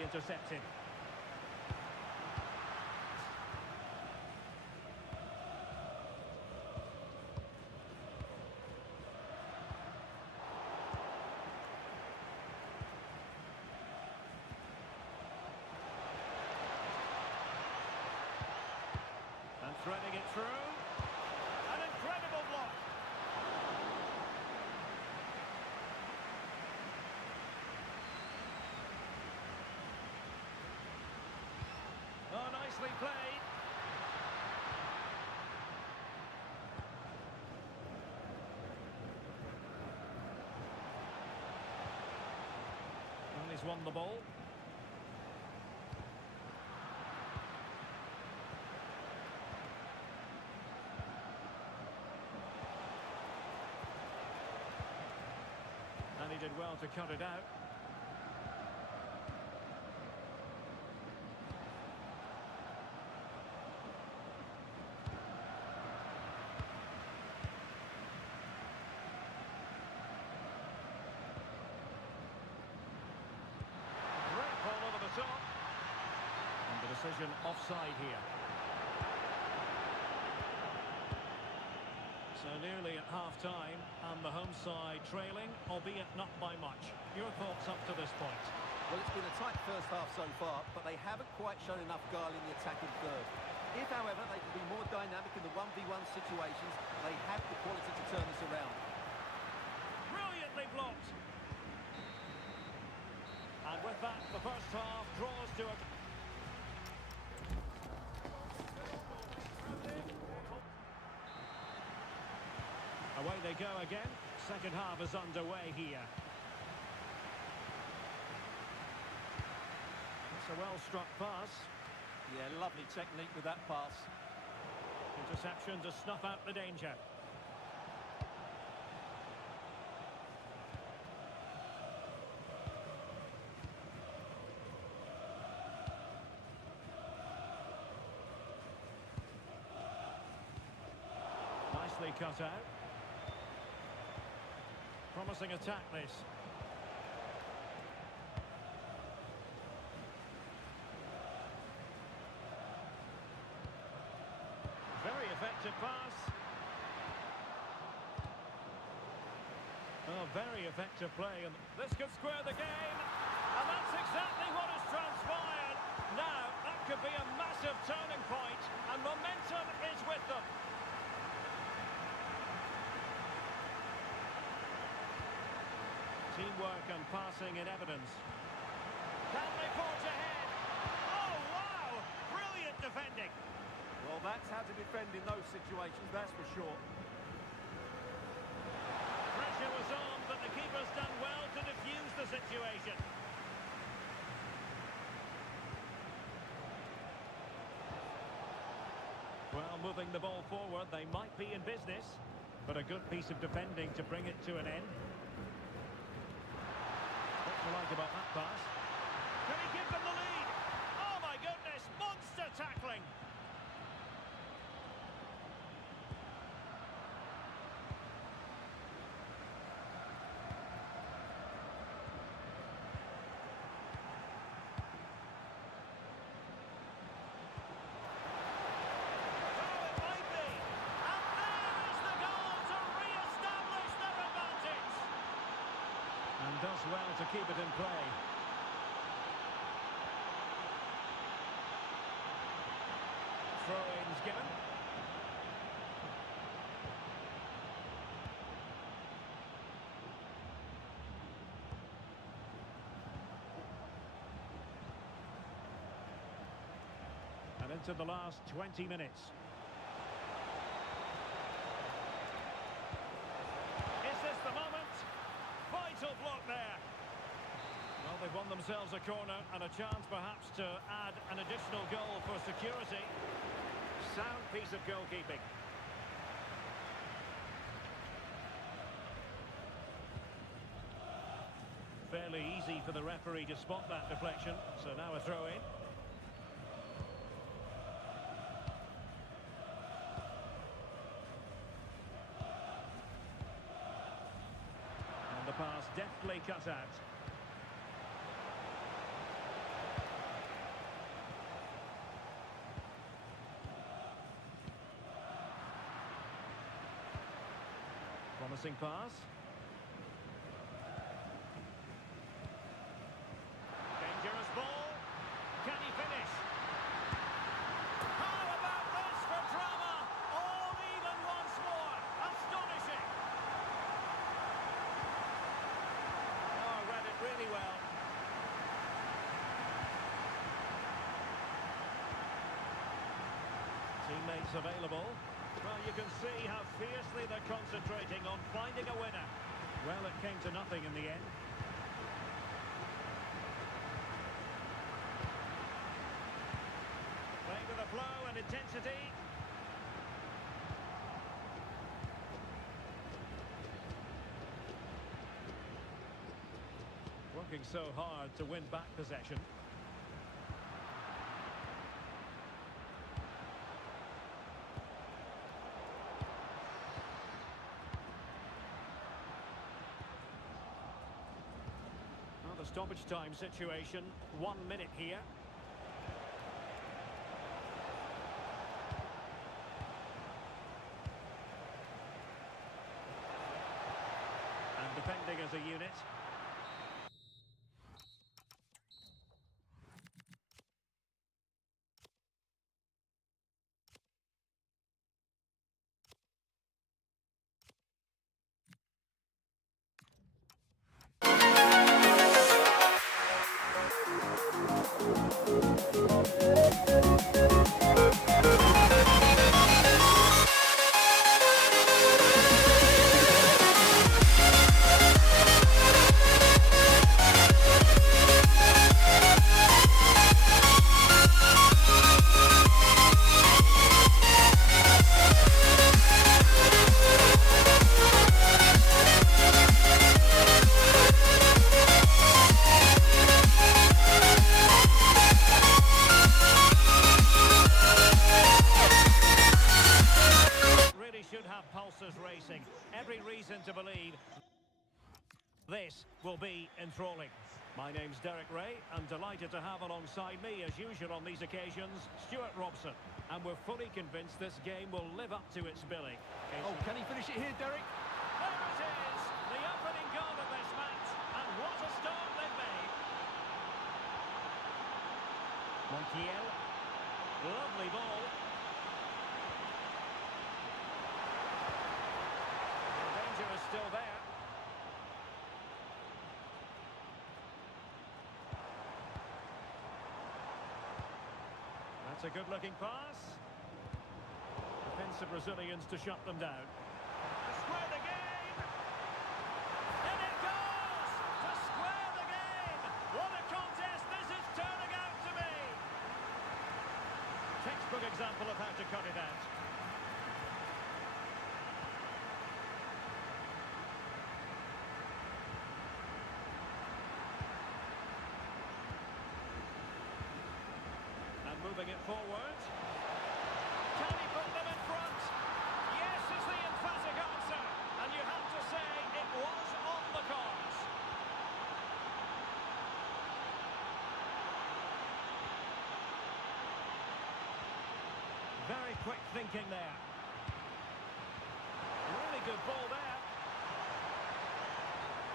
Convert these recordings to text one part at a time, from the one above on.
nicely intercepted. And threading it through. An incredible block. Oh, nicely played. And he's won the ball. And he did well to cut it out. Great ball over the top. And the decision offside here. So nearly at half-time, and the home side trailing, albeit not by much. Your thoughts up to this point? Well, it's been a tight first half so far, but they haven't quite shown enough guile in the attacking third. If, however, they can be more dynamic in the 1v1 situations, they have the quality to turn this around. Brilliantly blocked. And with that, the first half draws to a... Away they go again. Second half is underway here. It's a well-struck pass. Yeah, lovely technique with that pass. Interception to snuff out the danger. Nicely cut out. Promising attack, this. Very effective pass. Oh, very effective play. And this could square the game. And that's exactly what has transpired. Now, that could be a massive turning point. And momentum is with them. Teamwork and passing in evidence. Can they forge ahead? Oh, wow! Brilliant defending. Well, that's how to defend in those situations, that's for sure. Pressure was on, but the keeper's done well to defuse the situation. Well, moving the ball forward, they might be in business, but a good piece of defending to bring it to an end. What do you like about that pass? Can he give them the lead? Oh my goodness, monster tackling! Oh, it might be! And there is the goal to re-establish their advantage! And does well to keep it in play. Throw-ins given. And into the last 20 minutes. Is this the moment? Vital block there. Well, they've won themselves a corner and a chance perhaps to add an additional goal for security. Sound piece of goalkeeping. Fairly easy for the referee to spot that deflection, so now a throw-in. And the pass deftly cut out. promising pass. Dangerous ball. Can he finish? How about this for drama? All even once more. Astonishing. Oh, read it really well. Teammates available. Well, you can see how fiercely they're concentrating on finding a winner. Well, it came to nothing in the end. Playing with a flow and intensity. Working so hard to win back possession. Well, the stoppage time situation, 1 minute here. And defending as a unit. Pulses racing. Every reason to believe this will be enthralling. My name's Derek Ray. I'm delighted to have alongside me, as usual on these occasions, Stuart Robson. And we're fully convinced this game will live up to its billing. Oh, can he finish it here, Derek? There it is! The opening goal of this match. And what a start they've made. Montiel. Lovely ball. Is still there. That's a good-looking pass. Defensive Brazilians to shut them down. To square the game. In it goes! To square the game! What a contest this is turning out to be! Textbook example of how to cut it out. Moving it forward. Can he put them in front? Yes is the emphatic answer. And you have to say it was on the cards. Very quick thinking there. Really good ball there.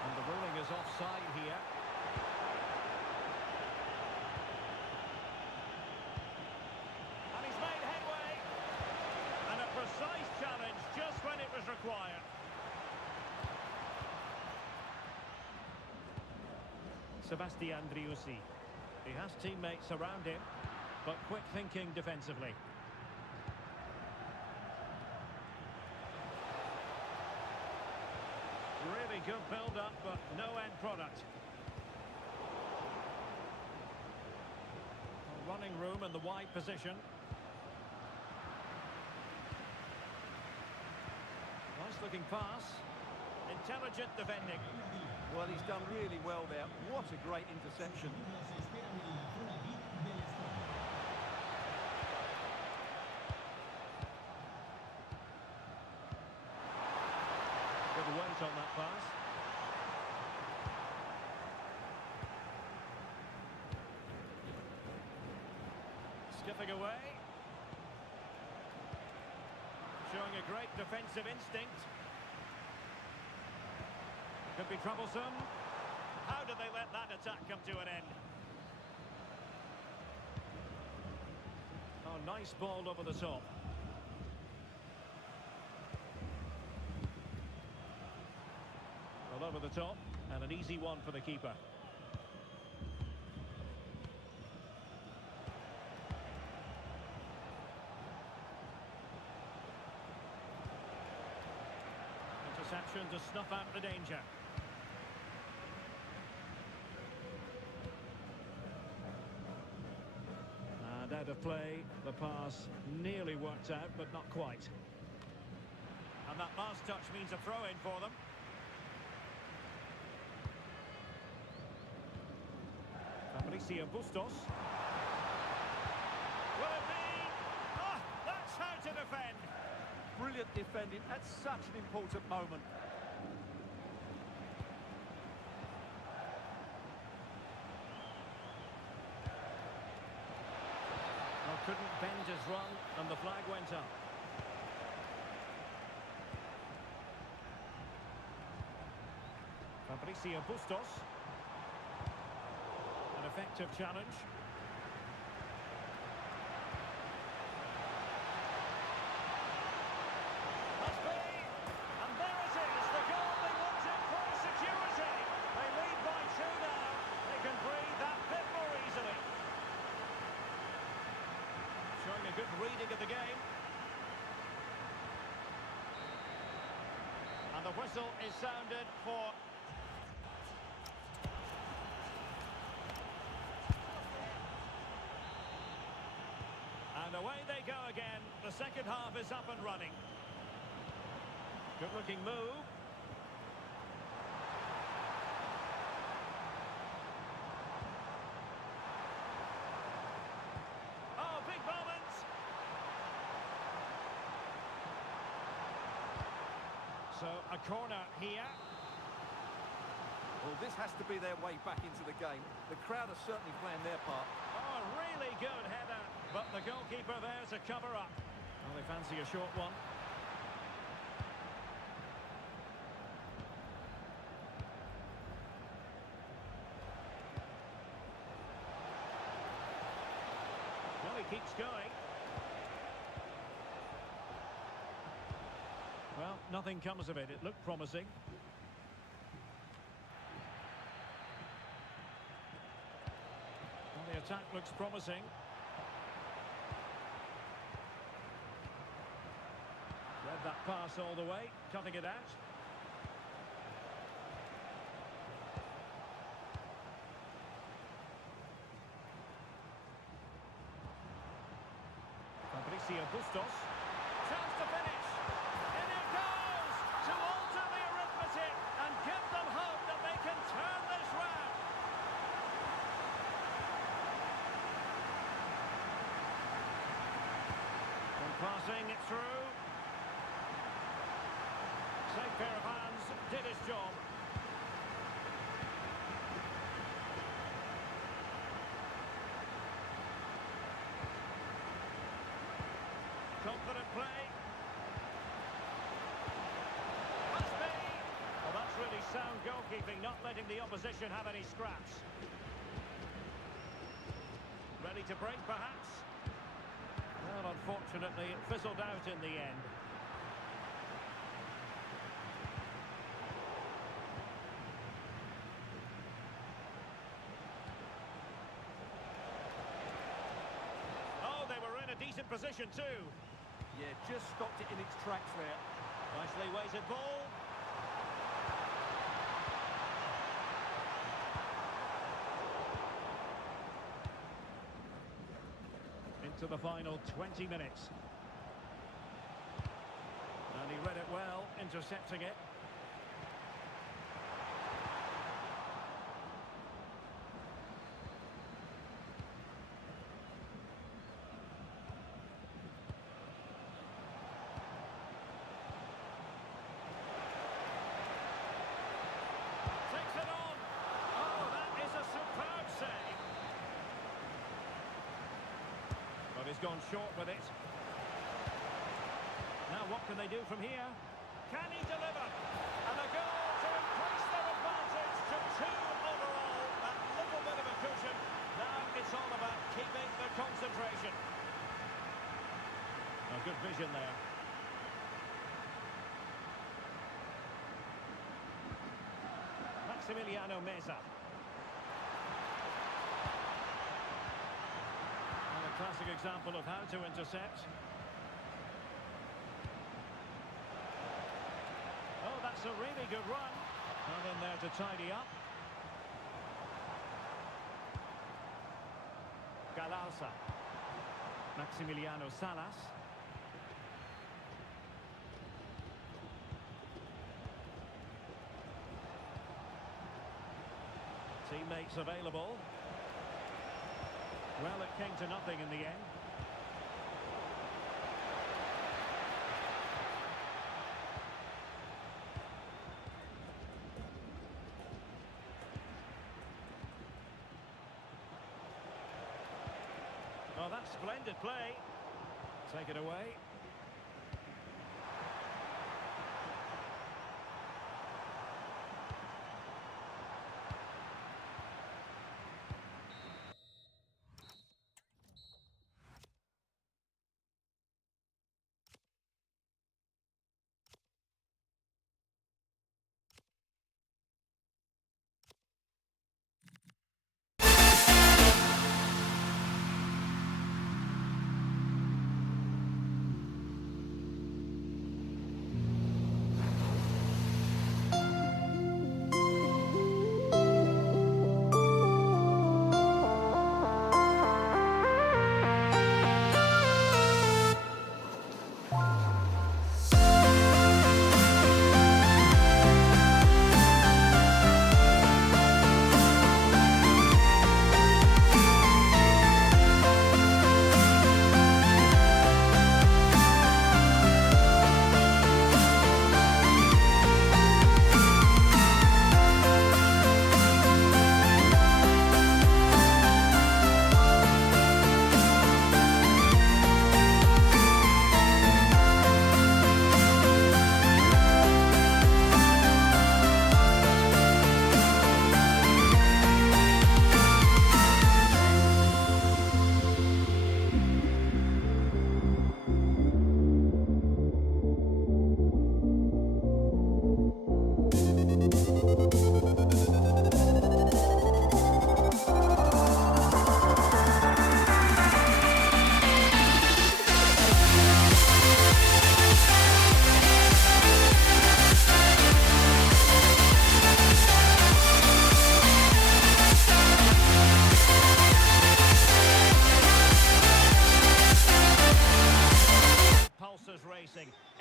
And the ruling is offside here. Precise challenge just when it was required. Sebastian Driussi. He has teammates around him, but quick thinking defensively. Really good build-up, but no end product. Running room in the wide position. Nice-looking pass. Intelligent defending. Well, he's done really well there. What a great interception. Good weight on that pass. Skipping away. Showing a great defensive instinct. Could be troublesome. How did they let that attack come to an end? Oh, nice ball over the top. Well, over the top, and an easy one for the keeper. Interception to snuff out the danger. And out of play, the pass nearly worked out, but not quite. And that last touch means a throw-in for them. Fabricio Bustos. Will it be? Oh, that's how to defend. Brilliant defending at such an important moment. Well, couldn't bend his run, and the flag went up. Fabricio Bustos. An effective challenge. Must be! And there it is, the goal they wanted for security. They lead by 2 now. They can breathe that bit more easily. Showing a good reading of the game. And the whistle is sounded for... And away they go again. The second half is up and running. Good-looking move. Oh, big moment. So, a corner here. Well, this has to be their way back into the game. The crowd are certainly playing their part. Oh, really good header. But the goalkeeper there to cover up. Well, they fancy a short one. Well, he keeps going. Well, nothing comes of it. It looked promising. Well, the attack looks promising. Read that pass all the way, cutting it out. Fabricio Bustos. Chance to finish. In it goes! To alter the arithmetic and give them hope that they can turn this round. And passing it through. Safe pair of hands, did his job. Confident play. Must be. Well, that's really sound goalkeeping, not letting the opposition have any scraps. Ready to break, perhaps? Well, unfortunately, it fizzled out in the end. Decent position too. Yeah, just stopped it in its tracks there. Nicely weighted ball. Into the final 20 minutes. And he read it well, intercepting it. He's gone short with it. Now what can they do from here? Can he deliver? And a goal to increase their 2 overall, that little bit of a cushion. Now it's all about keeping the concentration. A good vision there. Maximiliano Meza. And a classic example of how to intercept. Oh, that's a really good run. Well in there to tidy up. Galarza. Maximiliano Salas. Teammates available. Well, it came to nothing in the end. Oh, that's splendid play. Take it away.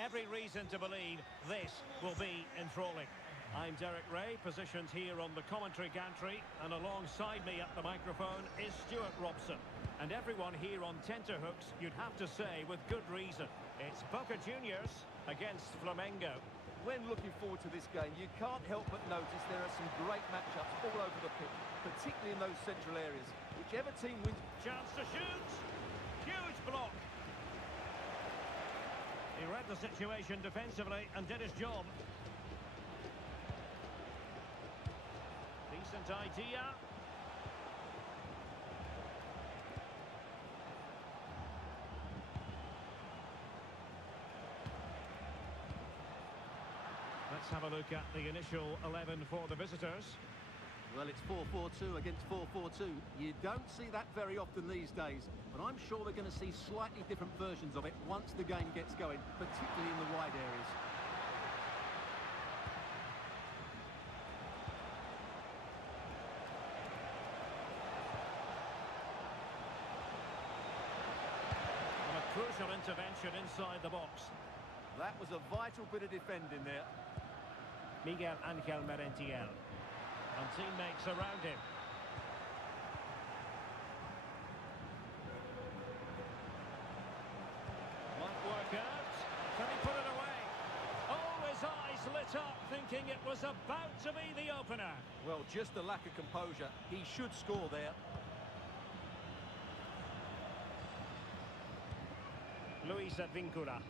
Every reason to believe this will be enthralling. I'm Derek Ray, positioned here on the commentary gantry, and alongside me at the microphone is Stuart Robson. And everyone here on tenterhooks, you'd have to say with good reason. It's Boca Juniors against Flamengo. When looking forward to this game, you can't help but notice there are some great matchups all over the pitch, particularly in those central areas. Whichever team wins... Chance to shoot! Huge block! He read the situation defensively and did his job. Decent idea. Let's have a look at the initial 11 for the visitors. Well, it's 4-4-2 against 4-4-2. You don't see that very often these days, but I'm sure we're going to see slightly different versions of it once the game gets going, particularly in the wide areas. And a crucial intervention inside the box. That was a vital bit of defending there. Miguel Angel Merentiel. And teammates around him. Might work out. Can he put it away? Oh, his eyes lit up, thinking it was about to be the opener. Well, just a lack of composure. He should score there. Luis Advíncula.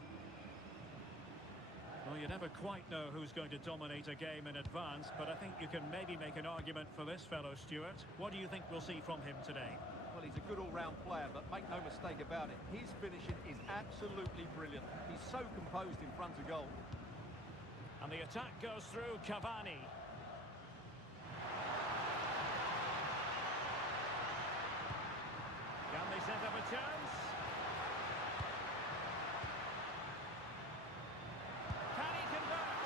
Well, you never quite know who's going to dominate a game in advance, but I think you can maybe make an argument for this fellow, Stuart. What do you think we'll see from him today? Well, he's a good all-round player, but make no mistake about it, his finishing is absolutely brilliant. He's so composed in front of goal. And the attack goes through Cavani. Can they set up a chance? Can he convert?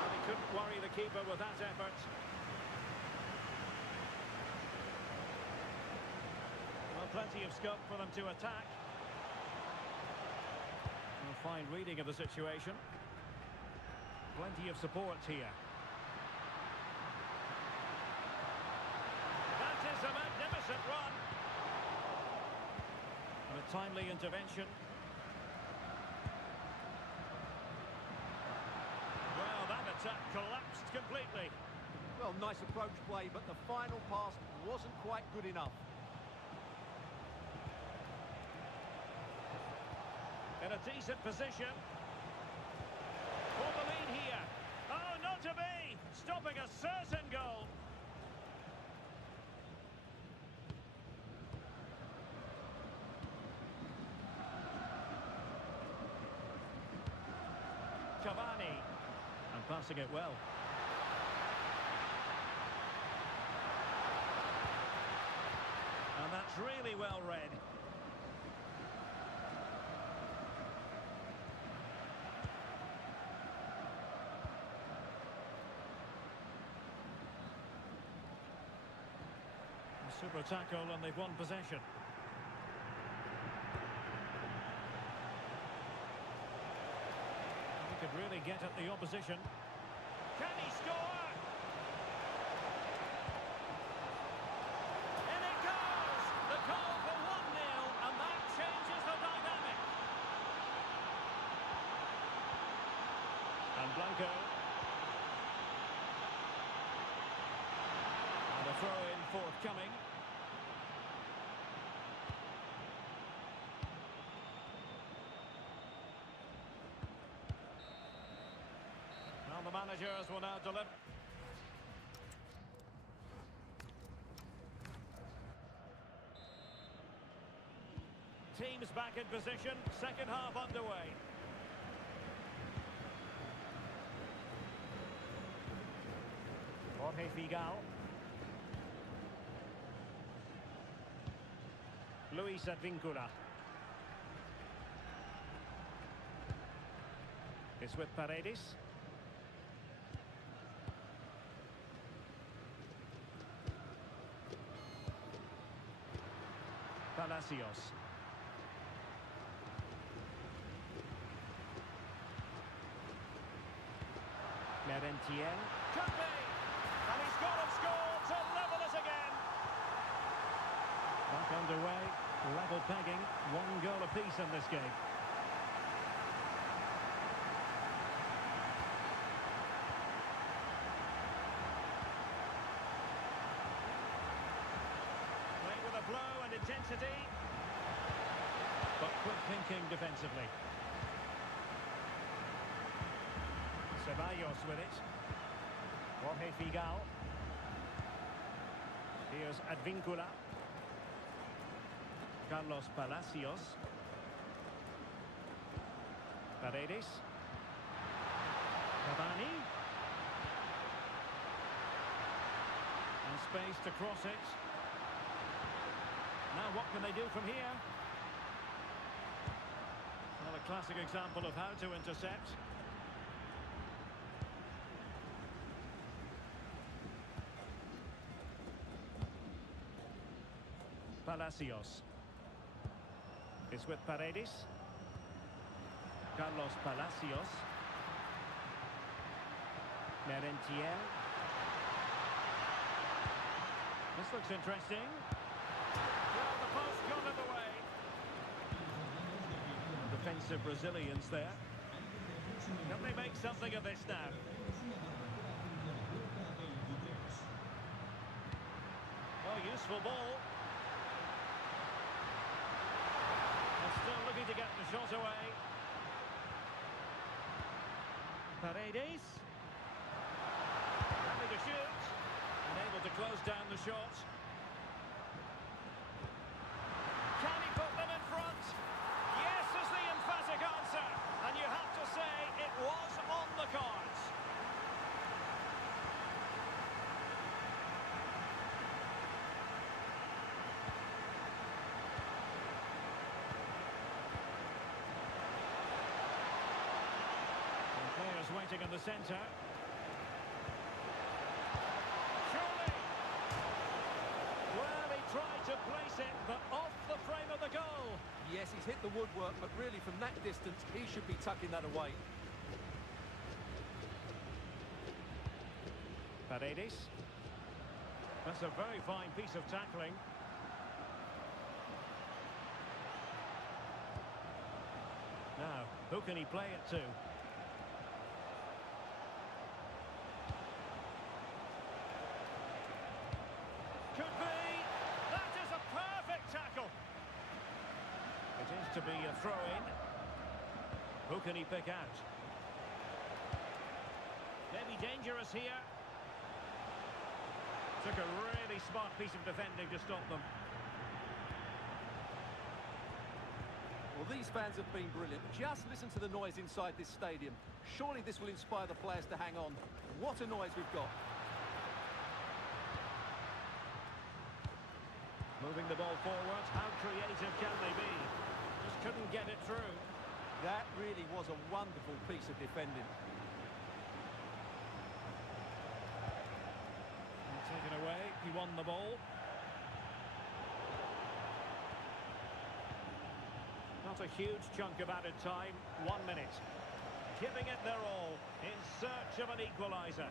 Well, he couldn't worry the keeper with that effort. Well, plenty of scope for them to attack. A fine reading of the situation. Plenty of support here. That is a magnificent run. And a timely intervention. Well, that attack collapsed completely. Well, nice approach play, but the final pass wasn't quite good enough. In a decent position. For the lead here. Oh, not to be! Stopping a certain goal. Cavani. And passing it well. And that's really well read. Super tackle and they've won possession. He could really get at the opposition. Can he score? In it goes! The goal for 1-0, and that changes the dynamic. And Blanco. And a throw-in forthcoming. The managers will now deliver. Teams back in position, second half underway. Jorge Figal. Luis Advíncula. It's with Paredes. Palacios. Merentiel. Could be! And he's got and scored to level it again. Back underway, level pegging, 1 goal apiece in this game. Flow and intensity, but quick thinking defensively. Ceballos with it. Jorge Figal. Here's Advíncula. Carlos Palacios. Paredes. Cavani. And space to cross it. Now what can they do from here? Well, a classic example of how to intercept. Palacios. It's with Paredes. Carlos Palacios. Merentiel. This looks interesting. Well, the post got in the way. Defensive resilience there. Can they make something of this now? Oh, useful ball. And still looking to get the shot away. Paredes. Having a shoot. And able to close down the shot. Can he put them in front? Yes is the emphatic answer. And you have to say it was on the cards. Players waiting in the centre. Surely. Well, he tried to place it, but off the frame of the goal. Yes, he's hit the woodwork, but really from that distance, he should be tucking that away. Paredes. That's a very fine piece of tackling. Now, who can he play it to? Could be. That is a perfect tackle. It is to be a throw-in. Who can he pick out? Maybe dangerous here. Took a really smart piece of defending to stop them. Well, these fans have been brilliant. Just listen to the noise inside this stadium. Surely this will inspire the players to hang on. What a noise we've got. Moving the ball forward, how creative can they be? Just couldn't get it through. That really was a wonderful piece of defending. And taken away, he won the ball. Not a huge chunk of added time, 1 minute. Giving it their all, in search of an equaliser.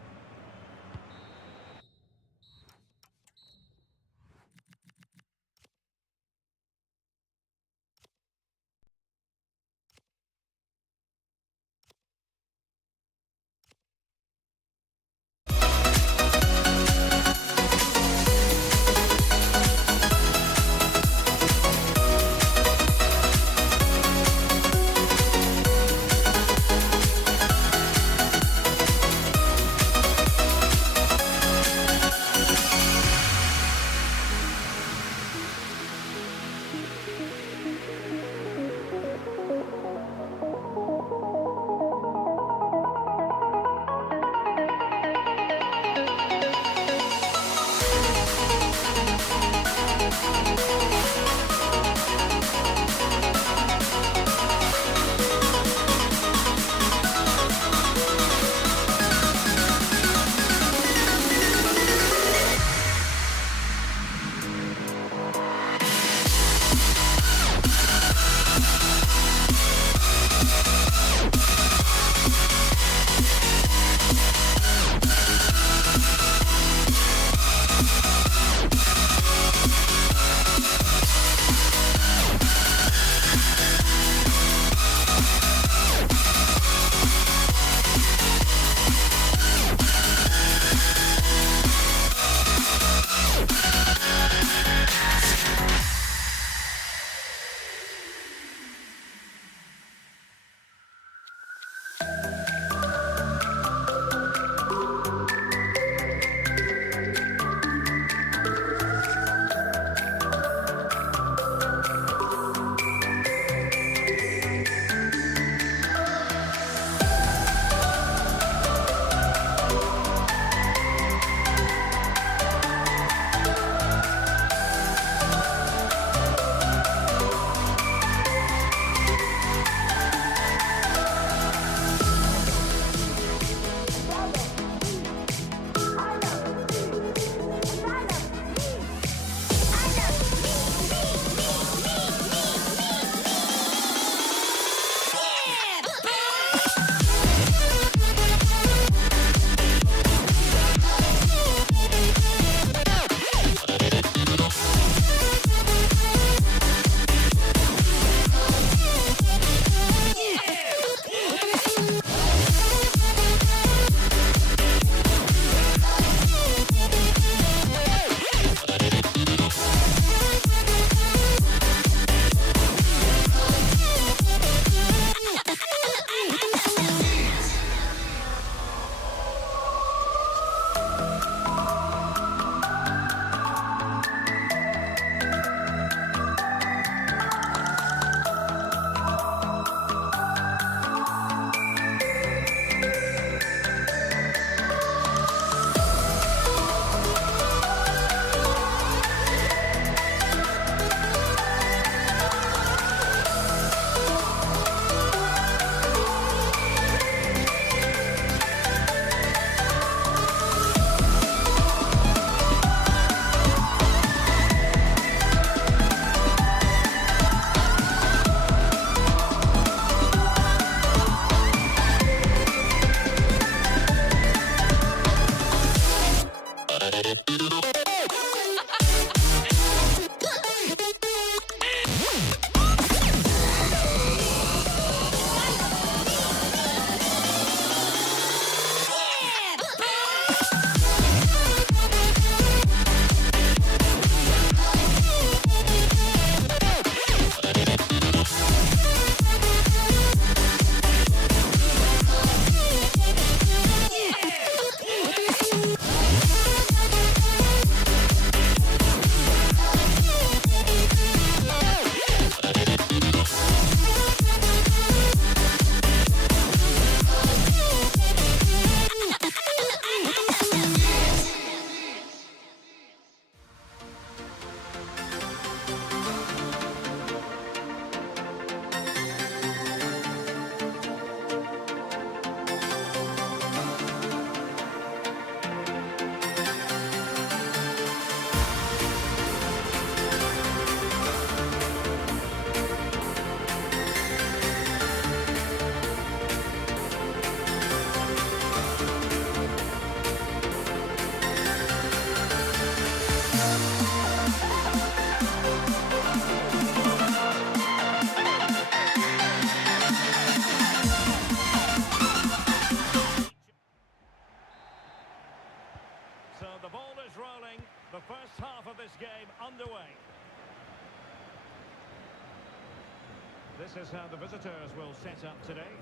This is how the visitors will set up today.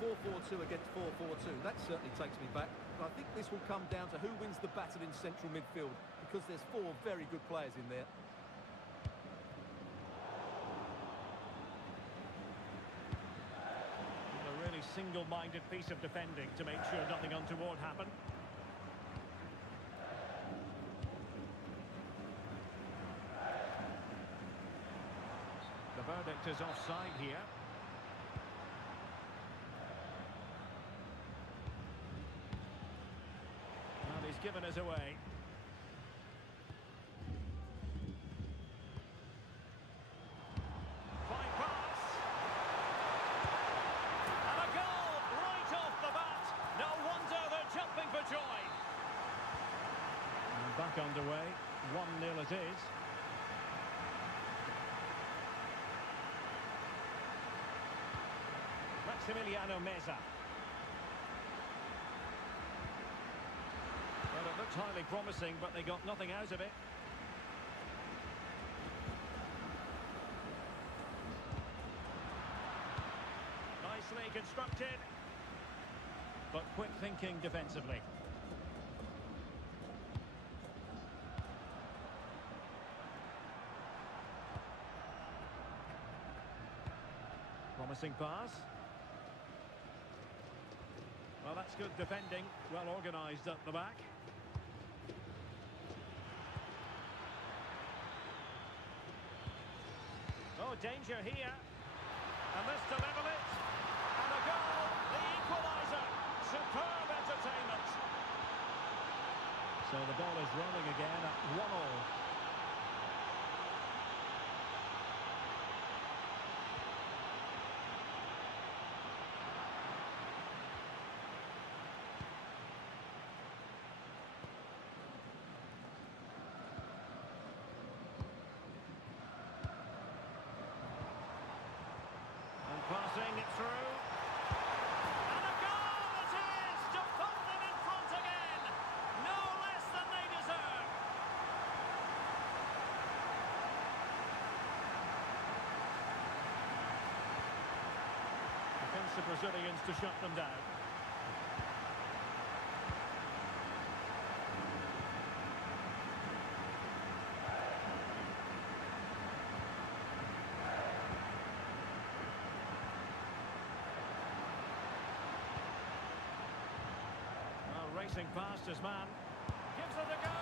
Well, 4-4-2 against 4-4-2, that certainly takes me back. But I think this will come down to who wins the battle in central midfield, because there's four very good players in there. A really single-minded piece of defending to make sure nothing untoward happened. The verdict is offside here. And he's given us away. Fine pass. And a goal right off the bat. No wonder they're jumping for joy. And back underway. 1-0 it is. Maximiliano Meza. Well, it looked highly promising, but they got nothing out of it. Nicely constructed, but quick thinking defensively. Promising pass. Well, that's good defending, well organised at the back. Oh, danger here. And this to level it. And a goal, the equaliser. Superb entertainment. So the ball is rolling again at 1-1. Passing it through. And a goal it is to put them in front again. No less than they deserve. Defensive Brazilians to shut them down. Racing past his man. Gives it a go.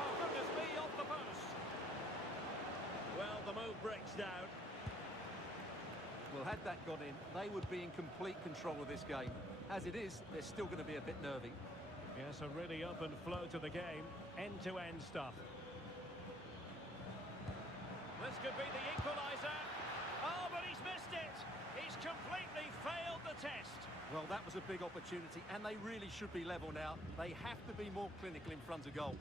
Oh, goodness me, off the post. Well, the move breaks down. Well, had that gone in, they would be in complete control of this game. As it is, they're still going to be a bit nervy. Yes, a really open flow to the game. End-to-end stuff. This could be the equaliser. Oh, but he's missed it. He's completely failed the test. Well, that was a big opportunity, and they really should be level now. They have to be more clinical in front of goal.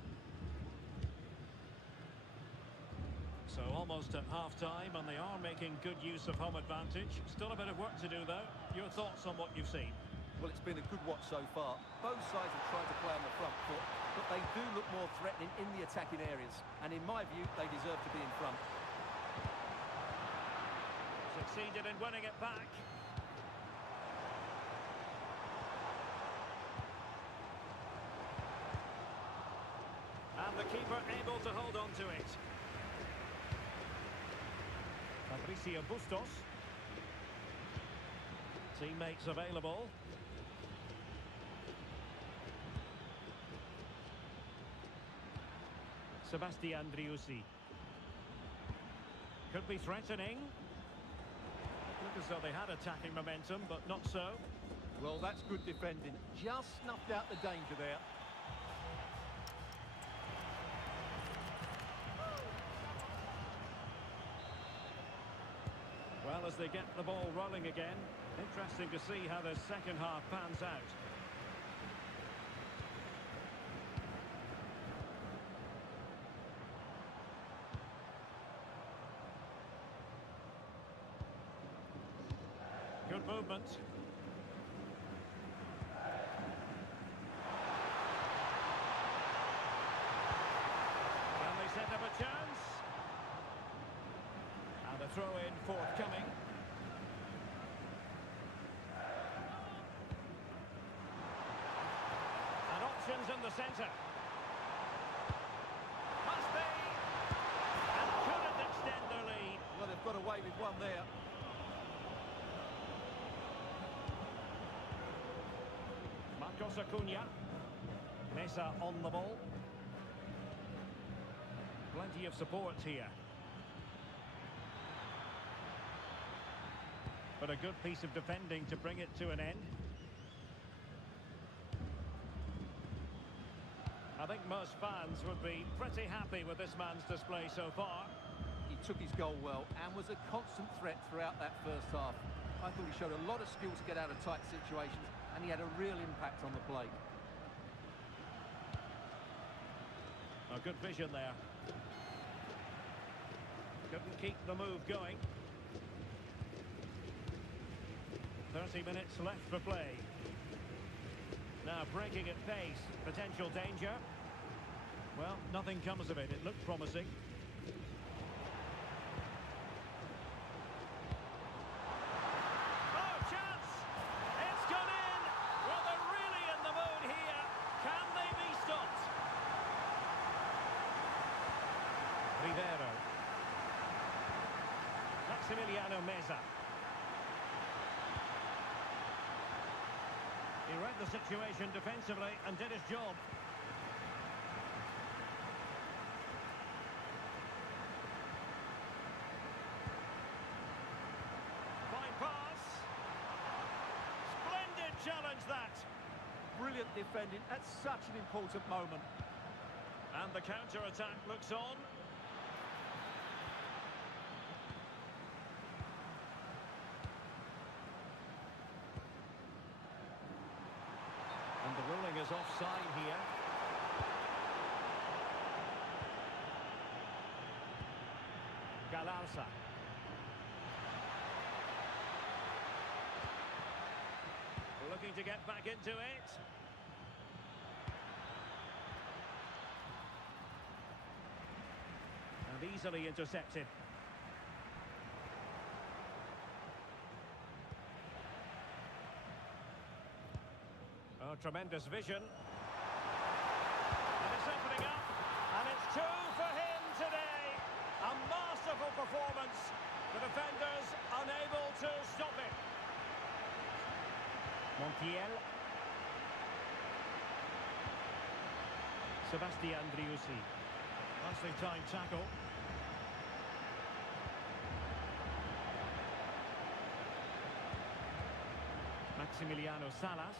So almost at half-time, and they are making good use of home advantage. Still a bit of work to do, though. Your thoughts on what you've seen? Well, it's been a good watch so far. Both sides have tried to play on the front foot, but they do look more threatening in the attacking areas. And in my view, they deserve to be in front. Succeeded in winning it back. And the keeper able to hold on to it. Fabricio Bustos. Teammates available. Sebastian Driussi. Could be threatening. Look as though they had attacking momentum, but not so. Well, that's good defending. Just snuffed out the danger there. Well, as they get the ball rolling again, interesting to see how the second half pans out. Good movement. Can they set up a chance? And a throw-in forthcoming. the centre. Must be. And couldn't extend their lead. Well, they've got away with one there. Marcos Acuna. Mesa on the ball. Plenty of support here. But a good piece of defending to bring it to an end. I think most fans would be pretty happy with this man's display so far. He took his goal well and was a constant threat throughout that first half. I thought he showed a lot of skill to get out of tight situations, and he had a real impact on the plate. A good vision there. Couldn't keep the move going. 30 minutes left for play. Now breaking at pace. Potential danger. Well, nothing comes of it. It looked promising. Oh, chance! It's gone in! Well, they're really in the mood here. Can they be stopped? Rivero. Maximiliano Meza. He read the situation defensively and did his job. Fine pass. Splendid challenge that. Brilliant defending at such an important moment. And the counter-attack looks on. And the ruling is offside here. Galarza. Looking to get back into it. And easily intercepted. Oh, tremendous vision. And it's opening up. And it's two for him today. A masterful performance. The defenders unable to stop it. Montiel. Sebastian Driussi. Nicely timed tackle. Maximiliano Salas.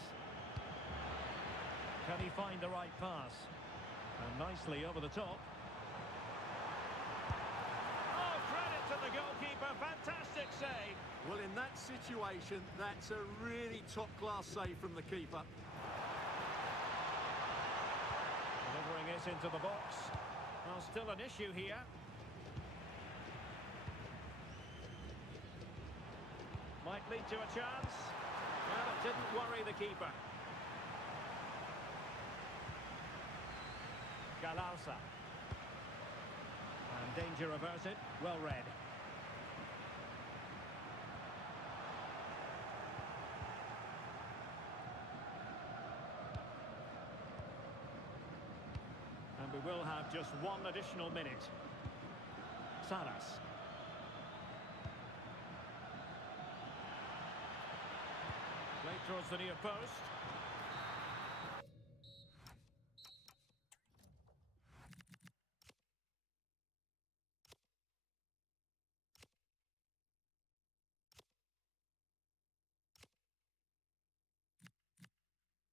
Can he find the right pass? And nicely over the top. Oh, credit to the goalkeeper. Fantastic save. Well, in that situation, that's a really top-class save from the keeper. Delivering it into the box. Well, still an issue here. Might lead to a chance. Well, it didn't worry the keeper. Galarza. And danger averted. Well read. And we will have just one additional minute. Salas. Played towards the near post.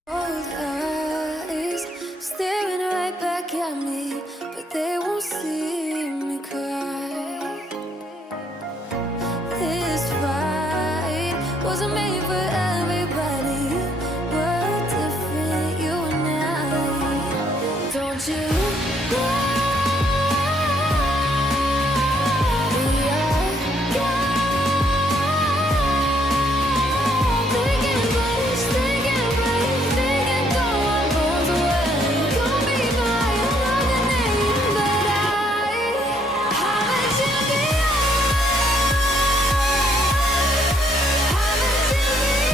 Old eyes staring right back at me, but they won't see me cry. This fight wasn't made for everybody. We're different, you and I. Don't you go? We are thinking place, thinking place, thinking go on both ways. Call me by another name, but haven't you been? Haven't you been?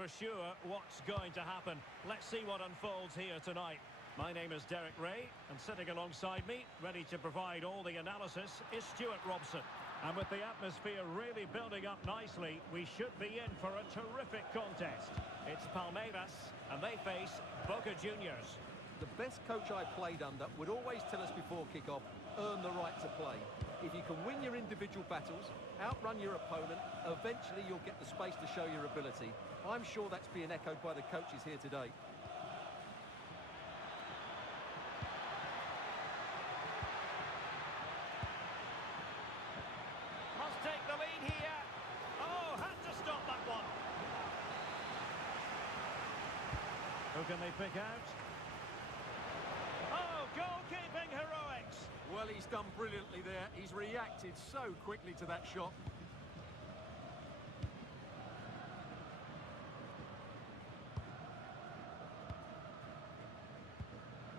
for sure what's going to happen. Let's see what unfolds here tonight. My name is Derek Ray, and sitting alongside me, ready to provide all the analysis, is Stuart Robson. And with the atmosphere really building up nicely, we should be in for a terrific contest. It's Palmeiras, and they face Boca Juniors. The best coach I played under would always tell us before kick-off, earn the right to play. If you can win your individual battles, outrun your opponent, eventually you'll get the space to show your ability. I'm sure that's being echoed by the coaches here today. Must take the lead here. Oh, had to stop that one. Who can they pick out? Oh, goalkeeping heroics. Well, he's done brilliantly there. He's reacted so quickly to that shot.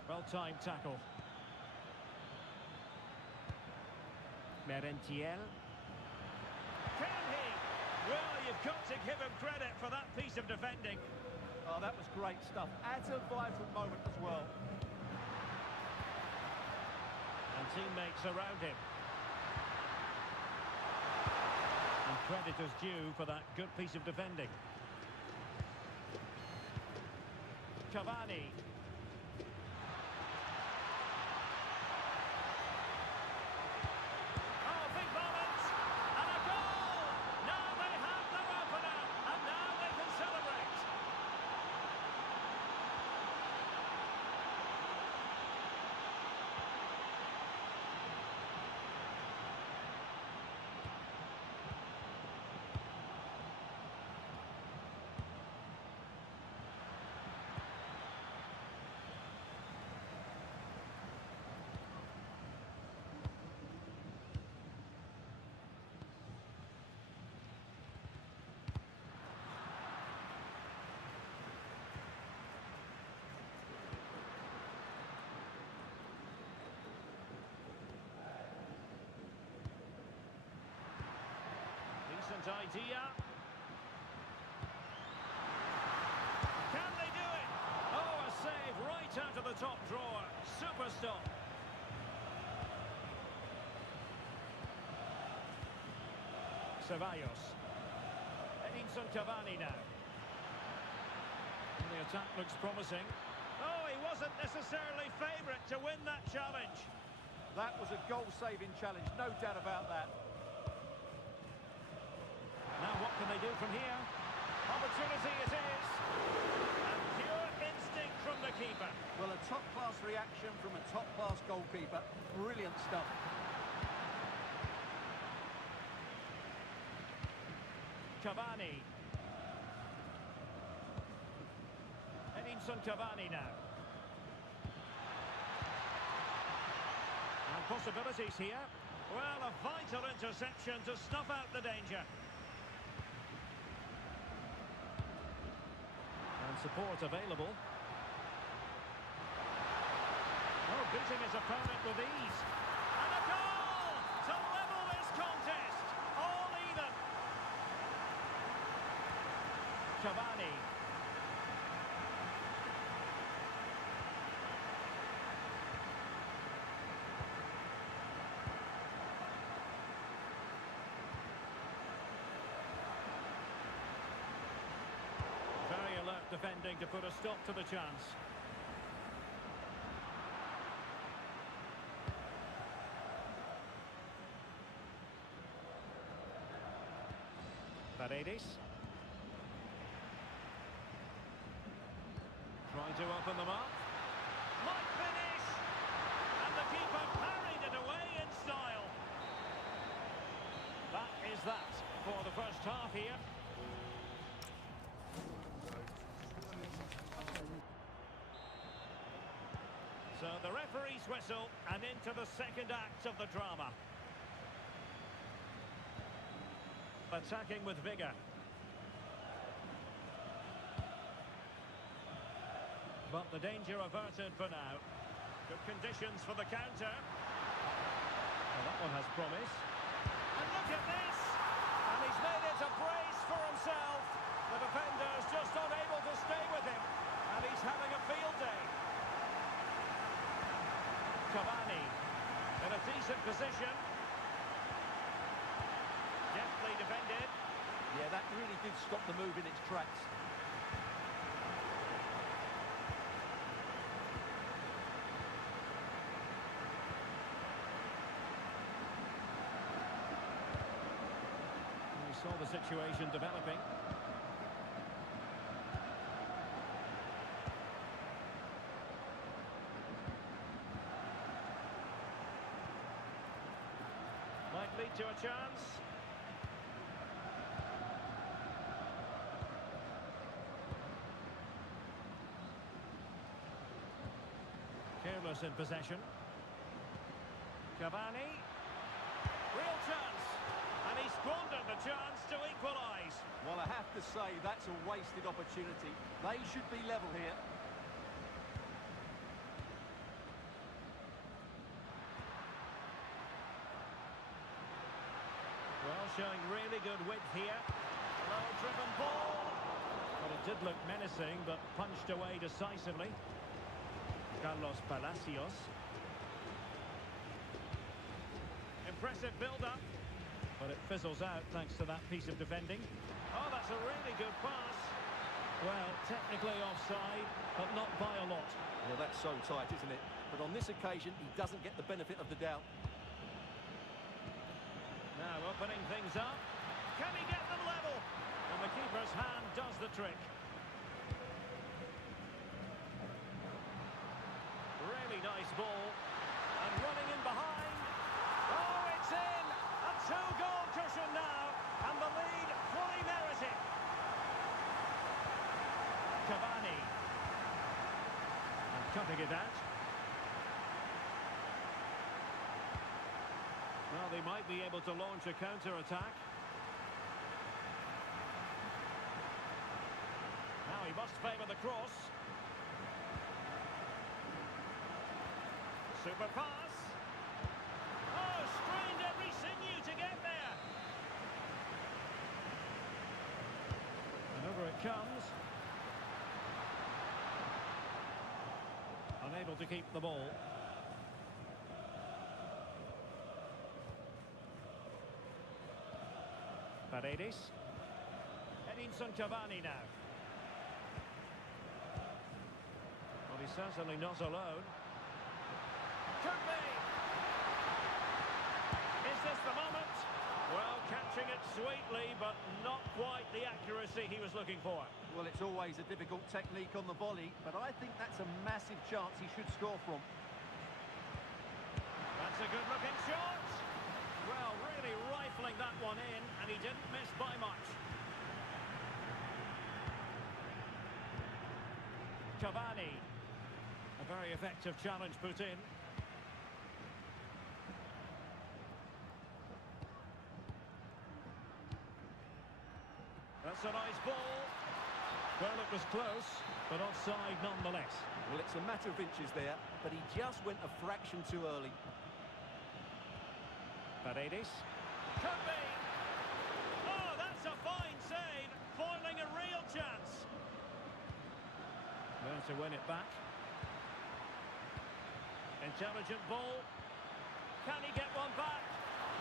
Well-timed tackle. Merentiel. Can he? Well, you've got to give him credit for that piece of defending. Oh, that was great stuff. At a vital moment as well. And teammates around him. And credit is due for that good piece of defending. Cavani. Oh, big moment! And a goal! Now they have their opener, and now they can celebrate. Decent idea. Can they do it? Oh, a save right out of the top drawer. Super stop. Ceballos. Edinson Cavani now. And the attack looks promising. Oh, he wasn't necessarily favourite to win that challenge. That was a goal-saving challenge, no doubt about that. Now what can they do from here? Opportunity it is. And pure instinct from the keeper. Well, a top-class reaction from a top-class goalkeeper. Brilliant stuff. Cavani. Edinson Cavani now. And possibilities here. Well, a vital interception to snuff out the danger. And support available. Oh, beating his opponent with ease. And a goal to level this contest. All even. Cavani. Very alert defending to put a stop to the chance. Paredes. Trying to open them up. Might finish! And the keeper parried it away in style. That is that for the first half here. So the referee's whistle and into the second act of the drama. Attacking with vigour. But the danger averted for now. Good conditions for the counter. Well, that one has promise. And look at this! And he's made it a brace for himself. The defender's just unable to stay with him, and he's having a field day. Cavani in a decent position. Deftly defended. Yeah, that really did stop the move in its tracks. We saw the situation developing. Might lead to a chance. Careless in possession. Cavani. Real chance. And he squandered the chance to equalise. Well, I have to say, that's a wasted opportunity. They should be level here. Well, showing really good width here. Low-driven ball. Well, it did look menacing, but punched away decisively. Carlos Palacios. Impressive build-up, but it fizzles out thanks to that piece of defending. Oh, that's a really good pass. Well, technically offside, but not by a lot. Well, that's so tight, isn't it? But on this occasion, he doesn't get the benefit of the doubt. Now opening things up. Can he get them level? And the keeper's hand does the trick. Really nice ball. And running in behind. Oh, it's in! A two-goal cushion now. And the lead fully merited. Cavani. And cutting it out. Well, they might be able to launch a counter-attack. Now he must favour the cross. Super pass. Oh, strained every sinew to get there. And over it comes. Unable to keep the ball. Paredes. Edinson Cavani now. Well, he's certainly not alone. Could be. Is this the moment? Well, catching it sweetly, but not quite the accuracy he was looking for. Well, it's always a difficult technique on the volley, but I think that's a massive chance he should score from. That's a good-looking shot. Well, really rifling that one in, and he didn't miss by much. Cavani. A very effective challenge put in. That's a nice ball. Well, it was close, but offside nonetheless. Well, it's a matter of inches there, but he just went a fraction too early. Paredes. Could be. Oh, that's a fine save. Foiling a real chance. Well, to win it back. Intelligent ball. Can he get one back?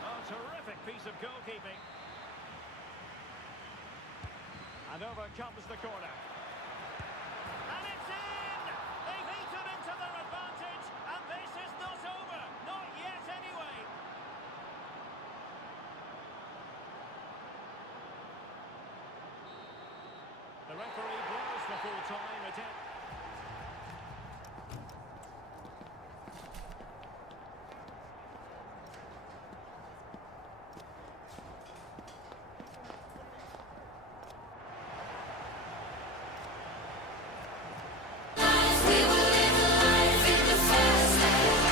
Oh, terrific piece of goalkeeping. And over comes the corner. And it's in! They've eaten into their advantage, and this is not over. Not yet, anyway. The referee blows for full time. It is. We will live life in the fast lane.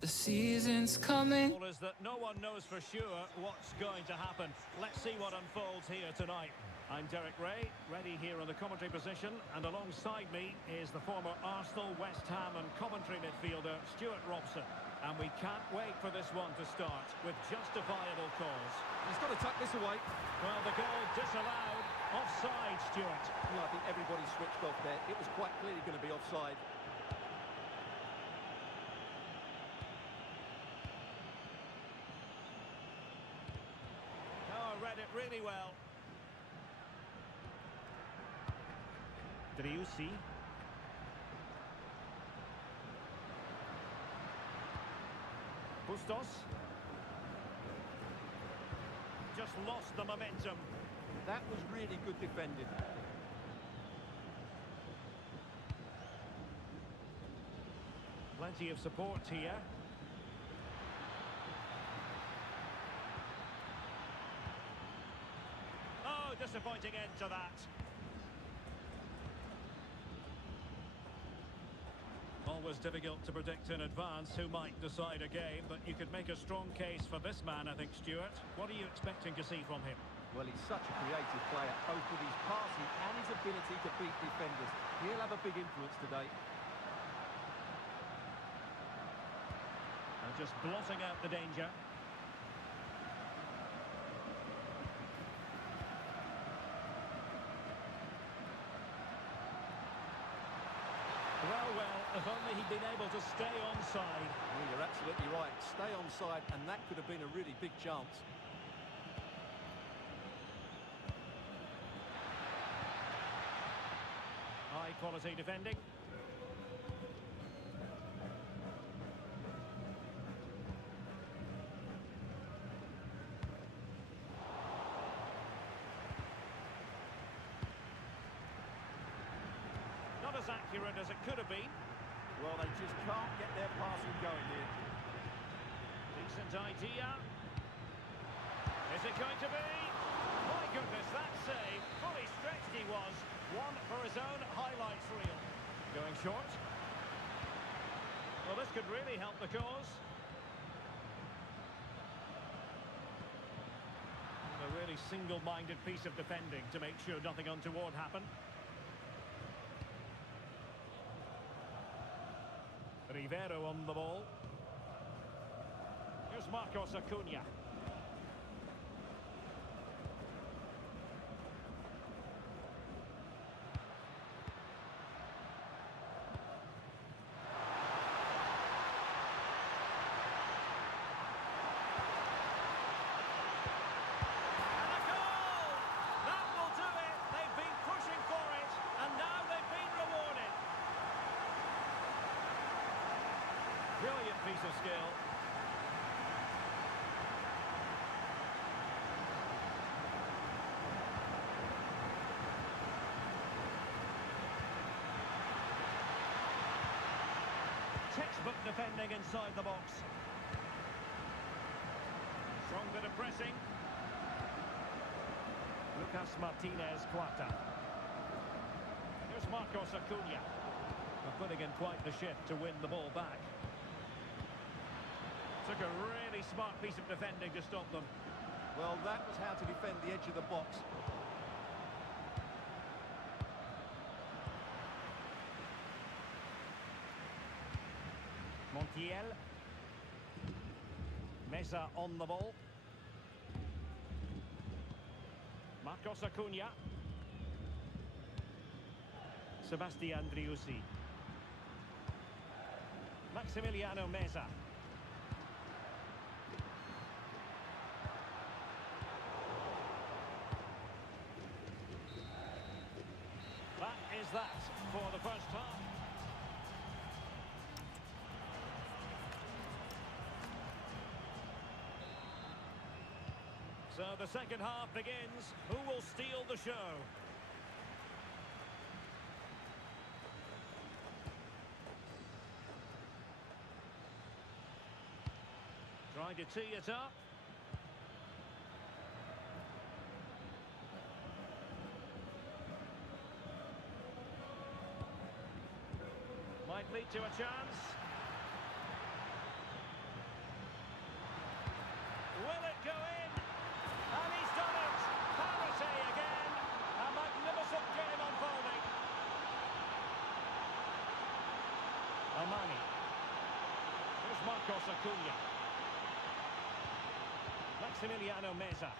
The season's coming. Is that no one knows for sure what's going to happen. Let's see what unfolds here tonight. I'm Derek Ray, ready here in the commentary position, and alongside me is the former Arsenal, West Ham and Coventry midfielder Stuart Robson. And we can't wait for this one to start with justifiable calls. He's got to tuck this away. Well, the goal disallowed. Offside, Stuart. I think everybody switched off there. It was quite clearly going to be offside. Read it really well. Driussi. Bustos. Just lost the momentum. That was really good defending. Plenty of support here. Disappointing end to that. Always difficult to predict in advance who might decide a game, but you could make a strong case for this man, I think, Stuart. What are you expecting to see from him? Well, he's such a creative player, both with his passing and his ability to beat defenders. He'll have a big influence today. And just blotting out the danger. Well, if only he'd been able to stay onside. Well, you're absolutely right. Stay onside, and that could have been a really big chance. High quality defending. Not as accurate as it could have been. Well, they just can't get their passing going here. Decent idea. Is it going to be? My goodness, that save. Fully stretched he was. One for his own highlights reel. Going short. Well, this could really help the cause. A really single-minded piece of defending to make sure nothing untoward happened. Rivero on the ball. Here's Marcos Acuna. Brilliant piece of skill. Textbook defending inside the box. Strong bit of pressing. Lucas Martinez Cuarta. Here's Marcos Acuna. Putting in quite the shift to win the ball back. Took a really smart piece of defending to stop them. Well, that was how to defend the edge of the box. Montiel. Mesa on the ball. Marcos Acuna. Sebastian Driussi. Maximiliano Mesa. That is that for the first half. So the second half begins. Who will steal the show? Trying to tee it up. Might lead to a chance. Marcos Acuna. Maximiliano Meza.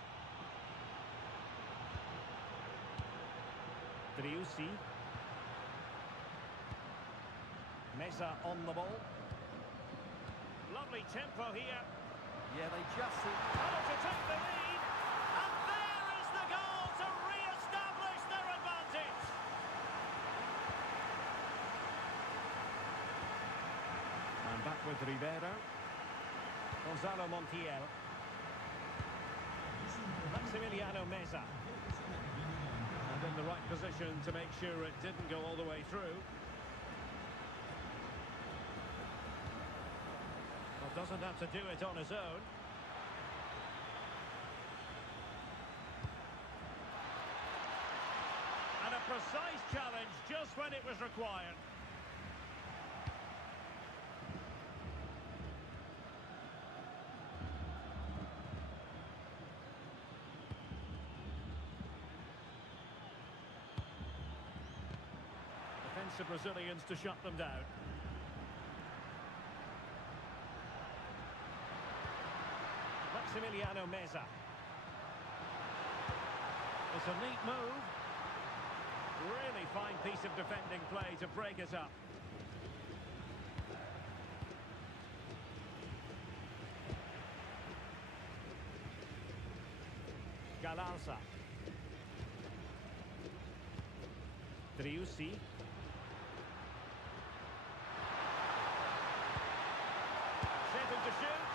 Driussi. Meza on the ball. Lovely tempo here. Yeah, they just seem... Oh, to take the lead. And there is the goal to re-establish their advantage. And back with Rivero. Gonzalo Montiel. Maximiliano Meza. And in the right position to make sure it didn't go all the way through. Well, doesn't have to do it on his own. And a precise challenge just when it was required. Defensive Brazilians to shut them down. Maximiliano Meza. It's a neat move. Really fine piece of defending play to break it up. Galarza. Driussi. Set him to shoot.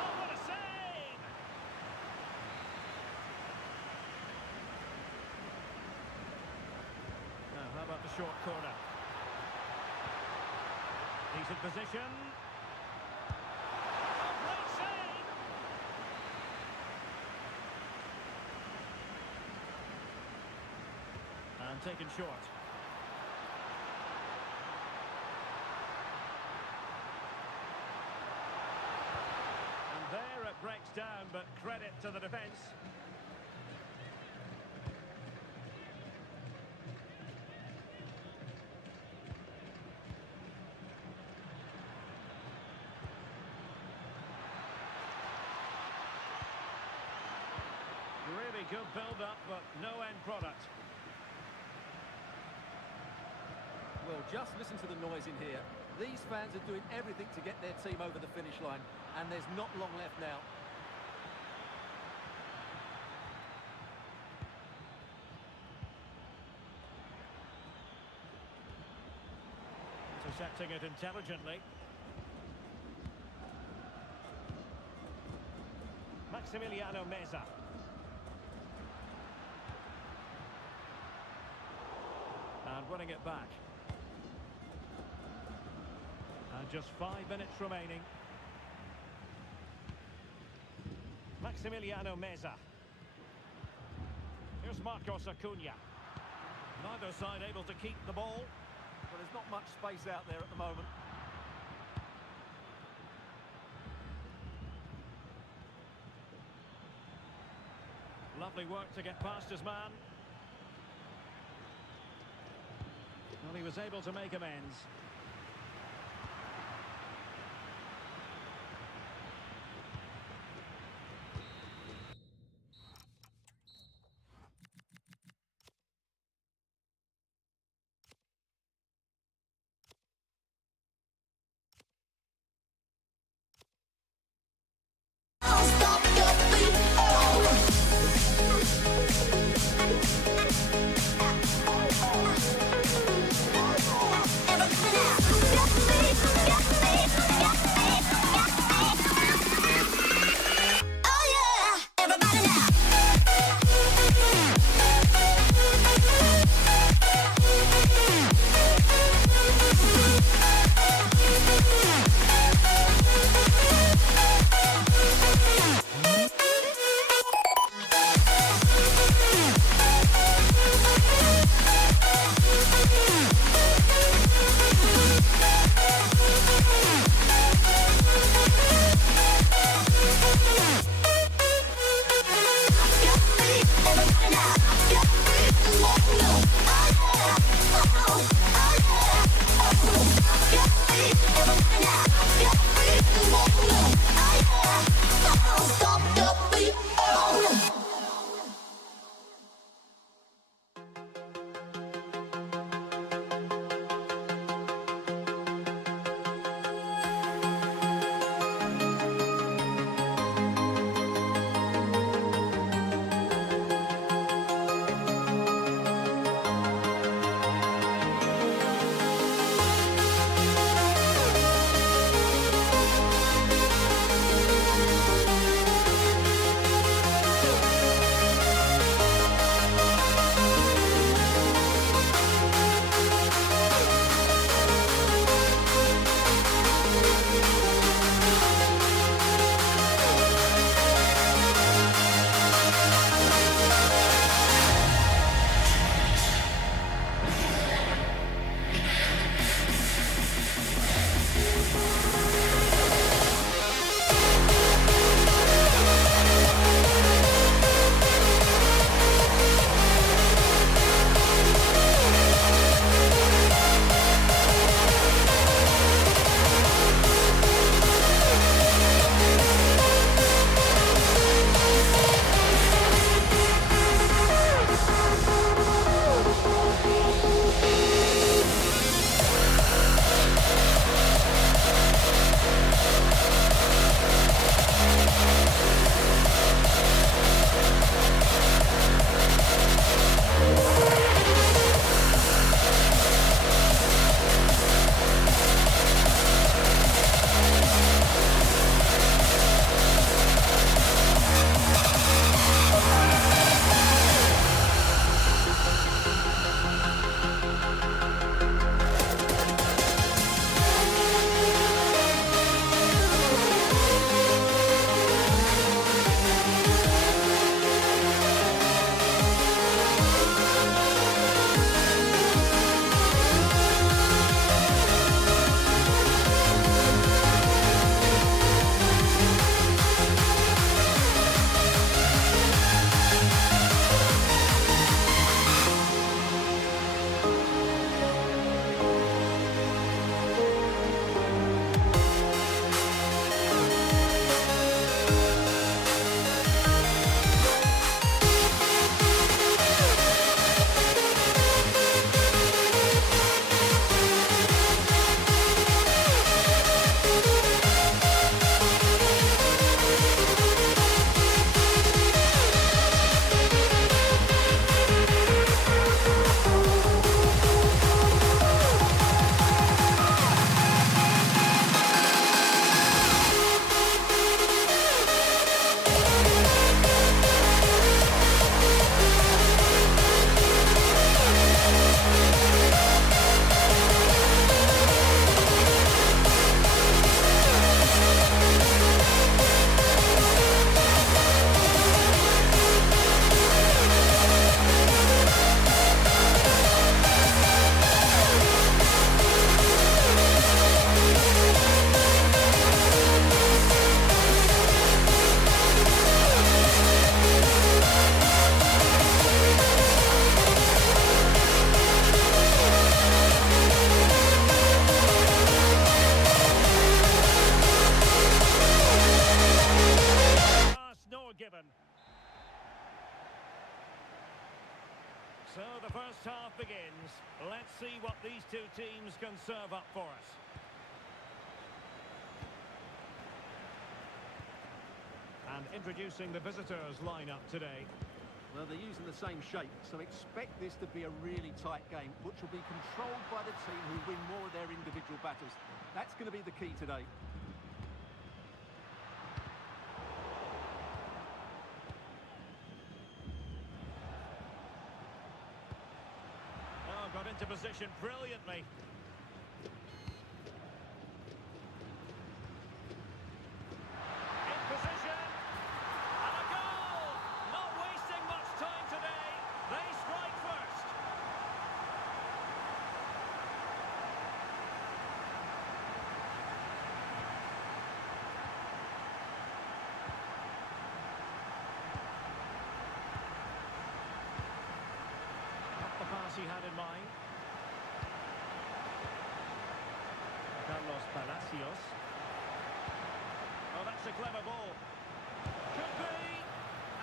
Oh, what a save! Now, how about the short corner? Decent position. Oh, great save! And taken short. There it breaks down, but credit to the defence. Really good build-up, but no end product. Well, just listen to the noise in here. These fans are doing everything to get their team over the finish line, and there's not long left now. Intercepting it intelligently. Maximiliano Meza. And winning it back. And just 5 minutes remaining. Maximiliano Meza. Here's Marcos Acuna. Neither side able to keep the ball. Well, there's not much space out there at the moment. Lovely work to get past his man. Well, he was able to make amends. Everybody So the first half begins. Let's see what these two teams can serve up for us. And introducing the visitors lineup today. Well, they're using the same shape, so expect this to be a really tight game, which will be controlled by the team who win more of their individual battles. That's going to be the key today. Oh, got into position brilliantly. In position. And a goal! Not wasting much time today. They strike first. Not the pass he had in mind. Carlos Palacios. Oh, that's a clever ball. Could be,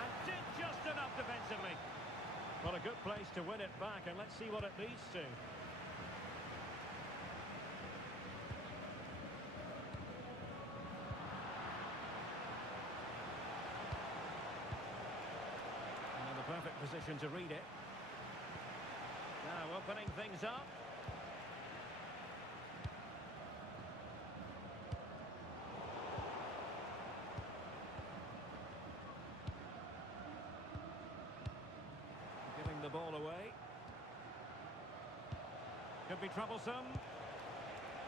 and did just enough defensively. Well, a good place to win it back, and let's see what it leads to. And the perfect position to read it. Now opening things up. Giving the ball away. Could be troublesome.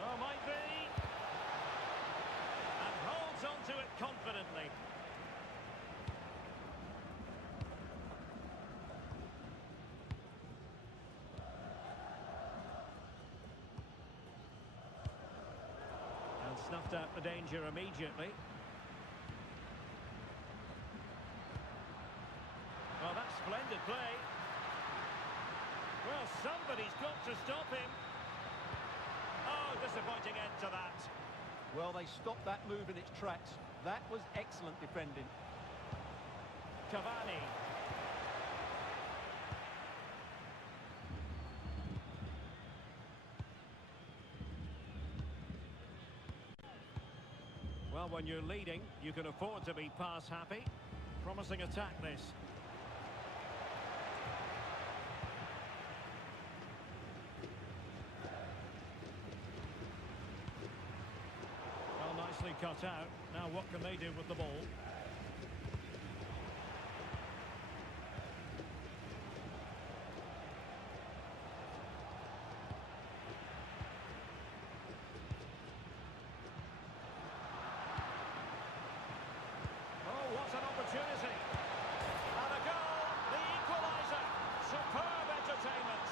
Oh, might be. And holds on to it confidently. And snuffed out the danger immediately. Well, that's splendid play. Well, somebody's got to stop him. Oh, disappointing end to that. Well, they stopped that move in its tracks. That was excellent defending. Cavani. Well, when you're leading, you can afford to be pass happy. Promising attack this. Well, nicely cut out. Now what can they do with the ball? Oh, what an opportunity. And a goal, the equaliser. Superb entertainment.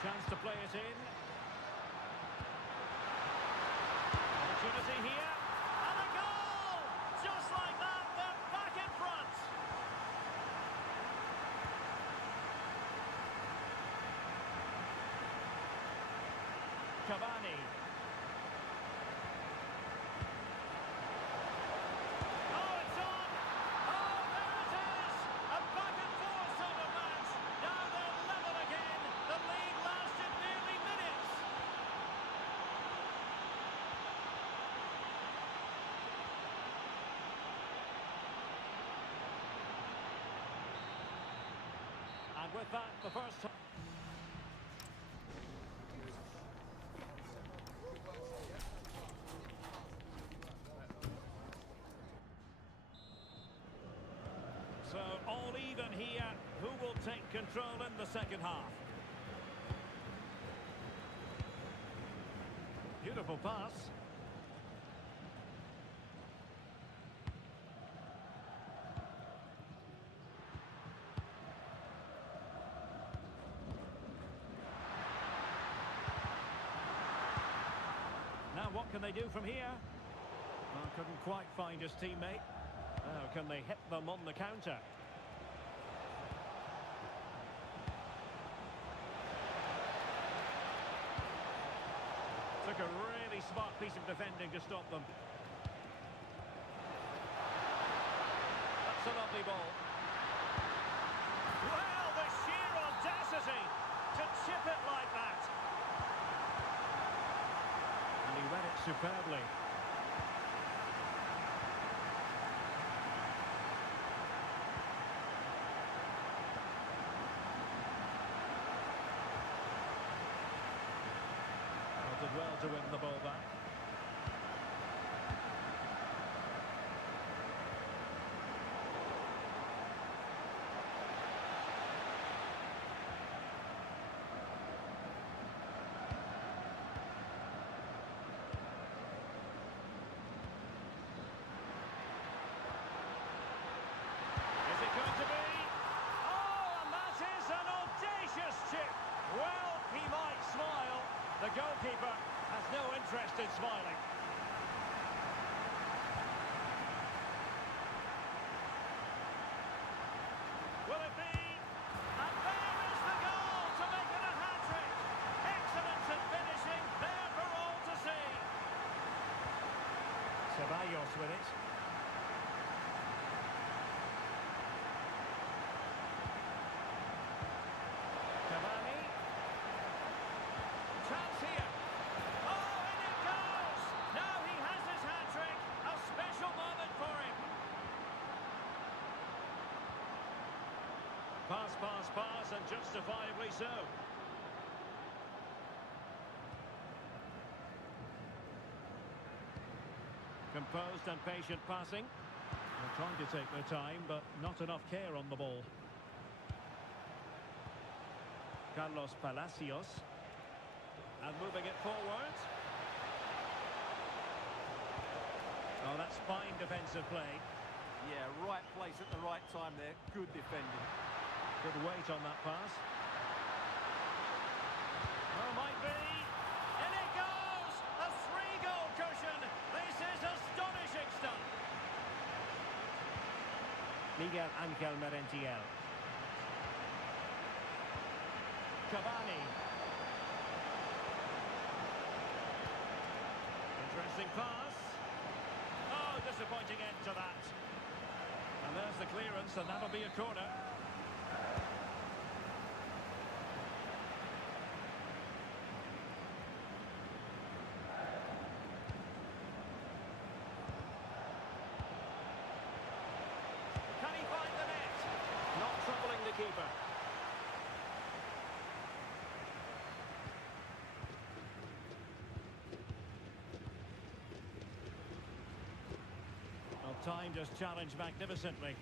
Chance to play it in. Opportunity here. And a goal! Just like that, they're back in front. Cavani. Oh, it's on! Oh, there it is! A back and forth sort of match. Now they're level again. The lead lasted nearly minutes. And with that, the first time. So all even here. Who will take control in the second half? Beautiful pass. Now what can they do from here? Well, couldn't quite find his teammate. Now, can they hit them on the counter? Took a really smart piece of defending to stop them. That's a lovely ball. Well, the sheer audacity to chip it like that. And he read it superbly. Did well to win the ball back. Is it going to be? Oh, and that is an audacious chip. Well, he might smile. The goalkeeper has no interest in smiling. Will it be? And there is the goal to make it a hat-trick. Excellence in finishing, there for all to see. Ceballos with it. Cavani. Chance here. Oh, and it goes! Now he has his hat-trick. A special moment for him. Pass, pass, pass, and justifiably so. Composed and patient passing. They're trying to take their time, but not enough care on the ball. Carlos Palacios. And moving it forward. Oh, that's fine defensive play. Yeah, right place at the right time there. Good defending. Good weight on that pass. Oh, might be. In it goes! A 3-goal cushion. This is astonishing stuff. Miguel Ángel Merentiel. Cavani. Interesting pass. Oh, disappointing end to that. And there's the clearance, and that'll be a corner. Can he find the net? Not troubling the keeper. Time just challenged magnificently.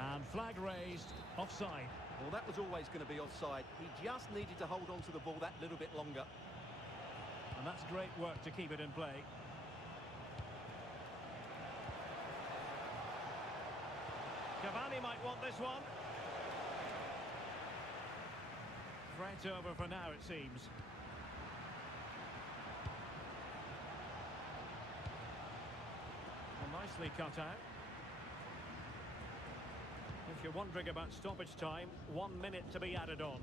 And flag raised, offside. Well, that was always going to be offside. He just needed to hold on to the ball that little bit longer. And that's great work to keep it in play. Cavani might want this one. Threat over for now, it seems. Well, nicely cut out. If you're wondering about stoppage time, 1 minute to be added on.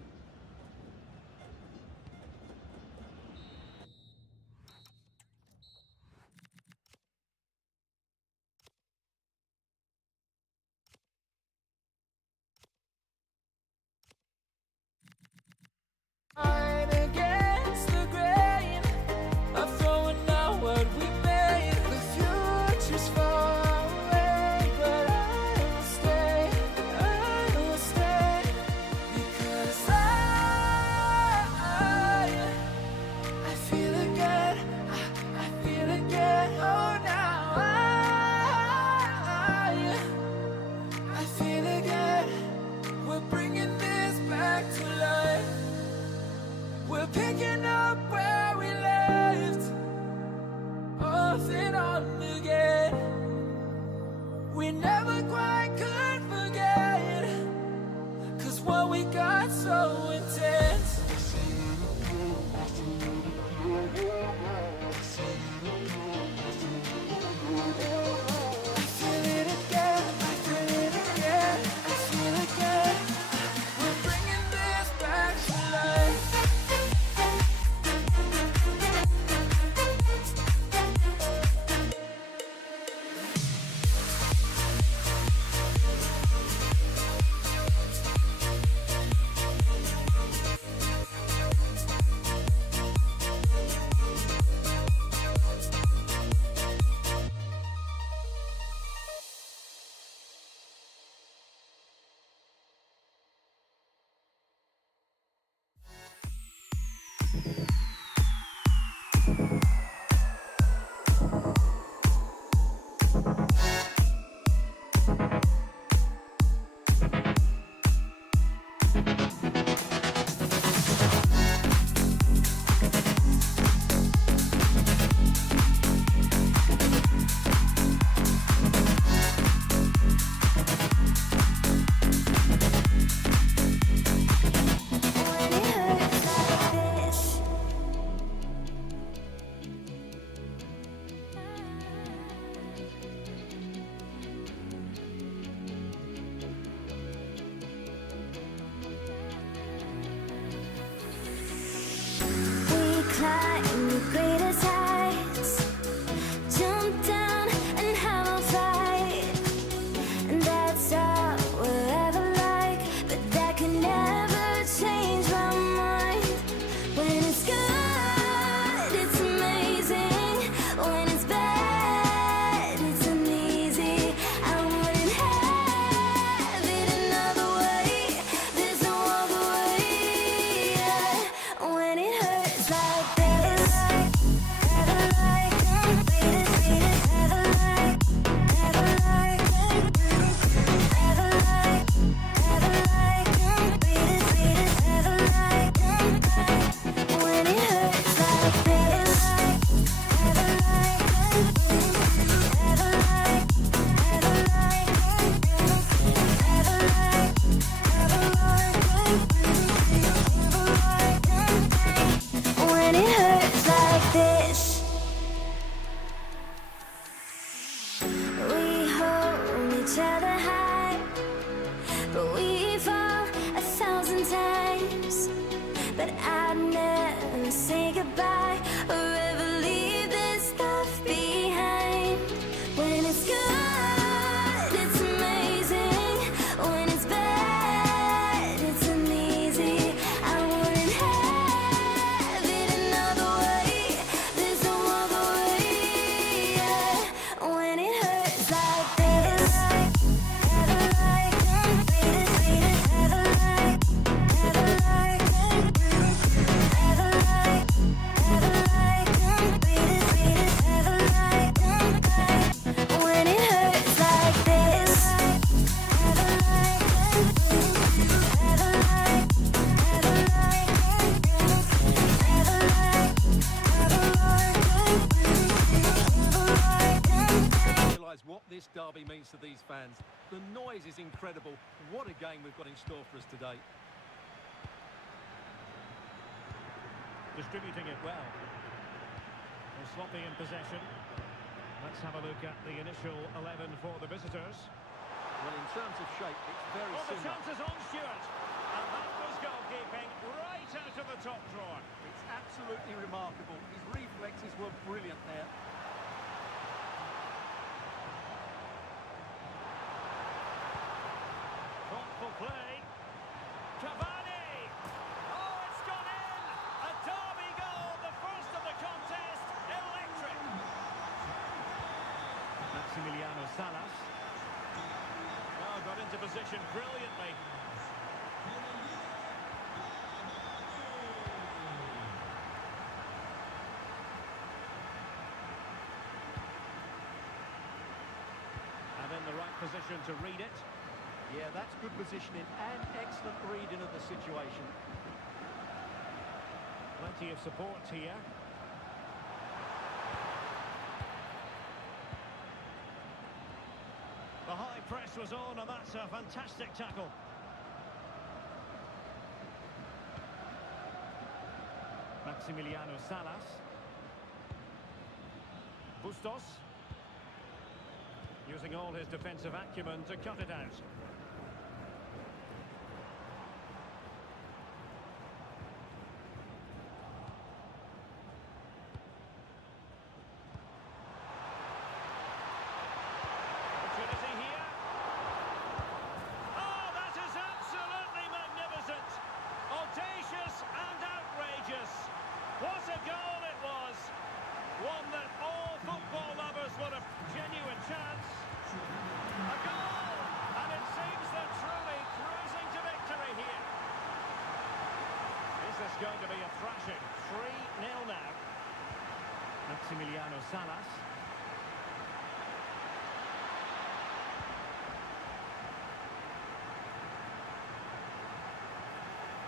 Against the grain of throwing out what we made. The future's far away, but I will stay, because I feel again, I feel again. Oh, now I feel again. We're bringing this back to life. We're picking up where we left off and on again. We never quite could forget, 'cause what we got so intense. feel it again, I feel it again, I feel it again. We're bringing this back to life. Climb the greatest heights, jump down and have a fight, and that's all we'll ever like. But that can never change my mind. When it's good, it's amazing. When it's bad, it's uneasy. I wouldn't have it another way. There's no other way. Yeah. When it hurts like this, never like, never like, never like, never like, never like, never like. When it hurts like this, never like, never like, never like, never like, when it hurts like this. We hold each other high, but we fall 1,000 times. But I'd never say goodbye or ever leave this stuff behind. When it's good, it's amazing. When it's bad, it's uneasy. I wouldn't have it another way. There's no other way. Yeah. When it hurts like this, never like, never like, never like, never like, never like, never like. When it hurts like this, never like, never like, never like, Realise what this derby means to these fans. The noise is incredible. What a game we've got in store for us today. Distributing it well. They're sloppy in possession. Let's have a look at the initial 11 for the visitors. Well, in terms of shape, it's very Oh, the similar. chance is on Stewart. And that was goalkeeping right out of the top drawer. It's absolutely remarkable. His reflexes were brilliant there. Thoughtful play. Cavani! Oh, it's gone in! A derby goal, the first of the contest. Electric! Maximiliano Salas. Oh, got into position brilliantly. And in the right position to read it. Yeah, that's good positioning and excellent reading of the situation. Plenty of support here. The high press was on, and that's a fantastic tackle. Maximiliano Salas. Bustos. Using all his defensive acumen to cut it out. Opportunity here. Oh, that is absolutely magnificent. Audacious and outrageous. What a goal it was. One that all football lovers would have. Genuine chance. A goal! And it seems they're truly cruising to victory here. Is this going to be a thrashing? 3-0 now. Maximiliano Salas.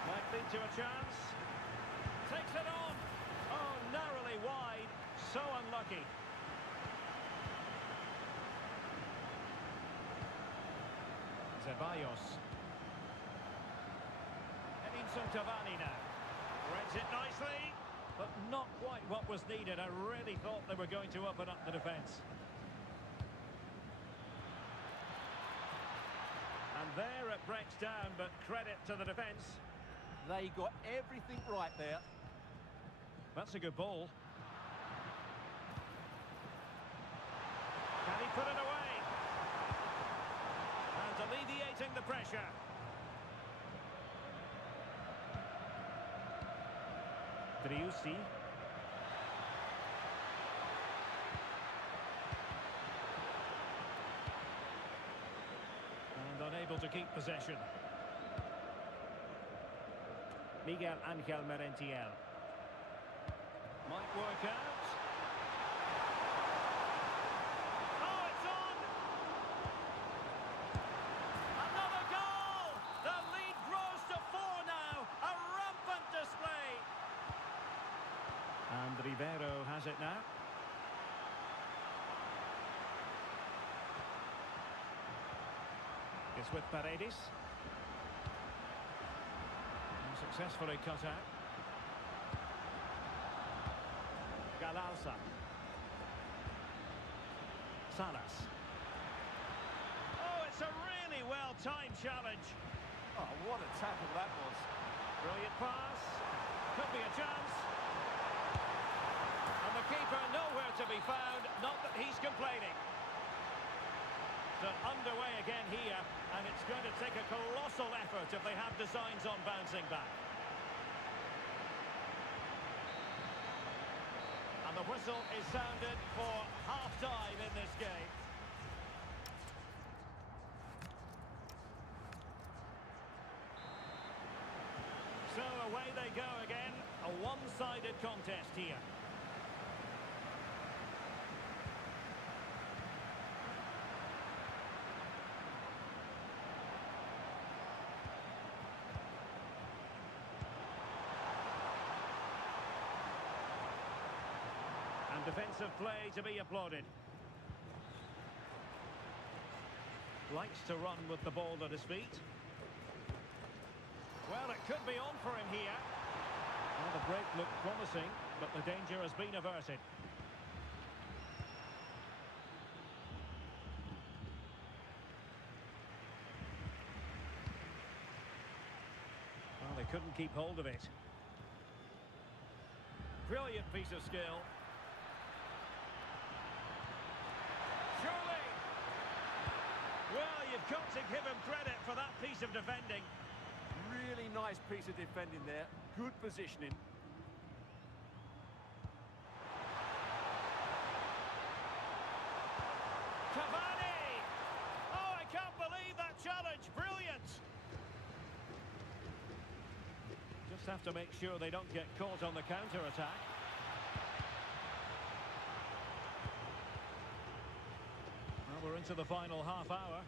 Might lead to a chance. Takes it on. Oh, narrowly wide. So unlucky. Ceballos. Edinson Cavani now. Reads it nicely, but not quite what was needed. I really thought they were going to open up the defence. And there it breaks down, but credit to the defence. They got everything right there. That's a good ball. Can he put it away? And alleviating the pressure. Driussi. And unable to keep possession. Miguel Angel Merentiel. Might work out. Oh, it's on! Another goal! The lead grows to 4 now. A rampant display. And Rivero has it now. It's with Paredes. And successfully cut out. Galarza. Salas. Oh, it's a really well-timed challenge. Oh, what a tackle that was. Brilliant pass. Could be a chance. And the keeper nowhere to be found. Not that he's complaining. So underway again here, and it's going to take a colossal effort if they have designs on bouncing back. And the whistle is sounded for half-time in this game. So away they go again, a one-sided contest here. And defensive play to be applauded. Likes to run with the ball at his feet. Well, it could be on for him here. Well, the break looked promising, but the danger has been averted. Well, they couldn't keep hold of it. Brilliant piece of skill. Surely! Well, you've got to give him credit for that piece of defending. Really nice piece of defending there. Good positioning. Cavani! Oh, I can't believe that challenge. Brilliant! Just have to make sure they don't get caught on the counter-attack. Well, we're into the final half hour.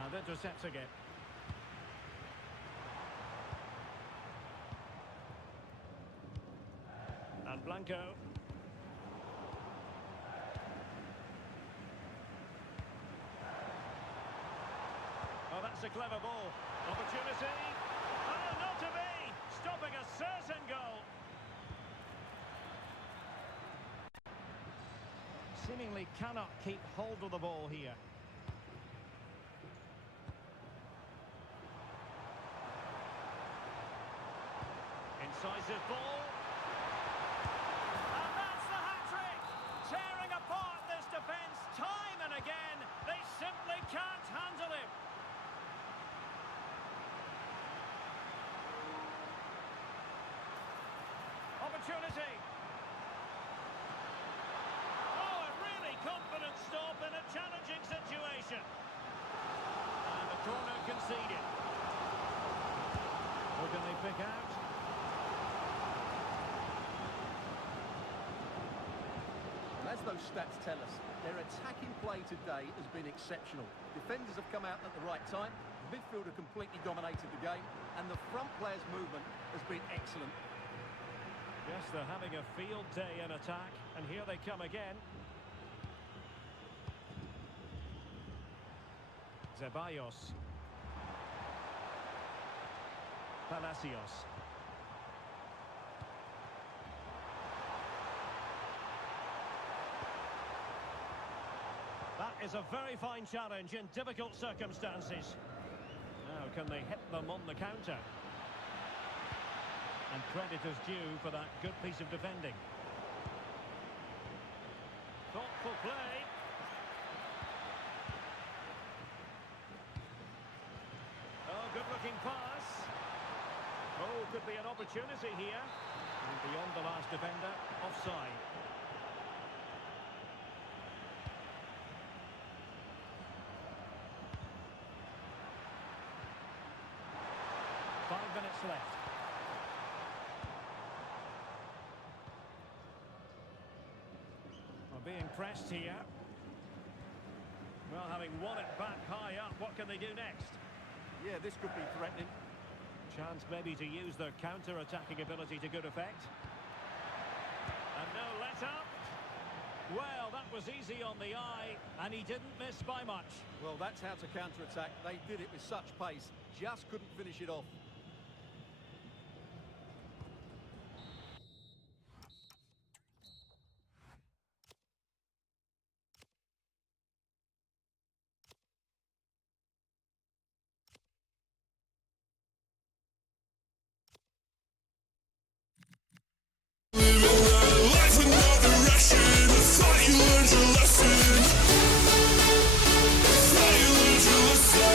And intercepts again. And Blanco. Oh, that's a clever ball. Opportunity. Oh, not to be. stopping a certain goal. Seemingly cannot keep hold of the ball here. Incisive ball. And that's the hat-trick! Tearing apart this defence time and again. They simply can't handle him. Opportunity. Oh, a really confident stop in a challenging situation. And the corner conceded. What can they pick out? As those stats tell us, their attacking play today has been exceptional. Defenders have come out at the right time, midfielder completely dominated the game, and the front players' movement has been excellent. Yes, they're having a field day in attack, and here they come again. Ceballos. Palacios. That is a very fine challenge in difficult circumstances. Now, can they hit them on the counter? And credit is due for that good piece of defending. Thoughtful play. Oh, good-looking pass. Oh, could be an opportunity here. And beyond the last defender, offside. Five minutes left. Well, being pressed here. Well, having won it back high up, what can they do next? Yeah, this could be threatening. Chance maybe to use their counter-attacking ability to good effect. And no let-up. Well, that was easy on the eye, and he didn't miss by much. Well, that's how to counter-attack. They did it with such pace, just couldn't finish it off. Life with no direction. I thought you learned your lesson. I thought you learned your lesson.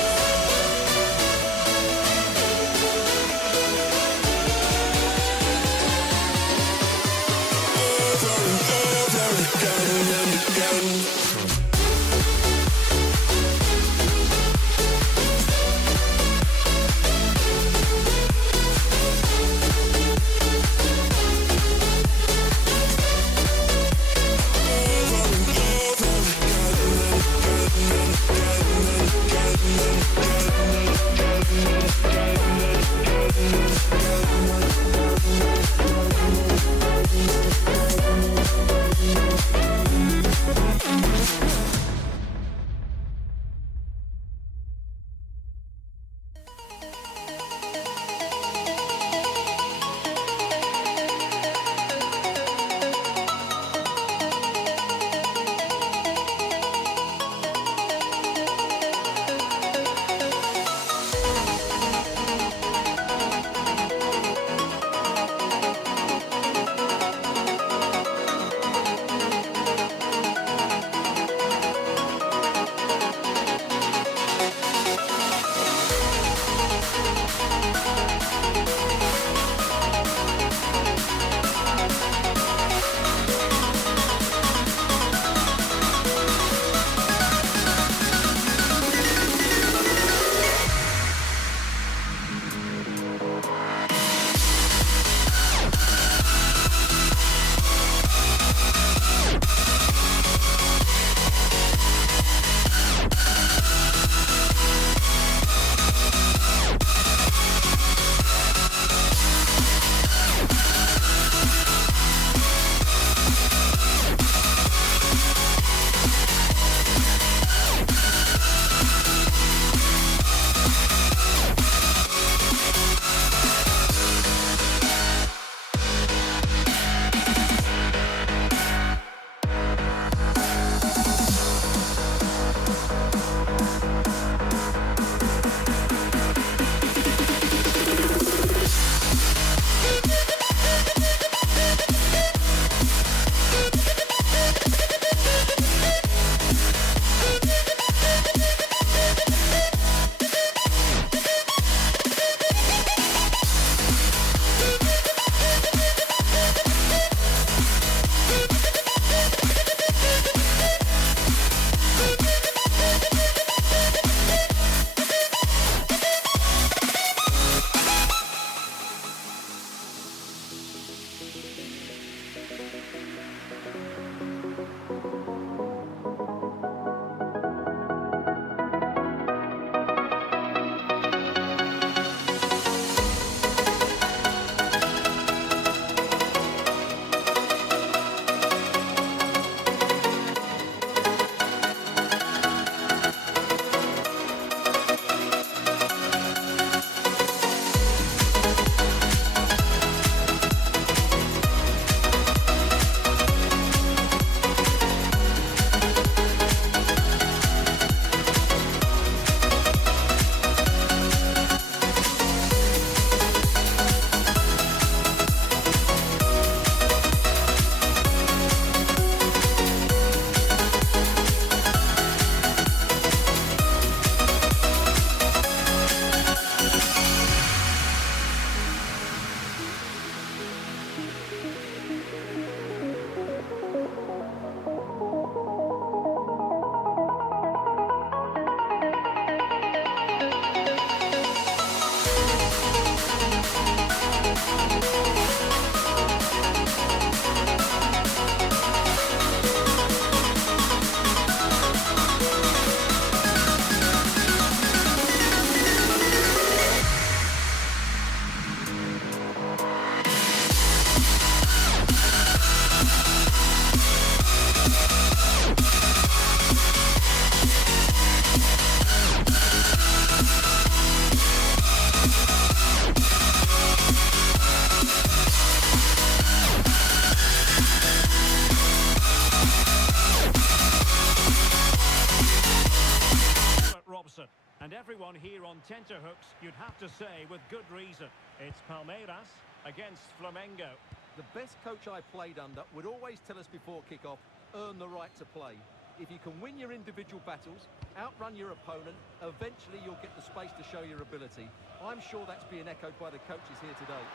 tenterhooks, you'd have to say, with good reason. It's Palmeiras against Flamengo. The best coach I played under would always tell us before kick-off, earn the right to play. If you can win your individual battles, outrun your opponent, eventually you'll get the space to show your ability. I'm sure that's being echoed by the coaches here today.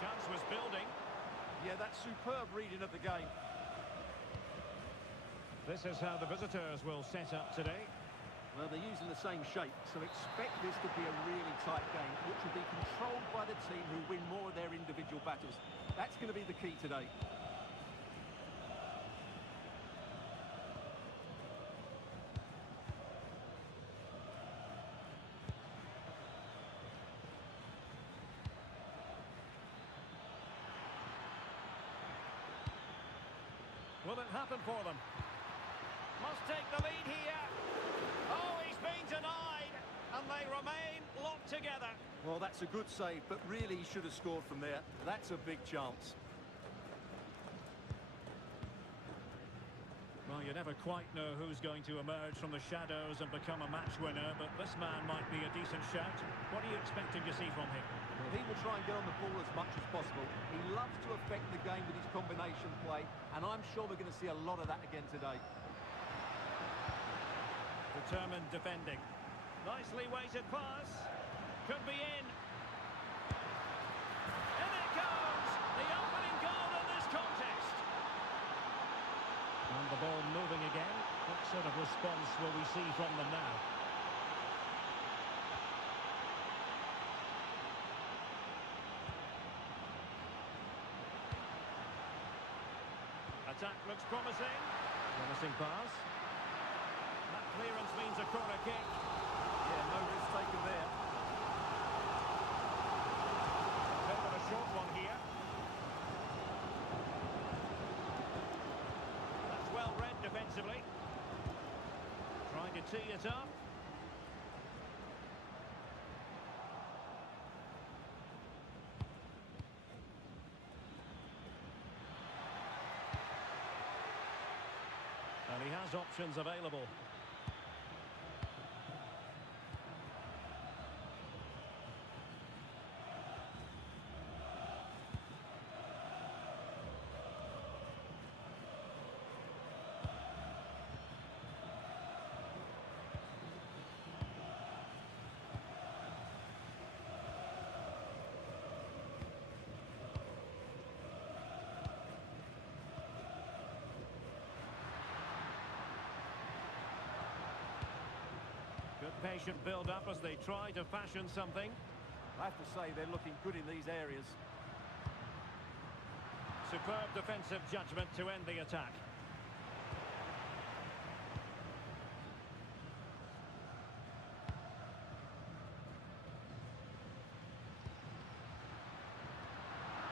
Chance was building. Yeah, that's superb reading of the game. This is how the visitors will set up today. Well, they're using the same shape, so expect this to be a really tight game, which will be controlled by the team who win more of their individual battles. That's going to be the key today. Will it happen for them? Must take the lead here. Oh, he's been denied, and they remain locked together. Well, that's a good save, but really he should have scored from there. That's a big chance. Well, you never quite know who's going to emerge from the shadows and become a match winner, but this man might be a decent shout. What are you expecting to see from him? Well, he will try and get on the ball as much as possible. He loves to affect the game with his combination play, and I'm sure we're going to see a lot of that again today. Determined defending. Nicely weighted pass. Could be in. In it goes! The opening goal in this contest. And the ball moving again. What sort of response will we see from them now? Attack looks promising. Promising pass. That clearance means a corner kick. Yeah, no risk taken there. Bit of a short one here. That's well read defensively. Trying to tee it up. And he has options available. Good patient build-up as they try to fashion something. I have to say they're looking good in these areas. Superb defensive judgment to end the attack.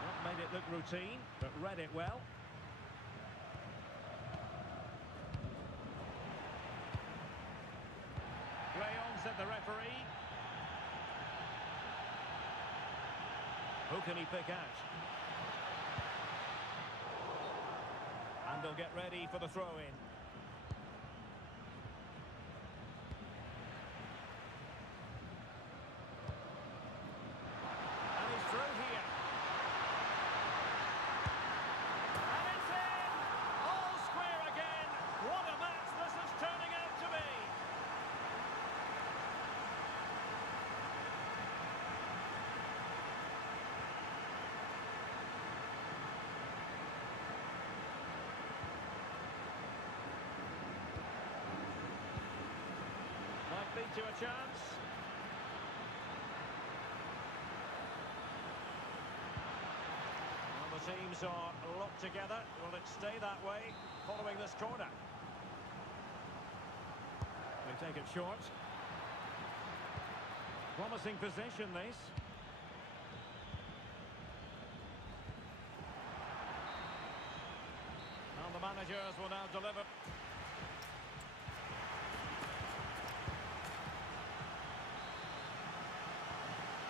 Not made it look routine, but read it well. Leon's at the referee. Who can he pick out? And they'll get ready for the throw-in. And he's through here. And it's in! All square again. What a match this is turning out to be. Might lead to a chance. Well, the teams are locked together. Will it stay that way following this corner? They take it short. Promising possession, this. And the managers will now deliver.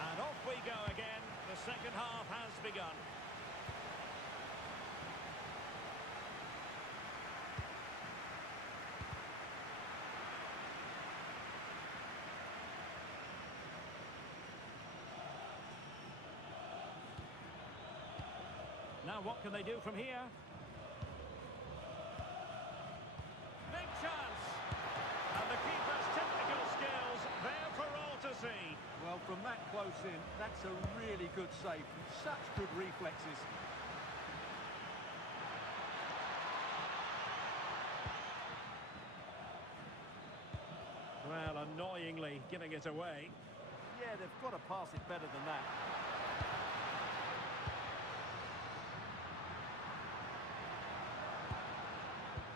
And off we go again. The second half has begun. Now, what can they do from here? Big chance! And the keeper's technical skills there for all to see. Well, from that close in, that's a really good save. Such good reflexes. Well, annoyingly giving it away. Yeah, they've got to pass it better than that.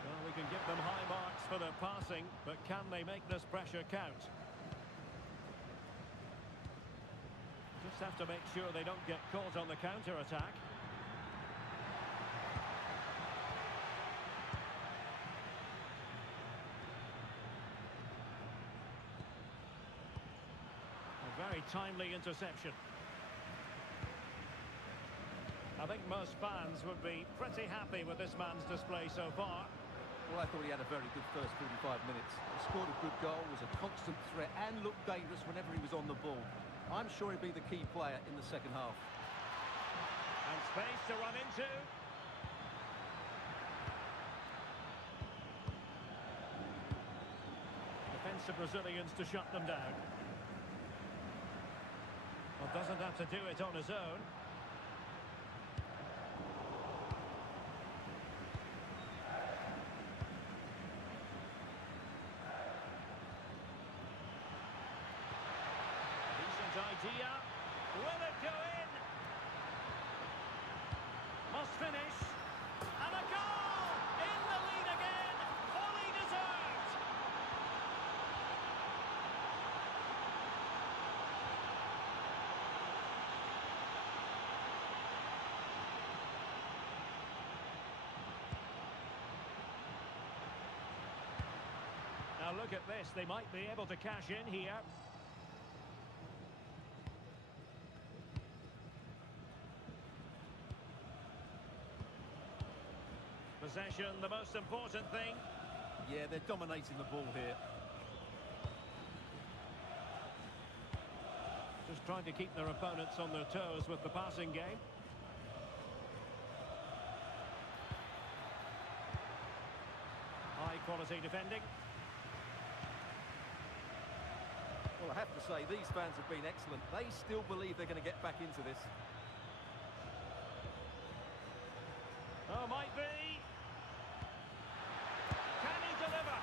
Well, we can give them high marks for their passing, but can they make this pressure count? Just have to make sure they don't get caught on the counter-attack. Very timely interception. I think most fans would be pretty happy with this man's display so far. Well, I thought he had a very good first 45 minutes. He scored a good goal, was a constant threat, and looked dangerous whenever he was on the ball. I'm sure he'll be the key player in the second half. And space to run into. Defensive Brazilians to shut them down. Well, doesn't have to do it on his own. Decent idea. Will it go in? Must finish. And a goal! In the lead again. Fully deserved. Now look at this, they might be able to cash in here. Possession, the most important thing. Yeah, they're dominating the ball here. Just trying to keep their opponents on their toes with the passing game. High quality defending. Well, I have to say, these fans have been excellent. They still believe they're going to get back into this. Oh, might be. Can he deliver?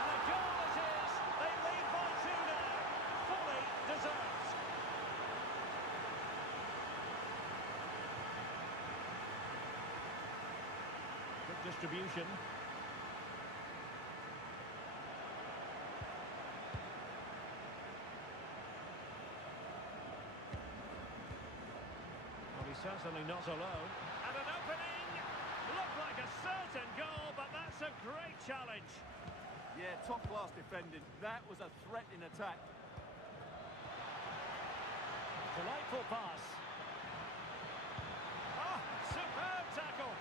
And a goal it is. They lead by 2 now. Fully deserved. Good distribution. Well, he's certainly not alone. And an opening. Looked like a certain goal, but that's a great challenge. Yeah, top-class defending. That was a threat in attack. Delightful pass. Oh, superb tackle.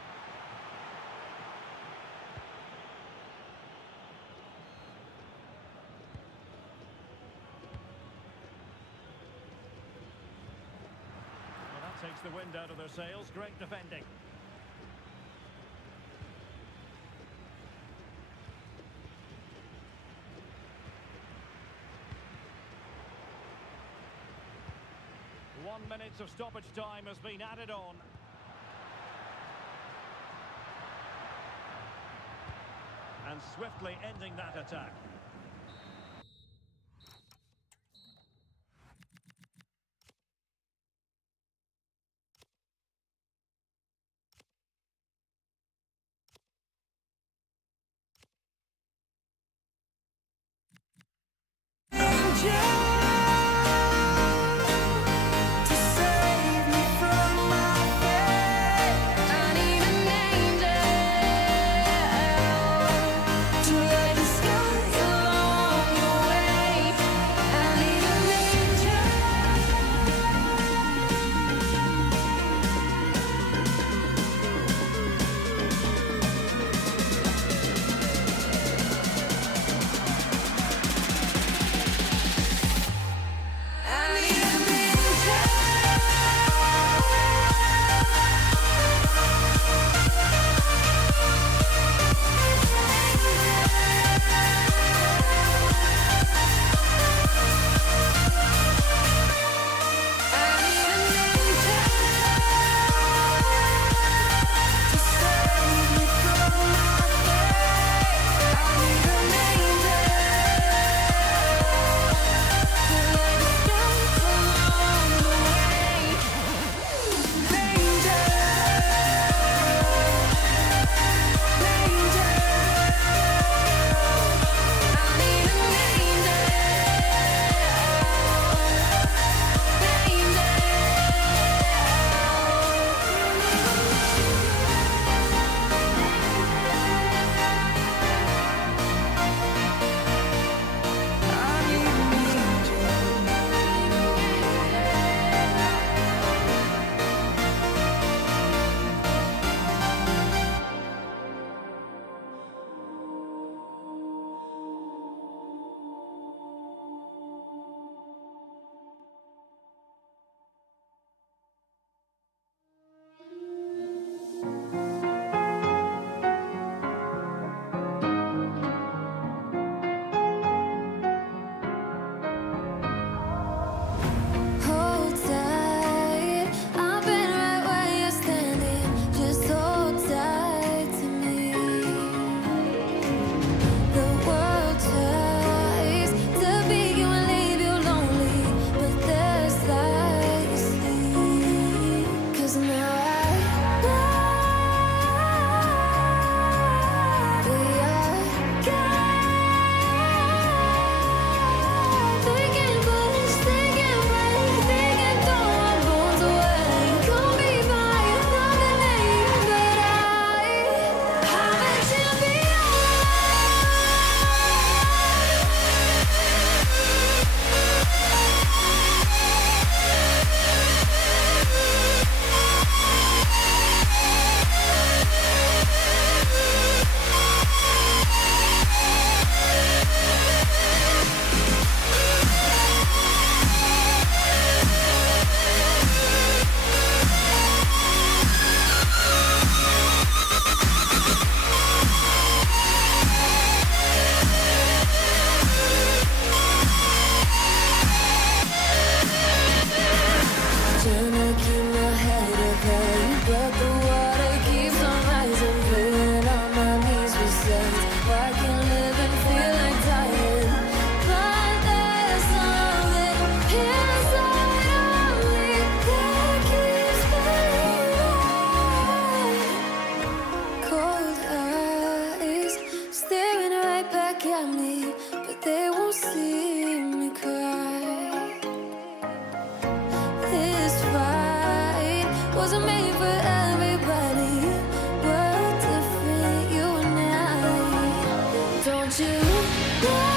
Well, that takes the wind out of their sails. Great defending. One minute of stoppage time has been added on. And swiftly ending that attack. To save me from my fate, I need an angel to light the sky along the way. I need an angel. at me, but they won't see me cry. This fight wasn't made for everybody. We're different, you and I. Don't you know?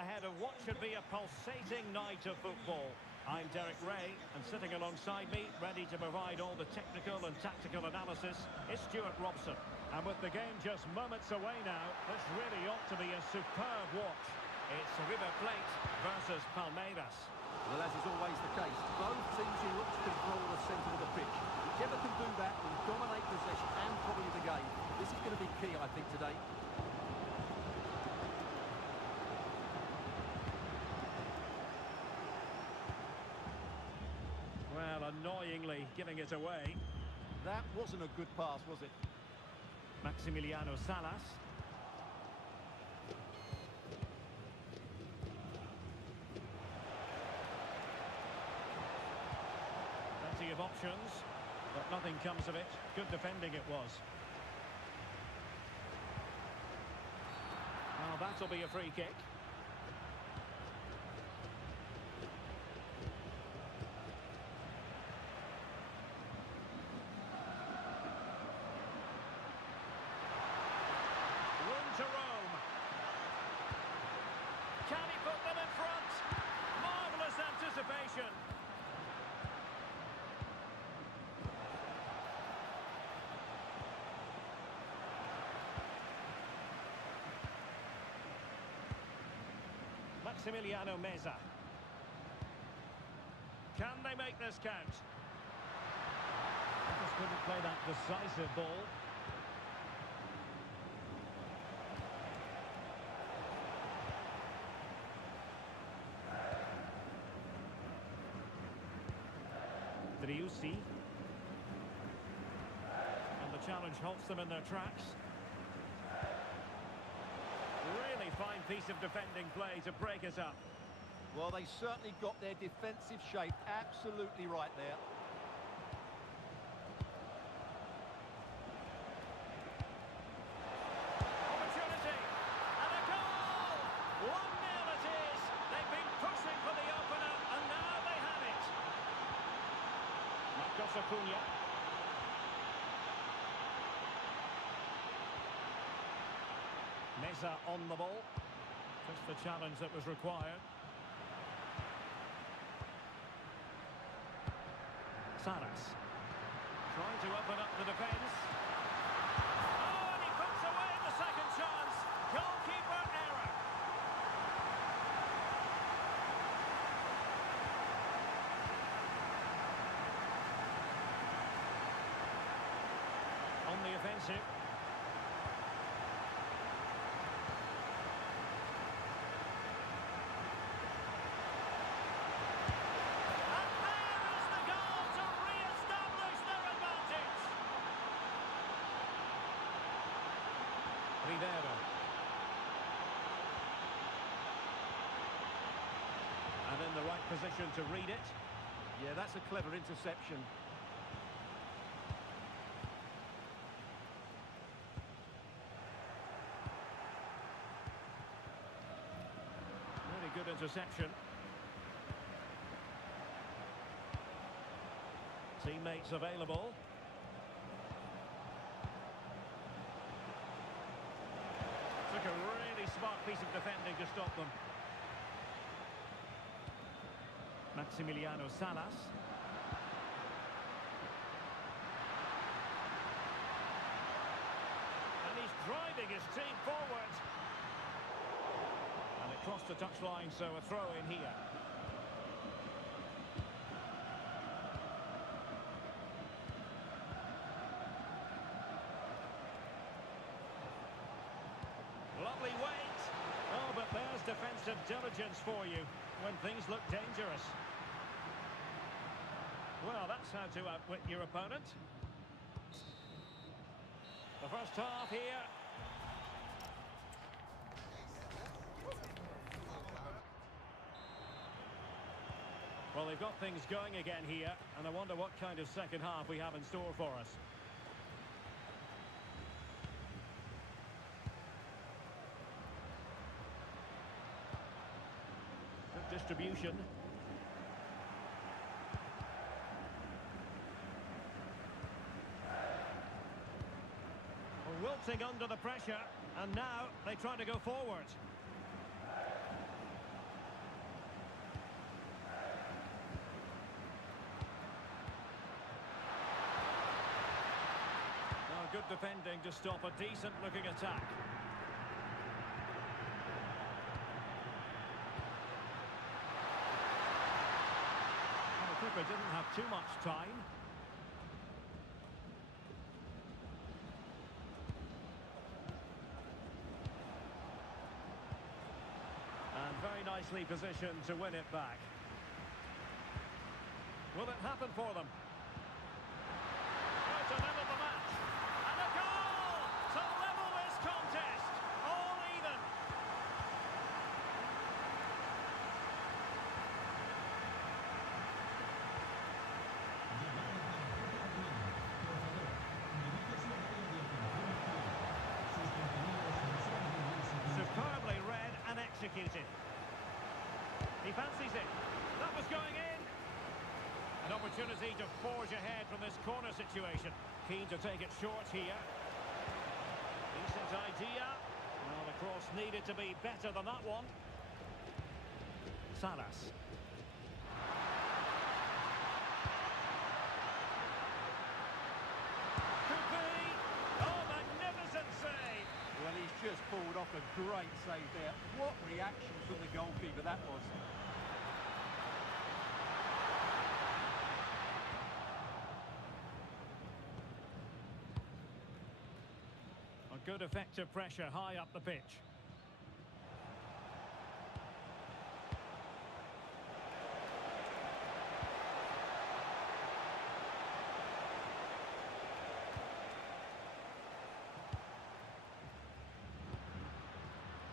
Ahead of what should be a pulsating night of football. I'm Derek Ray, and sitting alongside me, ready to provide all the technical and tactical analysis, is Stuart Robson. And with the game just moments away now, this really ought to be a superb watch. It's River Plate versus Palmeiras. Well, as is always the case, both teams who look to control the centre of the pitch. Whichever can do that will dominate possession and probably the game. This is going to be key, I think, today. Well, annoyingly giving it away. That wasn't a good pass, was it? Maximiliano Salas. Plenty of options, but nothing comes of it. Good defending it was. Well, that'll be a free kick. To Rome. Can he put them in front? Marvellous anticipation. Maximiliano Meza. Can they make this count? Just couldn't play that decisive ball. Driussi. And the challenge halts them in their tracks. Really fine piece of defending play to break us up. Well, they certainly got their defensive shape absolutely right there. Opportunity. And a goal! 1-0 it is. They've been pushing for the opener, and now they have it. Marcos Acuna. Meza on the ball. Just the challenge that was required. Salas. Trying to open up the defence. Oh, and he puts away the second chance. Goalkeeper error. On the offensive. And there is the goal to re-establish their advantage. Rivero. And in the right position to read it. Yeah, that's a clever interception. Really good interception. Teammates available. Took a really smart piece of defending to stop them. Maximiliano Salas. And he's driving his team forward. And it crossed the touchline, so a throw in here. Lovely weight. Oh, but there's defensive diligence for you when things look dangerous. Well, that's how to outwit your opponent. The first half here. Well, they've got things going again here, and I wonder what kind of second half we have in store for us. Good distribution. Wilting under the pressure, and now they try to go forward. Good defending to stop a decent-looking attack. Well, the keeper didn't have too much time. And very nicely positioned to win it back. Will it happen for them? To level the match. And a goal to level this contest. All even. Superbly read and executed. He fancies it. That was going in. An opportunity to forge ahead from this corner situation. Keen to take it short here. Decent idea. Well, the cross needed to be better than that one. Salas. Could be. Oh, magnificent save. Well, he's just pulled off a great save there. What reaction from the goalkeeper that was. Good effective pressure high up the pitch.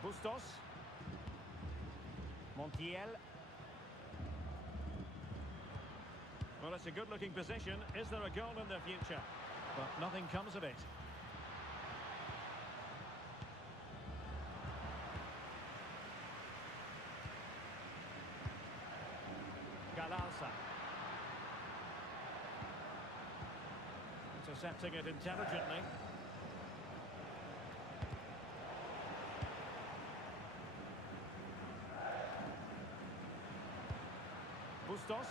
Bustos. Montiel. Well, it's a good-looking position. Is there a goal in the future? But nothing comes of it. Galalsa. Intercepting it intelligently. Bustos.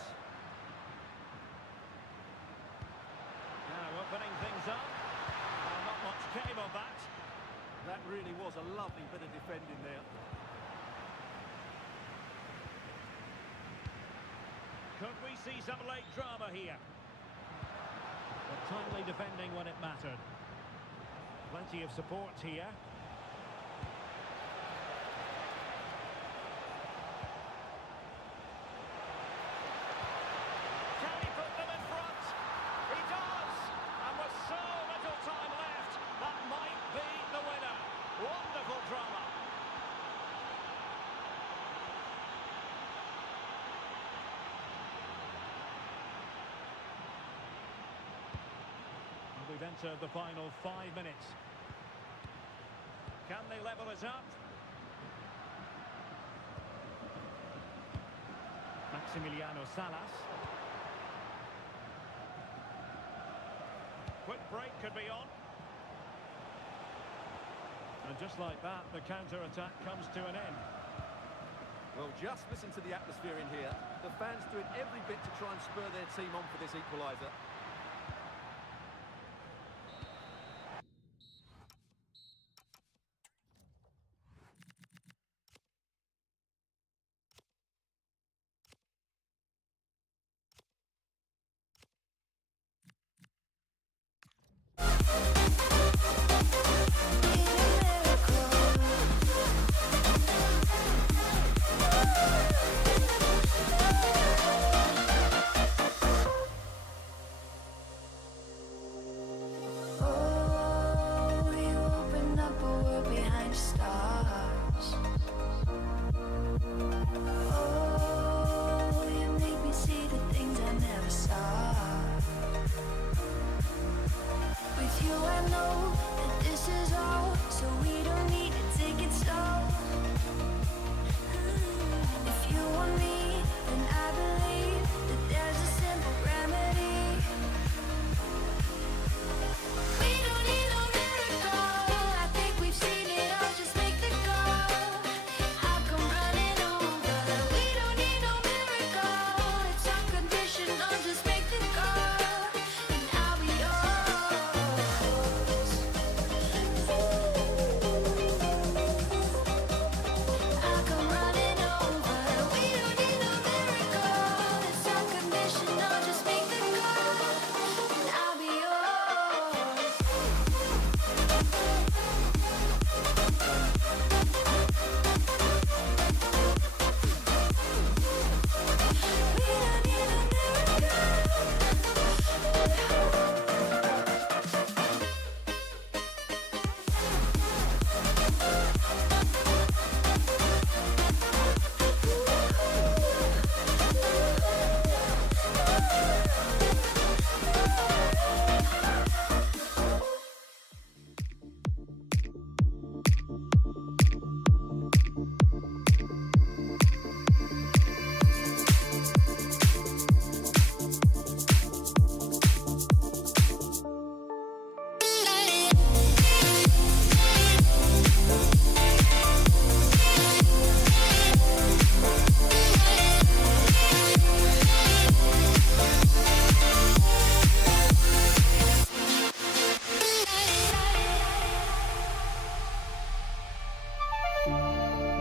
Now opening things up. Well, not much came of that. That really was a lovely bit of defending there. Could we see some late drama here? But timely defending when it mattered. Plenty of support here. Can he put them in front? He does! And with so little time left, that might be the winner. Wonderful drama. We've entered the final 5 minutes. Can they level it up? Maximiliano Salas. Quick break could be on. And just like that, the counter-attack comes to an end. Well, just listen to the atmosphere in here. The fans doing every bit to try and spur their team on for this equaliser. I know that this is all, so we don't need to take it slow. If you want me, then I believe that there's a simple remedy. We don't need no miracle. I think we've seen it all. Just make the call. I'll come running over. We don't need no miracle. It's unconditional. Just make the call, and I'll be yours. I'll come running over. We don't need no miracle. It's unconditional. Just make the call, and I'll be yours. We don't need a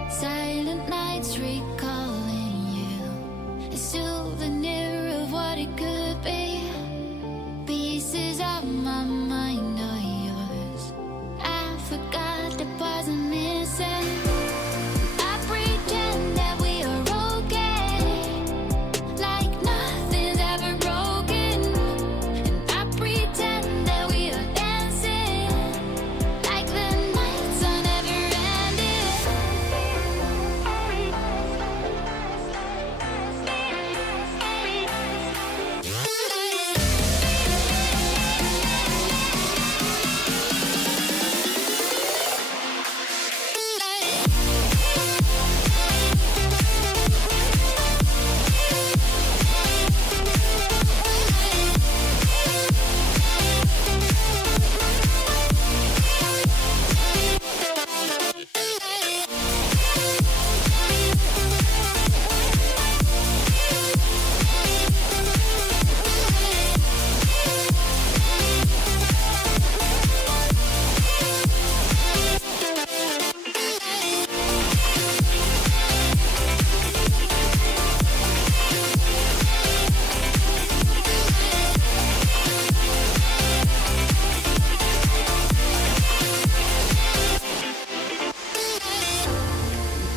silent nights recalling you, a souvenir of what it could be. Pieces of my mind are yours. I forgot the parts I'm missing. I pretend that we are okay, like nothing's ever broken. And I pretend that we are dancing, like the nights are never ending.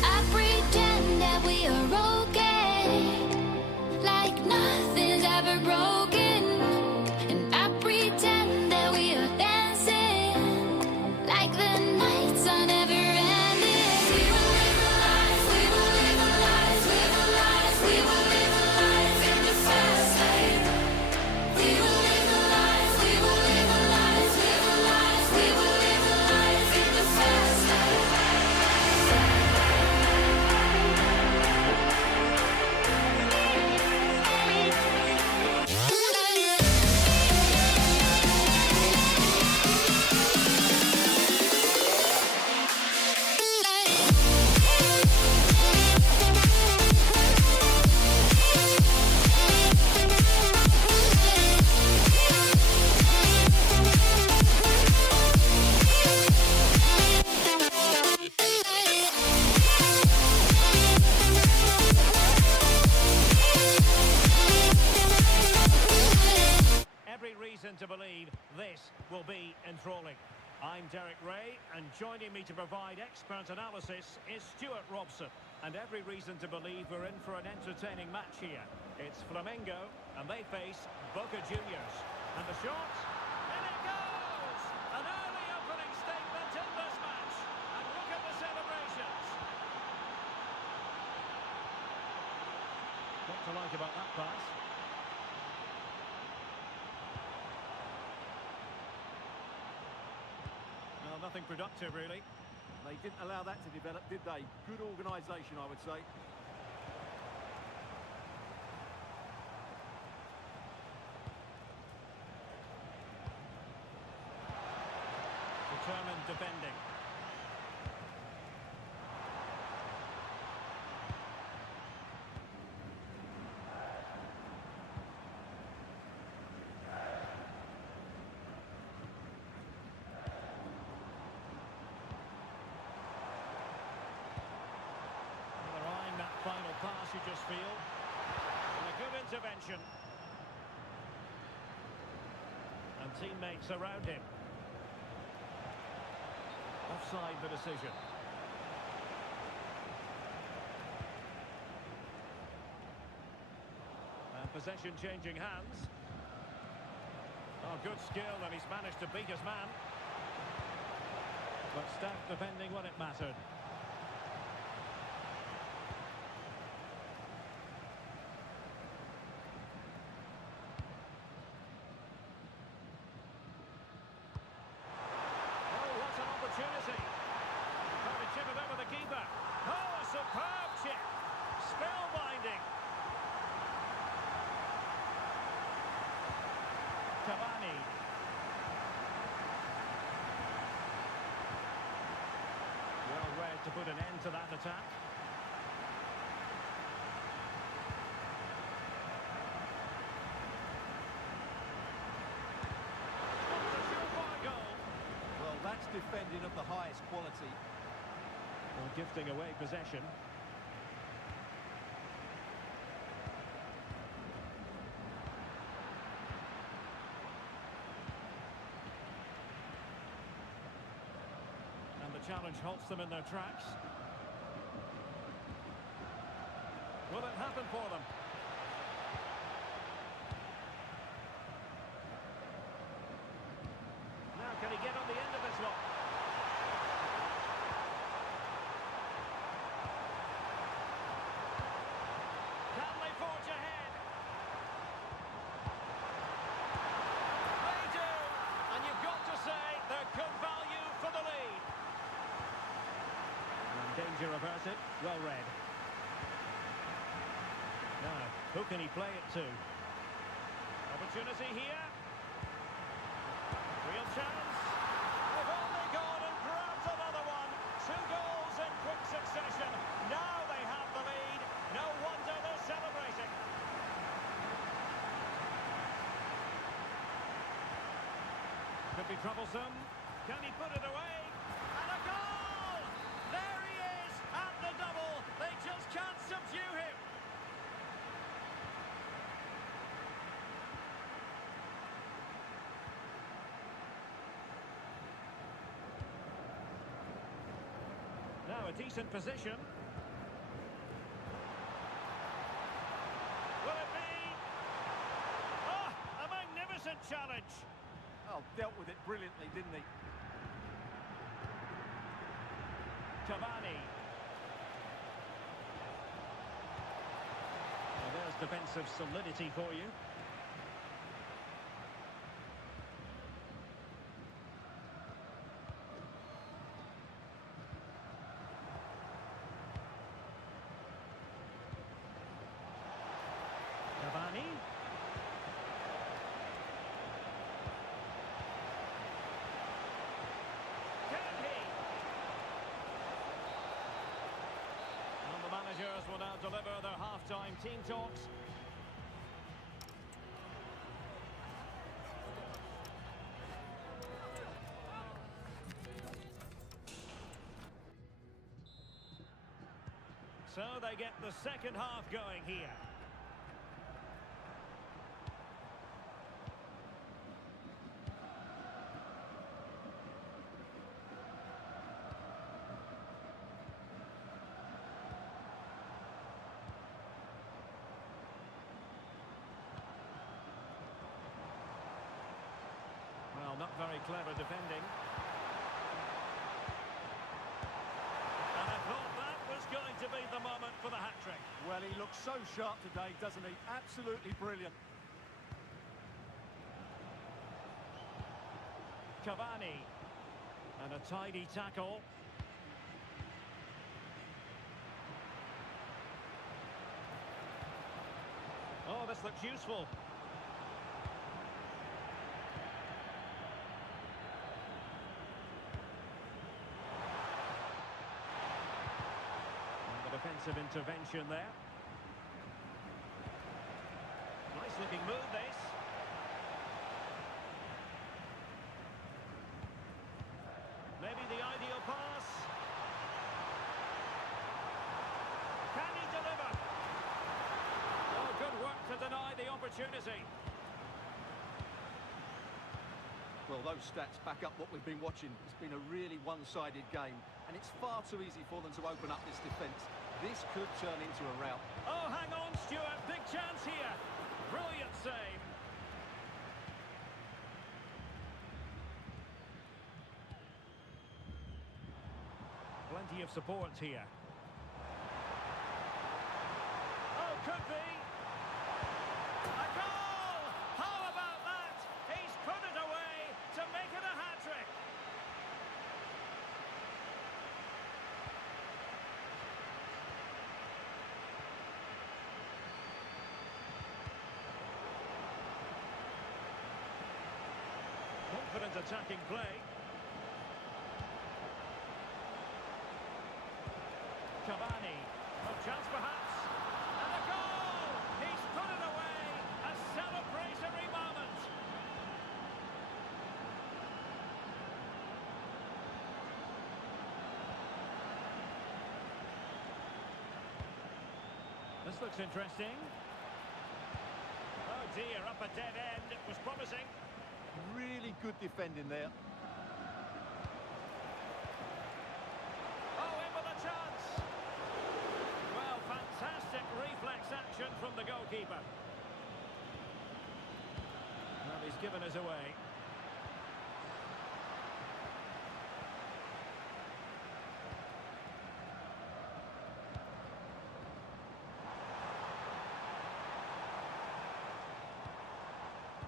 I pretend that we are okay, like nothing's ever broken. And I pretend that we are dancing, like the nights are never ending. We will live a life, we will live a life, live a life, we will live a life in the fast lane. We will live a life, we will live a life, live a life, we will live a life in the fast lane. Every reason to believe this will be enthralling. I'm Derek Ray, and joining me to provide expert analysis is Stuart Robson. And every reason to believe we're in for an entertaining match here. It's Flamengo, and they face Boca Juniors. And the shot, and it goes! An early opening statement in this match. And look at the celebrations. What to like about that pass? nothing productive, really. They didn't allow that to develop, did they? Good organisation, I would say. Determined defending. Final pass, you just feel. And a good intervention. And teammates around him. Offside the decision. And possession changing hands. Oh, good skill, and he's managed to beat his man. But stout defending when it mattered. Opportunity. Trying to chip it over the keeper. Oh, a superb chip. Spellbinding. Cavani. Well read to put an end to that attack. That's defending of the highest quality. Well, gifting away possession. And the challenge halts them in their tracks. Will it happen for them? Now, can he get on the end of this one? Can they forge ahead? They do! And you've got to say they're good value for the lead. And danger averted. Well read. Now, who can he play it to? Opportunity here. Real chance. They've only gone and grabbed another one. 2 goals in quick succession. Now they have the lead. No wonder they're celebrating. Could be troublesome. Can he put it away? And a goal! There he is at the double. They just can't subdue him. Now a decent position. Will it be? Oh, a magnificent challenge. Oh, dealt with it brilliantly, didn't he? Cavani. Well, there's defensive solidity for you. Cavani. Can he? And the managers will now deliver their half-time team talks. So they get the second half going here. Well, not very clever defending. And I thought that was going to be the moment for the hat-trick. Well, he looks so sharp today, doesn't he? Absolutely brilliant. Cavani. And a tidy tackle. Oh, this looks useful. And the defensive intervention there. Nice looking move, this. Maybe the ideal pass. Can he deliver? Oh, good work to deny the opportunity. Well, those stats back up what we've been watching. It's been a really one-sided game, and it's far too easy for them to open up this defence. This could turn into a rout. Oh, hang on, Stuart. Big chance here. Brilliant save. Plenty of support here. Oh, could be. A goal! How about that? He's put it away to make it a hat-trick. Confident attacking play. Cavani. A chance perhaps. And a goal! He's put it away. A celebratory moment. This looks interesting. Oh dear, up a dead end. It was promising. Really good defending there. Oh, in with a chance. Well, fantastic reflex action from the goalkeeper. Well, he's given us away.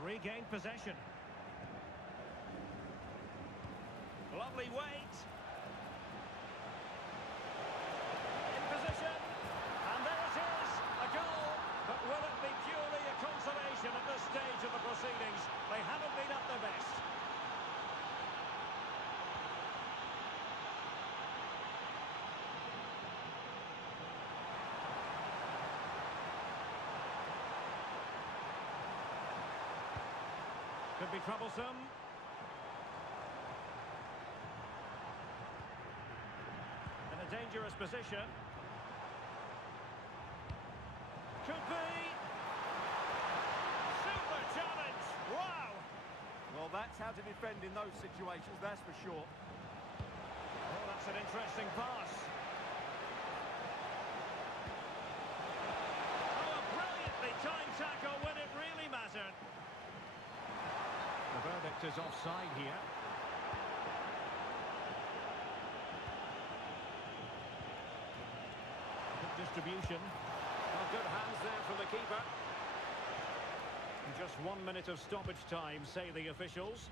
Regained possession. Lovely weight. In position. And there it is. A goal. But will it be purely a consolation at this stage of the proceedings? They haven't been at their best. Could be troublesome. In a dangerous position. Could be. Super challenge. Wow. Well, that's how to defend in those situations, that's for sure. Oh, that's an interesting pass. Oh, a brilliantly timed tackle when it really mattered. The verdict is offside here. Good distribution. Oh, good hands there from the keeper. Just 1 minute of stoppage time, say the officials.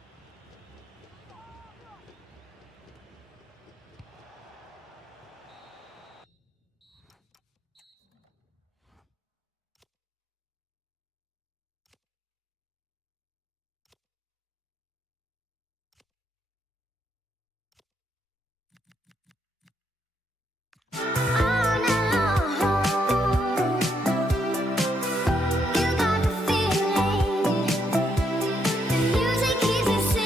Music keeps me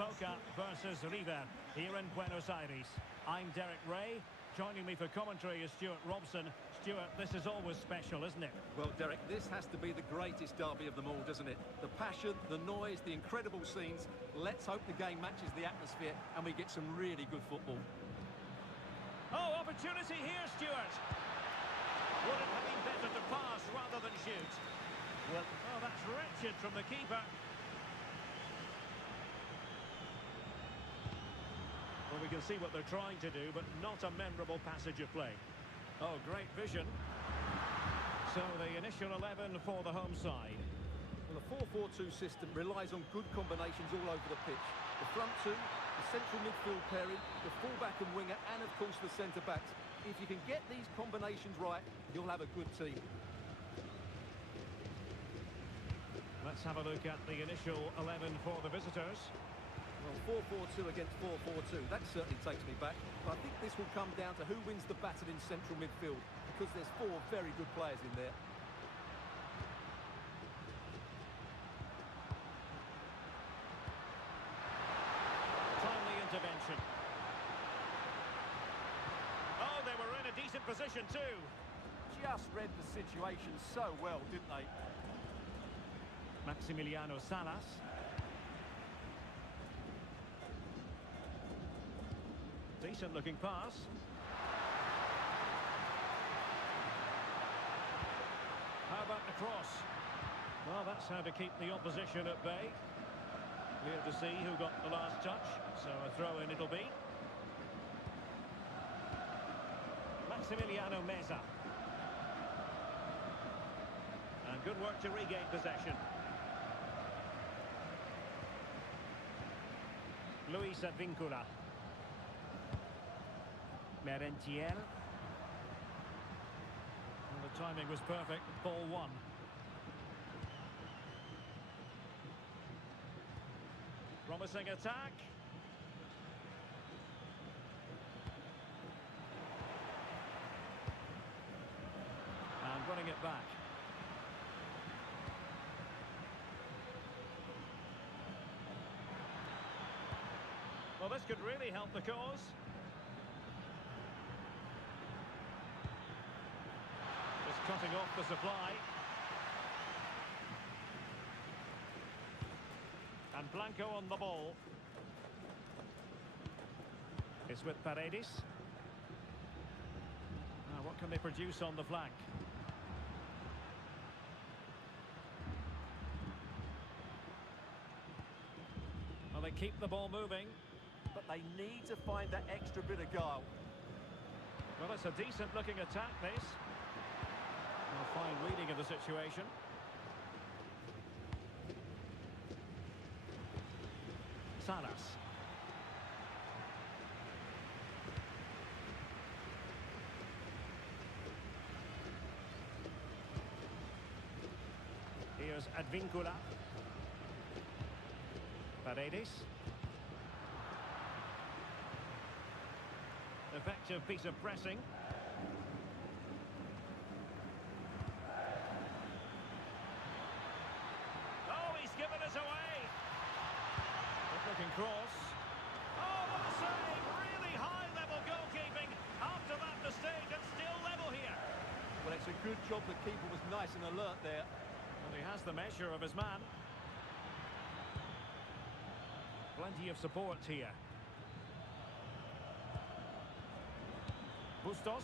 Boca versus River here in Buenos Aires. I'm Derek Ray. Joining me for commentary is Stuart Robson. Stuart, this is always special, isn't it? Well, Derek, this has to be the greatest derby of them all, doesn't it? The passion, the noise, the incredible scenes. Let's hope the game matches the atmosphere and we get some really good football. Oh, opportunity here, Stuart. Would it have been better to pass rather than shoot? Well, oh, that's wretched from the keeper. Well, we can see what they're trying to do, but not a memorable passage of play. Oh, great vision. So the initial 11 for the home side. Well, the 4-4-2 system relies on good combinations all over the pitch. The front two, the central midfield pairing, the fullback and winger, and of course the centre-backs. If you can get these combinations right, you'll have a good team. Let's have a look at the initial 11 for the visitors. Well, 4-4-2 against 4-4-2, that certainly takes me back. But I think this will come down to who wins the battle in central midfield, because there's four very good players in there. Timely intervention. Oh, they were in a decent position too. Just read the situation so well, didn't they? Maximiliano Salas. Decent looking pass. How about the cross? Well, that's how to keep the opposition at bay. Clear to see who got the last touch, so a throw-in it'll be. Maximiliano Meza. And good work to regain possession. Luis Advíncula. Merentiel. Well, the timing was perfect. Ball one. Promising attack. And running it back. Well, this could really help the cause. Just cutting off the supply. And Blanco on the ball. It's with Paredes. Now, what can they produce on the flank? Well, they keep the ball moving. But they need to find that extra bit of guile. Well, it's a decent-looking attack, this. A fine reading of the situation. Salas. Here's Advíncula. Paredes. Effective piece of pressing. Oh, he's given us away. Good-looking cross. Oh, what a save! Really high-level goalkeeping. After that mistake, it's still level here. Well, it's a good job the keeper was nice and alert there. And he has the measure of his man. Plenty of support here. Bustos.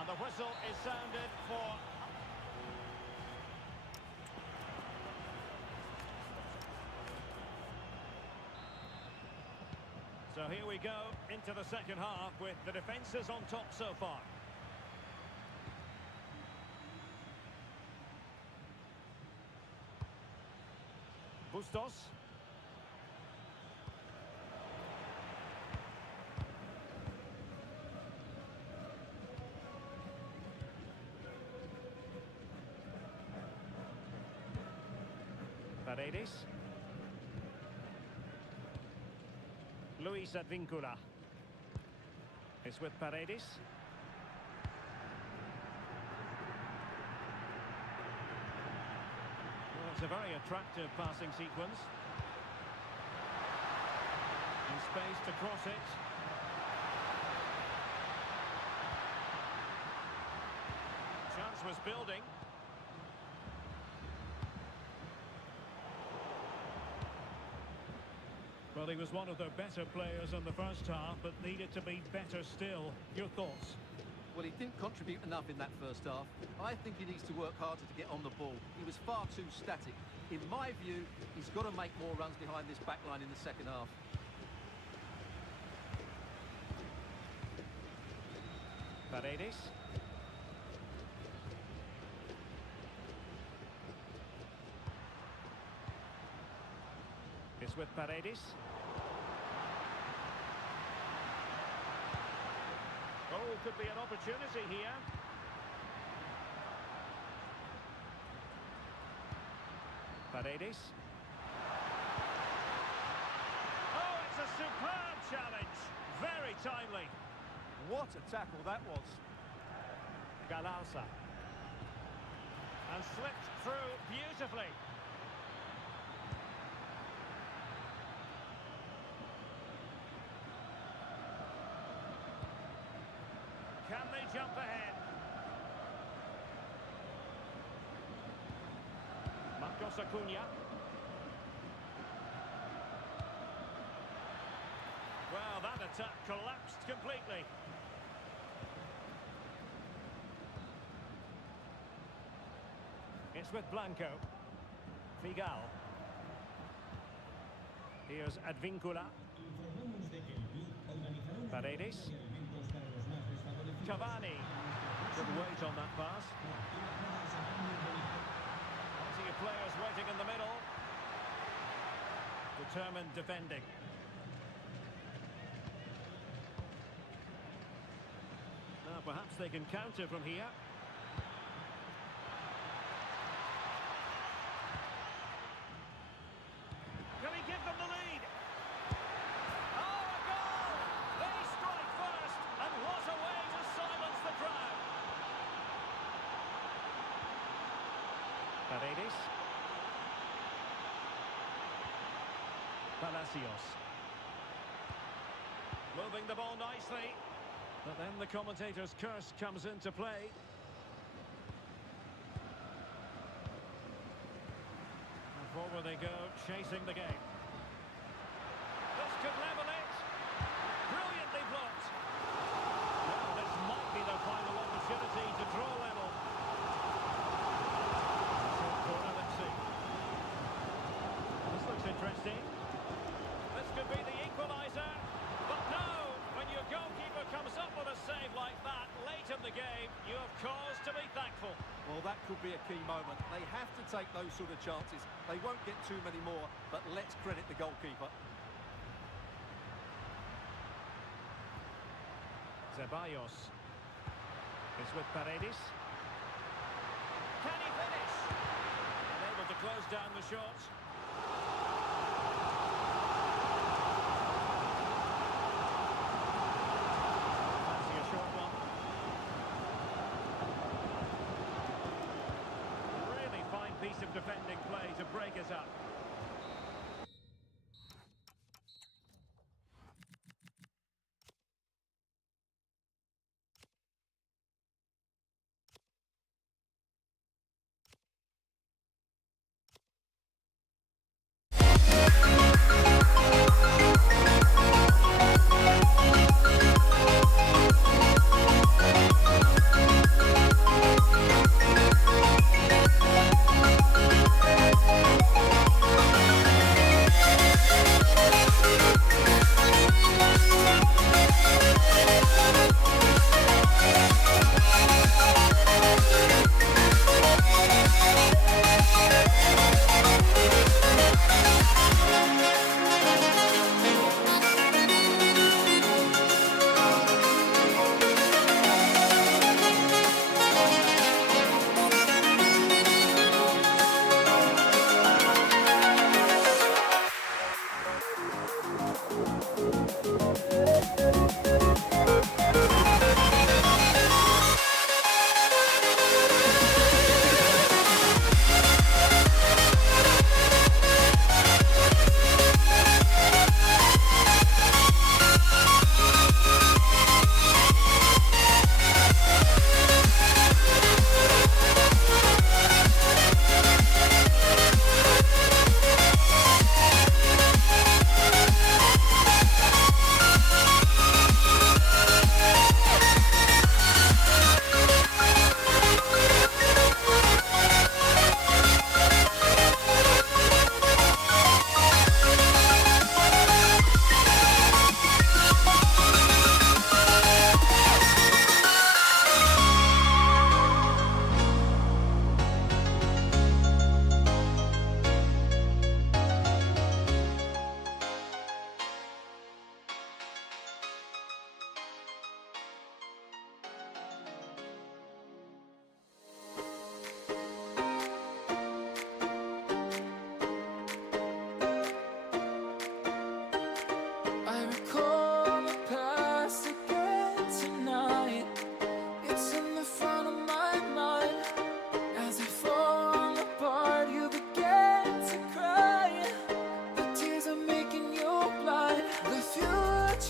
And the whistle is sounded for... So here we go into the second half with the defences on top so far. Bustos. Paredes. Luis Advíncula. It's with Paredes. it's a very attractive passing sequence. And space to cross it. Chance was building. Well, he was one of the better players in the first half, but needed to be better still. Your thoughts? Well, he didn't contribute enough in that first half. I think he needs to work harder to get on the ball. He was far too static. In my view, he's got to make more runs behind this back line in the second half. Paredes. It's with Paredes. Oh, could be an opportunity here. Paredes. Oh, it's a superb challenge. Very timely. What a tackle that was. Galarza. And slipped through beautifully. Can they jump ahead? Marcos Acuna. Well, that attack collapsed completely. It's with Blanco. Figal. Here's Advíncula. Paredes. Cavani. Good weight on that pass. Plenty of players waiting in the middle. Determined defending. Now perhaps they can counter from here. Can he give them the lead? Oh, a goal! They strike first, and what a way to silence the crowd. Paredes. Palacios. Moving the ball nicely. But then the commentator's curse comes into play. And forward they go, chasing the game. This could level it. Brilliantly blocked. Well, this might be the final opportunity to draw level. Short corner, let's see. This looks interesting. This could be the equaliser. But no, when your goalkeeper comes up with a save like that late in the game, you have cause to be thankful. Well, that could be a key moment. They have to take those sort of chances. They won't get too many more, but let's credit the goalkeeper. Ceballos is with Paredes. Can he finish? Unable to close down the shot. Fancy a short one. Really fine piece of defending play to break us up.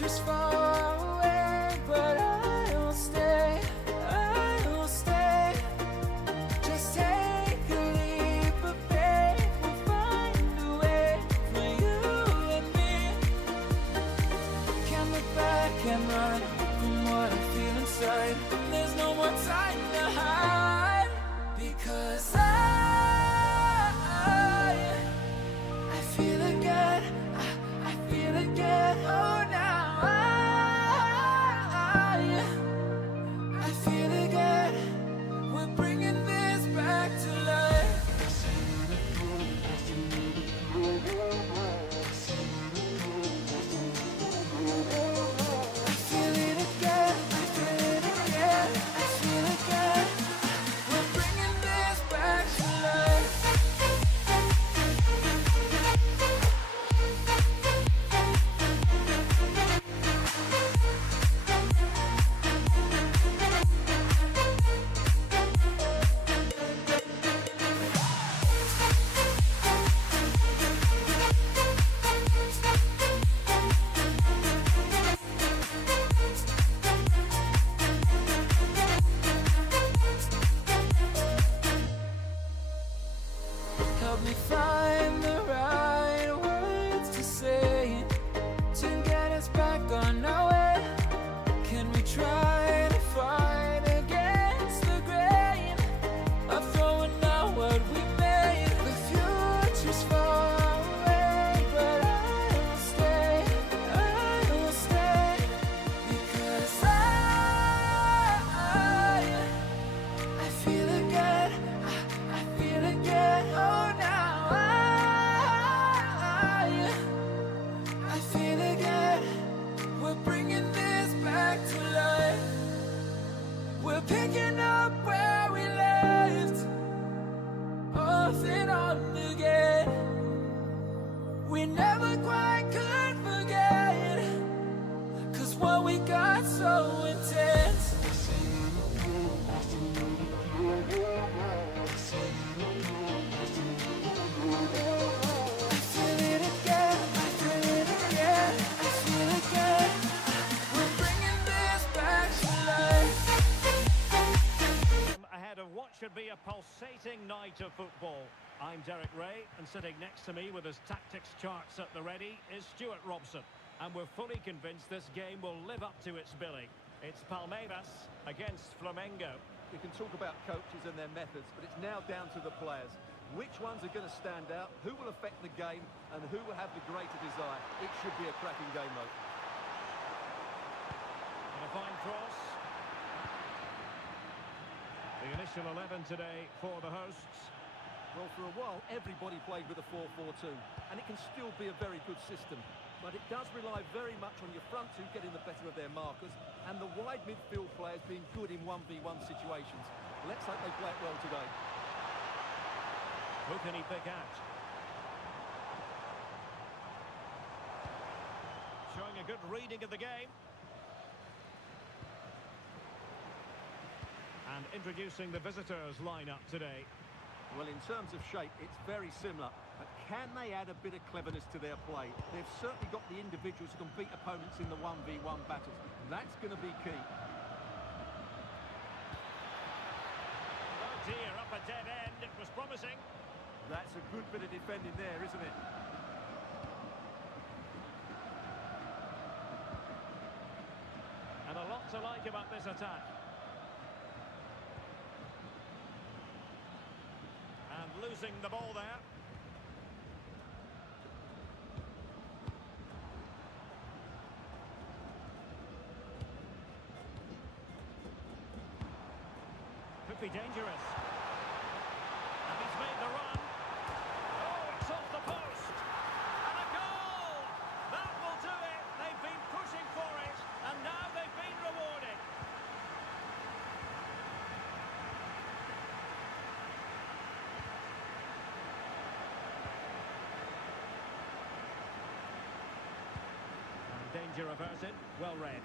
future's far away, but I'll stay, I'll stay. Just take a leap of faith, we'll find a way for you and me. Can't look back and run from what I feel inside. There's no more time to hide, because I feel again, I feel again. Oh, now I feel again. We're bringing this back to life. I feel it again, I feel it again, I feel again. We're bringing this back to life. Help me find the right words to say to get us back on our way. Can we try to fight against the grain of throwing out what we made? The future's far away, but I'll stay, I'll stay. Because I feel again, I feel again. Oh, now I feel again. We're bringing this back to life. We're picking up where we left off and on again. We never quite could forget, 'cause what we got so intense. I feel it again, I feel it again, I feel again. We're bringing this back to life. Ahead of what should be a pulsating night of football. I'm Derek Ray, and sitting next to me with his tactics charts at the ready is Stuart Robson. And we're fully convinced this game will live up to its billing. It's Palmeiras against Flamengo. We can talk about coaches and their methods, but it's now down to the players. Which ones are going to stand out, who will affect the game, and who will have the greater desire? It should be a cracking game, though. And a fine cross. The initial 11 today for the hosts. Well, for a while, everybody played with a 4-4-2, and it can still be a very good system. But it does rely very much on your front two getting the better of their markers, and the wide midfield players being good in 1v1 situations. Let's hope they play it well today. Who can he pick out? Showing a good reading of the game. And introducing the visitors lineup today. Well, in terms of shape, it's very similar. But can they add a bit of cleverness to their play? They've certainly got the individuals who can beat opponents in the 1v1 battles. That's going to be key. Oh dear, up a dead end. It was promising. That's a good bit of defending there, isn't it? And a lot to like about this attack. And losing the ball there. Could be dangerous. And he's made the run. Oh, it's off the post. And a goal! That will do it. They've been pushing for it, and now they've been rewarded. And danger averted. Well read.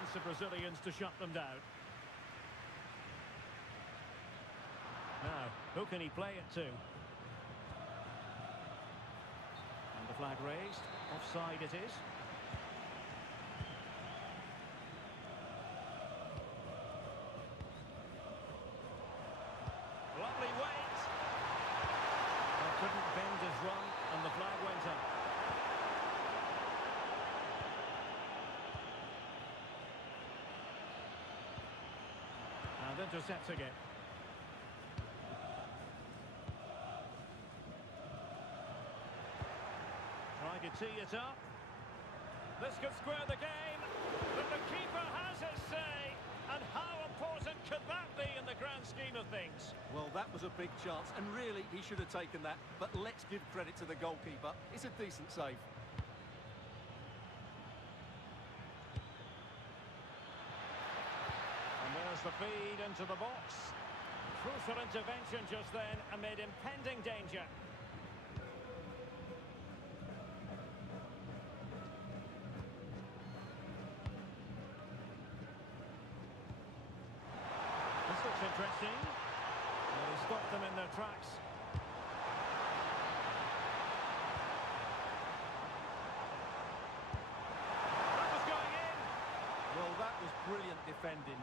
defensive Brazilians to shut them down. Now, who can he play it to? And the flag raised. Offside it is. Lovely weight. Well, couldn't bend his run, and the flag went up. And intercepting it. Trying to tee it up. This could square the game, but the keeper has his say. And how important could that be in the grand scheme of things? Well, that was a big chance, and really, he should have taken that. But let's give credit to the goalkeeper. It's a decent save. And there's the feed into the box. Crucial intervention just then amid impending danger. This looks interesting. Well, he stopped them in their tracks. That was going in. Well, that was brilliant defending.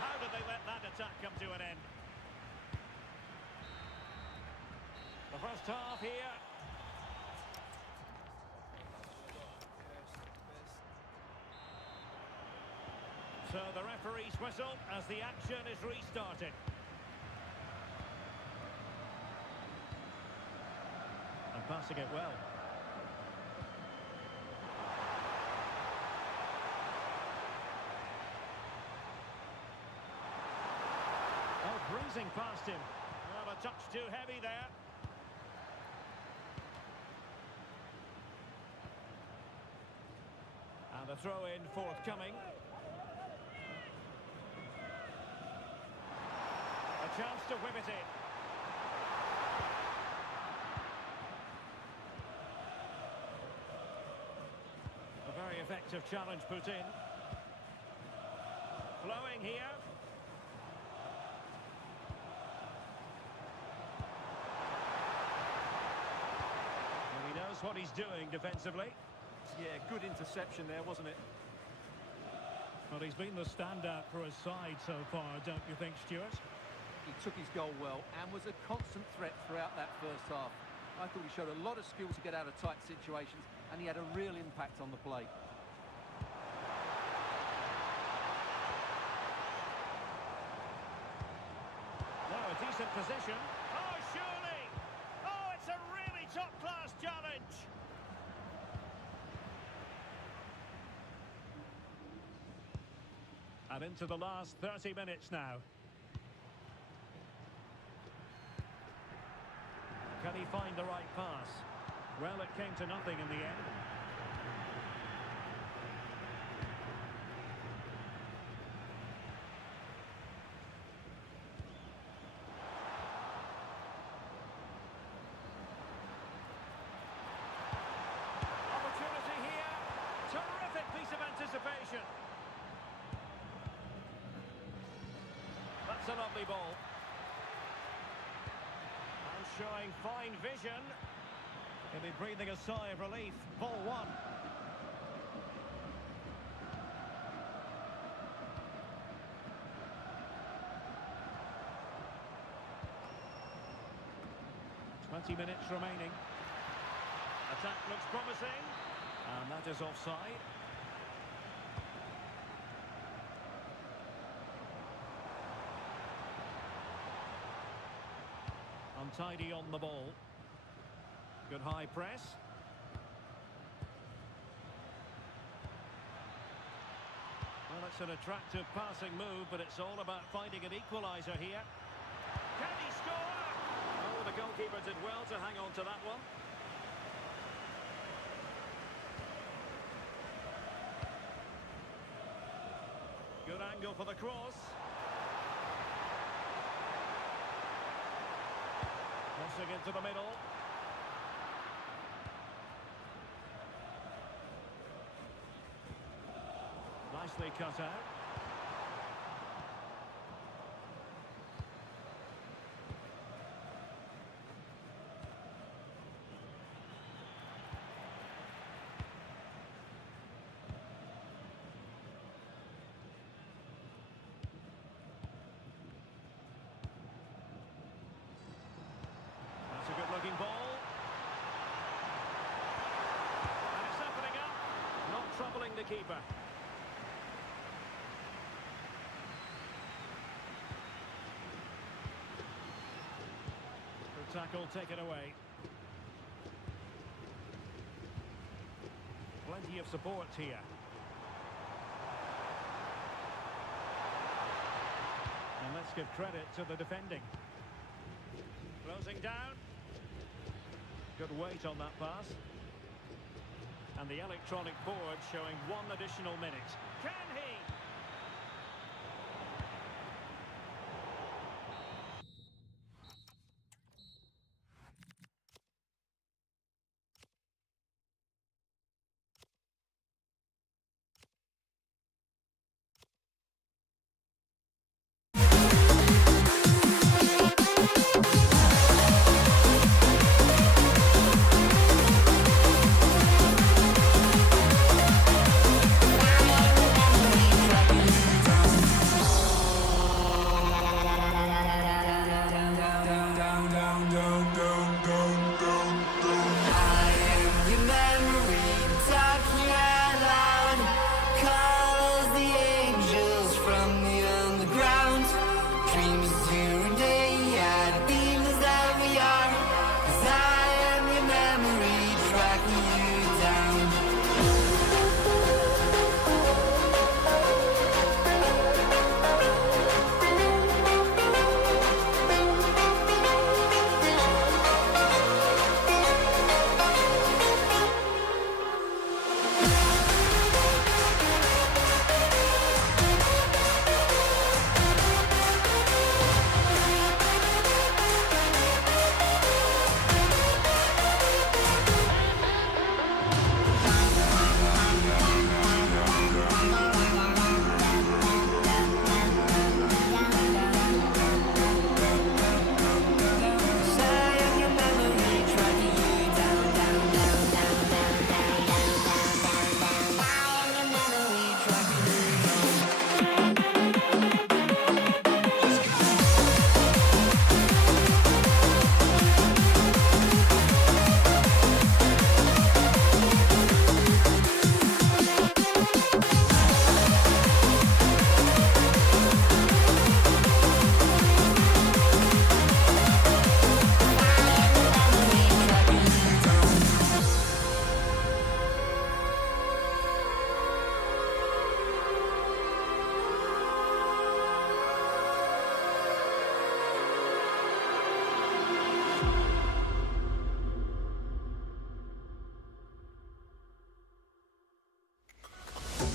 How did they let that attack come to an end? The first half here. So the referee's whistle as the action is restarted. And passing it well. Oh, bruising past him. Well, a touch too heavy there. And the throw-in forthcoming. A chance to whip it in. A very effective challenge put in. Flowing here. Well, he knows what he's doing defensively. Yeah, good interception there, wasn't it? Well, he's been the standout for his side so far, don't you think, Stuart? He took his goal well and was a constant threat throughout that first half. I thought he showed a lot of skill to get out of tight situations, and he had a real impact on the play. Now a decent position. Oh, surely! Oh, it's a really top-class challenge! And into the last 30 minutes now. Can he find the right pass? Well, it came to nothing in the end. Opportunity here. Terrific piece of anticipation. That's a lovely ball. Showing fine vision. He'll be breathing a sigh of relief. Ball one. "20 minutes remaining. Attack looks promising. And that is offside. Untidy on the ball. Good high press. Well, it's an attractive passing move, but it's all about finding an equaliser here. Can he score? Oh, the goalkeeper did well to hang on to that one. Good angle for the cross. moving into the middle. Nicely cut out. That's a good-looking ball. And it's opening up. Not troubling the keeper. Good tackle taken away. Plenty of support here. And let's give credit to the defending. Closing down. Good weight on that pass. And the electronic board showing 1 additional minute. Can he?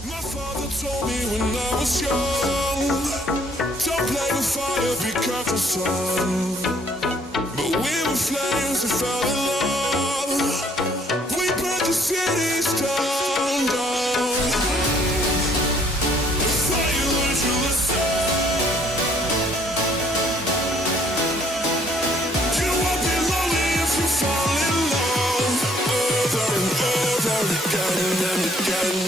My father told me when I was young, don't play with fire, be careful, son. But we were flames and fell in love. We burnt the cities down, down. The fire learned you listen. You won't be lonely if you fall in love. Over and over again and again.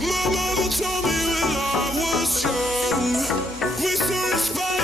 My mother told me when I was young, we still inspire.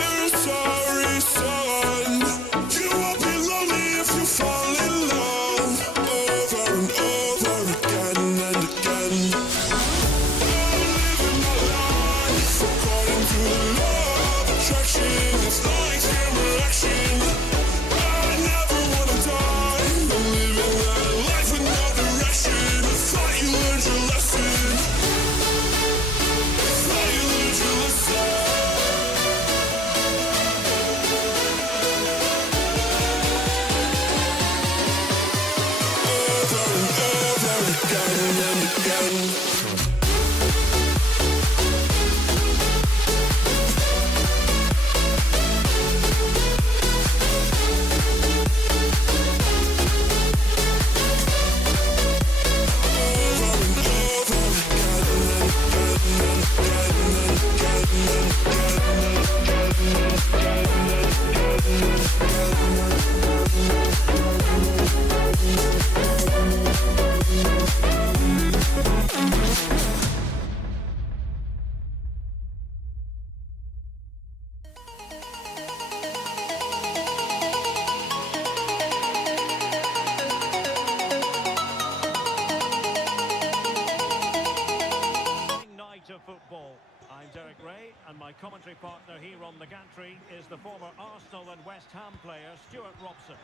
and my commentary partner here on the gantry is the former Arsenal and West Ham player Stuart Robson.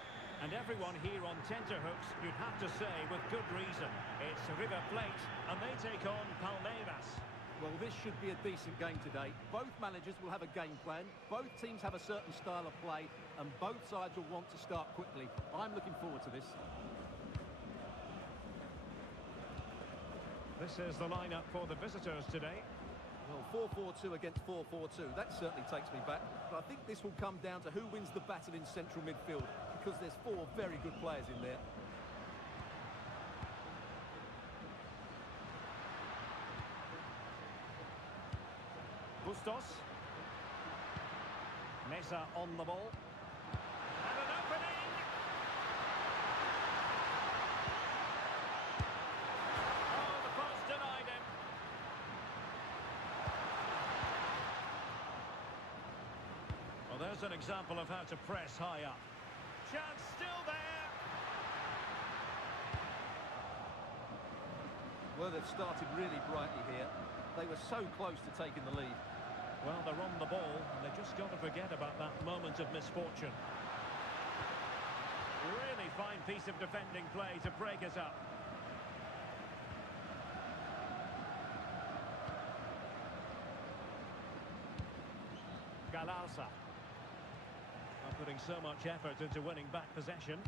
And everyone here on tenterhooks, you'd have to say, with good reason. It's River Plate, and they take on Palmeiras. Well, this should be a decent game today. Both managers will have a game plan, both teams have a certain style of play, and both sides will want to start quickly. I'm looking forward to this. This is the lineup for the visitors today. Well, 4-4-2 against 4-4-2, that certainly takes me back. But I think this will come down to who wins the battle in central midfield, because there's four very good players in there. Bustos. Mesa on the ball. And an opening! Oh, the post denied him. Well, there's an example of how to press high up. Chance still there. Well, they've started really brightly here. They were so close to taking the lead. Well, they're on the ball, and they've just got to forget about that moment of misfortune. Really fine piece of defending play to break us up. Galarza. Not putting so much effort into winning back possession.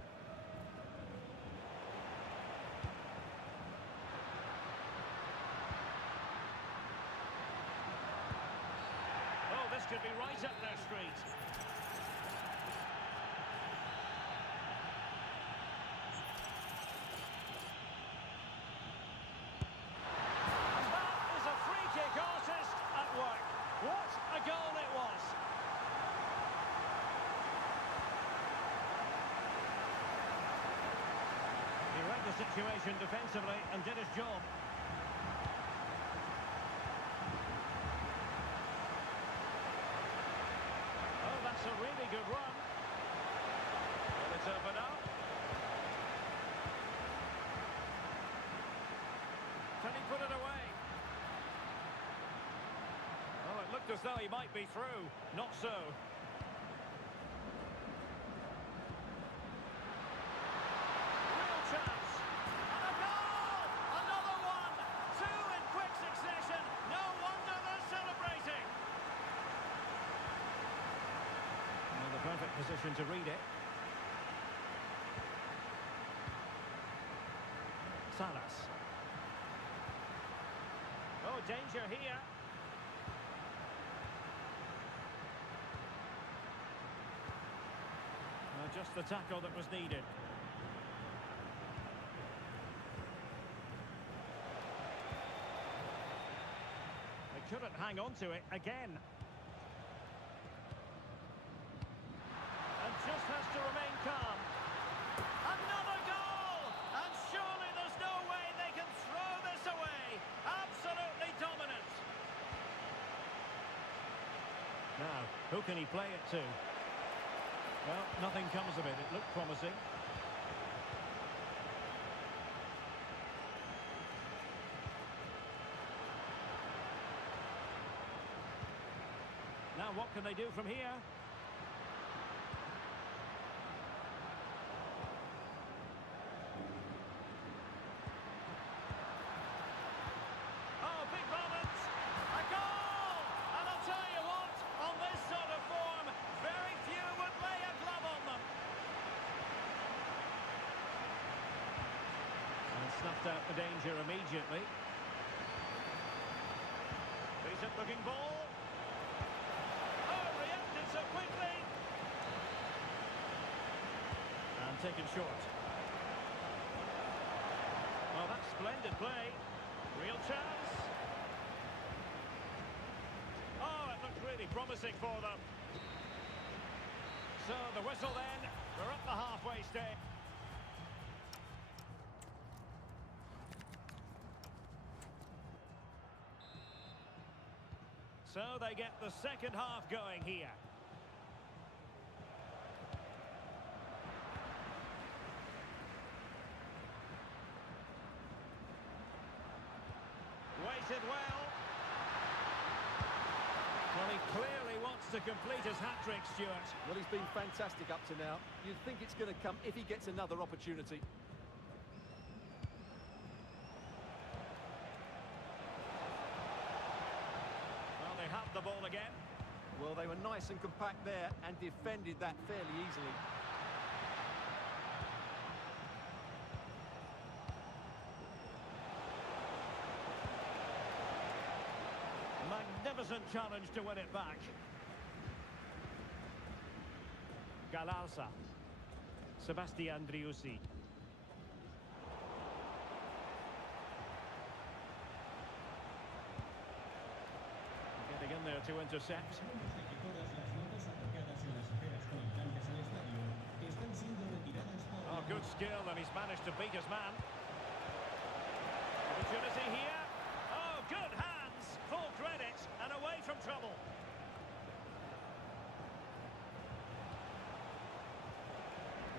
This could be right up their street. And that is a free kick artist at work. What a goal it was. He read the situation defensively and did his job. That's a really good run. Well, it's open up. Can he put it away? Well, it looked as though he might be through. Not so. Real chance. And a goal! Another one! Two in quick succession. No wonder they're celebrating. Perfect position to read it. Salas. Oh, danger here. Just the tackle that was needed. They couldn't hang on to it again. Just has to remain calm. Another goal! And surely there's no way they can throw this away. Absolutely dominant. Now, who can he play it to? Well, nothing comes of it. It looked promising. Now, what can they do from here? Snuffed out the danger immediately. Decent looking ball. Oh, reacted so quickly. And taken short. Well, that's splendid play. Real chance. Oh, it looked really promising for them. So the whistle then. We're at the halfway stage. So they get the second half going here. Waited well. Well, he Clearly wants to complete his hat-trick, Stuart. Well, he's been fantastic up to now. You'd think it's going to come if he gets another opportunity. Well, they have the ball again. Well, they were nice and compact there and defended that fairly easily. Magnificent challenge to win it back. Galarza. Sebastian Driussi. Getting in there to intercept. Oh, good skill, and he's managed to beat his man. Opportunity here. Oh, good hands. Full credit, and away from trouble.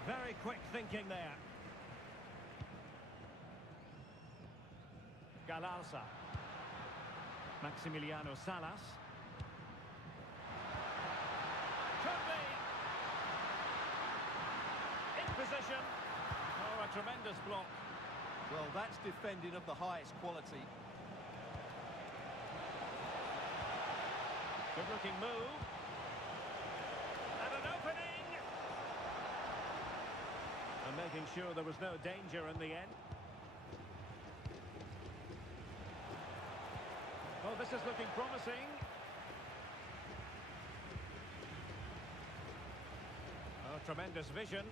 Very quick thinking there. Galarza. Maximiliano Salas. Could be. In position. Oh, a tremendous block. Well, that's defending of the highest quality. Good looking move. And an opening. And making sure there was no danger in the end. Oh, this is looking promising. Oh, tremendous vision.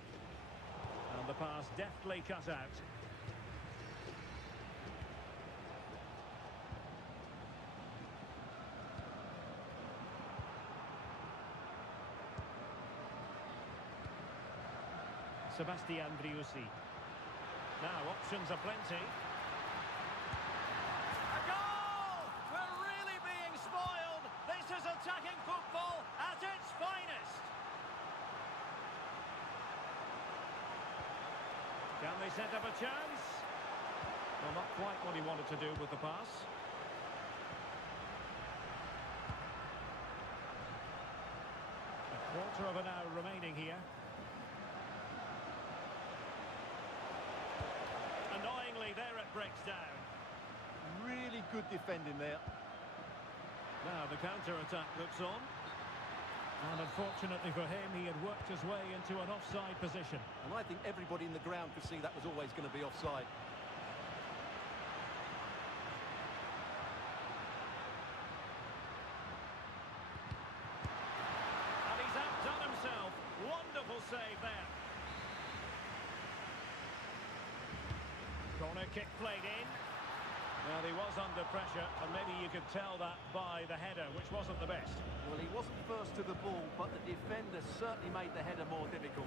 And the pass deftly cut out. Sebastian Driussi. Now, options are plenty. A goal! We're really being spoiled. This is attacking football at its finest. Can they set up a chance? Well, not quite what he wanted to do with the pass. A quarter of an hour remaining here. Annoyingly, there it breaks down. Really good defending there. Now the counter-attack looks on. And unfortunately for him, he had worked his way into an offside position. And I think everybody in the ground could see that was always going to be offside. And he's outdone himself. Wonderful save there. Corner kick played in. Well, he was under pressure, and maybe you could tell that by the header, which wasn't the best. Well, he wasn't first to the ball, but the defender certainly made the header more difficult.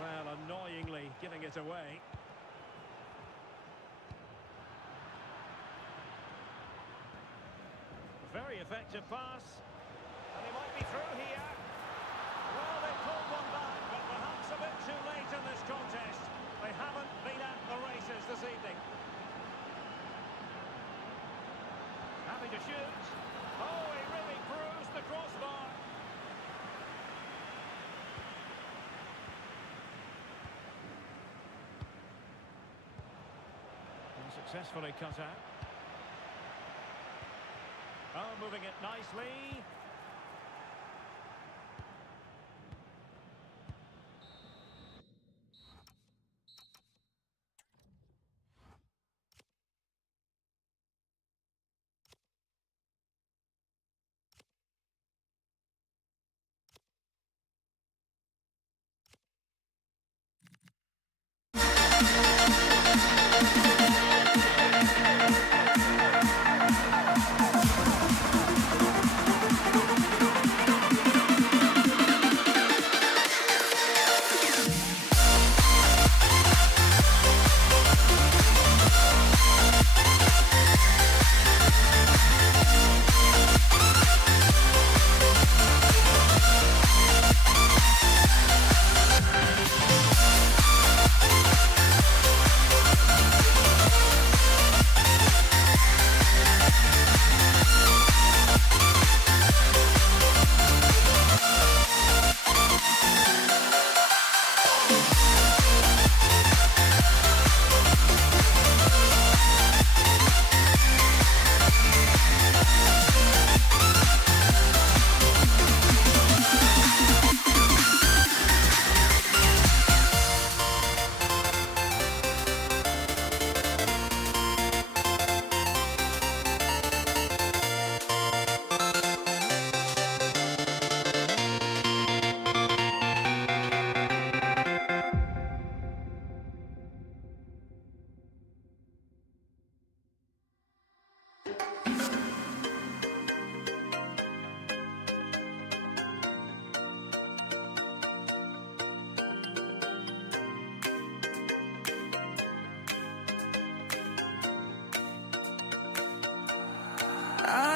Well, annoyingly giving it away. Very effective pass. And he might be through here. Well, they pulled one back, but perhaps a bit too late in this contest. They haven't been at the races this evening. Having to shoot. Oh, he really bruised the crossbar. And successfully cut out. Oh, moving it nicely.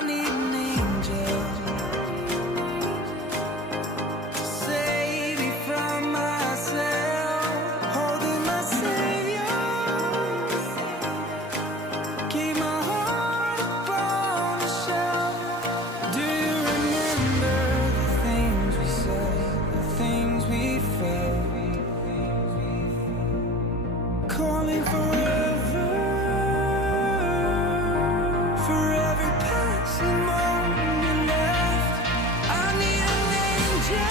need an angel to save me from myself. Holding my savior, keep my heart upon the shelf. Do you remember the things we said, the things we felt? Calling forever, for every passing moment left. I need an angel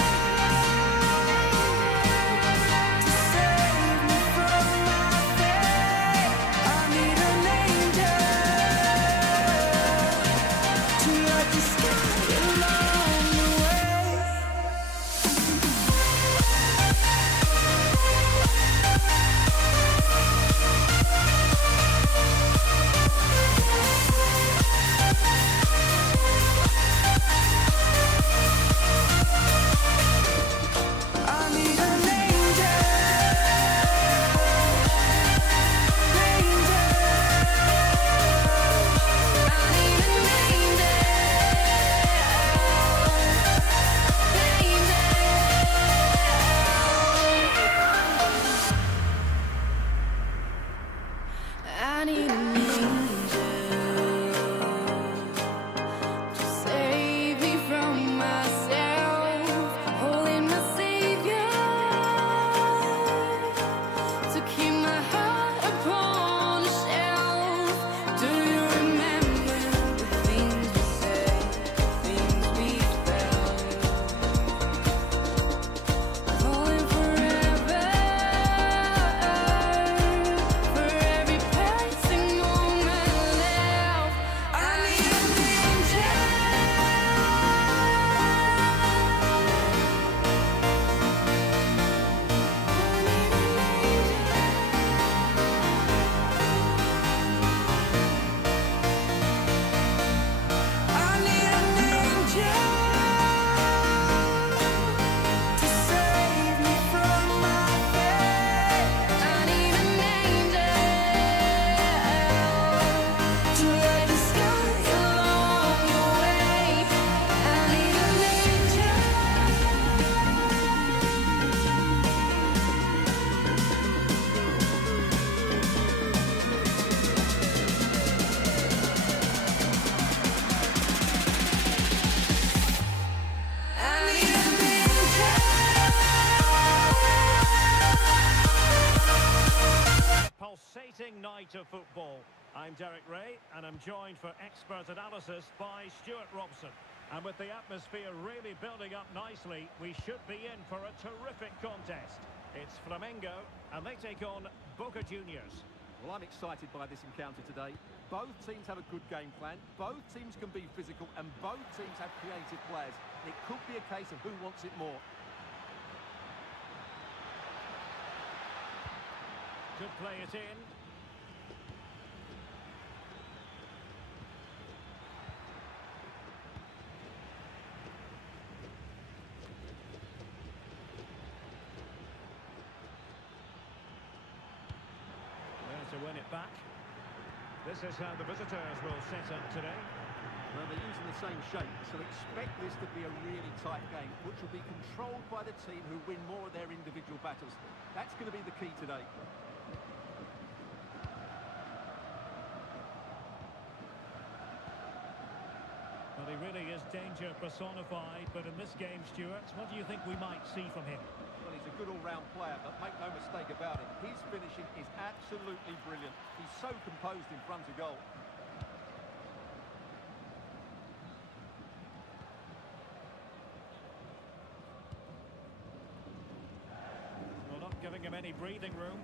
to save me from my fate. I need an angel to light the sky along the way. I need an angel, angel. I need an angel, angel. I need an angel to save me from myself, holding my savior to keep my heart upon a shelf. Do you remember the things we said, the things we felt? Falling forever, for every passing moment left. I need an angel. I need an angel to save me from my fate. I need an angel to light the sky along the way. I need an angel. I need an angel. Pulsating night of football. I'm Derek Ray, and I'm joined for expert analysis by Stuart Robson. And with the atmosphere really building up nicely, we should be in for a terrific contest. It's Flamengo, and they take on Boca Juniors. Well, I'm excited by this encounter today. Both teams have a good game plan, both teams can be physical, and both teams have creative players. It could be a case of who wants it more. Could play it in. There to win it back. This is how the visitors will set up today. Well, they're using the same shape, so expect this to be a really tight game, which will be controlled by the team who win more of their individual battles. That's going to be the key today. Well, he really is danger personified, but in this game, Stuart, what do you think we might see from him? Well, he's a good all-round player, but make no mistake about it, his finishing is absolutely brilliant. He's so composed in front of goal. Well, not giving him any breathing room.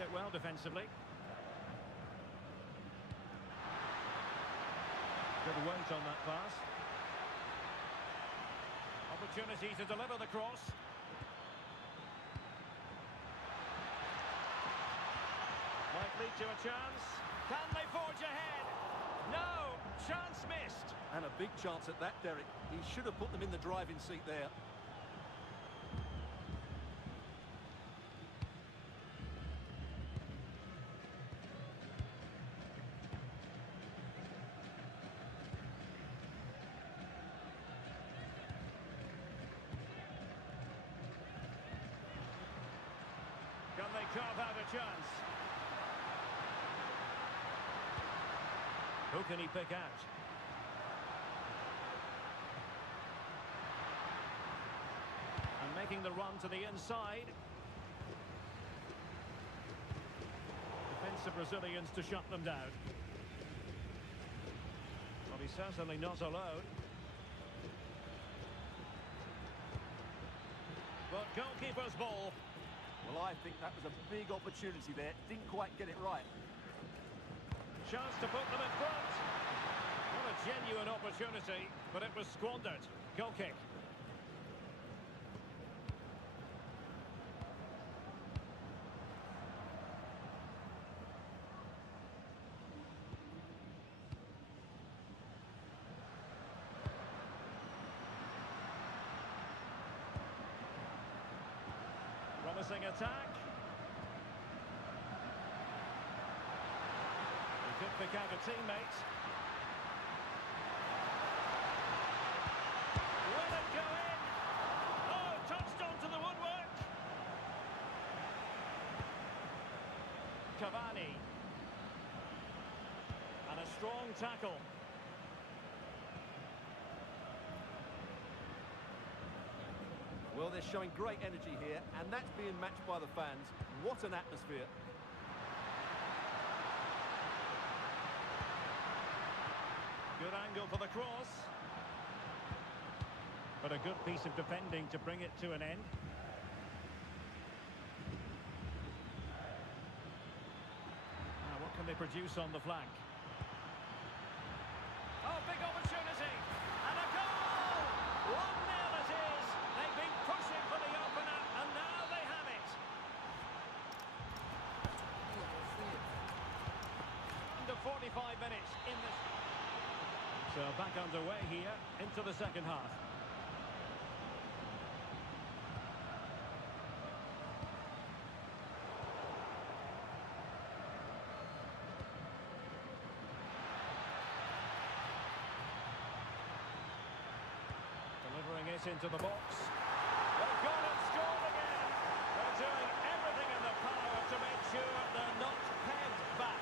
It well defensively. Good weight on that pass. Opportunity to deliver the cross. Might lead to a chance. Can they forge ahead? No! Chance missed. And a big chance at that, Derek. He should have put them in the driving seat there. Can they carve out a chance? Who can he pick out? And making the run to the inside. Defensive Brazilians to shut them down. Well, he's certainly not alone. But goalkeeper's ball. Well, I think that was a big opportunity there. Didn't quite get it right. Chance to put them in front. What a genuine opportunity, but it was squandered. Goal kick. Promising attack. He could pick out a teammate. Will it go in? Oh, touched onto the woodwork. Cavani. And a strong tackle. Well, they're showing great energy here, and that's being matched by the fans. What an atmosphere. Good angle for the cross. But a good piece of defending to bring it to an end. Now, what can they produce on the flank? Oh, big opportunity! And a goal! 1-0 it is! They've been pushing for the opener, and now they have it! Under 45 minutes in this... So back underway here into the second half. Delivering it into the box. They've gone and scored again. They're doing everything in their power to make sure they're not pegged back.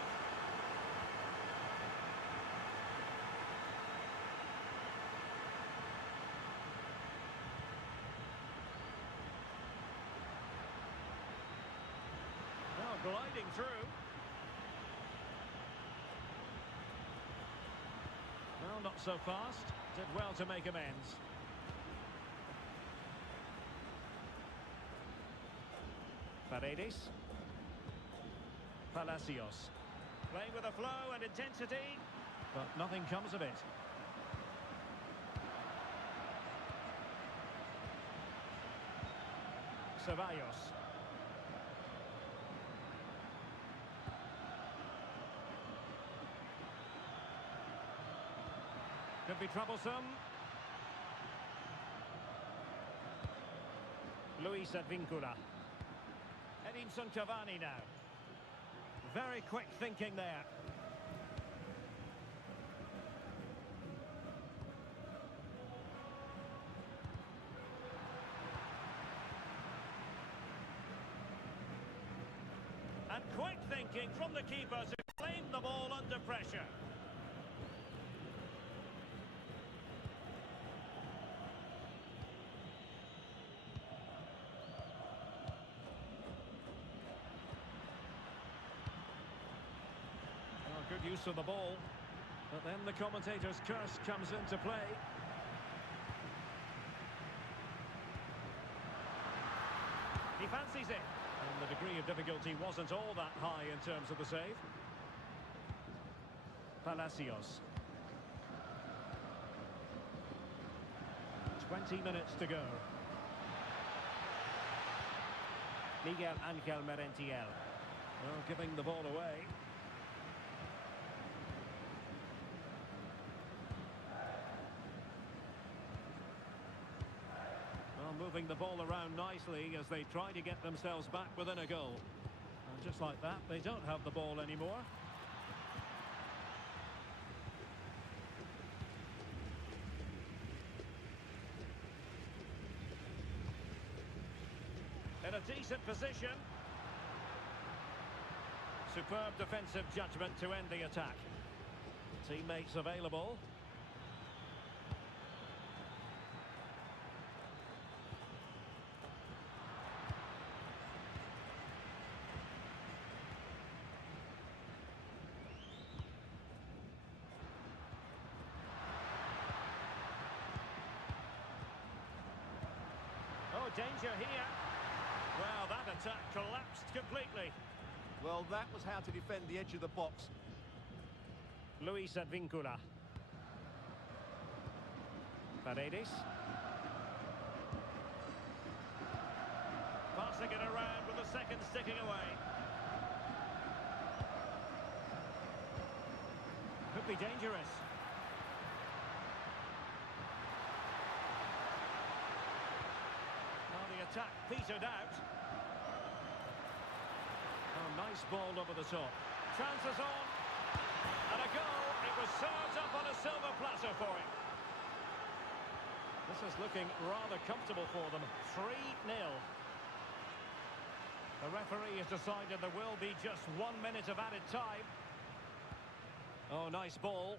Now gliding through. Well, not so fast. Did well to make amends. Paredes. Palacios. Playing with a flow and intensity, but nothing comes of it. Ceballos. Could be troublesome. Luis Advíncula. Edinson Cavani now. Very quick thinking there. And quick thinking from the keeper to claim the ball under pressure. Good use of the ball, but then the commentator's curse comes into play. He fancies it, and the degree of difficulty wasn't all that high in terms of the save. Palacios. 20 minutes to go. Miguel Ángel Merentiel. Well, giving the ball away. moving the ball around nicely as they try to get themselves back within a goal. And just like that, they don't have the ball anymore. In a decent position. Superb defensive judgment to end the attack. Teammates available. Oh, danger here. Well, that attack collapsed completely. Well, that was how to defend the edge of the box. Luis Advíncula. Paredes. Passing it around with the second sticking away. Could be dangerous. Well, the attack petered out. Oh, nice ball over the top. Chances on. And a goal. It was served up on a silver platter for him. This is looking rather comfortable for them. 3-0. The referee has decided there will be just 1 minute of added time. Oh, nice ball.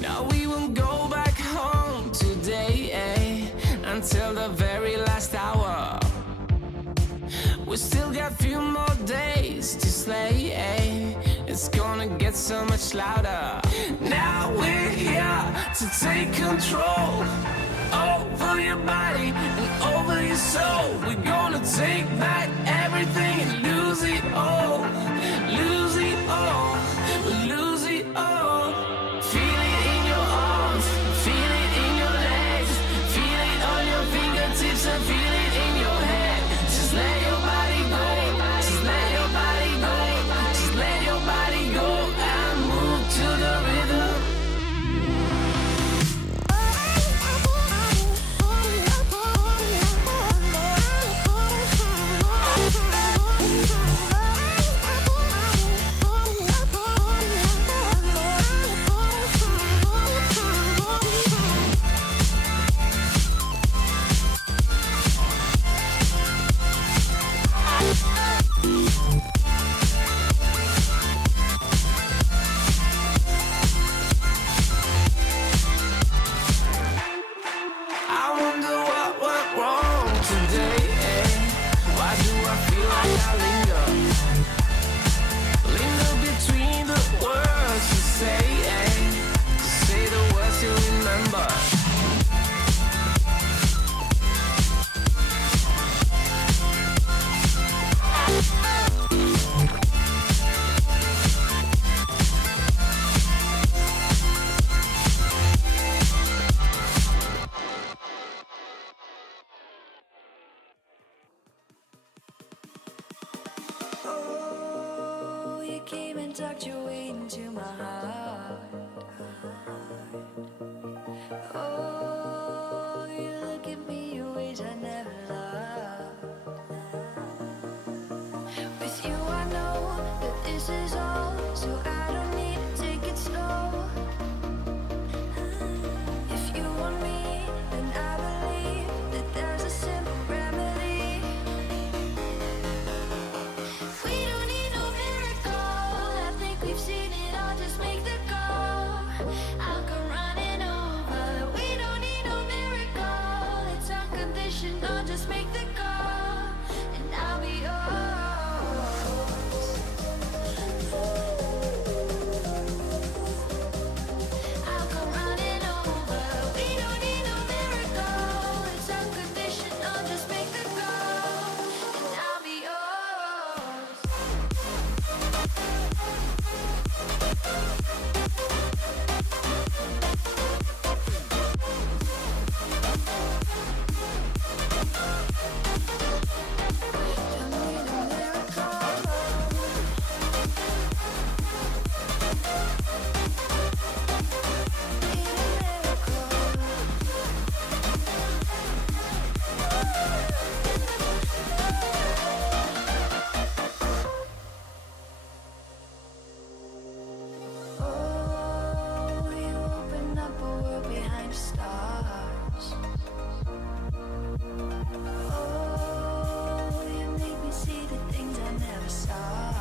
Now we won't go back home today, until the very last hour. We still got a few more days to slay, it's gonna get so much louder. Now we're here to take control over your body and over your soul. We're gonna take back everything and lose it all. Lose it all. Lose it all. Feel it in your arms, feel it in your legs, feel it on your fingertips and feel it in your head. Just let your body go, just let your body go, just let your body go and move to the rhythm. I wonder what went wrong today, Why do I feel like I linger? Linger between the words to say the words you remember. Oh, you came and tucked your way into my heart. Oh, you look at me in ways I never loved. With you I know that this is all, so I don't need to take it slow. If you want me, then I believe that there's a simple remedy. We don't need no miracle. I think we've seen it all. Just make the call. I'll come running over. Oh, you open up a world behind stars. Oh, you make me see the things I never saw.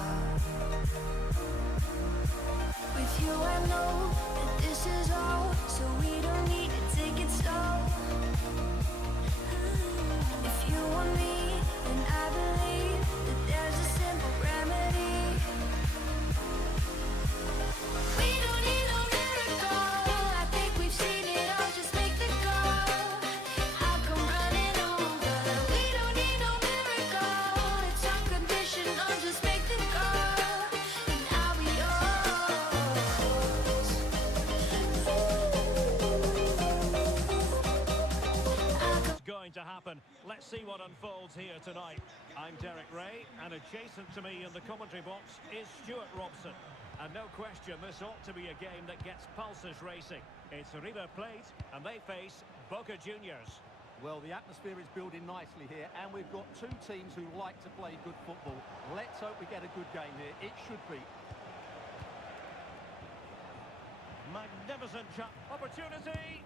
With you I know that this is all, so we don't need to take it slow. If you want me, then I believe that there's a simple remedy. We don't need no miracle. I think we've seen it all. Just make the call. I'll come running over. We don't need no miracle. It's unconditional. Just make the call, and I'll be yours. It's going to happen. Let's see what unfolds here tonight. I'm Derek Ray, and adjacent to me in the commentary box is Stuart Robson. And no question, this ought to be a game that gets pulses racing. It's River Plate, and they face Boca Juniors. Well, the atmosphere is building nicely here, and we've got two teams who like to play good football. Let's hope we get a good game here. It should be. Magnificent shot. Opportunity!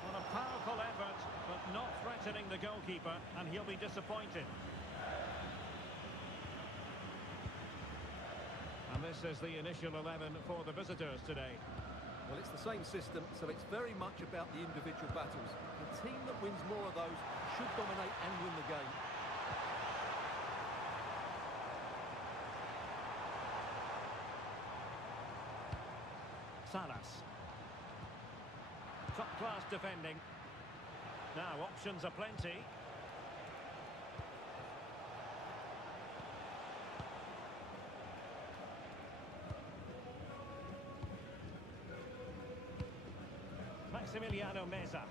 Well, a powerful effort, but not threatening the goalkeeper, and he'll be disappointed. And this is the initial 11 for the visitors today. Well, it's the same system, so it's very much about the individual battles. The team that wins more of those should dominate and win the game. Salas. Top-class defending. Now, options are plenty. Maximiliano Meza.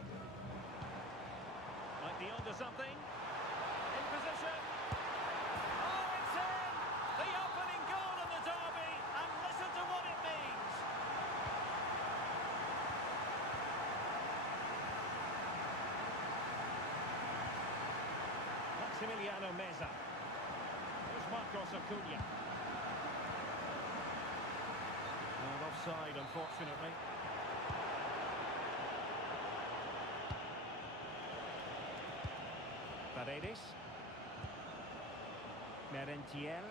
Might be onto something. In position. Oh, it's in! The opening goal in the derby, and listen to what it means. Maximiliano Meza. Here's Marcos Acuna. And offside, unfortunately. Paredes. Merentiel.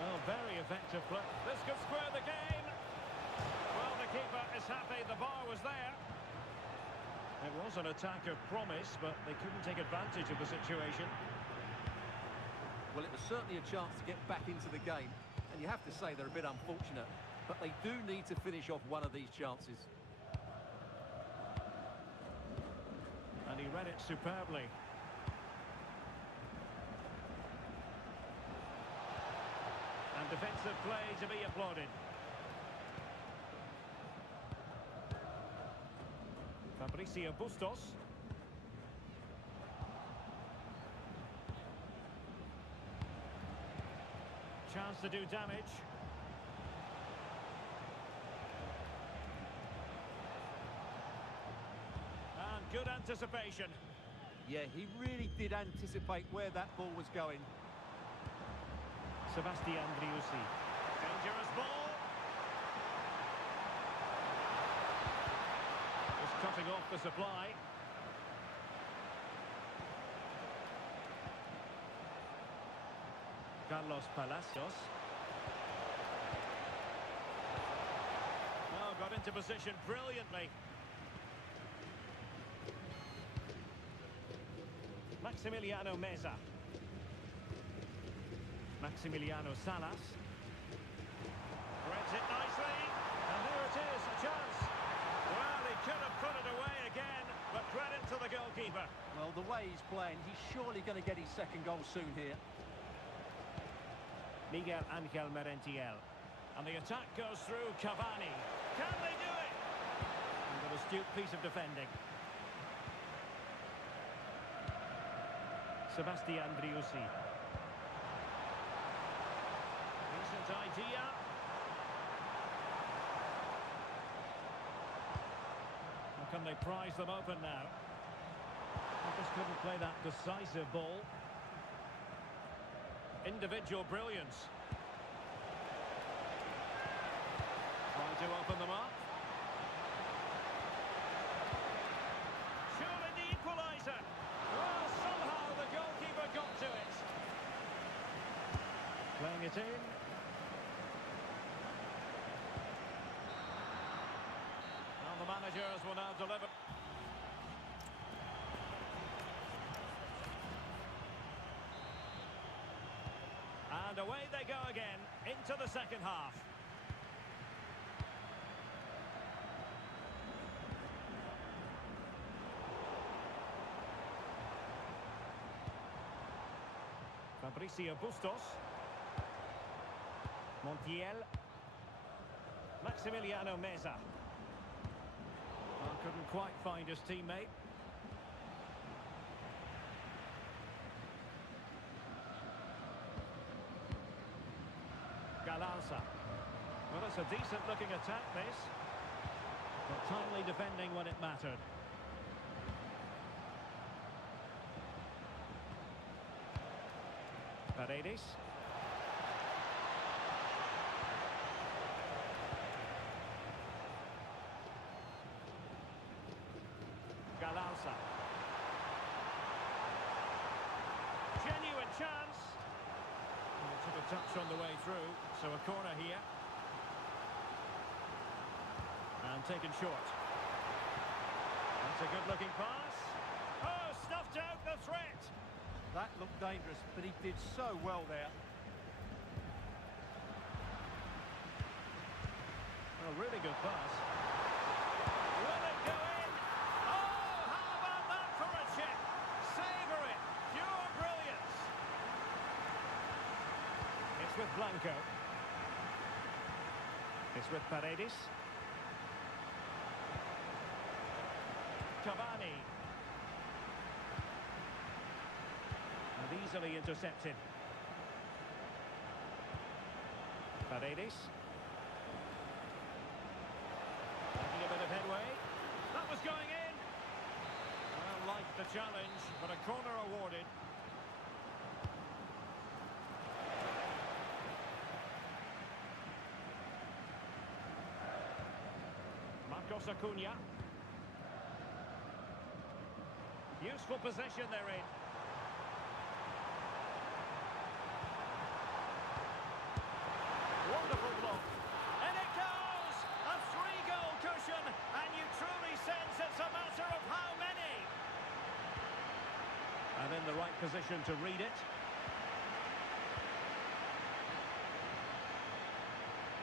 Oh, very effective play. This could square the game. Well, the keeper is happy the bar was there. It was an attack of promise, but they couldn't take advantage of the situation. Well, it was certainly a chance to get back into the game, and you have to say they're a bit unfortunate, but they do need to finish off one of these chances. And he read it superbly. And defensive play to be applauded. Fabricio Bustos. Chance to do damage. And good anticipation. Yeah, he really did anticipate where that ball was going. Sebastian Driussi. Dangerous ball. Just cutting off the supply. Carlos Palacios. Oh, got into position brilliantly. Maximiliano Meza. Maximiliano Salas. Threads it nicely. And there it is, a chance. Well, he could have put it away again, but credit to the goalkeeper. Well, the way he's playing, he's surely going to get his second goal soon here. Miguel Angel Merentiel. And the attack goes through Cavani. Can they do it? And an astute piece of defending. Sebastian Driussi. Decent idea. How can they prize them open now? They just couldn't play that decisive ball. Individual brilliance. Trying to open them up. Surely the equaliser. Well, somehow the goalkeeper got to it. Playing it in. Now the managers will now deliver. And away they go again, into the second half. Fabricio Bustos. Montiel. Maximiliano Meza. Well, couldn't quite find his teammate. Galarza. Well, it's a decent-looking attack, this. But timely defending when it mattered. Paredes. Galarza. Genuine chance. And it took a touch on the way through, so a corner here. And taken short. That's a good-looking pass. Oh, stuffed out the threat. That looked dangerous, but he did so well there. Well, really good pass. Will it go in? Oh, how about that for a chip? Savour it. Pure brilliance. It's with Blanco. It's with Paredes. Cavani. And easily intercepted. Paredes. Making a bit of headway. That was going in. Well, liked the challenge, but a corner awarded. Marcos Acuna. Useful possession they're in. Wonderful block. And it goes! A 3-goal cushion, and you truly sense it's a matter of how many. And in the right position to read it.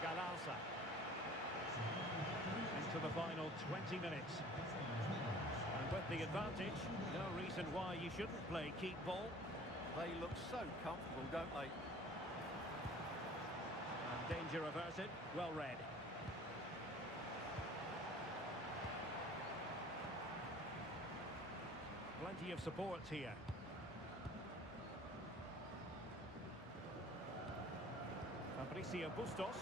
Galarza. Into the final 20 minutes. And with the advantage, no reason why you shouldn't play keep ball. They look so comfortable, don't they? And danger averted, well read. Plenty of support here. Fabricio Bustos.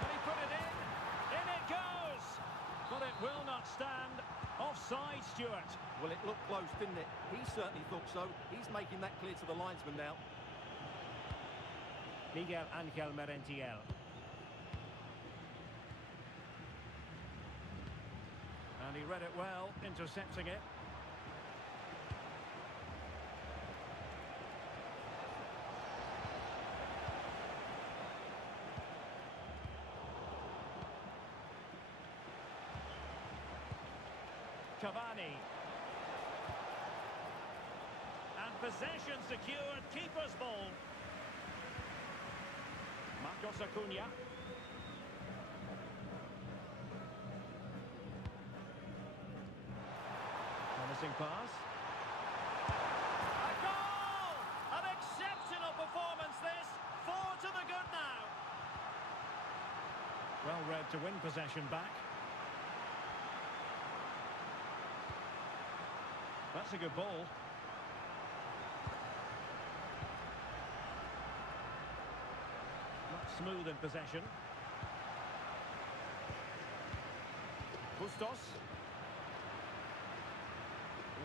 Can he put it in? In it goes! But it will not stand. Offside, Stuart. Well, it looked close, didn't it? He certainly thought so. He's making that clear to the linesman now. Miguel Angel Merentiel. And he read it well, intercepting it. Cavani. And possession secured, keeper's ball. Marcos Acuna. Promising pass. A goal! An exceptional performance this. 4 to the goal. to win possession back. That's a good ball. Not smooth in possession. Bustos.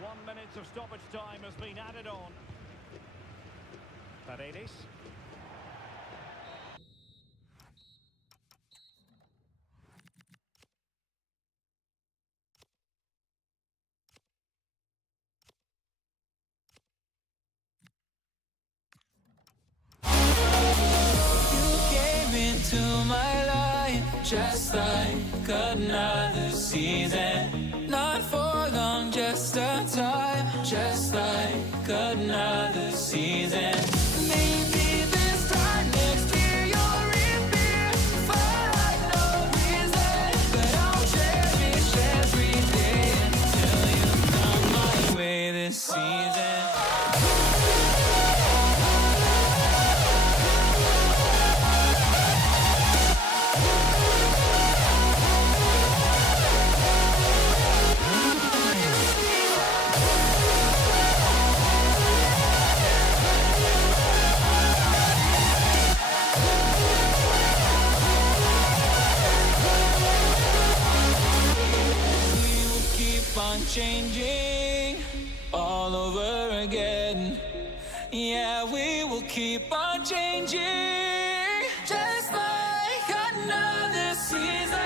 1 minute of stoppage time has been added on. Paredes. Came into my life just like another season. Not for long, just a time, just like another season. Maybe this time next year you'll reappear for no reason, but I'll cherish every day until you come my way this season. Changing all over again. Yeah, we will keep on changing, just like another season.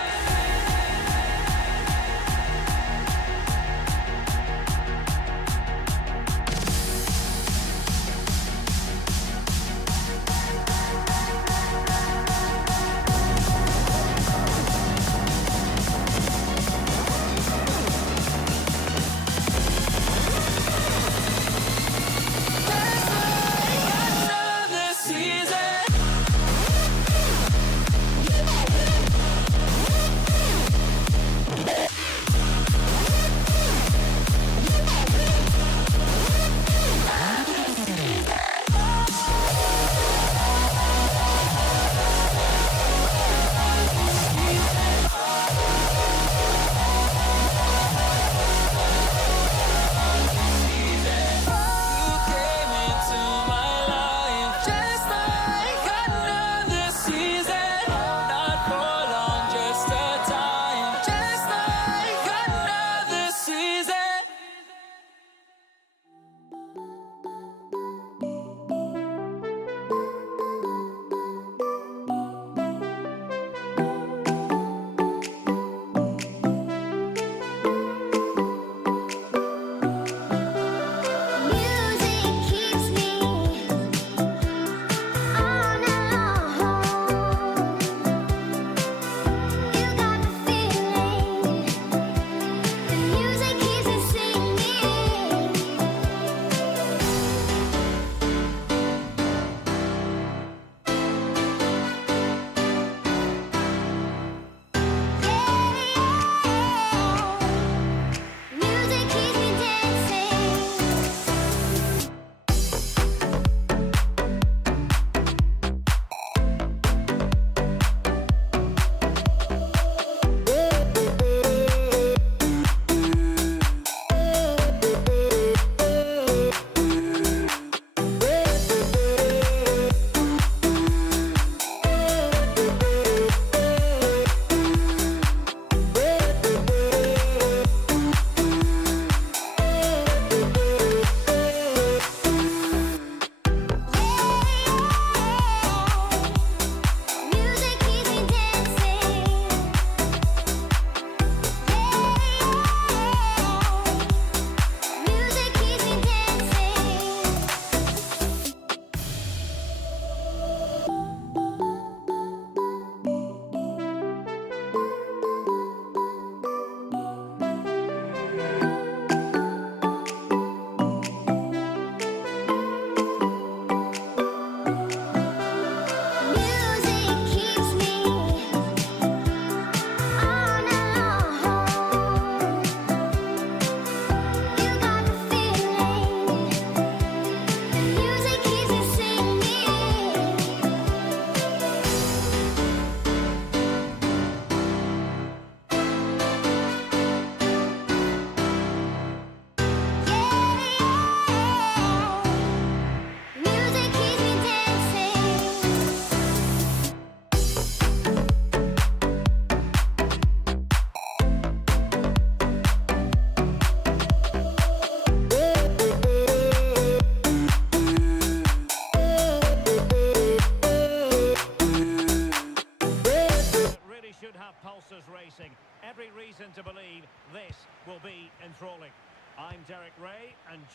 Another season.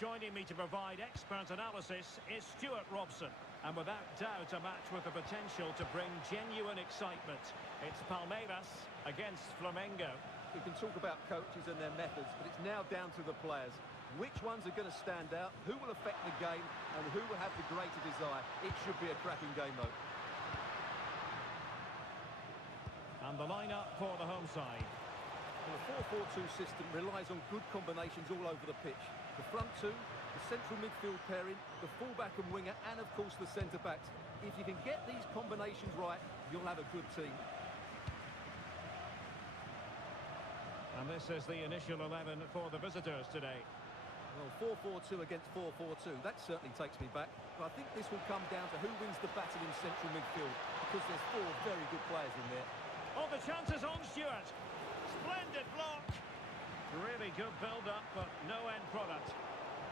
joining me to provide expert analysis is Stuart Robson. And without doubt, a match with the potential to bring genuine excitement. It's Palmeiras against Flamengo. We can talk about coaches and their methods, but it's now down to the players. Which ones are going to stand out, who will affect the game, and who will have the greater desire? It should be a cracking game, though. And the lineup for the home side. Well, the 4-4-2 system relies on good combinations all over the pitch. The front two, the central midfield pairing, the fullback and winger, and of course the centre-backs. If you can get these combinations right, you'll have a good team. And this is the initial 11 for the visitors today. Well, 4-4-2 against 4-4-2, that certainly takes me back. But I think this will come down to who wins the battle in central midfield, because there's four very good players in there. Oh, the chances on, Stuart. Splendid block. Really good build-up, but no end product.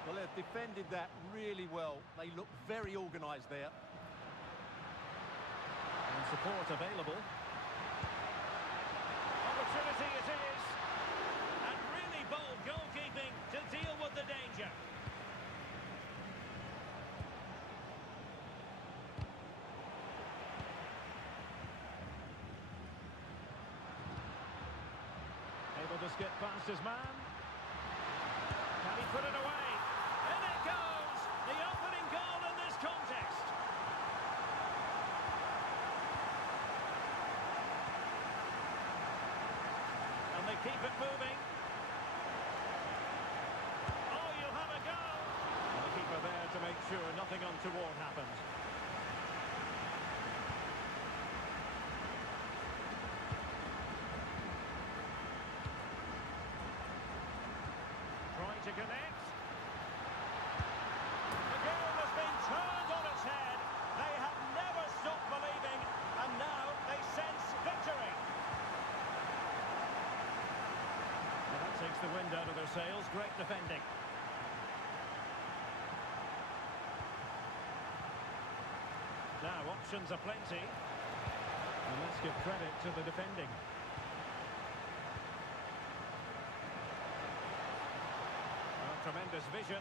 Well, they've defended that really well. They look very organised there. And support available. Opportunity it is. And really bold goalkeeping to deal with the danger. Able to skip past his man. Can he put it away? In it goes! The opening goal in this contest. And they keep it moving. Oh, you'll have a go! And the keeper there to make sure nothing untoward happens. Trying to connect. The game has been turned on its head. They have never stopped believing, and now they sense victory. Well, that takes the wind out of their sails. Great defending. Now, options are plenty. And let's give credit to the defending. Tremendous vision.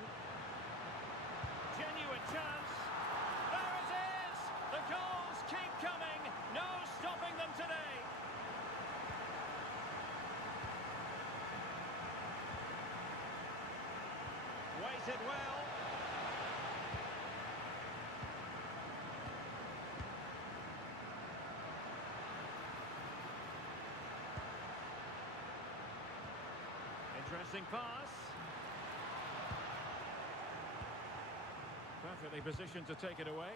Genuine chance. There it is! The goals keep coming. No stopping them today. Weighted well. Interesting pass. Perfectly positioned to take it away.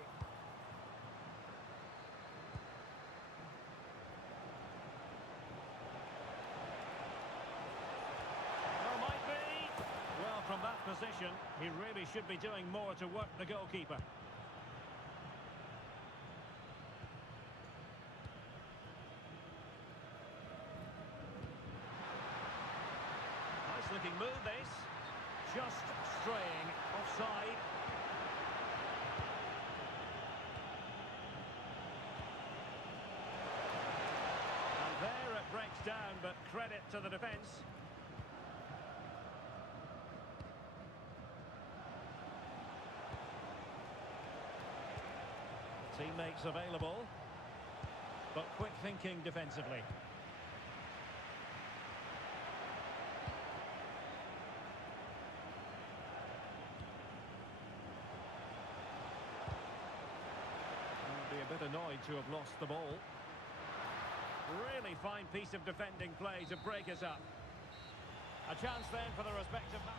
Well, might be. Well, from that position, he really should be doing more to work the goalkeeper. Nice looking move, this. Just straying offside. There it breaks down, but credit to the defence. Teammates available, but quick thinking defensively. I'll be a bit annoyed to have lost the ball. Really fine piece of defending play to break us up. A chance then for the respective man.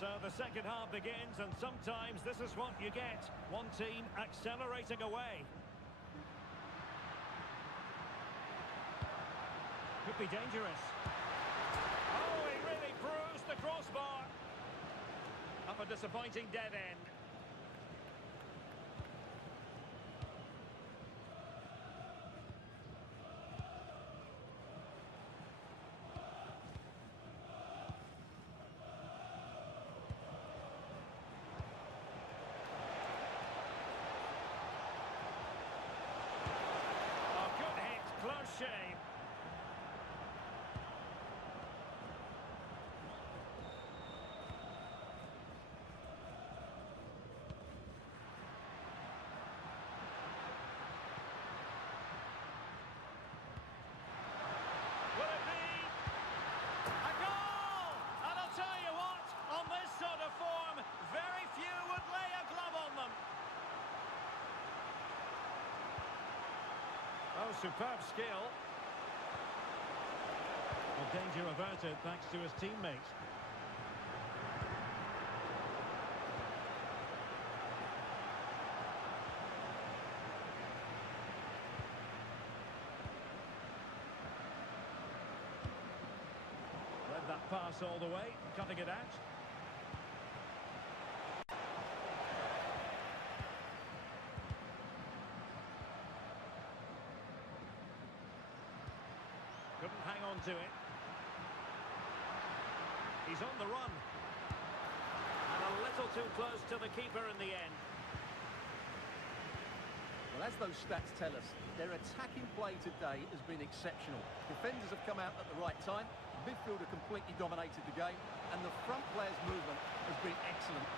So the second half begins, and sometimes this is what you get. One team accelerating away. Could be dangerous. Oh, he really bruised the crossbar. Up a disappointing dead end. Oh, good hit, close shave. superb skill. Well, danger averted thanks to his teammate. Read that pass all the way, cutting it out. Couldn't hang on to it. He's on the run. And a little too close to the keeper in the end. Well, as those stats tell us, their attacking play today has been exceptional. Defenders have come out at the right time, midfielder completely dominated the game, and the front players' movement has been excellent.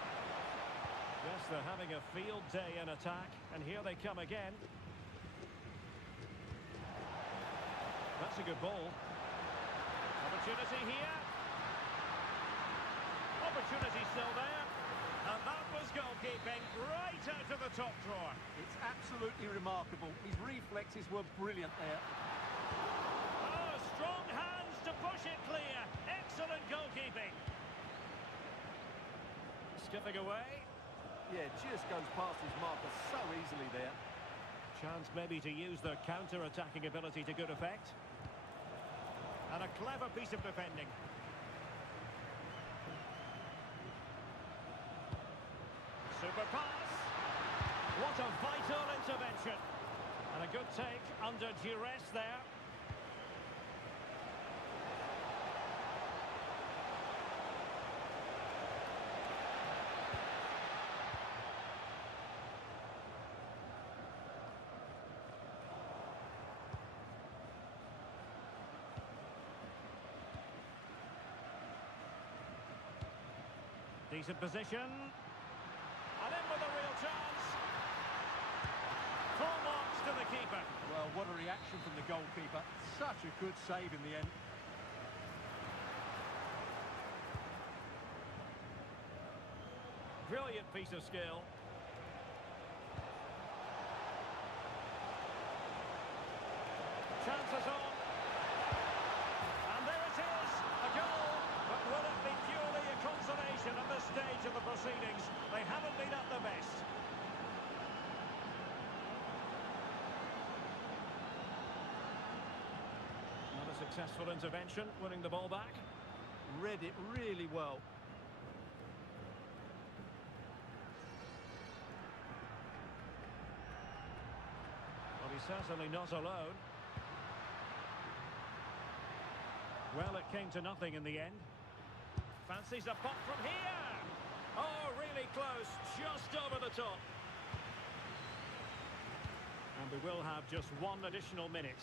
Yes, they're having a field day in attack, and here they come again. That's a good ball. Opportunity here. Opportunity still there. And that was goalkeeping right out of the top drawer. It's absolutely remarkable. His reflexes were brilliant there. Oh, strong hands to push it clear. Excellent goalkeeping. Skipping away. Yeah, just goes past his marker so easily there. Chance maybe to use their counter-attacking ability to good effect. And a clever piece of defending. Super pass. What a vital intervention. And a good take under duress there. Decent position. And in with a real chance. Full marks to the keeper. Well, what a reaction from the goalkeeper. Such a good save in the end. Brilliant piece of skill. Chances on. And there it is, a goal. But will it be purely a consolation at this stage of the proceedings? They haven't been at their best. Not a successful intervention, winning the ball back. Read it really well. Well, he's certainly not alone. Well, it came to nothing in the end. Fancies a pop from here. Oh, really close, just over the top. And we will have just one additional minute.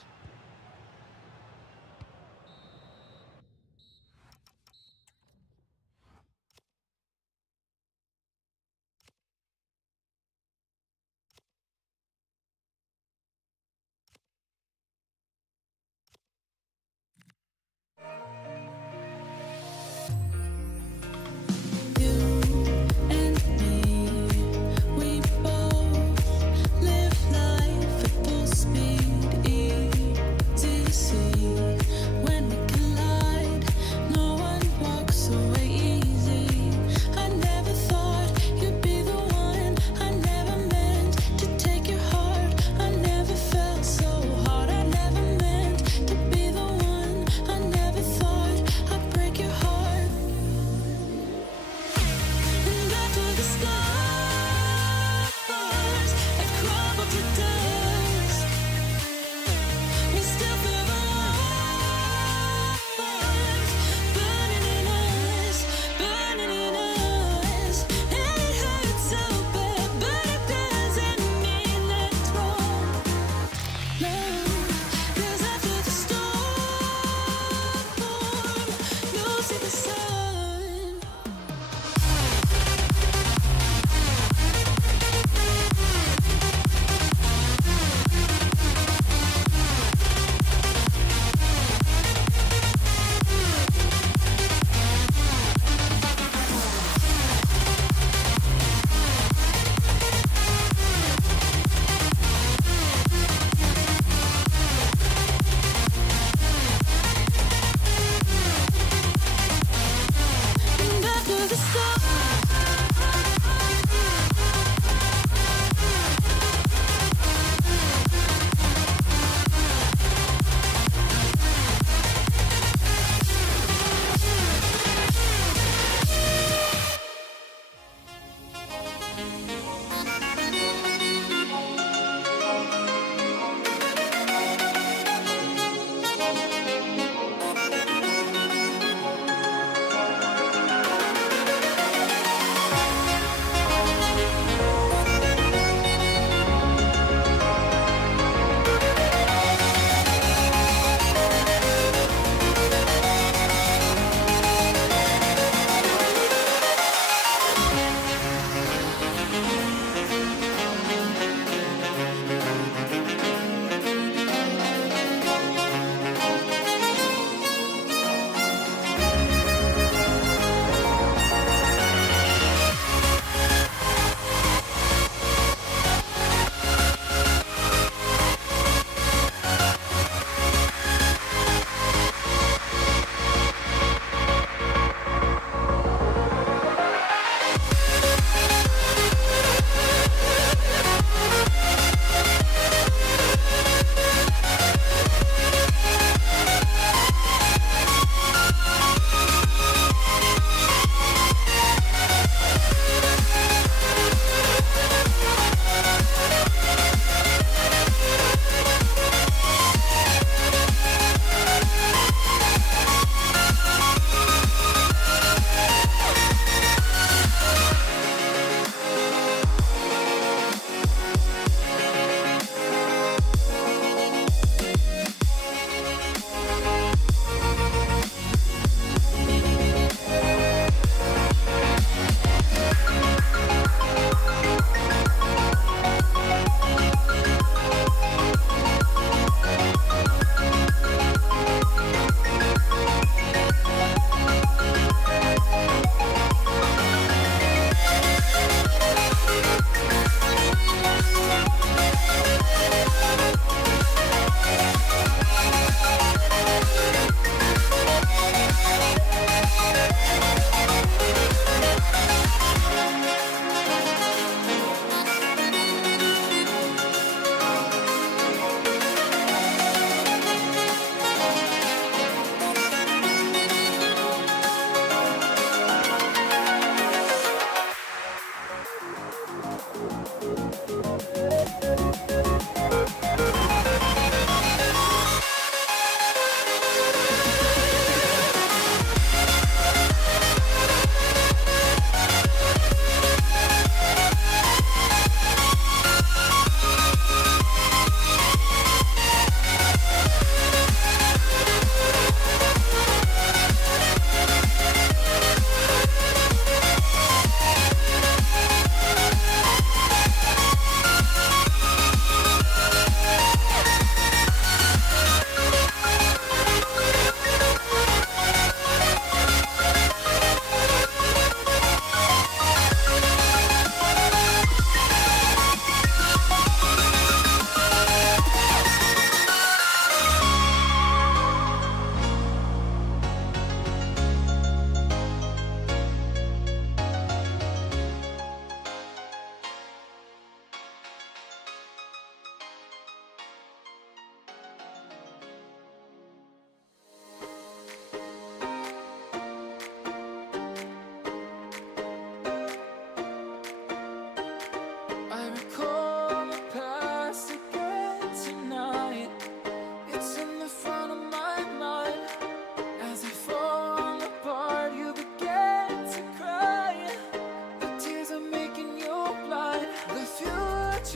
Live life at full speed.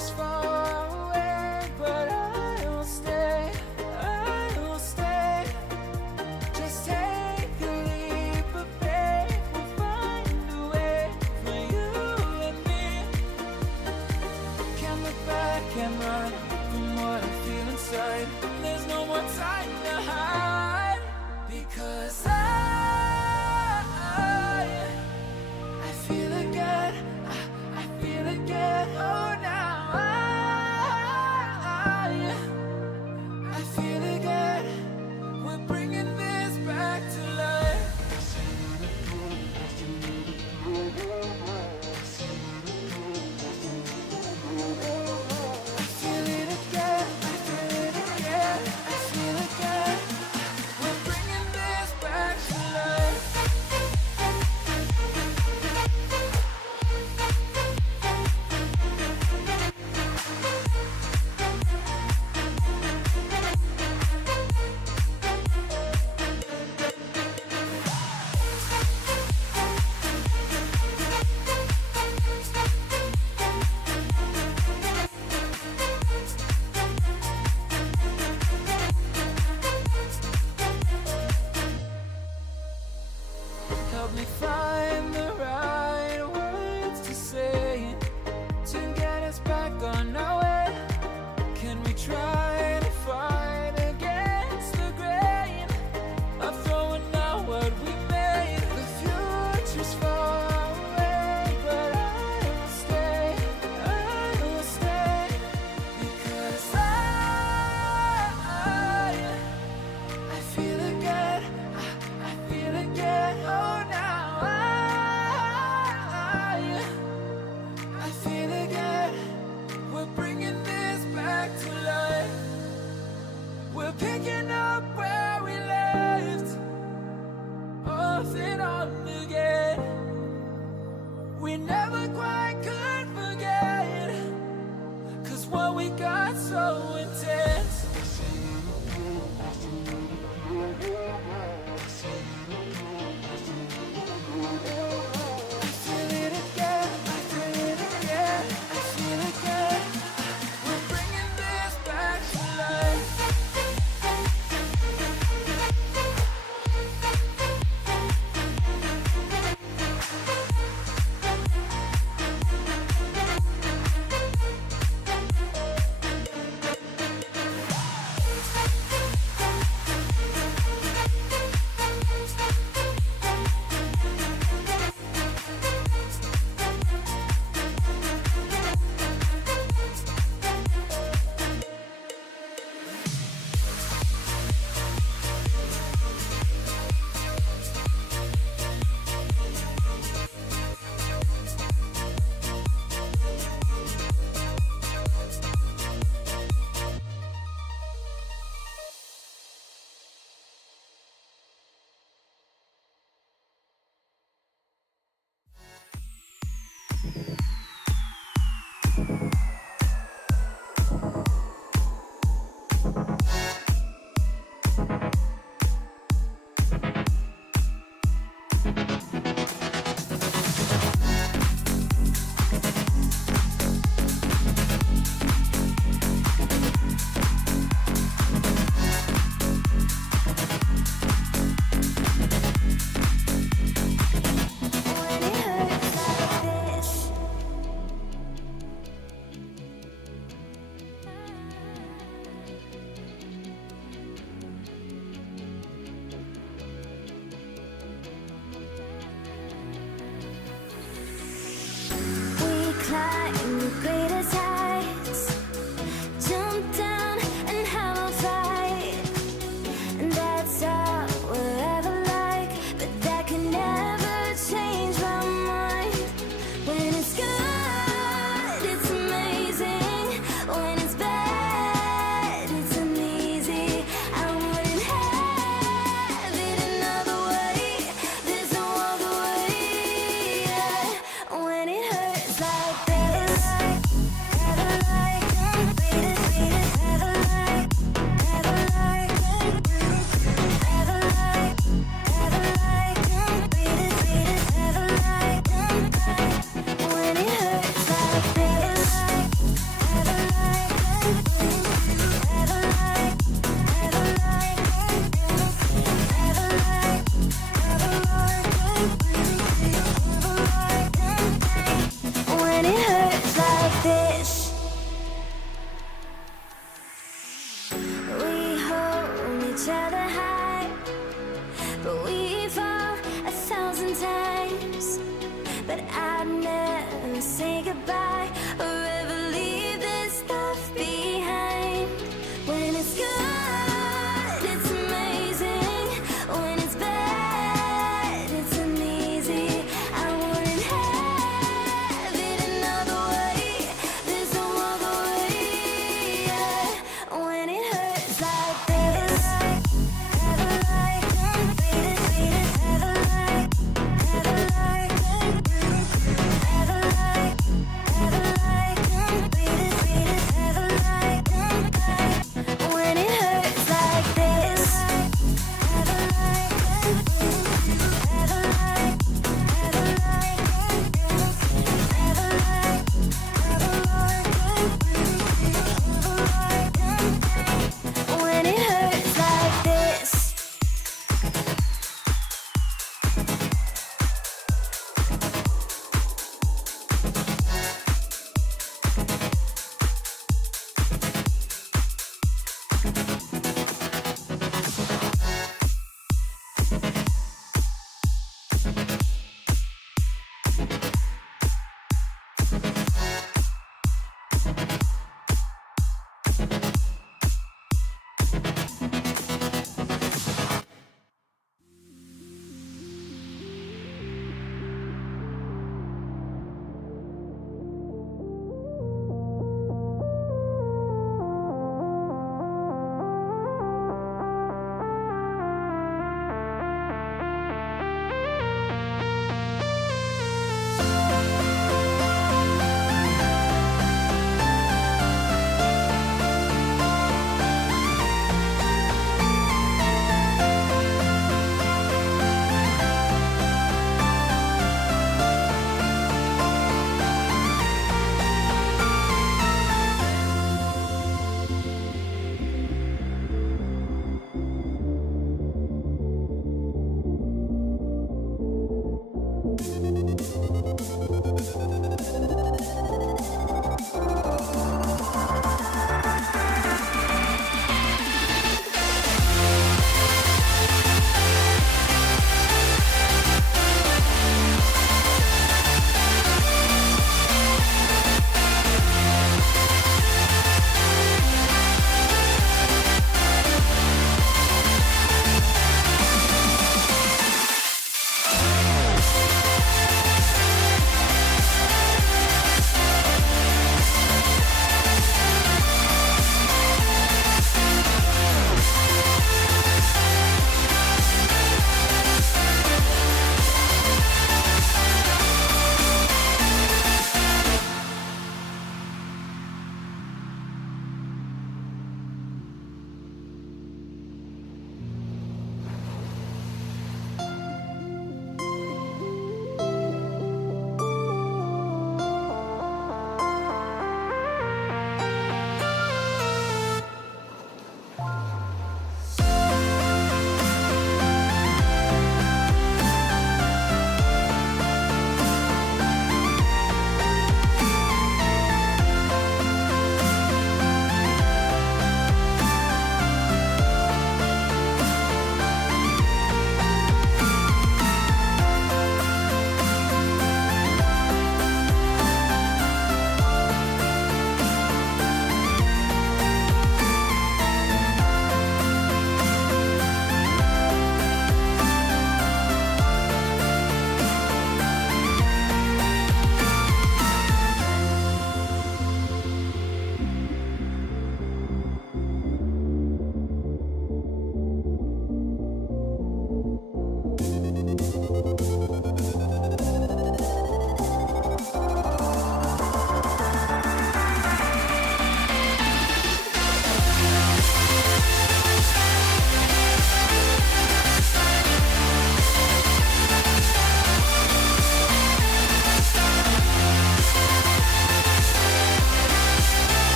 future's far away, but I will stay, I will stay. Just take a leap of faith, we'll find a way for you and me. Can't look back and run from what I feel inside. There's no more time to hide, because I feel again, I feel again. Oh, now I feel again. We're bringing this back to life. I feel it again, I feel it again, I feel again. We're bringing this back to life. Help me find the right words to say to get us back on our way. Can we try to fight against the grain of throwing out what we made? The future's far away, but I will stay, I will stay, because I feel again, I feel again. Oh, now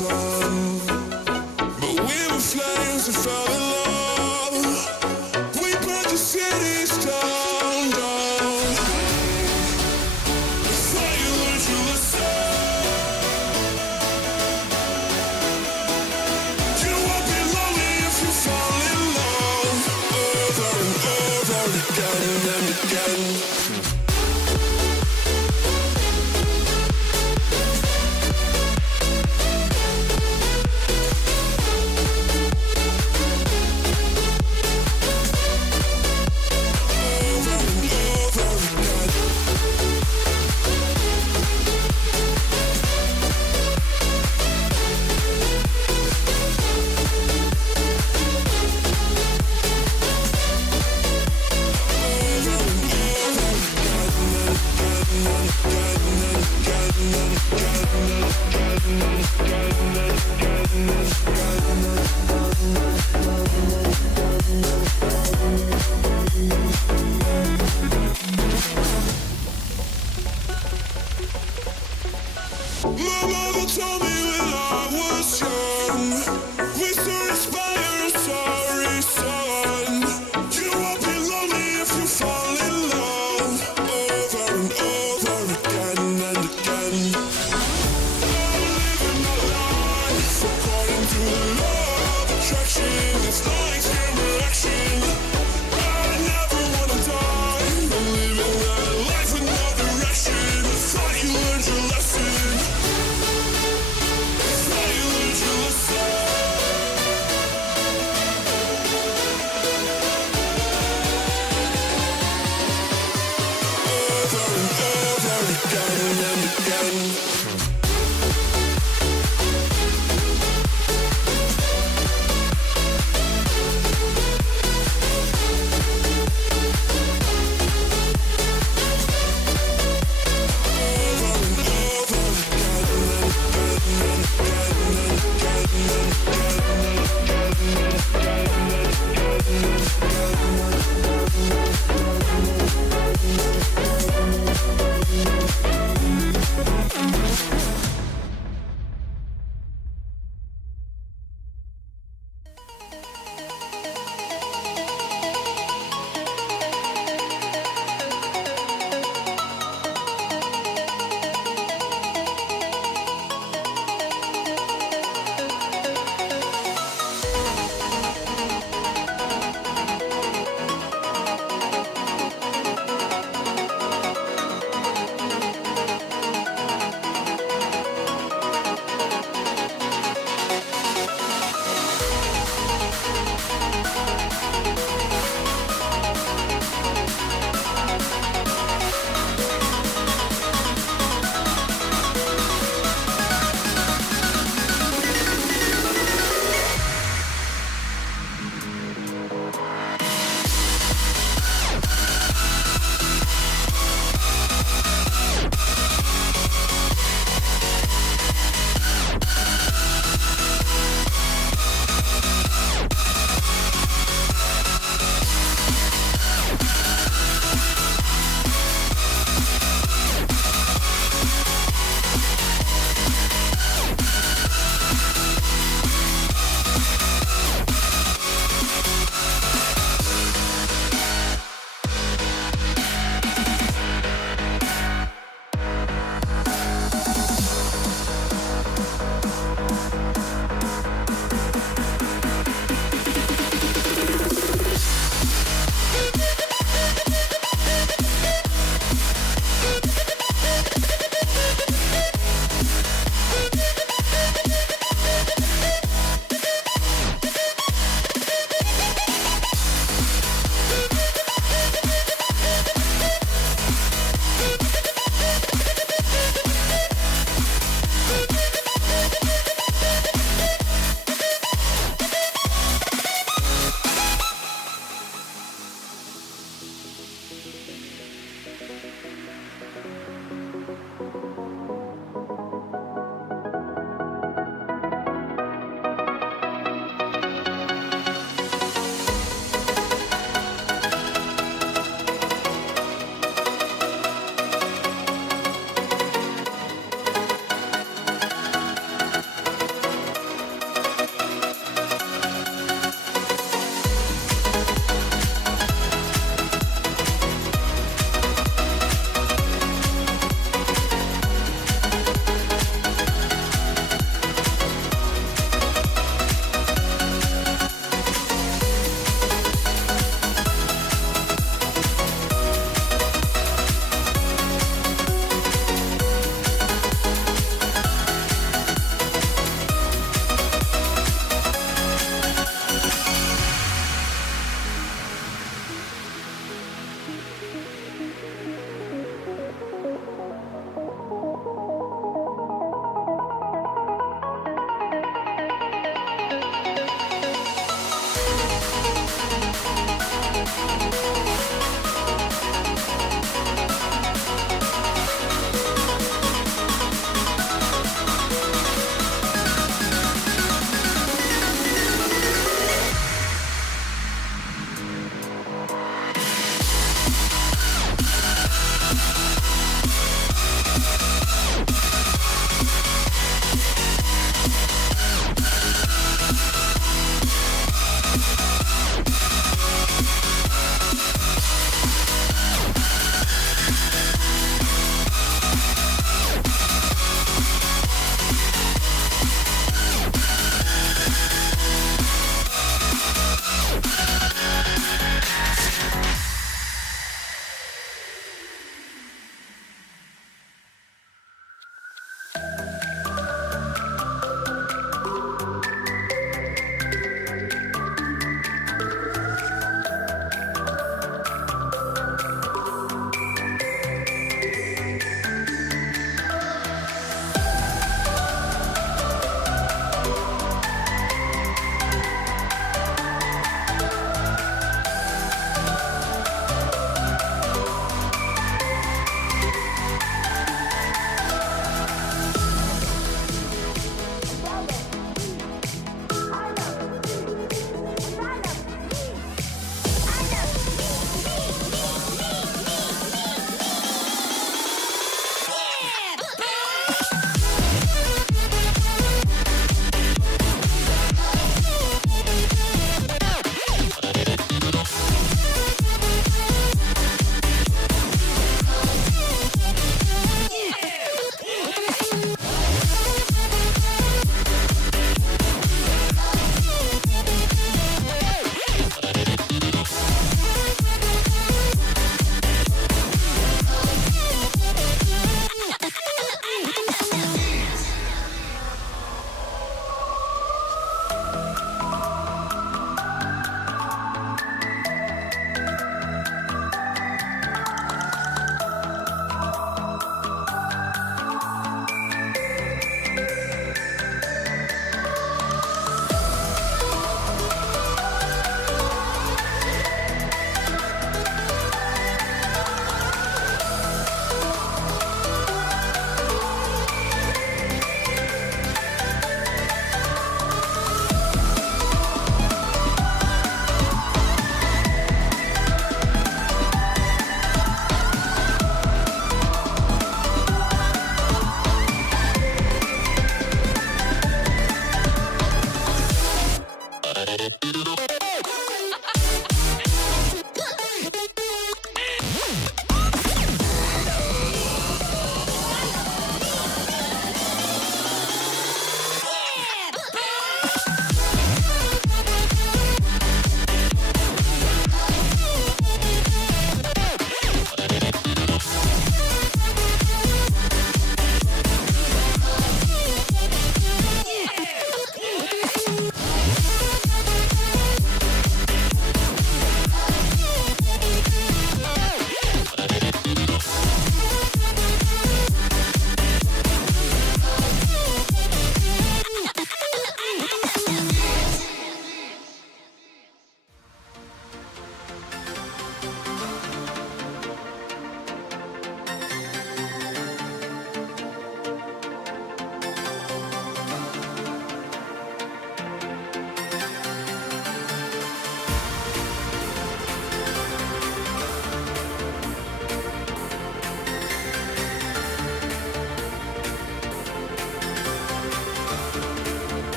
sun. But we were flames and fell in love. We burnt the cities down, down. The fire would you listen? You won't be lonely if you fall in love. Over and over again and again.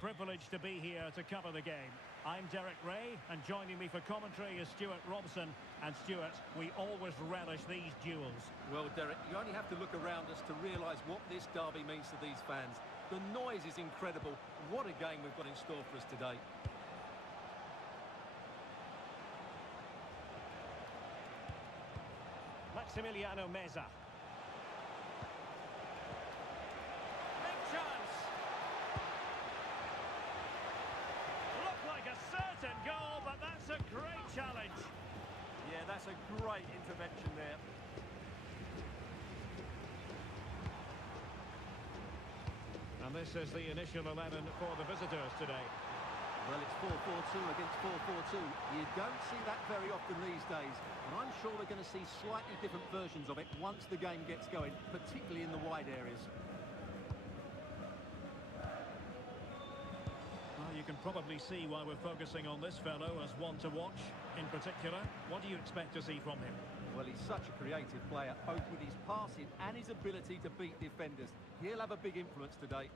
privilege to be here to cover the game. I'm Derek Ray, and joining me for commentary is Stuart Robson. And Stuart, we always relish these duels. Well, Derek, you only have to look around us to realise what this derby means to these fans. The noise is incredible. What a game we've got in store for us today. Maximiliano Meza. Big chance. Looked like a certain goal, but that's a great challenge. Yeah, that's a great intervention there. And this is the initial 11 for the visitors today. Well, it's 4-4-2 against 4-4-2. You don't see that very often these days, and I'm sure we're going to see slightly different versions of it once the game gets going, particularly in the wide areas. Well, you can probably see why we're focusing on this fellow as one to watch. In particular, what do you expect to see from him? Well, he's such a creative player, both with his passing and his ability to beat defenders. He'll have a big influence today.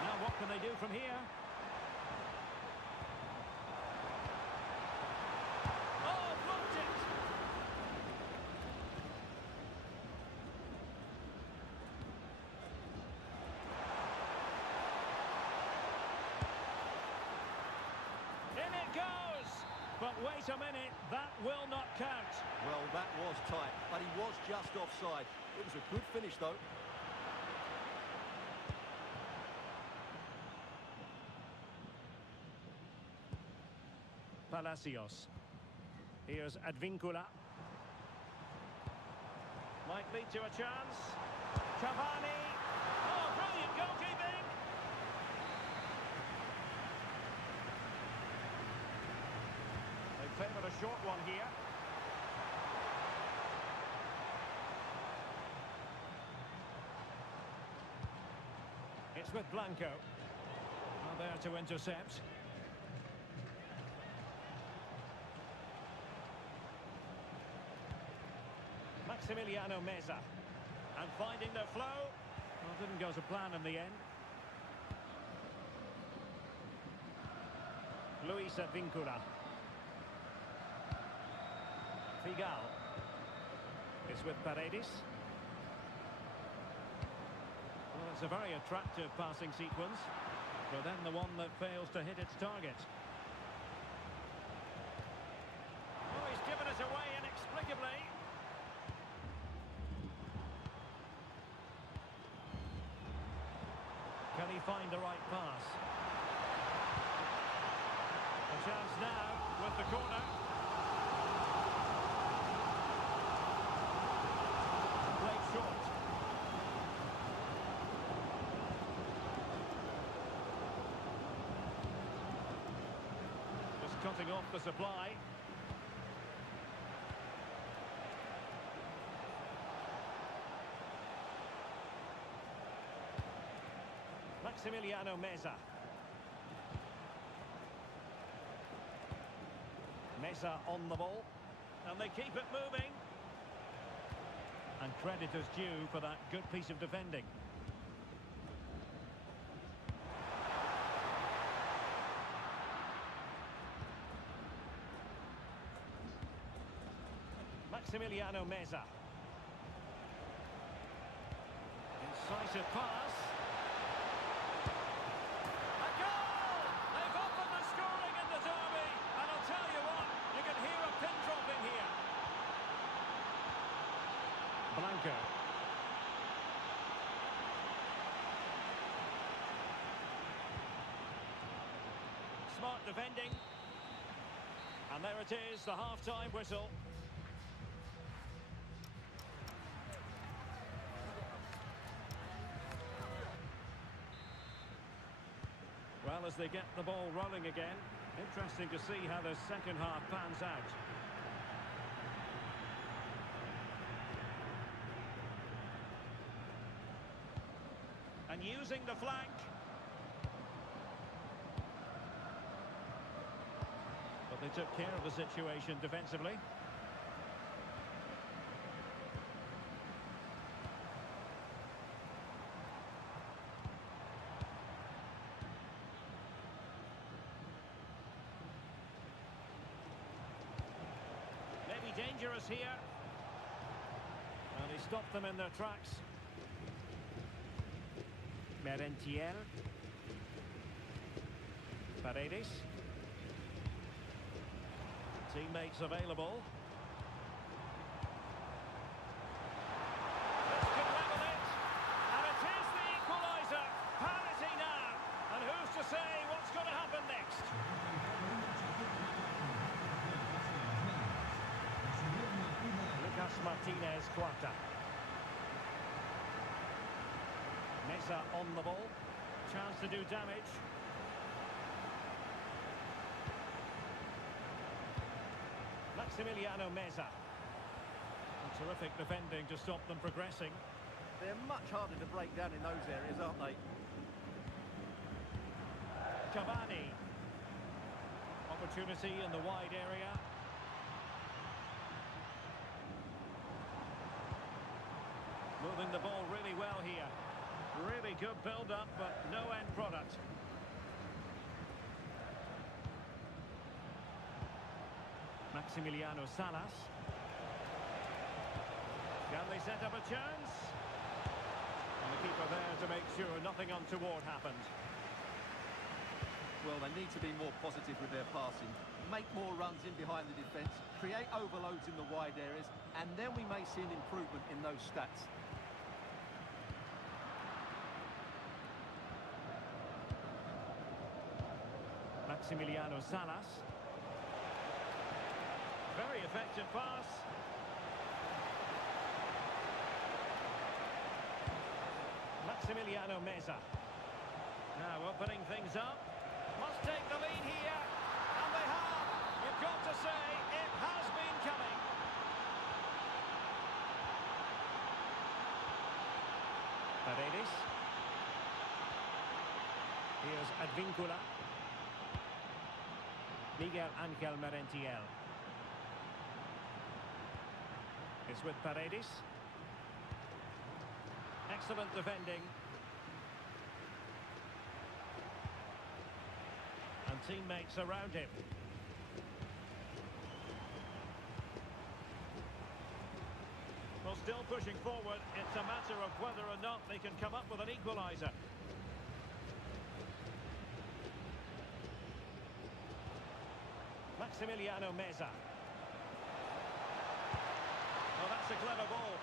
Now, what can they do from here? Oh, blocked it! In it goes! But wait a minute, that will not count. Well, that was tight, but he was just offside. It was a good finish, though. Palacios. Here's Advincula. Might lead to a chance. Cavani. Oh, brilliant goalkeeping. They favoured a short one here. It's with Blanco. Now there to intercept. Maximiliano Meza. And finding the flow. Well, didn't go to plan in the end. Luis Advincula. Figal. It's with Paredes. Well, it's a very attractive passing sequence, but then the one that fails to hit its target. Oh, he's given it away inexplicably. Can he find the right pass? A chance now with the corner. Played short. Just cutting off the supply. Maximiliano Meza. Meza on the ball. And they keep it moving. And credit is due for that good piece of defending. Maximiliano Meza. Incisive pass. A goal! They've opened the scoring in the derby. And I'll tell you what, you can hear a pin drop in here. Blanco. Smart defending. And there it is, the half-time whistle. Well, as they get the ball rolling again, interesting to see how the second half pans out. And using the flank. But they took care of the situation defensively. Maybe dangerous here. And he stopped them in their tracks. Merentiel. Paredes. Teammates available. This could level it. And it is the equaliser. Parity now. And who's to say what's going to happen next? Lucas Martinez Quarta. Meza on the ball. Chance to do damage. Maximiliano Meza. Terrific defending to stop them progressing. They're much harder to break down in those areas, aren't they? Cavani. Opportunity in the wide area. Moving the ball really well here. Really good build-up, but no end product. Maximiliano Salas. Can they set up a chance? And the keeper there to make sure nothing untoward happened. Well, they need to be more positive with their passing, make more runs in behind the defence, create overloads in the wide areas, and then we may see an improvement in those stats. Maximiliano Salas. Very effective pass. Maximiliano Meza. Now opening things up. Must take the lead here. And they have. You've got to say, it has been coming. Paredes. Here's Advíncula. Miguel Ángel Merentiel. It's with Paredes. Excellent defending. And teammates around him. Well, still pushing forward. It's a matter of whether or not they can come up with an equaliser. Maximiliano Meza. Well, that's a clever ball.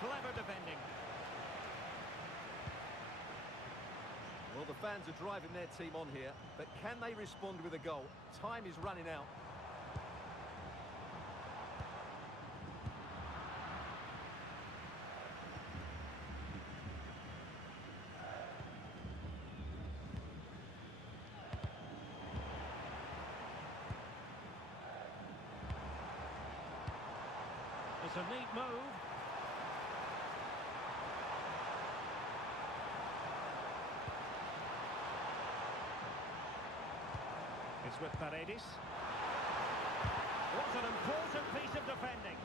Clever defending. Well, the fans are driving their team on here, but can they respond with a goal? Time is running out. It's a neat move. It's with Paredes. What an important piece of defending.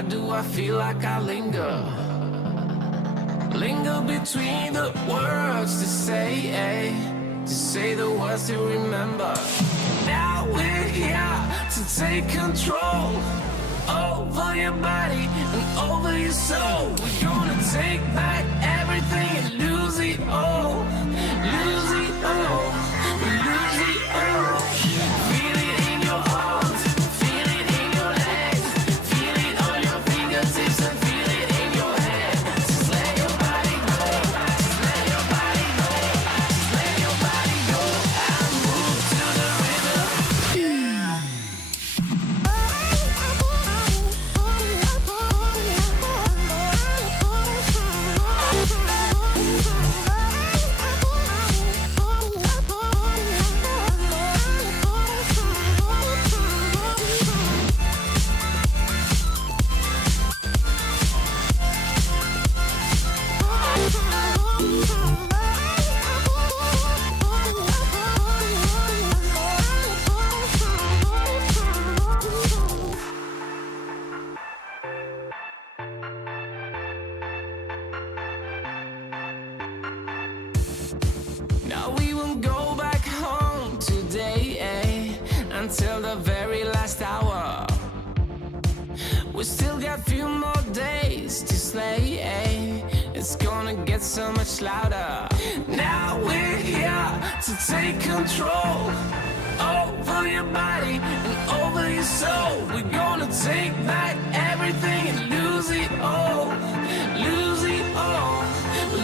Why do I feel like I linger? Linger between the words to say the words to remember. Now we're here to take control over your body and over your soul. We're gonna take back everything and lose it all. Lose it all. We lose it all. Feel it in your arms, feel it in your legs, feel it on your fingertips and feel it in your head. Just let your body go, just let your body go, just let your body go and move to the rhythm. Now we won't go back home today, until the very last hour. We still got few more days to slay, It's gonna get so much louder. Now we're here to take control over your body and over your soul. We're gonna take back everything and lose it all. Lose it all.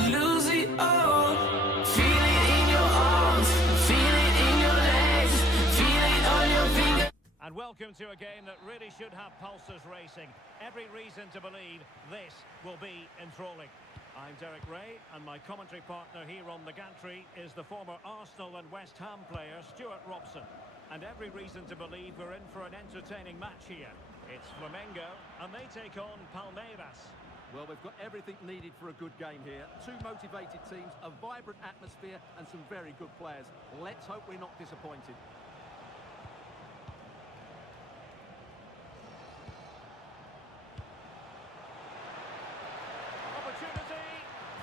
Lose it all. Feel it in your arms, feel it in your legs, feel it on your fingers. And welcome to a game that really should have pulses racing. Every reason to believe this will be enthralling. I'm Derek Ray, and my commentary partner here on the gantry is the former Arsenal and West Ham player Stuart Robson. And every reason to believe we're in for an entertaining match here. It's Flamengo, and they take on Palmeiras. Well, we've got everything needed for a good game here. Two motivated teams, a vibrant atmosphere, and some very good players. Let's hope we're not disappointed. Opportunity,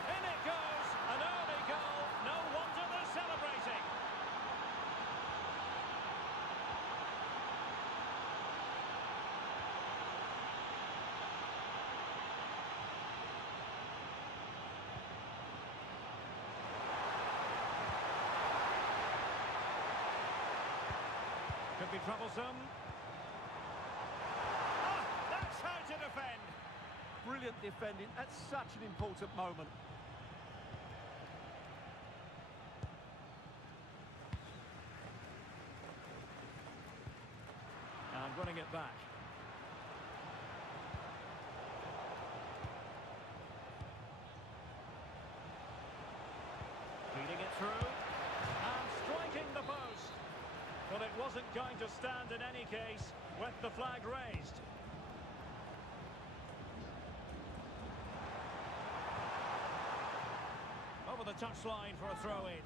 in it goes, an early goal, no wonder they're celebrating. Could be troublesome. Ah, that's how to defend. Brilliant defending at such an important moment. And winning it back. Feeding it through. And striking the post. But it wasn't going to stand in any case with the flag raised. Over the touchline for a throw-in.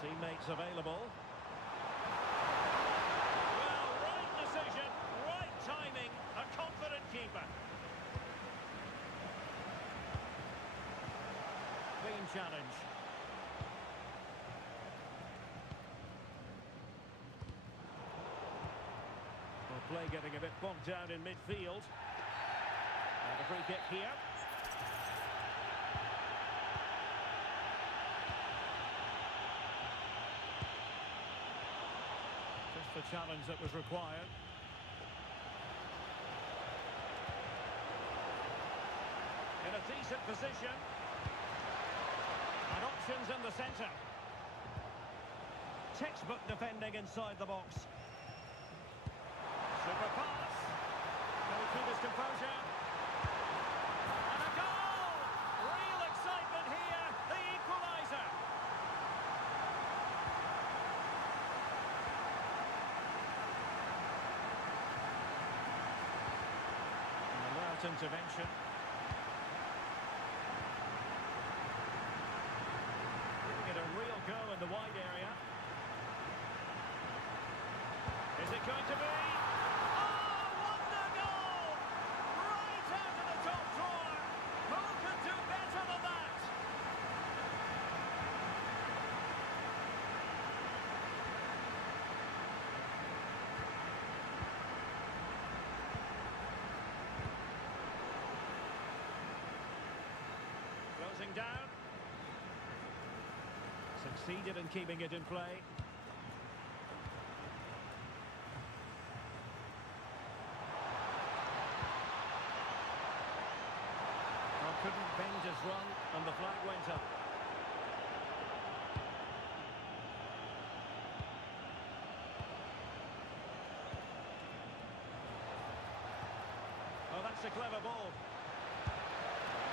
Teammates available. Well, right decision, right timing, a confident keeper. Clean challenge. Well, play getting a bit bogged down in midfield. And a free kick here. Just the challenge that was required. In a decent position. And options in the centre. Textbook defending inside the box. Super pass. Can he keep his composure? And a goal! Real excitement here. The equaliser. An alert intervention. Giving it a real go in the wide area. slowing down. Succeeded in keeping it in play. Well, couldn't bend his run, and the flag went up. Oh, that's a clever ball.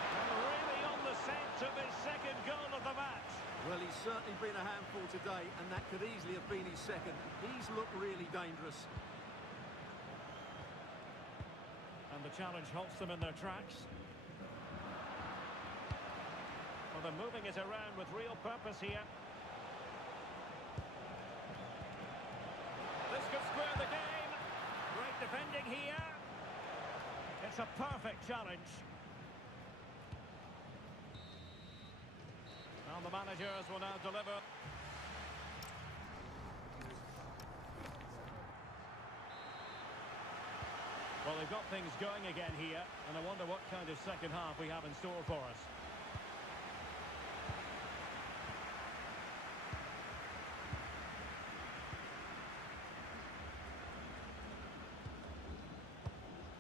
And really on the scent of his second goal of the match. Well, he's certainly been a handful today, and that could easily have been his second. He's looked really dangerous. And the challenge halts them in their tracks. Well, they're moving it around with real purpose here. This could square the game. Great defending here. It's a perfect challenge. And the managers will now deliver. Well, they've got things going again here, and I wonder what kind of second half we have in store for us.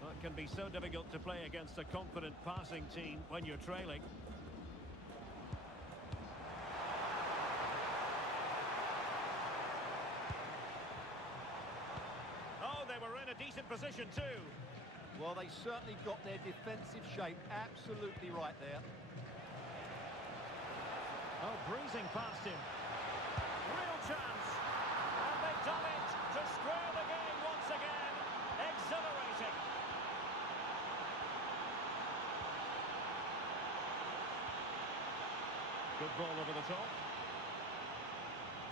Well, it can be so difficult to play against a confident passing team when you're trailing. Oh, they were in a decent position too. Well, they certainly got their defensive shape absolutely right there. Oh, breezing past him. Real chance. And they've done it to square the game once again. Exhilarating. Good ball over the top.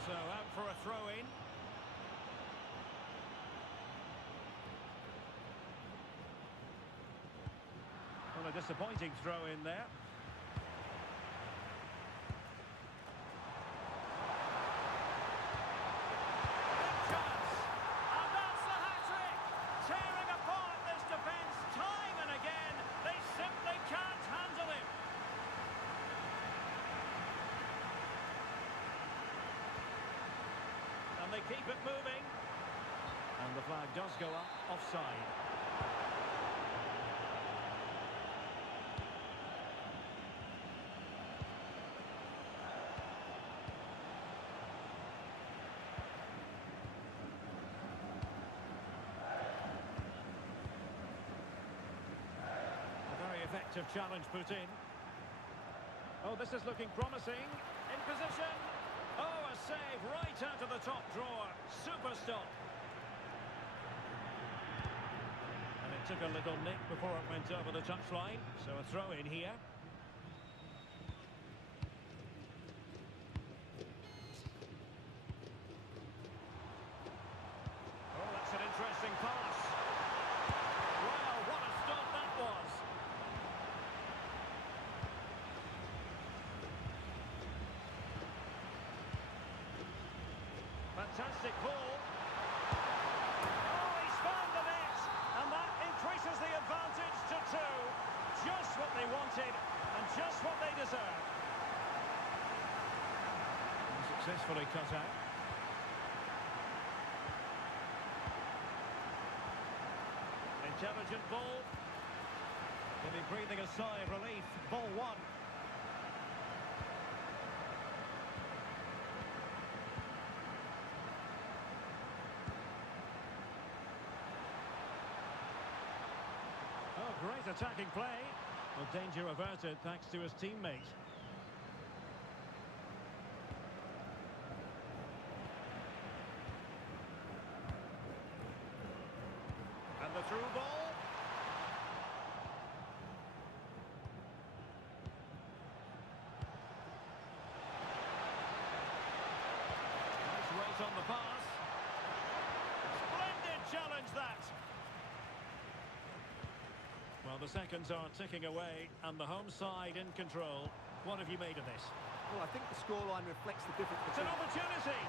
So out for a throw-in. Well, a disappointing throw-in there. Big chance. And that's the hat-trick. Tearing apart this defence time and again. They simply can't handle him. And they keep it moving. And the flag does go up, offside. Effective challenge put in. Oh, this is looking promising. In position. Oh, a save right out of the top drawer. Super stop. And it took a little nick before it went over the touchline. So a throw in here. Oh, that's an interesting pass. Wow, what a stop that was. Fantastic ball. Oh, he's found the net. And that increases the advantage to 2. Just what they wanted and just what they deserve. And successfully cut out. Intelligent ball. They'll be breathing a sigh of relief. Ball 1. Great attacking play. Well, danger averted thanks to his teammate. And the through ball. Nice weight on the pass. Splendid challenge that. Well, the seconds are ticking away, and the home side in control. What have you made of this? Well, I think the scoreline reflects the difference It's an between... opportunity!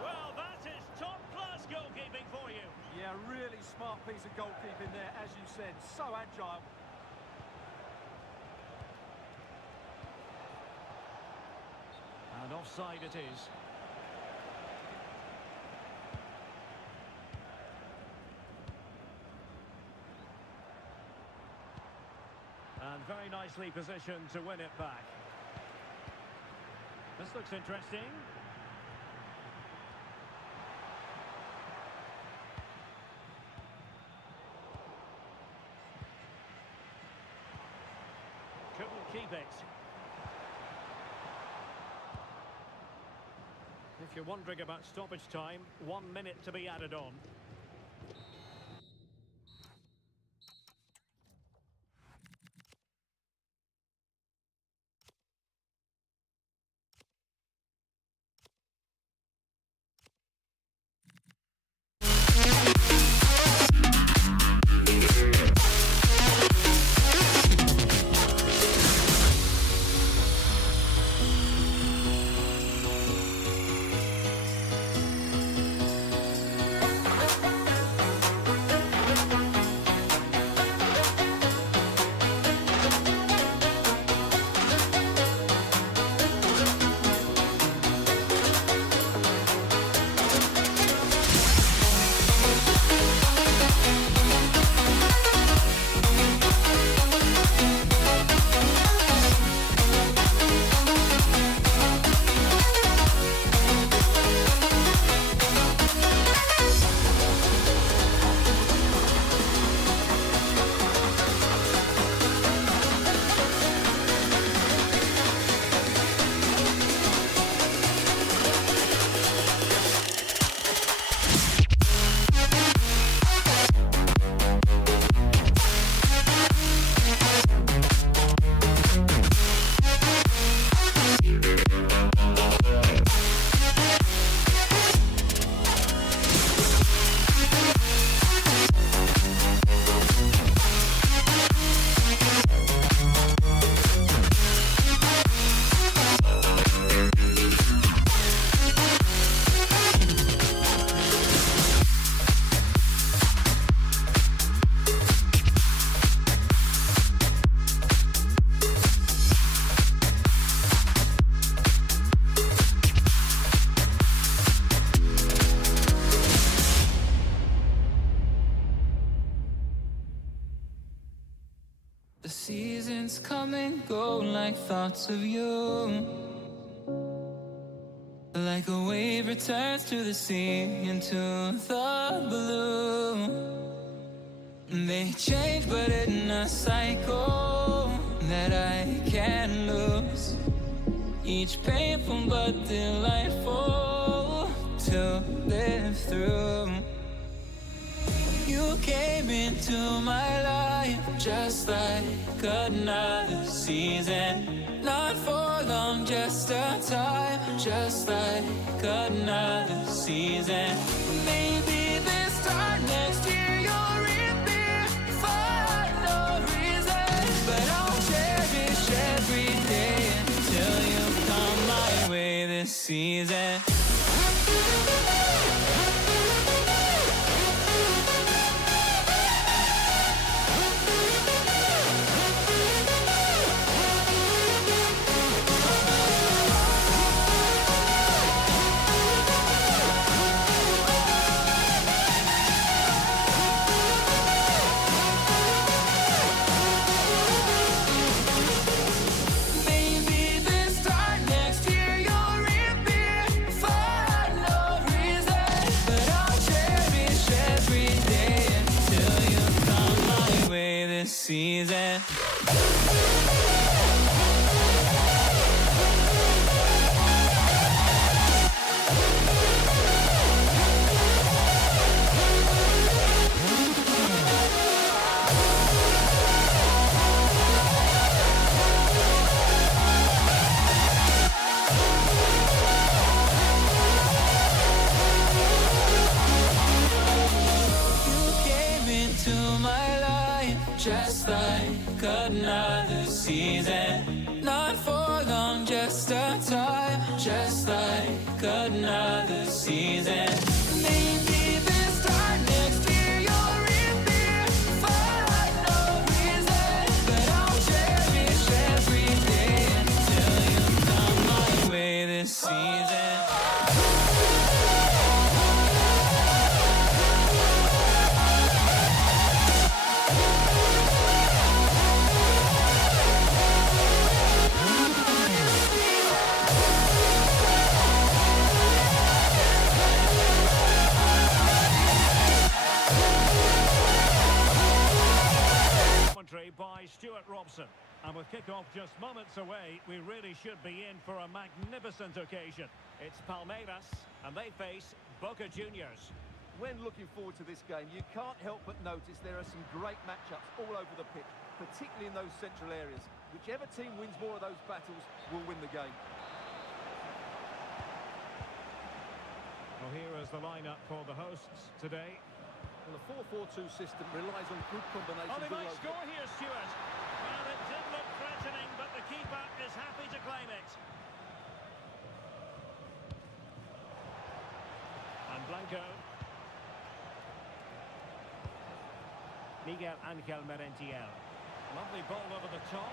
Well, that is top-class goalkeeping for you. Yeah, really smart piece of goalkeeping there, as you said. So agile. offside it is. And very nicely positioned to win it back. This looks interesting. Couldn't keep it. If you're wondering about stoppage time, 1 minute to be added on. The seasons come and go like thoughts of you. Like a wave returns to the sea into the blue. They change but in a cycle that I can't lose. Each painful but delightful to live through. You came into my life just like another season. Not for long, just a time, just like another season. Maybe this time next year you'll reappear for no reason. But I'll cherish every day until you come my way this season. Season. Just like another season. Not for long, just a time. Just like another season. Maybe this time next year you'll reappear for no reason. But I'll cherish every day until you come my way this season. Commentary by Stuart Robson. And with kick-off just moments away, we really should be in for a magnificent occasion. It's Palmeiras, and they face Boca Juniors. When looking forward to this game, you can't help but notice there are some great matchups all over the pitch, particularly in those central areas. Whichever team wins more of those battles will win the game. Well, here is the lineup for the hosts today. Well, the 4-4-2 system relies on good combinations. Oh, they all might over. score here, Stuart. Well, it did look threatening, but the keeper is happy to claim it. And Blanco. Miguel Angel Merentiel. Lovely ball over the top.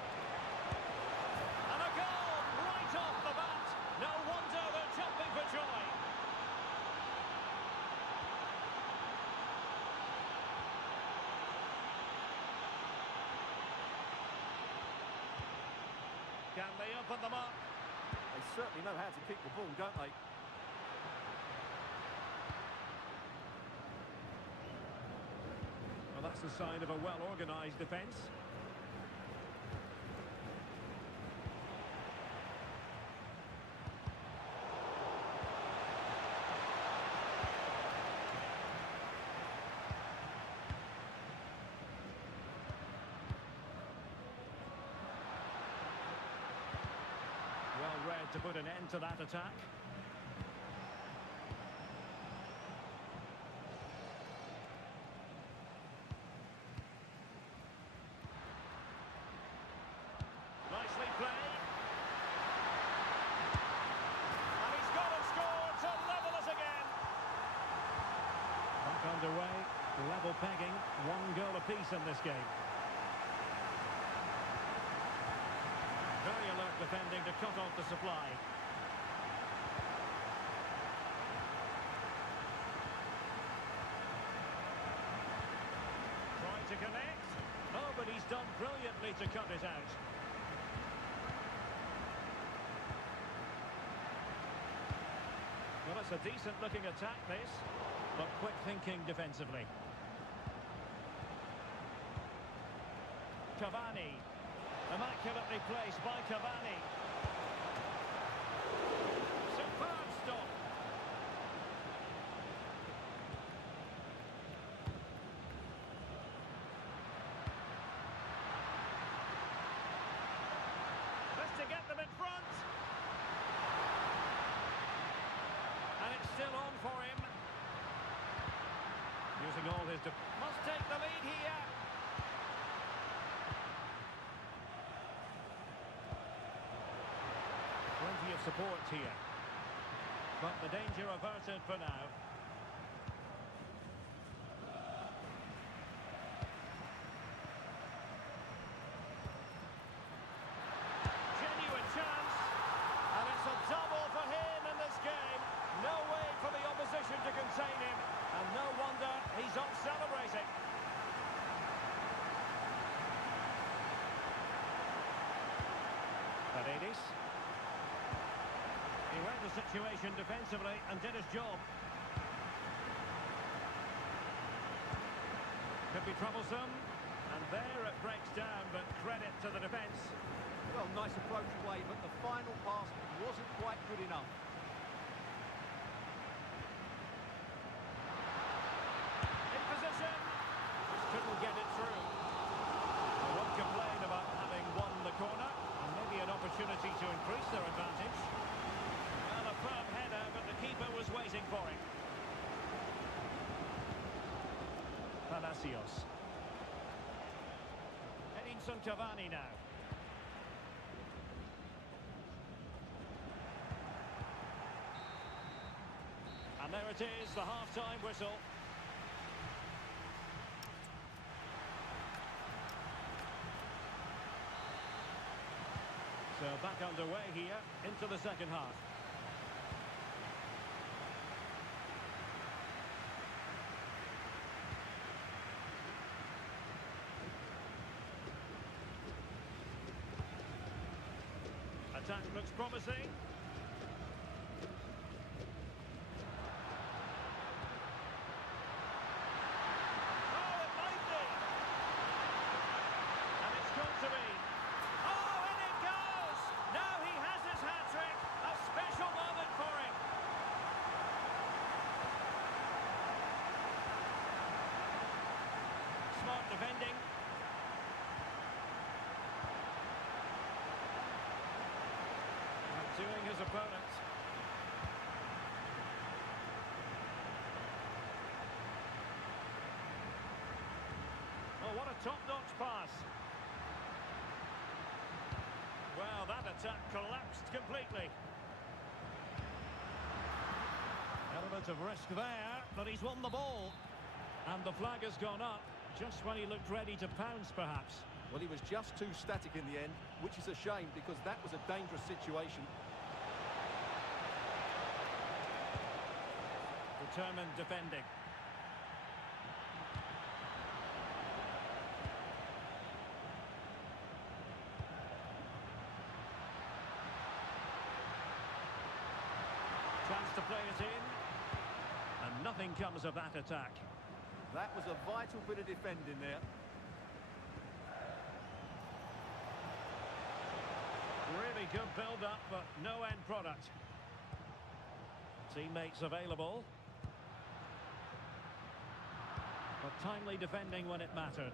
And a goal right off the bat. No wonder they're jumping for joy. Can they open them up? They certainly know how to kick the ball, don't they? Well, that's the sign of a well-organised defence. Well read to put an end to that attack. Nicely played. And he's got and scored to level us again. Back underway, level pegging, 1 goal apiece in this game. Very alert defending to cut off the supply. Trying to connect. Oh, but he's done brilliantly to cut it out. Well, it's a decent-looking attack, this, but quick thinking defensively. Cavani. Immaculately placed by Cavani. Superb stop. This to get them in front. And it's still on for him. Using all his... Must take the lead here. Plenty of support here. But the danger averted for now. Genuine chance. And it's a double for him in this game. No way for the opposition to contain him. And no wonder he's up celebrating. Paredes. He read the situation defensively and did his job. Could be troublesome. And there it breaks down, but credit to the defence. Well, nice approach play, but the final pass wasn't quite good enough. In position. Just couldn't get it through. I won't complain about having won the corner. And maybe an opportunity to increase their advantage. Well, a firm header, but the keeper was waiting for it. Palacios. Edinson Cavani now. And there it is, the half-time whistle. So back underway here into the second half. attack looks promising. Oh, it might be. And it's got to be. Oh, and it goes! Now he has his hat-trick. A special moment for him. Smart defending. Outdoing his opponent. Oh, what a top-notch pass. Well, that attack collapsed completely. Element of risk there, but he's won the ball. And the flag has gone up, just when he looked ready to pounce, perhaps. Well, he was just too static in the end, which is a shame because that was a dangerous situation. Determined defending. Chance to play it in. And nothing comes of that attack. That was a vital bit of defending there. Really good build-up, but no end product. Teammates available. But timely defending when it mattered.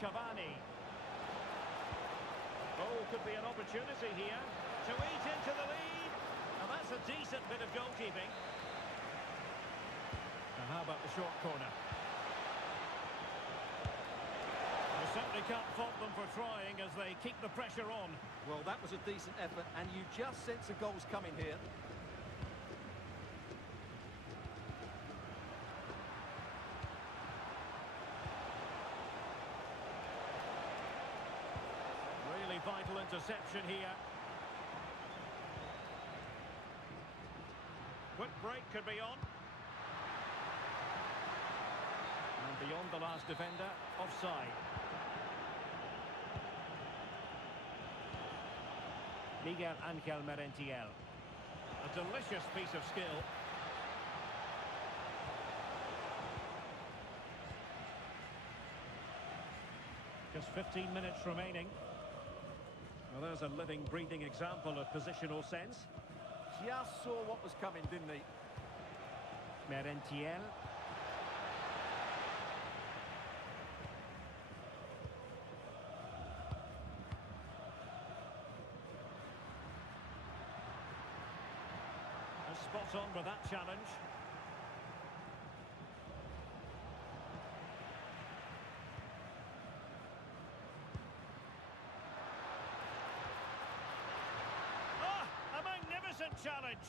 Cavani. Oh, could be an opportunity here to eat into the lead. And that's a decent bit of goalkeeping. Now how about the short corner? You certainly can't fault them for trying as they keep the pressure on. Well, that was a decent effort, and you just sense the goal's coming here. Really vital interception here. Quick break could be on. And beyond the last defender, offside. Miguel Ángel Merentiel. A delicious piece of skill. Just 15 minutes remaining. Well, there's a living, breathing example of positional sense. Just saw what was coming, didn't he? Merentiel. Spot on with that challenge. Ah, a magnificent challenge.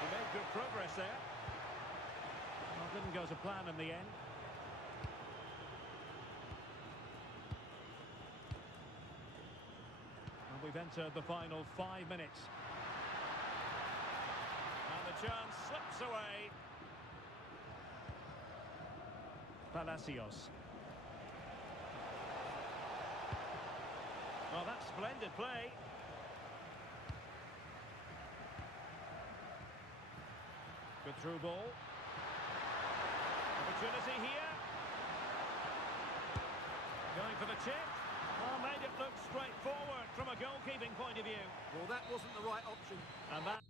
He made good progress there. Well, didn't go to plan in the end. We've entered the final 5 minutes. And the chance slips away. Palacios. Oh, that's splendid play. Good through ball. Opportunity here. Going for the chip. Oh, made it look straightforward from a goalkeeping point of view. Well, that wasn't the right option. And that...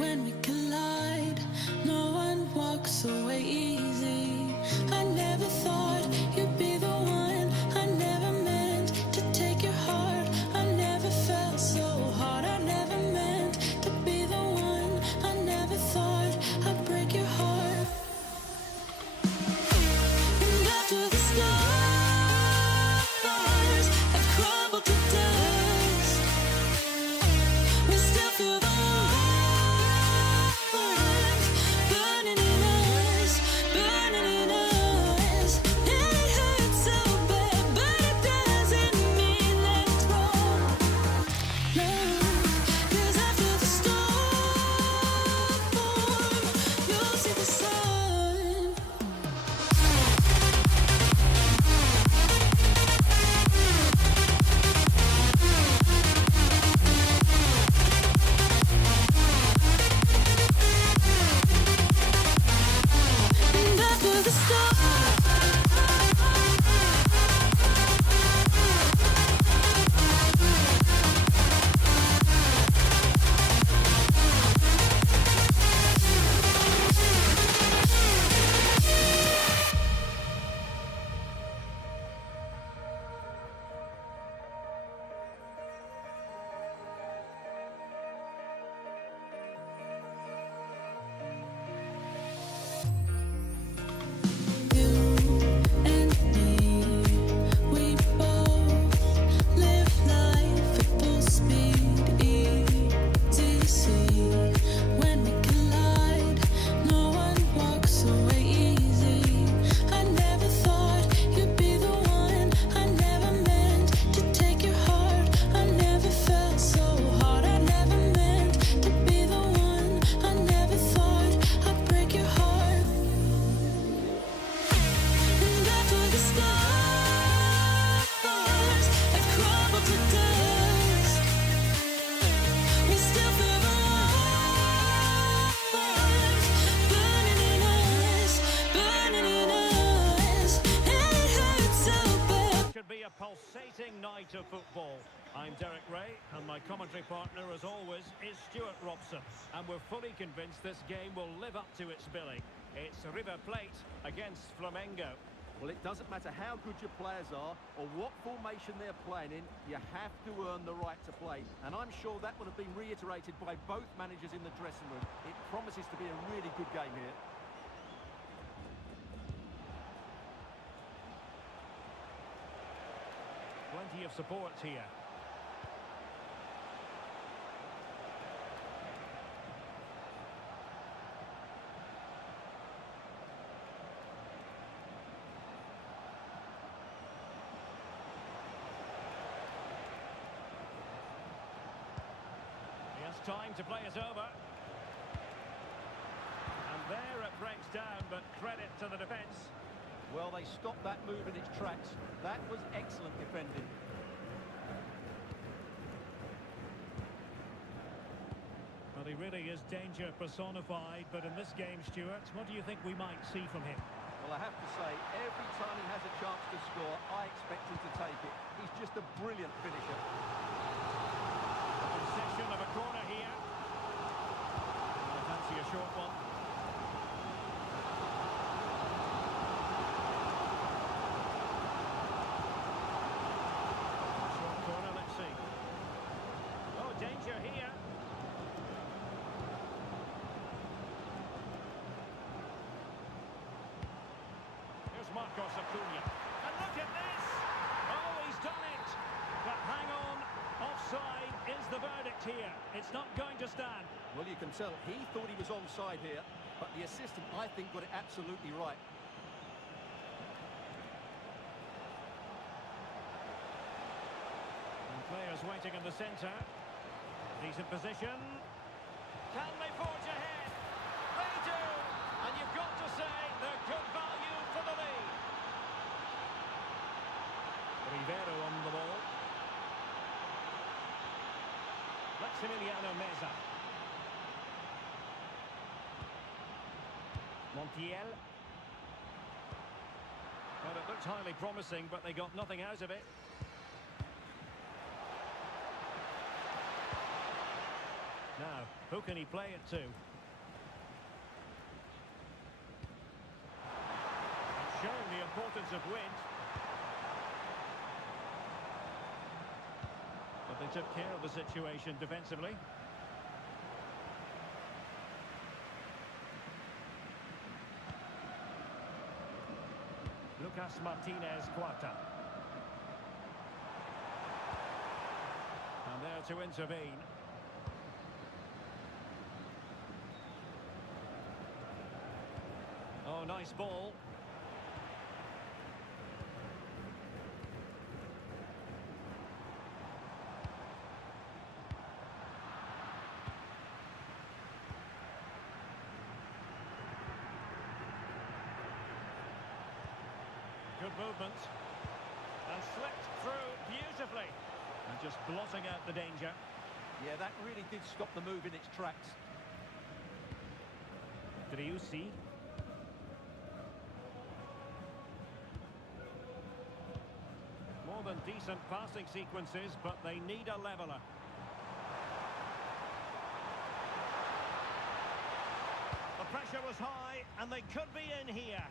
when we collide. No one walks away easy. I never thought you'd be the one. I never meant to take your heart. I never felt so hard. I never meant to be the one. I never thought I'd break your heart. And after the stars have crumbled to dust, we still feel the warmth burning in us, burning in us. And it hurts so bad, but it doesn't mean that it's wrong. No, 'cause after the storm, you'll see the sun. And after the storm, you and me, we both live life at full speed, easy to see. When we collide, no one walks away easy. I never thought you'd be the one. I never meant to take your heart. I never felt so hard. I never meant to be the one. I never thought I'd break your heart. And after the stars have crumbled to dust, we still feel the warmth burning in us, burning in us. And it hurts so bad. Should be a pulsating night of football. I'm Derek Ray, and my commentary partner, as always, is Stuart Robson. And we're fully convinced this game will live up to its billing. It's River Plate against Flamengo. Well, it doesn't matter how good your players are or what formation they're playing in, you have to earn the right to play. And I'm sure that would have been reiterated by both managers in the dressing room. It promises to be a really good game here. Plenty of support here. He has time to play it over. And there it breaks down, but credit to the defence. Well, they stopped that move in its tracks. That was excellent defending. Well, he really is danger personified, but in this game, Stuart, what do you think we might see from him? Well, I have to say, every time he has a chance to score, I expect him to take it. He's just a brilliant finisher. Possession of a corner here. I fancy a short one. Short corner, let's see. Oh, danger here. Here's Marcos Acuna. And look at this! Oh, he's done it! But hang on, offside is the verdict here. It's not going to stand. Well, you can tell he thought he was onside here, but the assistant, I think, got it absolutely right. And players waiting in the centre. Decent position. Can they forge ahead? They do! And you've got to say they're good value for the lead. Rivero on the ball. Maximiliano Meza. Montiel. Well, it looked highly promising, but they got nothing out of it. Now Now, who can he play it to? Showing the importance of wind. But they took care of the situation defensively. Lucas Martinez Quarta. And there to intervene. Oh, nice ball. Good movement. And slipped through beautifully. And just blotting out the danger. Yeah, that really did stop the move in its tracks. Driussi. More than decent passing sequences, but they need a leveller. The pressure was high, and they could be in here.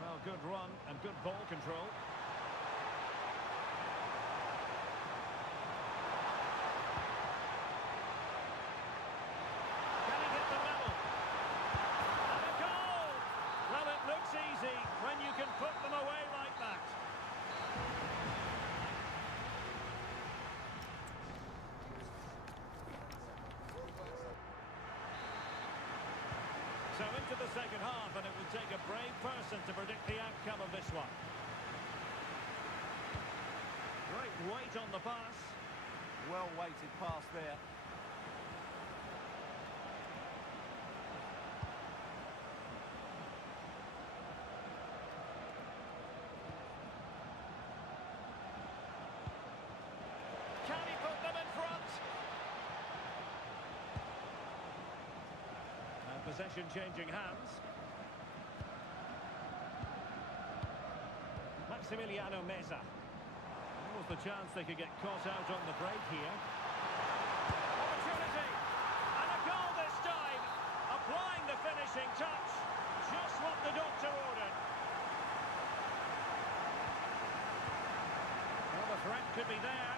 Well, good run and good ball control. Can he get the level? And a goal! Well, it looks easy when you can put them away like that. So into the second half, and it would take a brave person to predict the outcome of this one. Great weight on the pass. Well-weighted pass there. Can he put them in front? And possession changing hands. Maximiliano Meza. There was the chance they could get caught out on the break here. Opportunity! And a goal this time! Applying the finishing touch. Just what the doctor ordered. Well, the threat could be there.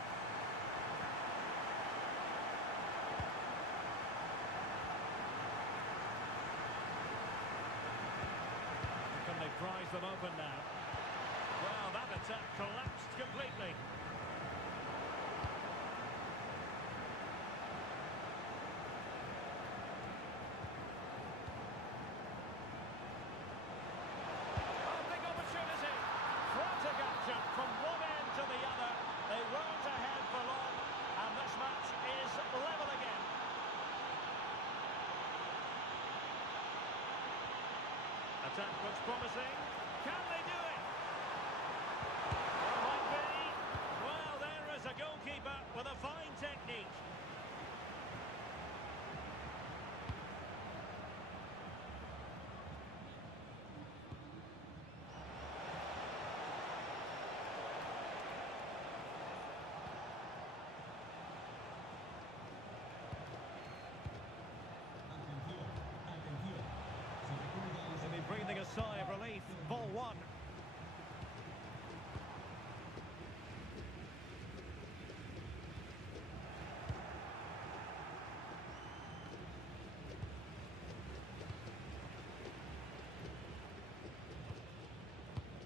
Can they prise them open now? Well, that attack collapsed completely. Oh, big opportunity. Frantic action from one end to the other. They weren't ahead for long, and this match is level again. Attack looks promising. Can they do it? Well, might be. Well, there is a goalkeeper with a fine technique. They'll be breathing a sigh of relief. Ball one.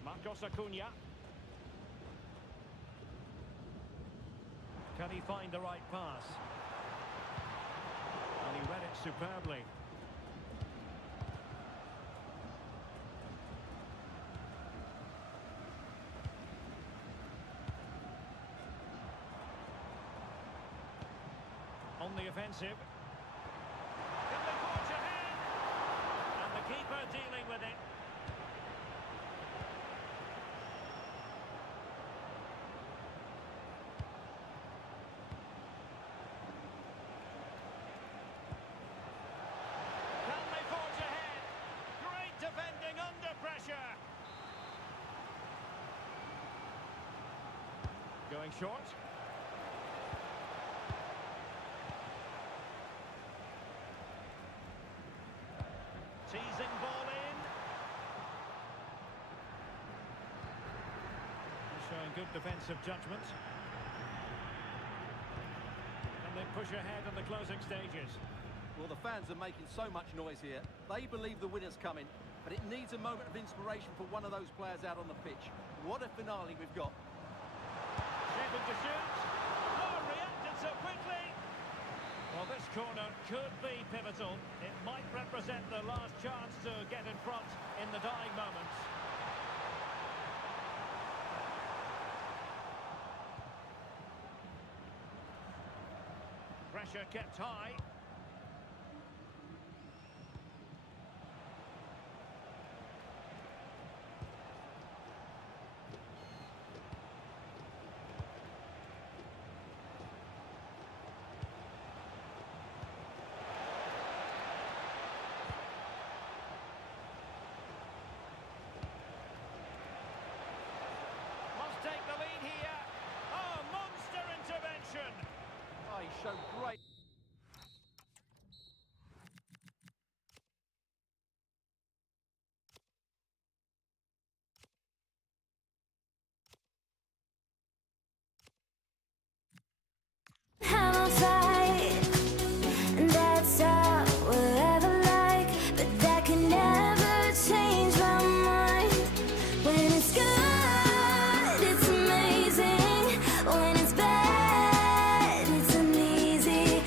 Marcos Acuna. Can he find the right pass? And he read it superbly. On the offensive. Can they forge ahead? And the keeper dealing with it. Going short. Teasing ball in. Showing good defensive judgment. And they push ahead in the closing stages. Well, the fans are making so much noise here. They believe the winner's coming, but it needs a moment of inspiration for one of those players out on the pitch. What a finale we've got. Shaping to shoot. Oh, reacted so quickly. Well, this corner could be pivotal. It might represent the last chance to get in front in the dying moments. Pressure kept high. Must take the lead here. Oh, monster intervention. Oh, he showed great... I'm on flight, and that's all we'll ever like. But that can never change my mind. When it's good, it's amazing. When it's bad, it's uneasy.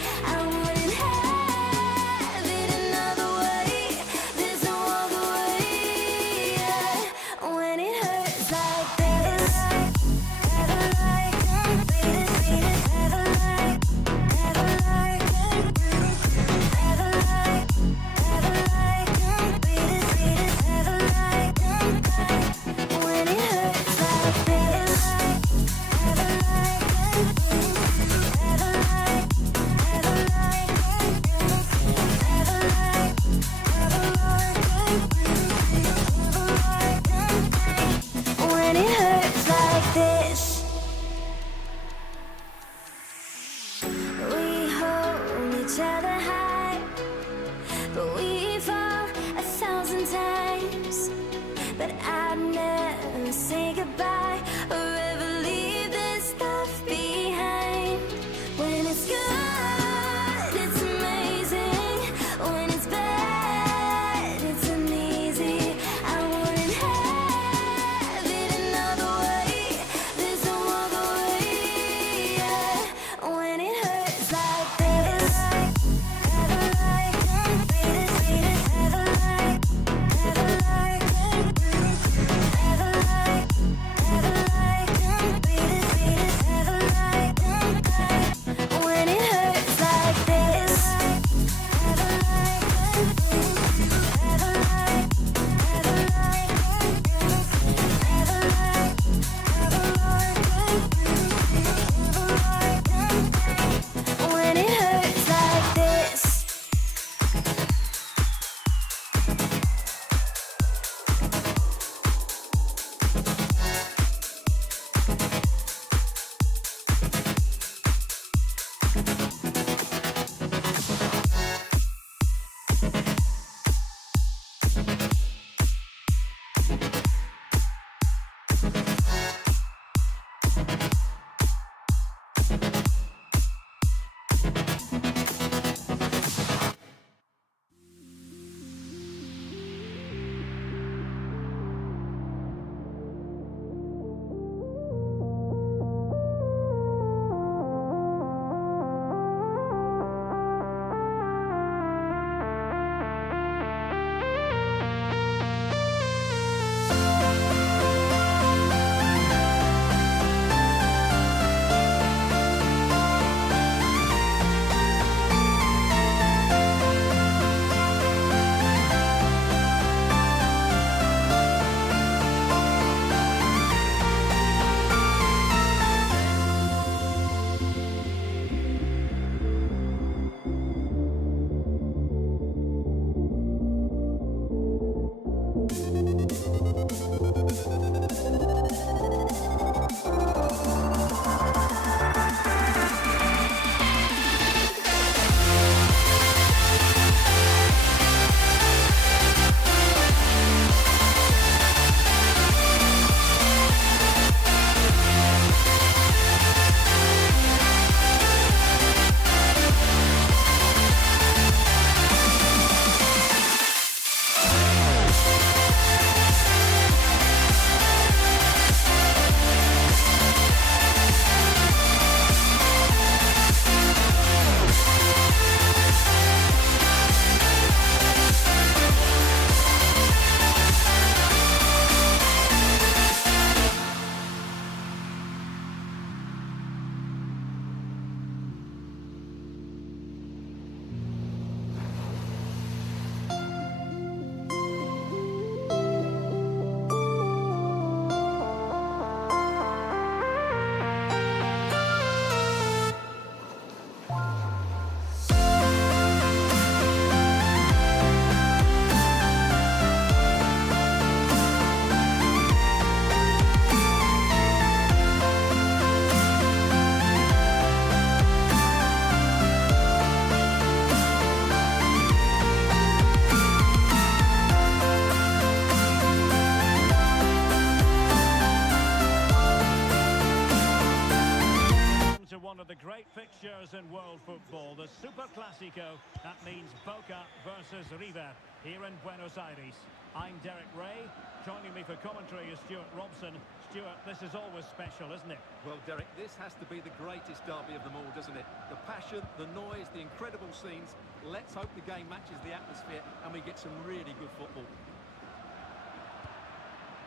great fixtures in world football. The Super Clásico, that means Boca versus River here in Buenos Aires. I'm Derek Ray. Joining me for commentary is Stuart Robson. Stuart, this is always special, isn't it? Well, Derek, this has to be the greatest derby of them all, doesn't it? The passion, the noise, the incredible scenes. Let's hope the game matches the atmosphere and we get some really good football.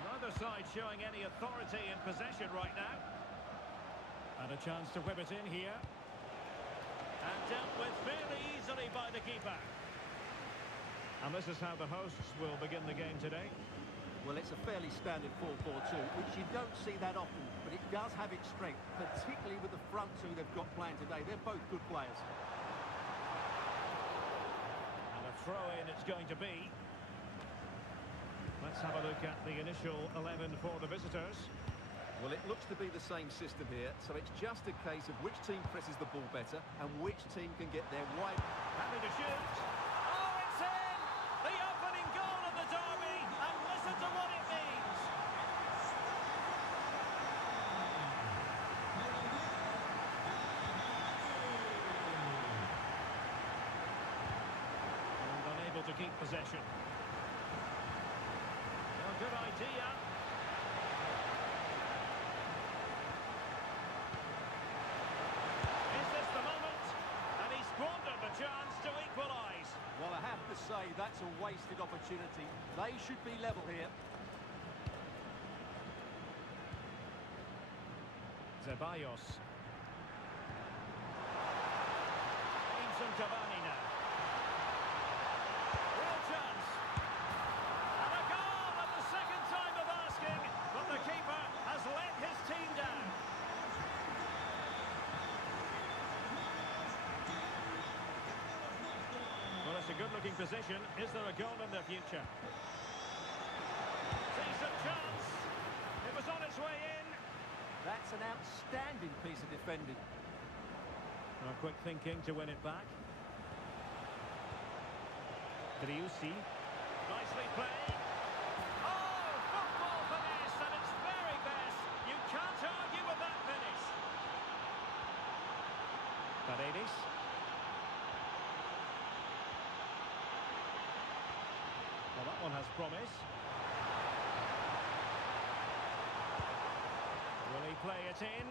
Neither side showing any authority in possession right now. And a chance to whip it in here. And dealt with fairly easily by the keeper. And this is how the hosts will begin the game today. Well, it's a fairly standard 4-4-2, which you don't see that often, but it does have its strength, particularly with the front two they've got playing today. They're both good players. And a throw-in it's going to be. Let's have a look at the initial 11 for the visitors. Well, it looks to be the same system here, so it's just a case of which team presses the ball better and which team can get their wide... Happy to shoot. Oh, it's in! The opening goal of the derby, and listen to what it means. And unable to keep possession. Well, good idea. Squandered the chance to equalise. Well, I have to say, that's a wasted opportunity. They should be level here. Ceballos. Edinson Cavani now. Real chance. And a goal at the second time of asking, but the keeper has let his team down. Well, it's a good-looking position. Is there a goal in the future? Decent chance. It was on its way in. That's an outstanding piece of defending. Quick thinking to win it back. Driussi. Nicely played. Oh, football finesse at its very best. You can't argue with that finish. Paredes. Well, that one has promise. Will he play it in?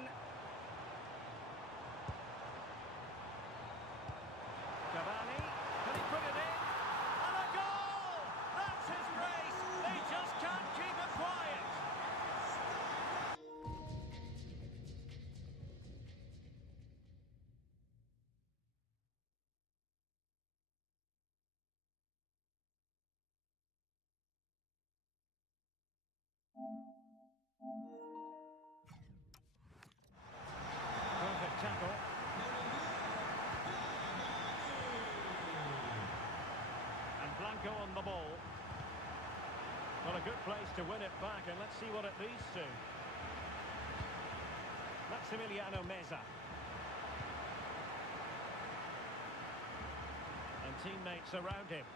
Cavani, can he put it in? And a goal! That's his race! They just can't keep it quiet! Perfect tackle. And Blanco on the ball. Well, a good place to win it back, and let's see what it leads to. Maximiliano Meza. And teammates around him.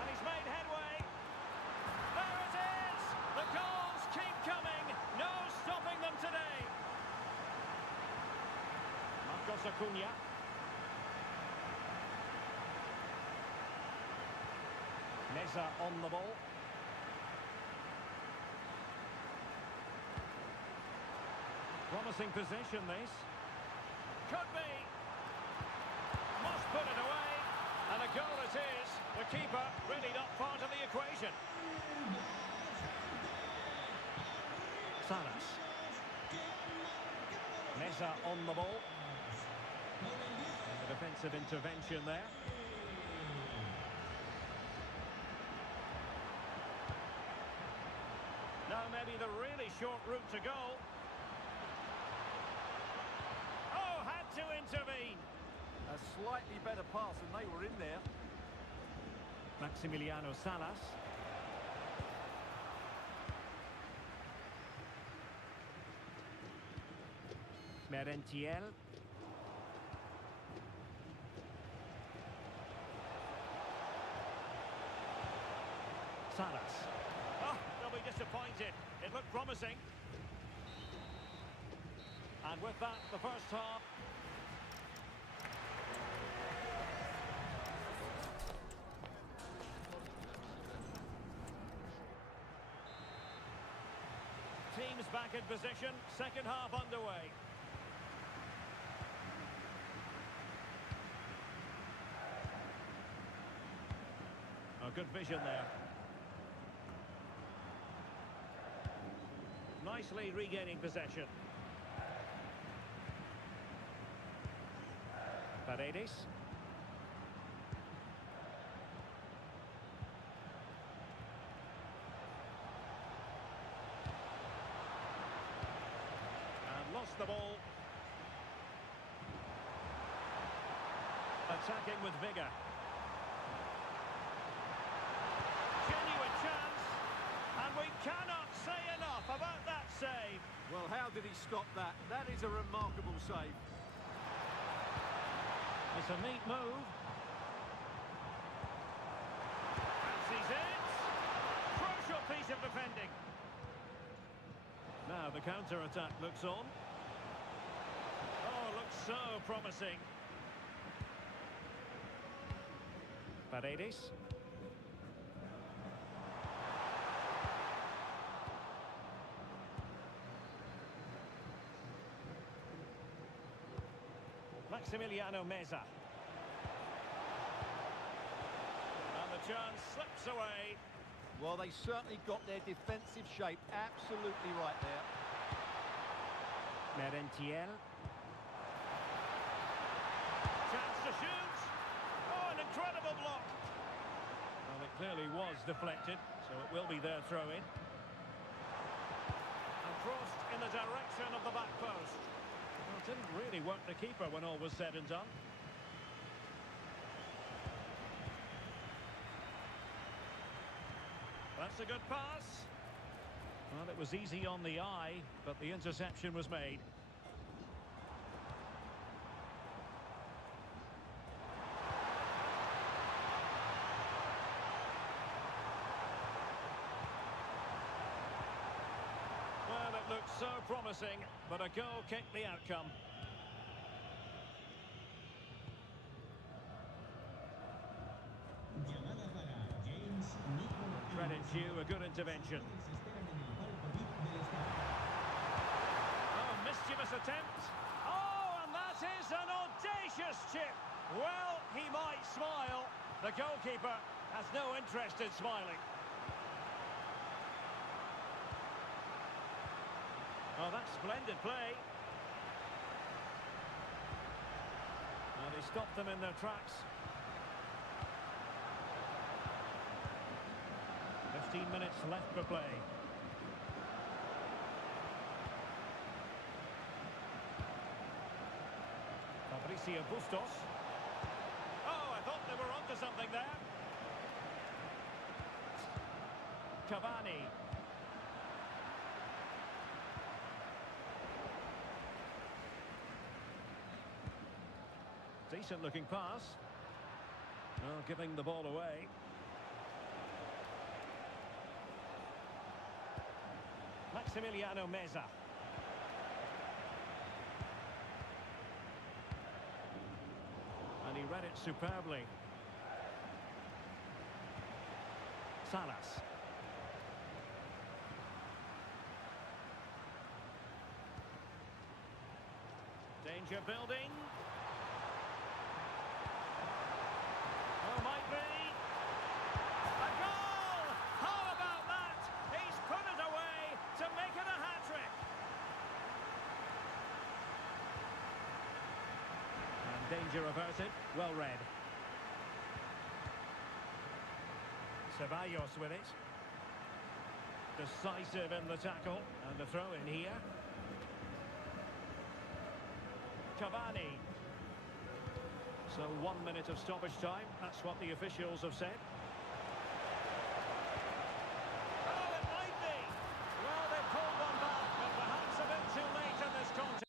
And he's made headway. There it is! The goals keep coming. No stopping them today. Marcos Acuna. Meza on the ball. Promising position, this. Could be. Must put it away. And a goal it is. The keeper really not part of the equation. Salas. Meza on the ball. A defensive intervention there. Now maybe the really short route to go. Oh, had to intervene. A slightly better pass and they were in there. Maximiliano Salas. Merentiel. Salas. Oh, they'll be disappointed. It looked promising. And with that, the first half. Teams back in position, second half underway. Oh, good vision there. Nicely regaining possession. Paredes. And lost the ball. Attacking with vigour. Genuine chance. And we cannot say enough about that save. Well, how did he stop that? That is a remarkable save. It's a neat move. Fancies it. Crucial piece of defending. Now the counter-attack looks on. Oh, looks so promising. Paredes. Maximiliano Meza. And the chance slips away. Well, they certainly got their defensive shape absolutely right there. Merentiel. Chance to shoot. Oh, an incredible block. Well, it clearly was deflected, so it will be their throw-in. And crossed in the direction of the back post. Well, it didn't really work the keeper when all was said and done. That's a good pass. Well, it was easy on the eye, but the interception was made. Well, it looked so promising, but a goal kicked the outcome. Credit due, a good intervention. Oh, mischievous attempt. Oh, and that is an audacious chip. Well, he might smile. The goalkeeper has no interest in smiling. Oh, that's splendid play. Well, they stopped them in their tracks. 15 minutes left for play. Fabricio Bustos. Oh, I thought they were onto something there. Cavani. Decent looking pass. Well, giving the ball away. Maximiliano Meza. And he read it superbly. Salas. Danger building. Oh, might be. A goal! How about that? He's put it away to make it a hat-trick. And danger averted. Well read. Ceballos with it. Decisive in the tackle. And the throw in here. Cavani. So 1 minute of stoppage time. That's what the officials have said. Oh, it might be. Well, they pulled one back, but perhaps a bit too late in this contest.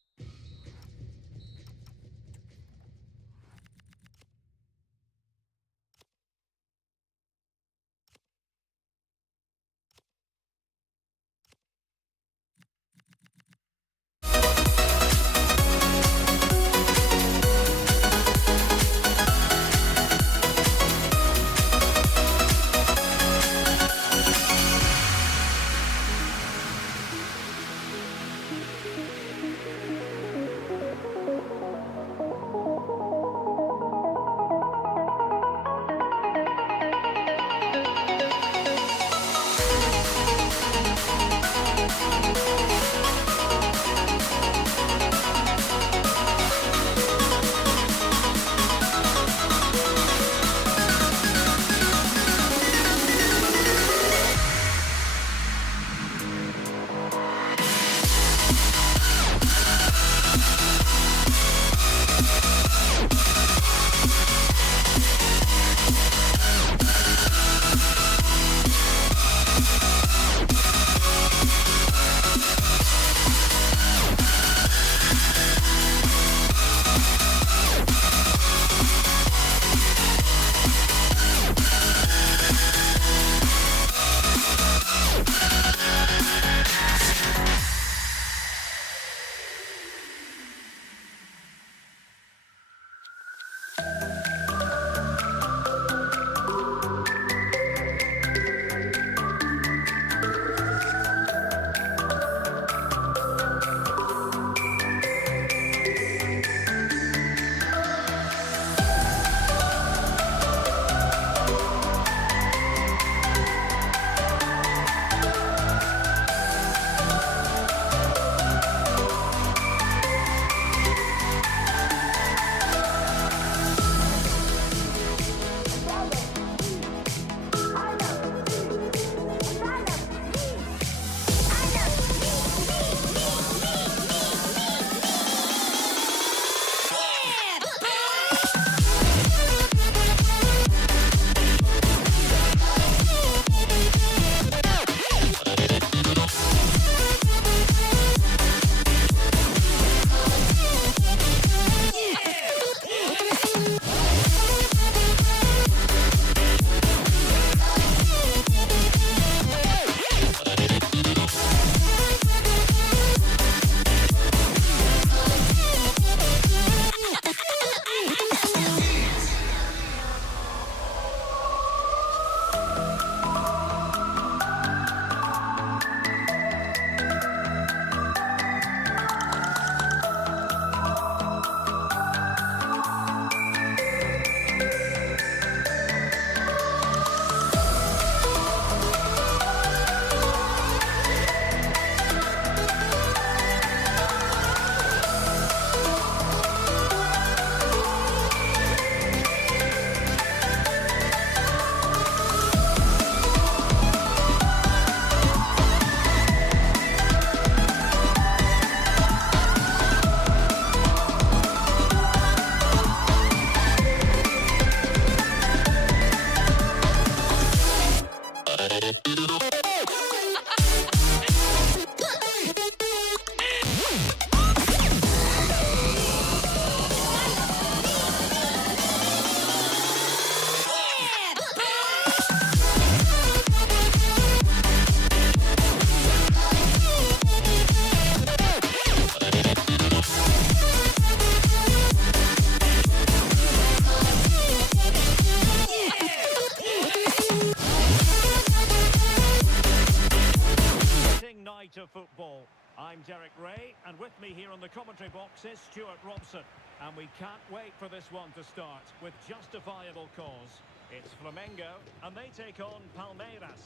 Derek Ray, and with me here on the commentary box is Stuart Robson. And we can't wait for this one to start with justifiable cause. It's Flamengo, and they take on Palmeiras.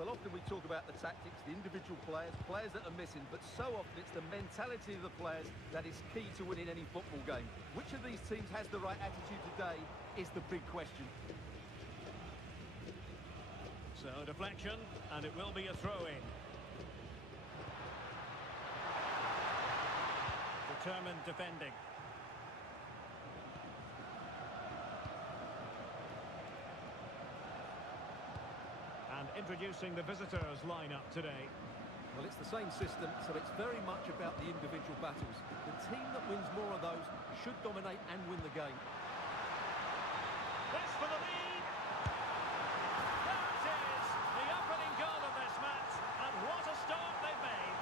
Well, often we talk about the tactics, the individual players, players that are missing, but so often it's the mentality of the players that is key to winning any football game. Which of these teams has the right attitude today is the big question. So, deflection, and it will be a throw-in. Determined defending. And introducing the visitors' lineup today. Well, it's the same system, so it's very much about the individual battles. The team that wins more of those should dominate and win the game. This for the lead. There it is, the opening goal of this match, and what a start they've made.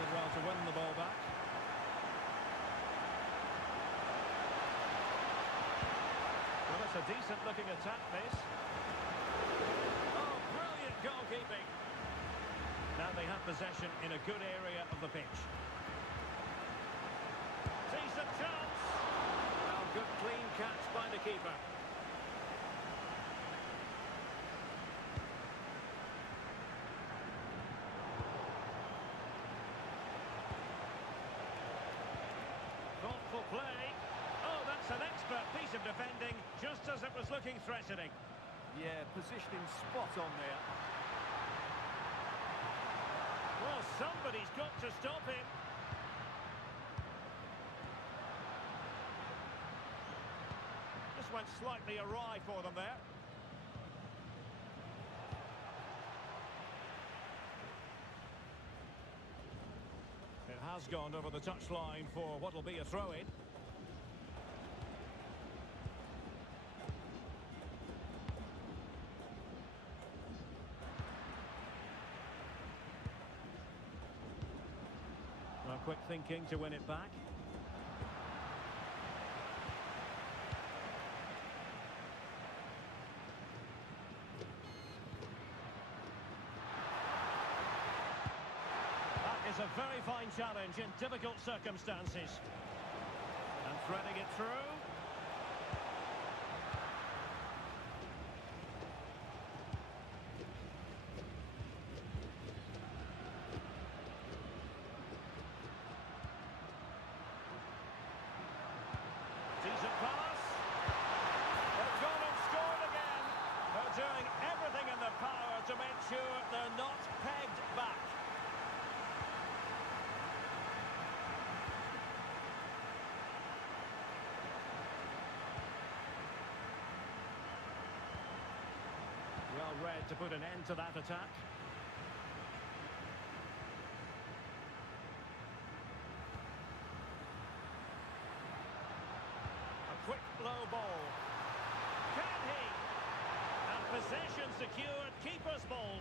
Did well to win the ball back. Well, it's a decent-looking attack, this. Oh, brilliant goalkeeping. Now they have possession in a good area of the pitch. Decent chance. Well, good clean catch by the keeper. Thoughtful play. Oh, that's an expert piece of defending, just as it was looking threatening. Yeah, positioning spot on there. Well, somebody's got to stop him. This went slightly awry for them there. It has gone over the touchline for what will be a throw-in. Well, quick thinking to win it back. That is a very fine challenge in difficult circumstances. And threading it through. Decent pass. They've gone and scored again. They're doing everything in their power to make sure they're not pegged back. Well read to put an end to that attack. A quick low ball. Can he? And possession secured, keeper's ball.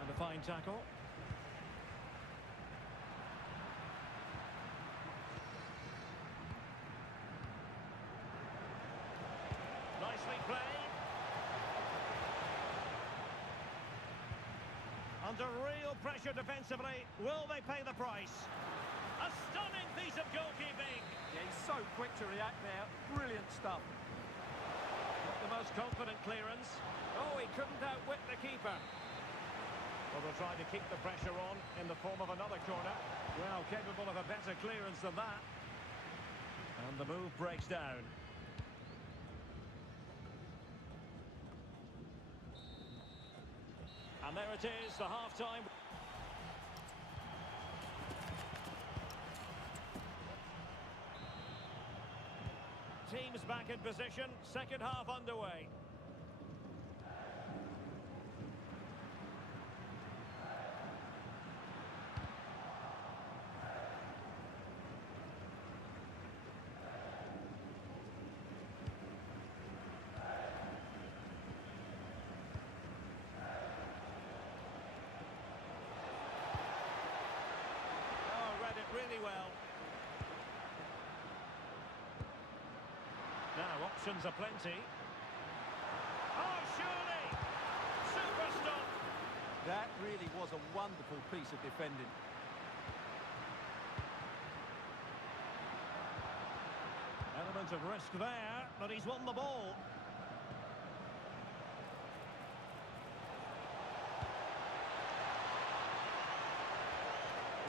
And a fine tackle. Nicely played. Under real pressure defensively, will they pay the price? A stunning piece of goalkeeping. Yeah, he's so quick to react now. Brilliant stuff. Not the most confident clearance. Oh, he couldn't outwit the keeper. Well, they'll try to keep the pressure on in the form of another corner. Well, capable of a better clearance than that. And the move breaks down. And there it is, the half-time. Teams back in position, second half underway. Oh, read it really well. options aplenty. Oh, surely! Super stop! That really was a wonderful piece of defending. Element of risk there, but he's won the ball.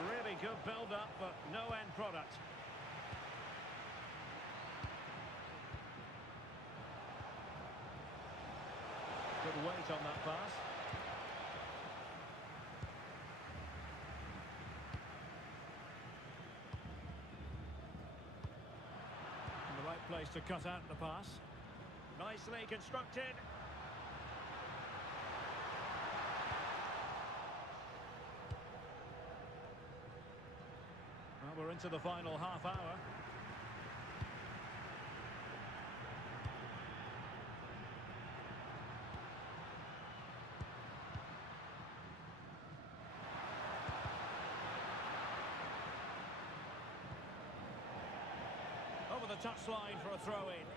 Really good build-up, but no end product. Good weight on that pass. In the right place to cut out the pass. Nicely constructed. Well, we're into the final half hour. Over the touchline for a throw-in.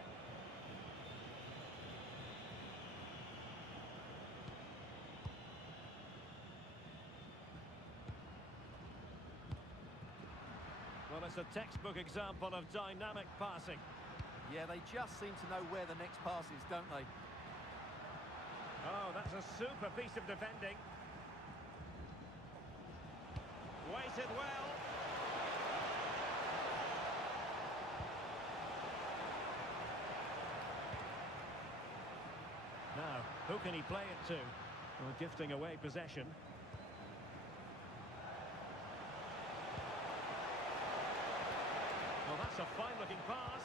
Well, it's a textbook example of dynamic passing. Yeah, they just seem to know where the next pass is, don't they? Oh, that's a super piece of defending. Weighted well. Now, who can he play it to? Well, gifting away possession. Well, that's a fine-looking pass.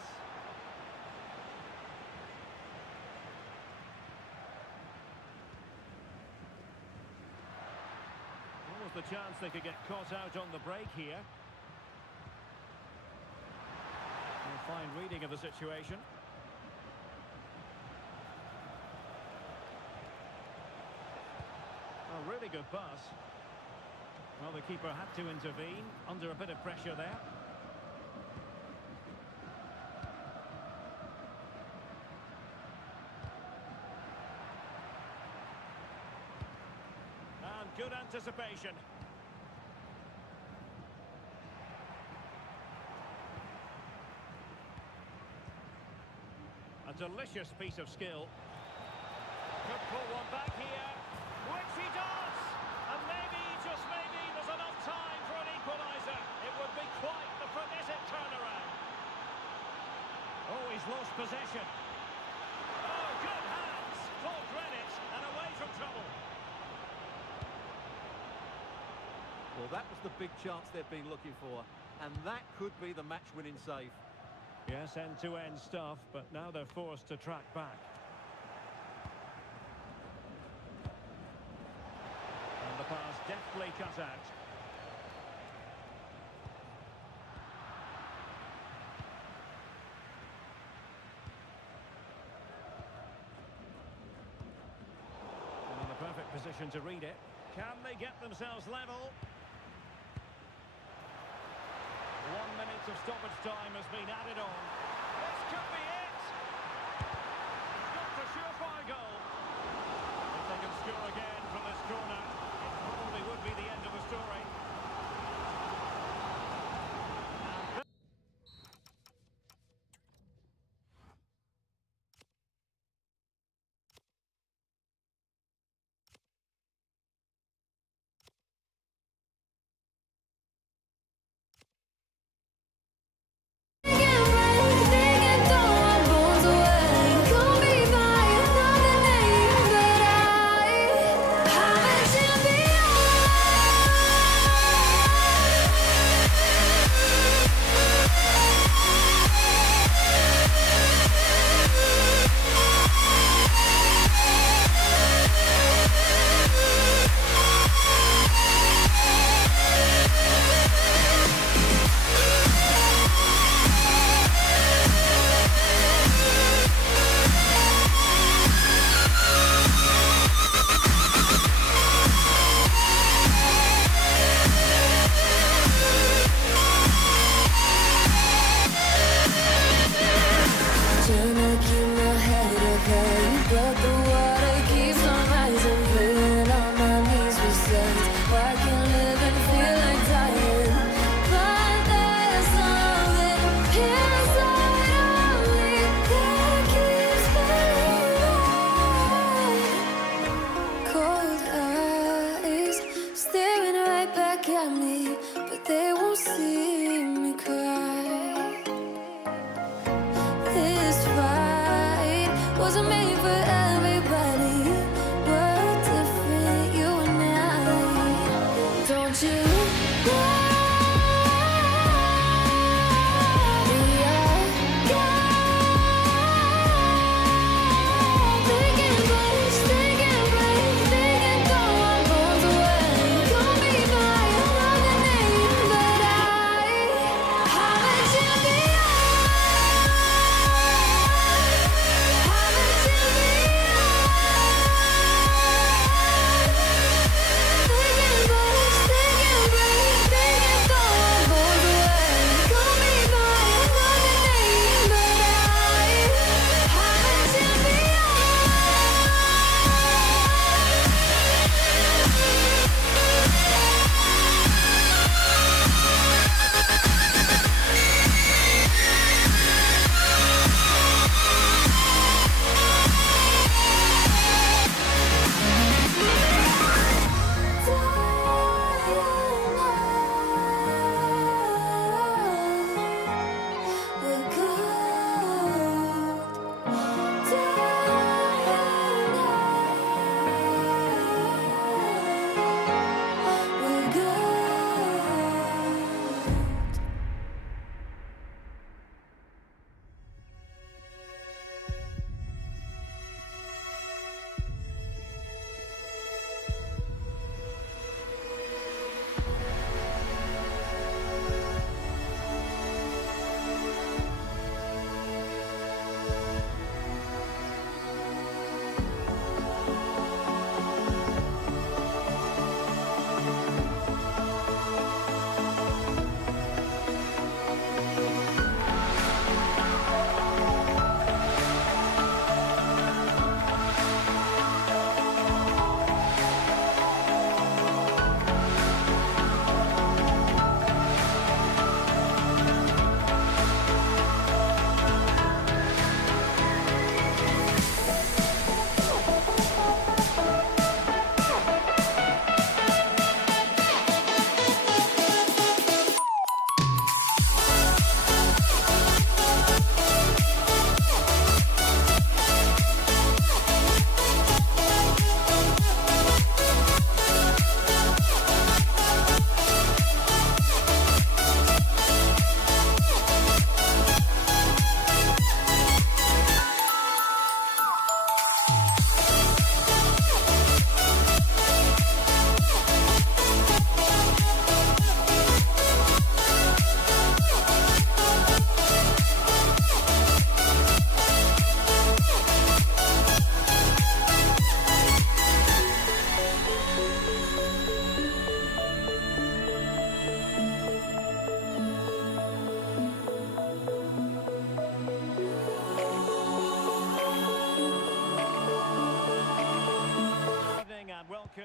What was the chance they could get caught out on the break here? A fine reading of the situation. A really good pass. Well, the keeper had to intervene under a bit of pressure there. And good anticipation. A delicious piece of skill. Could pull one back here. Which he does! And maybe, just maybe, there's enough time for an equaliser. It would be quite the frenetic turnaround. Oh, he's lost possession. Oh, good hands! Full credit, and away from trouble. Well, that was the big chance they've been looking for. And that could be the match-winning save. Yes, end-to-end stuff, but now they're forced to track back. And the pass deftly cut out. And in the perfect position to read it. Can they get themselves level? 1 minute of stoppage time has been added on. This could be it! It's got a surefire goal. If they can score again from this corner, it probably would be the end of the story.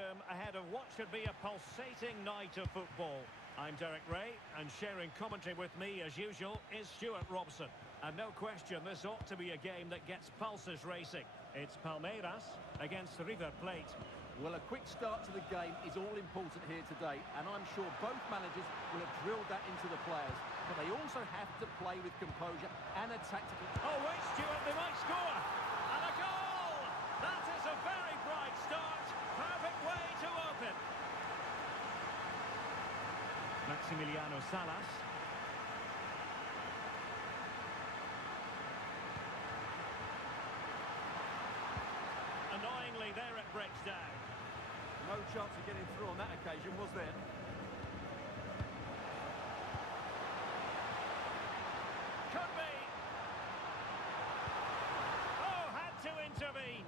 Stadium ahead of what should be a pulsating night of football. I'm Derek Ray, and sharing commentary with me, as usual, is Stuart Robson. And no question, this ought to be a game that gets pulses racing. It's Palmeiras against River Plate. Well, a quick start to the game is all important here today, and I'm sure both managers will have drilled that into the players. But they also have to play with composure and a tactical... Oh, wait, Stuart, they might score! And a goal! That is a very bright start. Perfect way to open. Maximiliano Salas. Annoyingly, there it breaks down. No chance of getting through on that occasion, was there? Could be. Oh, had to intervene.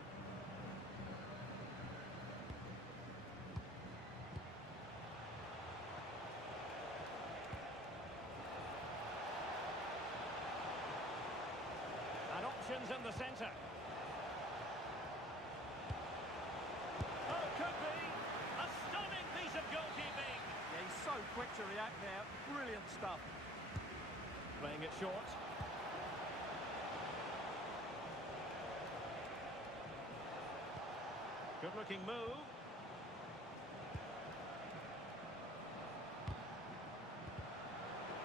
And options in the centre. Oh, could be. A stunning piece of goalkeeping. Yeah, he's so quick to react now. Brilliant stuff. Playing it short. Good-looking move.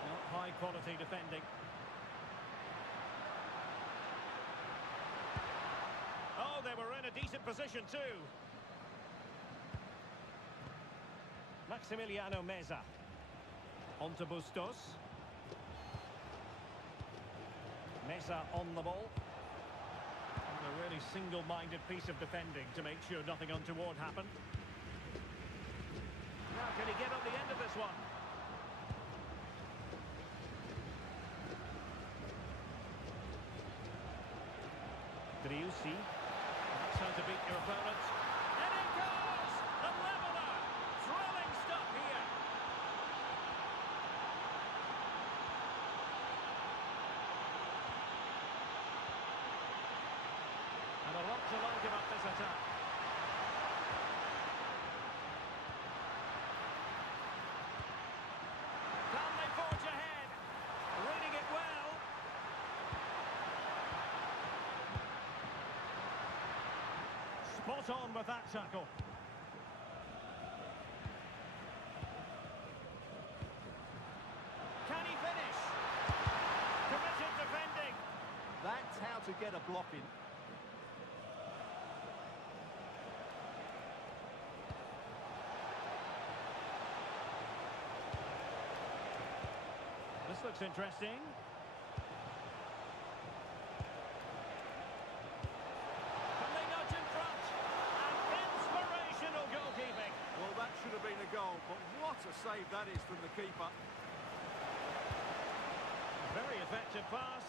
Not high-quality defending. Oh, they were in a decent position too. Maximiliano Meza. On to Bustos. Meza on the ball. And a really single-minded piece of defending to make sure nothing untoward happened. Now, can he get on the end of this one? Driussi. That's how to beat your opponent. And it goes! The leveller! Thrilling stuff here. And a lot to like about this attack. Can they forge ahead? Reading it well. Spot on with that tackle. Can he finish? Committed defending. That's how to get a block in. This looks interesting. Can they nudge in front? And inspirational goalkeeping. Well, that should have been a goal, but what a save that is from the keeper. Very effective pass.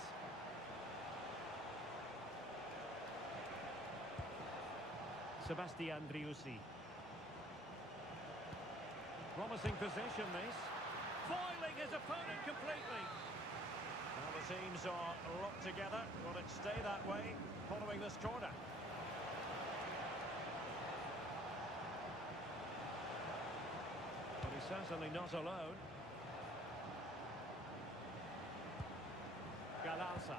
Sebastian Driussi. Promising position, this. Foiling his opponent completely. Well, the teams are locked together. Will it stay that way following this corner? But he's certainly not alone. Galalsa.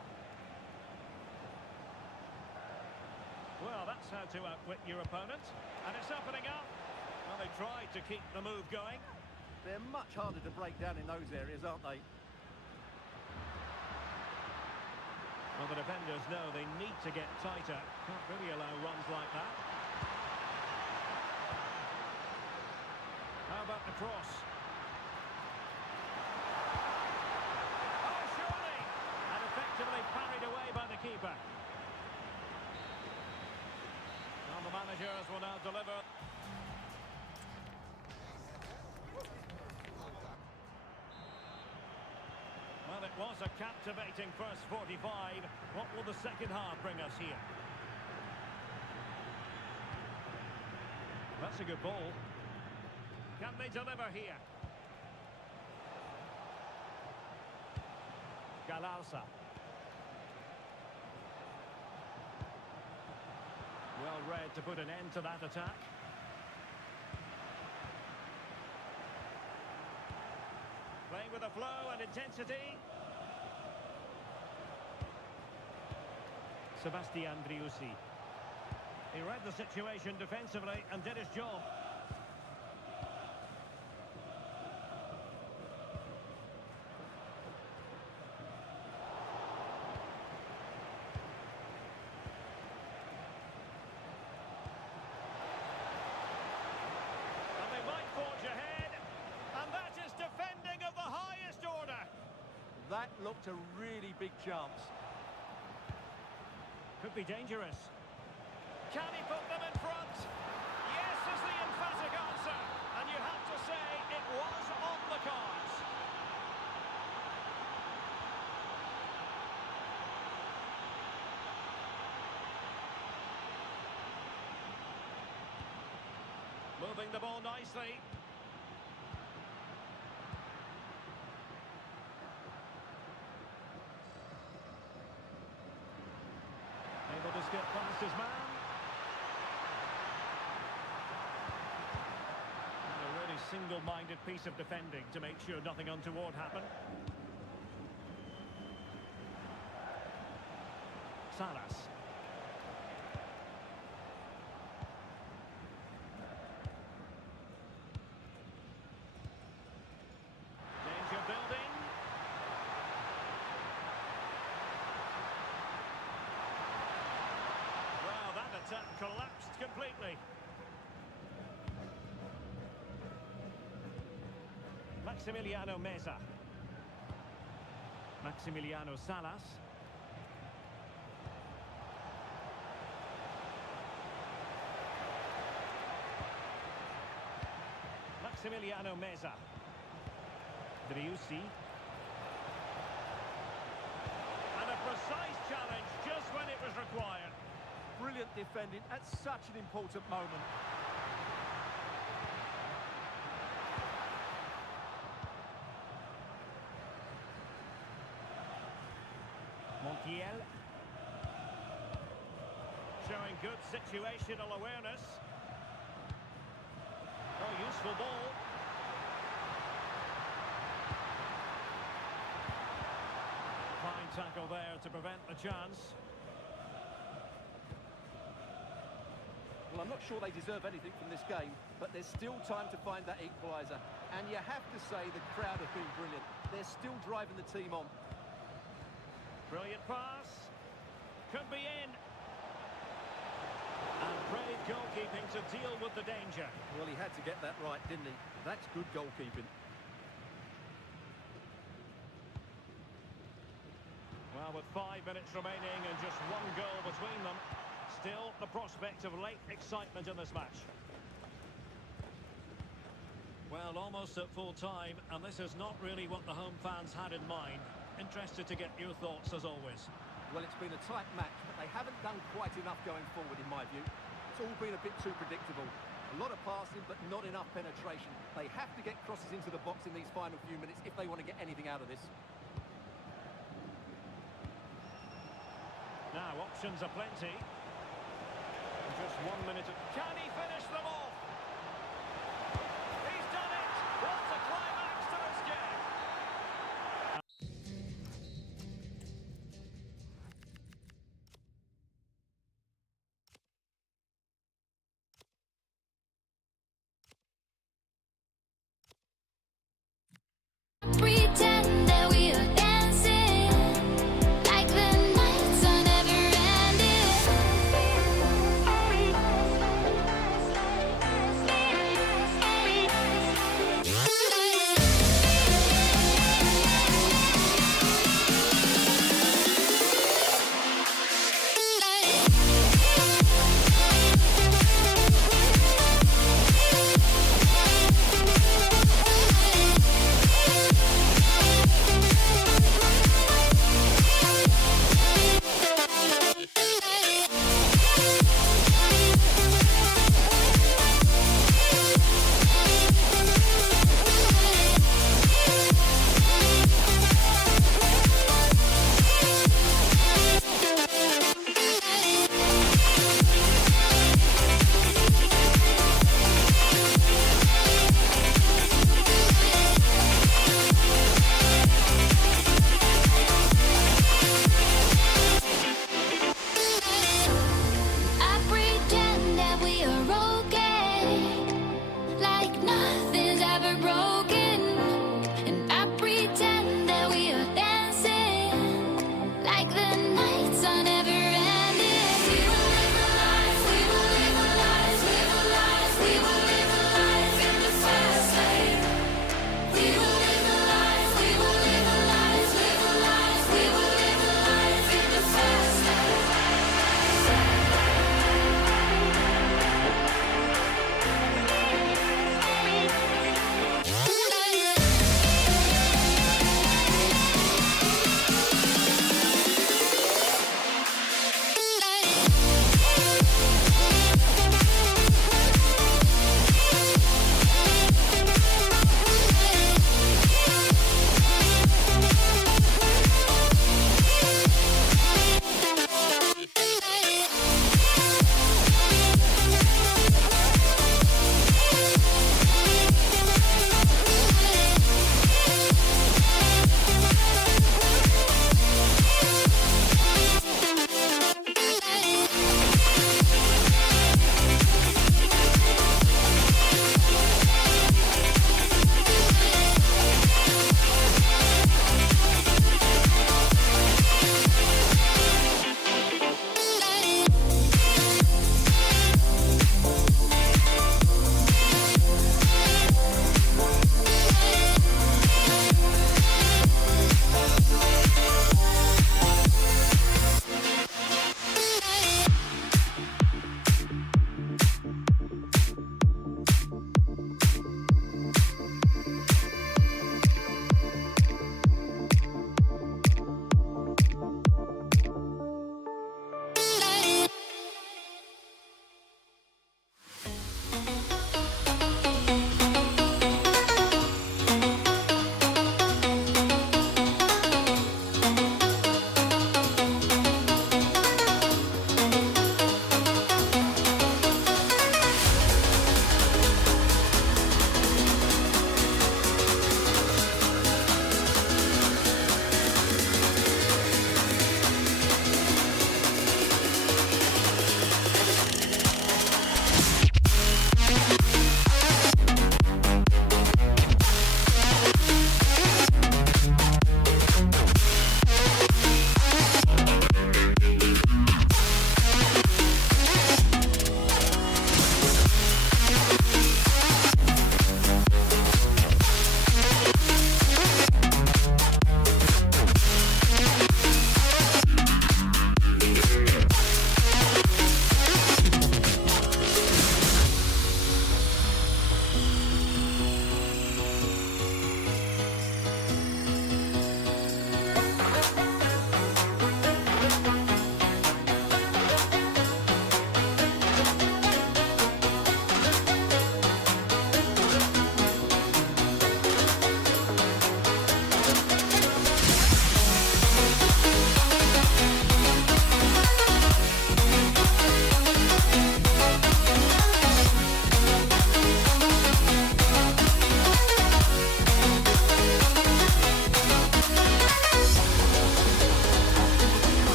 Well, that's how to outwit your opponent. And it's opening up. Well, they tried to keep the move going. They're much harder to break down in those areas, aren't they? Well, the defenders know they need to get tighter. Can't really allow runs like that. How about the cross? Oh, surely! And effectively parried away by the keeper. Well, the managers will now deliver. Well, it was a captivating first 45. What will the second half bring us here? That's a good ball. Can they deliver here? Galalsa. Well read to put an end to that attack. Playing with a flow and intensity. Sebastian Driussi. He read the situation defensively and did his job. And they might forge ahead. And that is defending of the highest order. That looked a really big chance. Could be dangerous. Can he put them in front? Yes is the emphatic answer. And you have to say it was on the cards. Moving the ball nicely. Able to skip past his man. And a really single-minded piece of defending to make sure nothing untoward happened. Salas. Danger building. Well, that attack collapsed completely. Maximiliano Meza. Maximiliano Salas. Maximiliano Meza. Driussi. And a precise challenge just when it was required. Brilliant defending at such an important moment. Montiel. Showing good situational awareness. Oh, useful ball. Fine tackle there to prevent the chance. Well, I'm not sure they deserve anything from this game, but there's still time to find that equaliser. And you have to say the crowd have been brilliant. They're still driving the team on. Brilliant pass. Could be in. And brave goalkeeping to deal with the danger. Well, he had to get that right, didn't he? That's good goalkeeping. Well, with 5 minutes remaining and just one goal between them, still the prospect of late excitement in this match. Well, almost at full time, and this is not really what the home fans had in mind. Interested to get your thoughts as always. Well, it's been a tight match, but they haven't done quite enough going forward, in my view. It's all been a bit too predictable. A lot of passing, but not enough penetration. They have to get crosses into the box in these final few minutes if they want to get anything out of this. Now, options are plenty. Just 1 minute. Can he finish them off? He's done it! What a climax to this game! Pretend that we are dancing like the nights are never ending.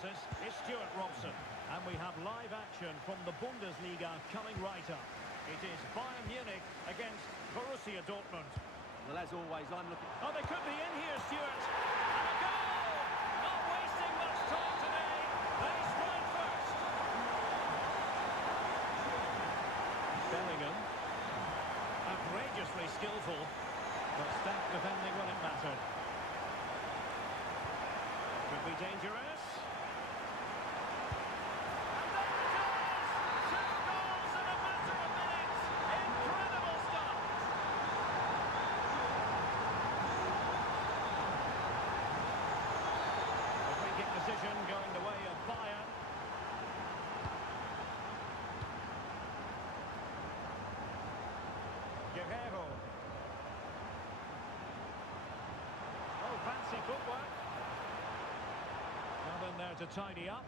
analysis is Stuart Robson. And we have live action from the Bundesliga coming right up. It is Bayern Munich against Borussia Dortmund. Well, as always, I'm looking... Oh, they could be in here, Stuart. And a goal! Not wasting much time today. They strike first. Bellingham. Outrageously skillful, but stacked defending when it mattered. Could be dangerous. And there it is! 2 goals in a matter of minutes. Incredible stuff. A free kick decision going the way of Bayern. Guerrero. Oh, fancy footwork. Well in there to tidy up.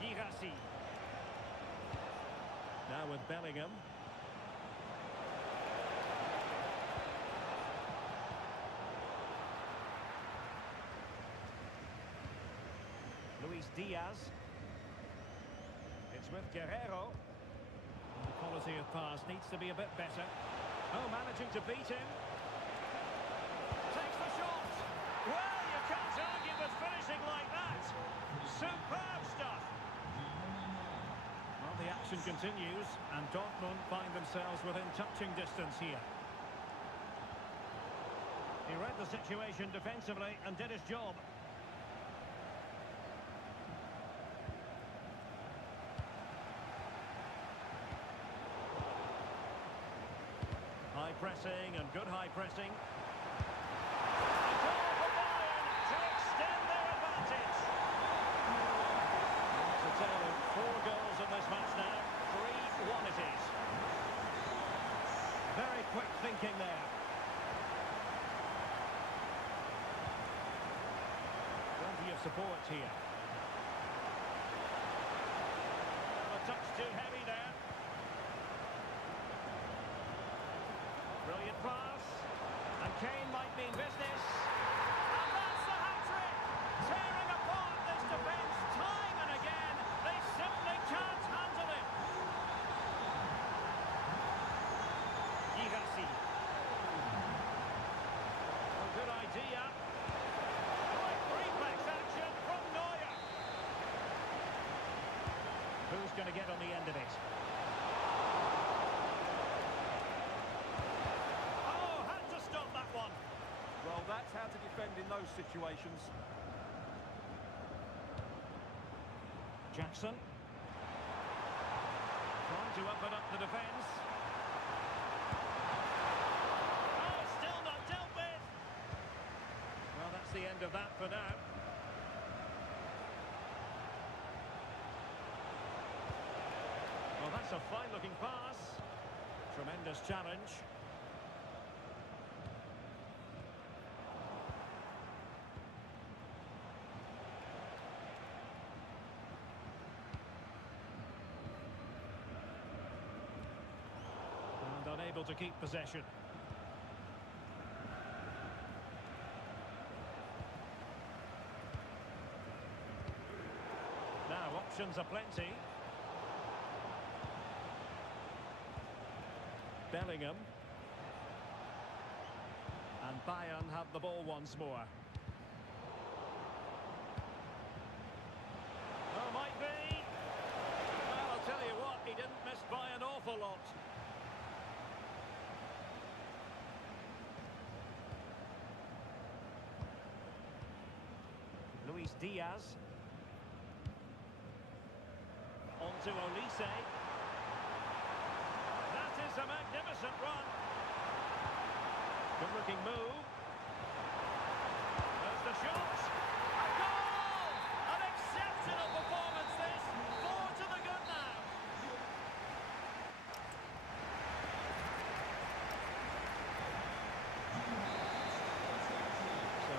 Girassi. Now with Bellingham. Luis Diaz. It's with Guerrero. The quality of pass needs to be a bit better. Oh, managing to beat him. Takes the shot. Well, you can't argue with finishing like that. Superb stuff. Well, the action continues, and Dortmund find themselves within touching distance here. He read the situation defensively and did his job. High pressing and good high pressing. A goal for Bayern to extend their advantage. It's a tale of 4 goals in this match now. 3-1 it is. Very quick thinking there. Plenty of support here. A touch too heavy there. Brilliant pass. And Kane might mean business. And that's the hat-trick! Tearing apart this defence time and again. They simply can't handle it. Girassi. A good idea. Quick reflex action from Neuer. Who's going to get on the end of it? Well, that's how to defend in those situations. Jackson. Trying to open up the defence. Oh, still not dealt with. Well, that's the end of that for now. Well, that's a fine-looking pass. Tremendous challenge. Unable to keep possession. Now options are plenty. Bellingham. And Bayern have the ball once more. Oh, might be. Well, I'll tell you what, he didn't miss by an awful lot. Luis Diaz. On to Olise. That is a magnificent run. Good looking move. There's the shot. A goal! An exceptional performance this. 4 to the good now.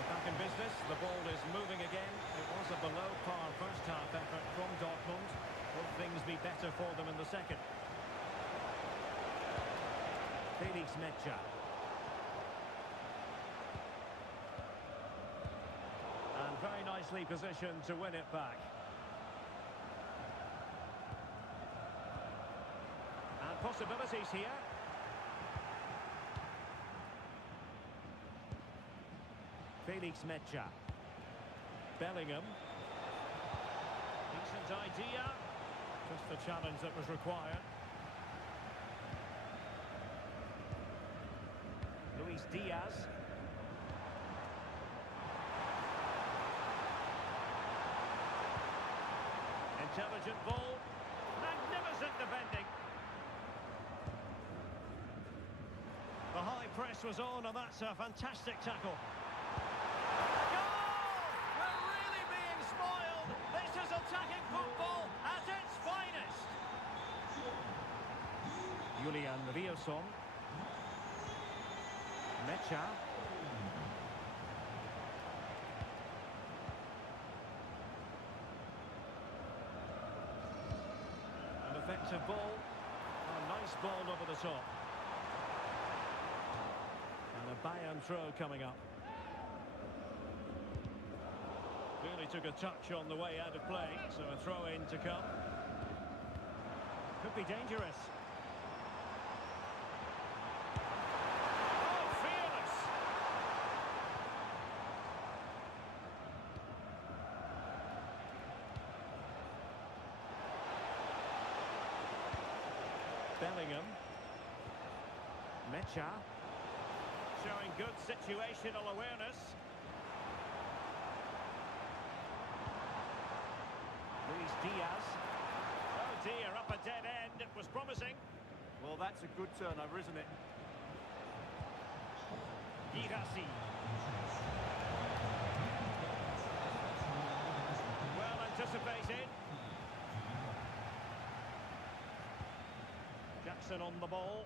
Back in business, the ball is moving again. It was a below par first half effort from Dortmund. Will things be better for them in the second? Felix Mecha. nicely positioned to win it back. And possibilities here. Felix Mecha. Bellingham. Decent idea. Just the challenge that was required. Luis Diaz. Intelligent ball. Magnificent defending. The high press was on, and that's a fantastic tackle. Goal! We're really being spoiled. This is attacking football at its finest. Julian Rierson. Mecha. An effective ball. A nice ball over the top. And a Bayern throw coming up. Really took a touch on the way out of play, so a throw in to come. Could be dangerous. Oh, fearless! Bellingham. Mecha. Showing good situational awareness. Luis Diaz. Oh dear, up a dead end. It was promising. Well, that's a good turnover, isn't it? Girassi. Well anticipated. Jackson on the ball.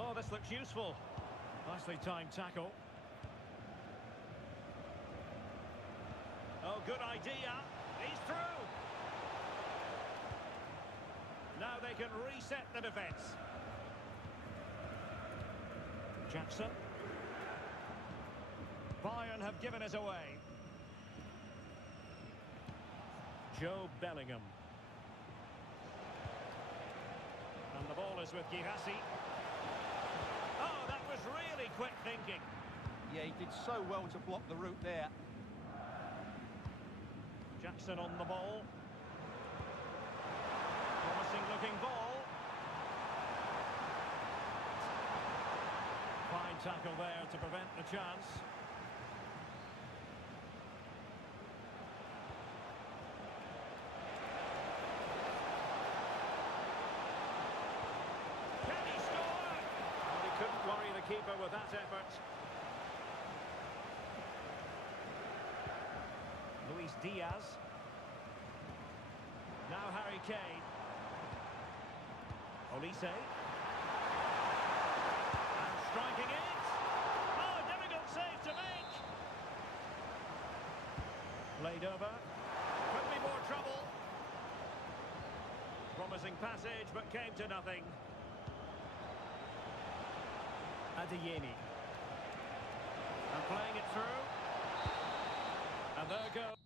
Oh, this looks useful. Nicely timed tackle. Oh, good idea. He's through. Now they can reset the defence. Jackson. Bayern have given it away. Joe Bellingham. And the ball is with Girassi. Oh, that was really quick thinking. Yeah, he did so well to block the route there. Jackson on the ball. Promising looking ball. Fine tackle there to prevent the chance. Can he score? Well, he couldn't worry the keeper with that effort. Luis Diaz. Now Harry Kane. Olise. And striking it. Oh, difficult save to make. Played over. Could be more trouble. Promising passage, but came to nothing. Adeyemi. And playing it through. And there goes.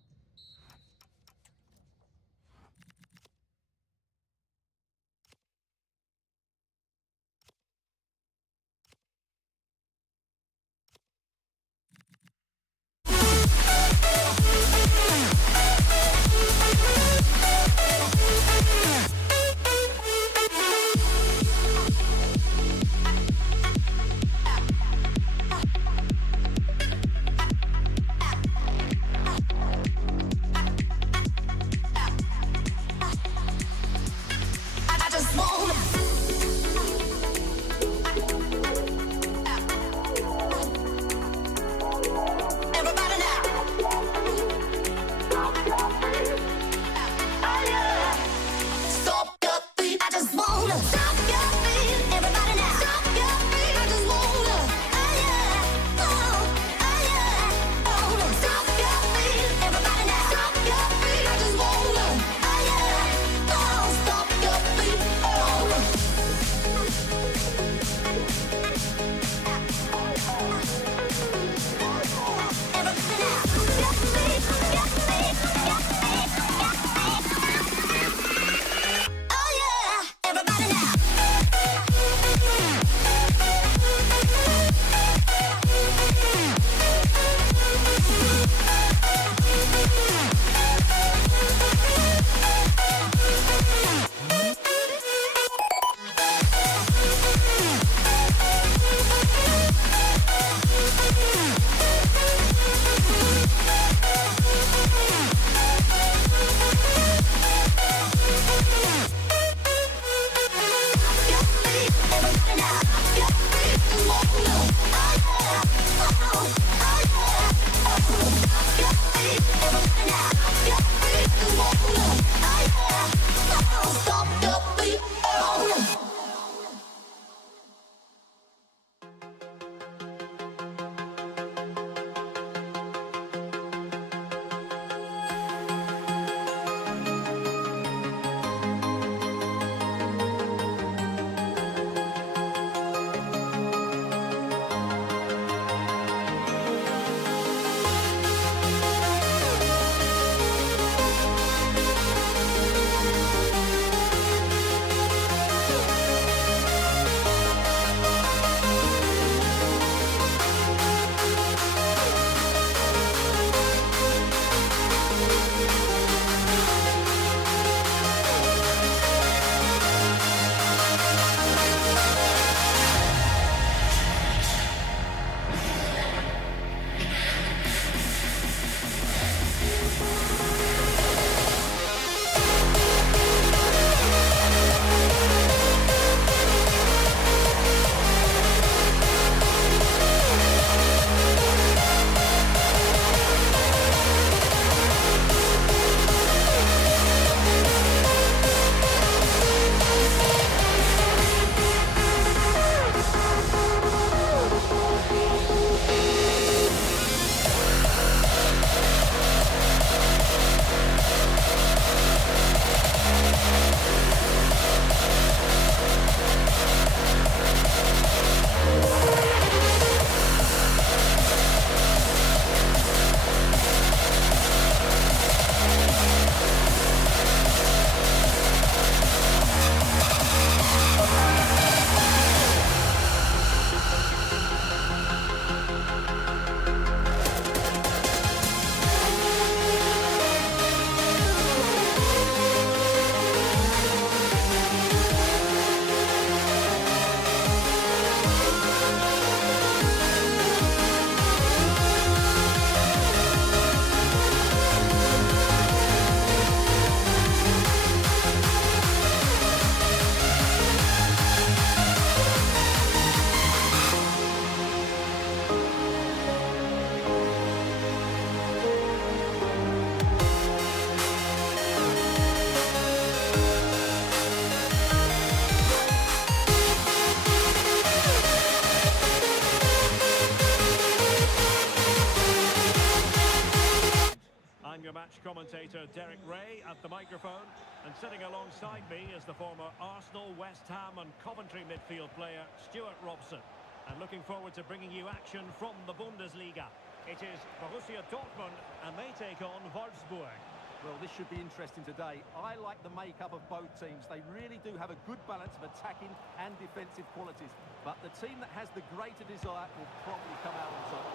commentator Derek Ray at the microphone, and sitting alongside me is the former Arsenal, West Ham and Coventry midfield player Stuart Robson. And looking forward to bringing you action from the Bundesliga. It is Borussia Dortmund and they take on Wolfsburg. Well, this should be interesting today. I like the makeup of both teams. They really do have a good balance of attacking and defensive qualities. But the team that has the greater desire will probably come out on top.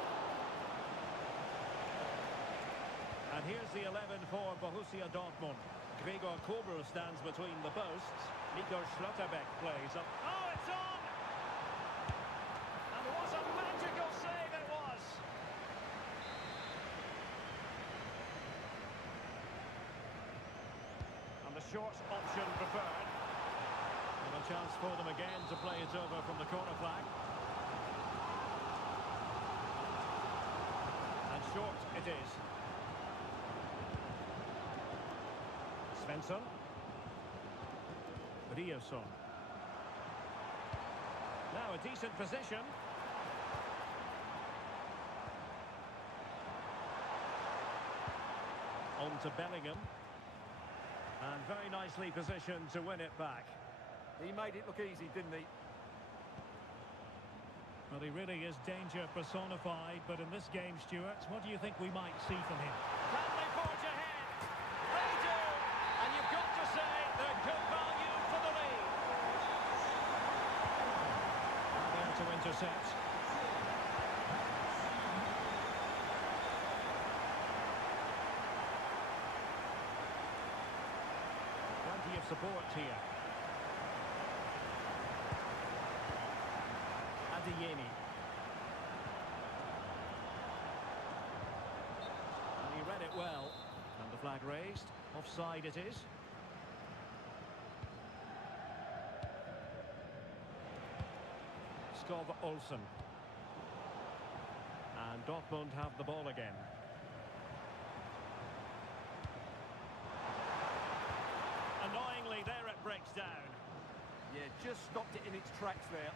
And here's the 11 for Borussia Dortmund. Gregor Kobel stands between the posts. Nico Schlotterbeck plays up. Oh, it's on! And what a magical save it was! And the short option preferred. And a chance for them again to play it over from the corner flag. And short it is. Svensson. Riosson. Now a decent position. On to Bellingham. And very nicely positioned to win it back. He made it look easy, didn't he? Well, he really is danger personified, but in this game, Stuart, what do you think we might see from him? Can they forge ahead? They do! And you've got to say they're good value for the lead. There to intercept. Plenty of support here. Adeyemi. And he read it well. And the flag raised. Offside it is. Olsen. And Dortmund have the ball again. Annoyingly, there it breaks down. Yeah, just stopped it in its tracks there.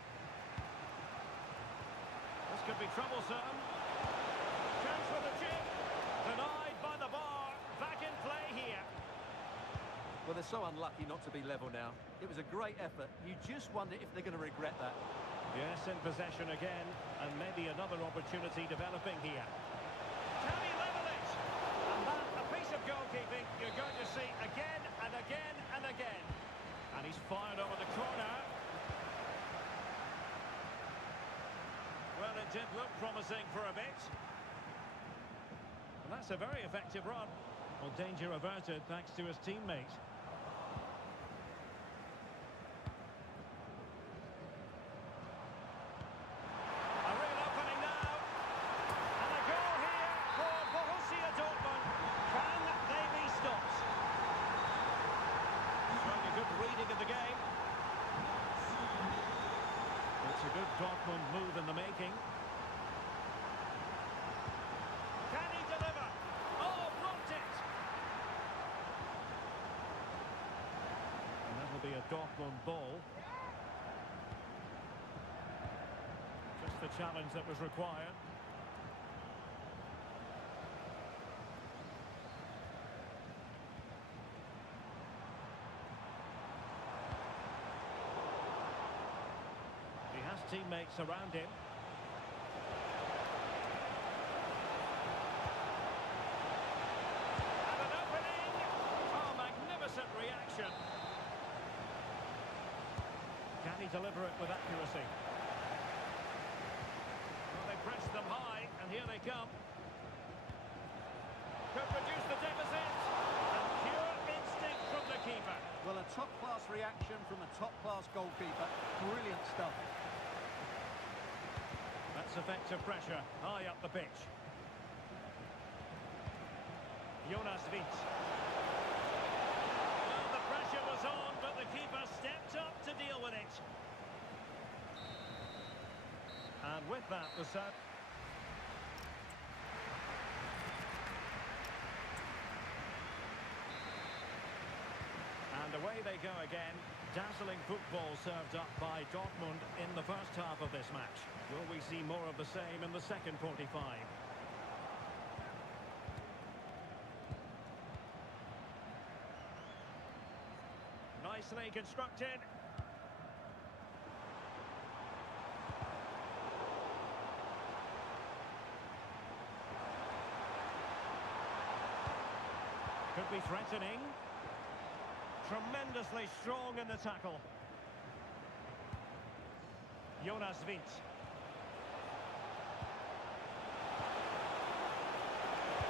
This could be troublesome. Chance for the chip. Denied by the bar. Back in play here. Well, they're so unlucky not to be level now. It was a great effort. You just wonder if they're going to regret that. Yes, in possession again. And maybe another opportunity developing here. Can he level it? And that, a piece of goalkeeping you're going to see again and again and again. And he's fired over the corner. Well, it did look promising for a bit. And that's a very effective run. Well, danger averted thanks to his teammate. A real opening now. And a goal here for Borussia Dortmund. Can they be stopped? Showing a good reading of the game. It's a good Dortmund move in the making. Can he deliver? Oh, blocked it! And that'll be a Dortmund ball. Just the challenge that was required. He has teammates around him. And an opening! Oh, magnificent reaction. Can he deliver it with accuracy? Well, they pressed them high, and here they come. Could reduce the deficit. And pure instinct from the keeper. Well, a top-class reaction from a top-class goalkeeper. Brilliant stuff. That's effective pressure, high up the pitch. Jonas Witt. Well, the pressure was on, but the keeper stepped up to deal with it. And with that, the set. And away they go again. Dazzling football served up by Dortmund in the first half of this match. Will we see more of the same in the second 45? Nicely constructed. Could be threatening. Tremendously strong in the tackle. Jonas Witt.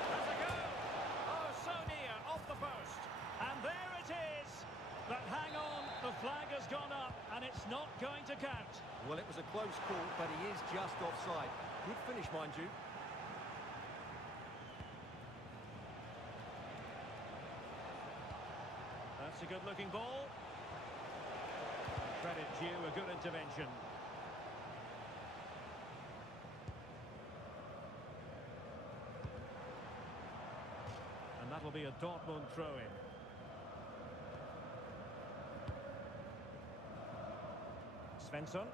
Has a go. Oh, so near, off the post. And there it is. But hang on, the flag has gone up, and it's not going to count. Well, it was a close call, but he is just offside. Good finish, mind you. That's a good-looking ball. Credit due, a good intervention. And that'll be a Dortmund throw-in. Svensson.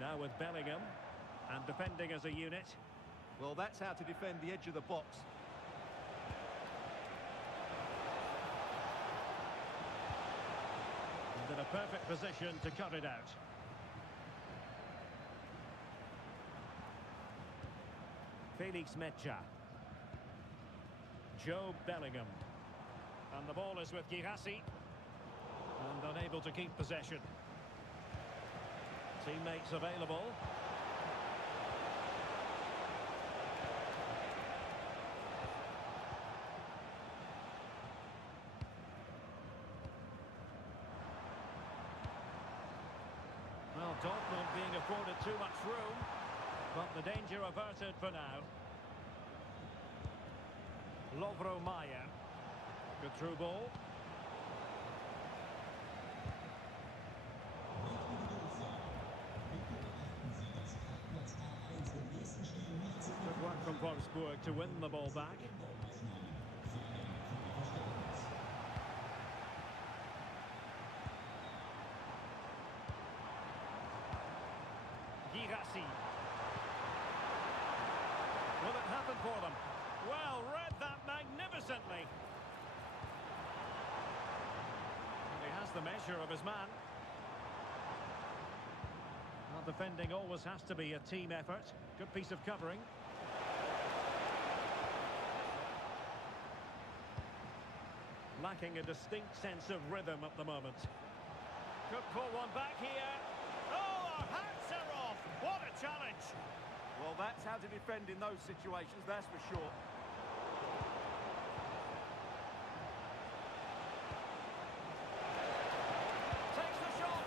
Now with Bellingham. And defending as a unit. Well, that's how to defend the edge of the box. And in a perfect position to cut it out. Felix Mecha. Joe Bellingham. And the ball is with Girassi. And unable to keep possession. Teammates available. Well, Dortmund being afforded too much room, but the danger averted for now. Maya. Good through ball. Good work from Wolfsburg to win the ball back. Girassi. Will it happen for them? Well, read that magnificently. And he has the measure of his man. Well, defending always has to be a team effort. Good piece of covering. Lacking a distinct sense of rhythm at the moment. Could pull one back here. Oh, our hats are off. What a challenge. Well, that's how to defend in those situations, that's for sure. Takes the shot.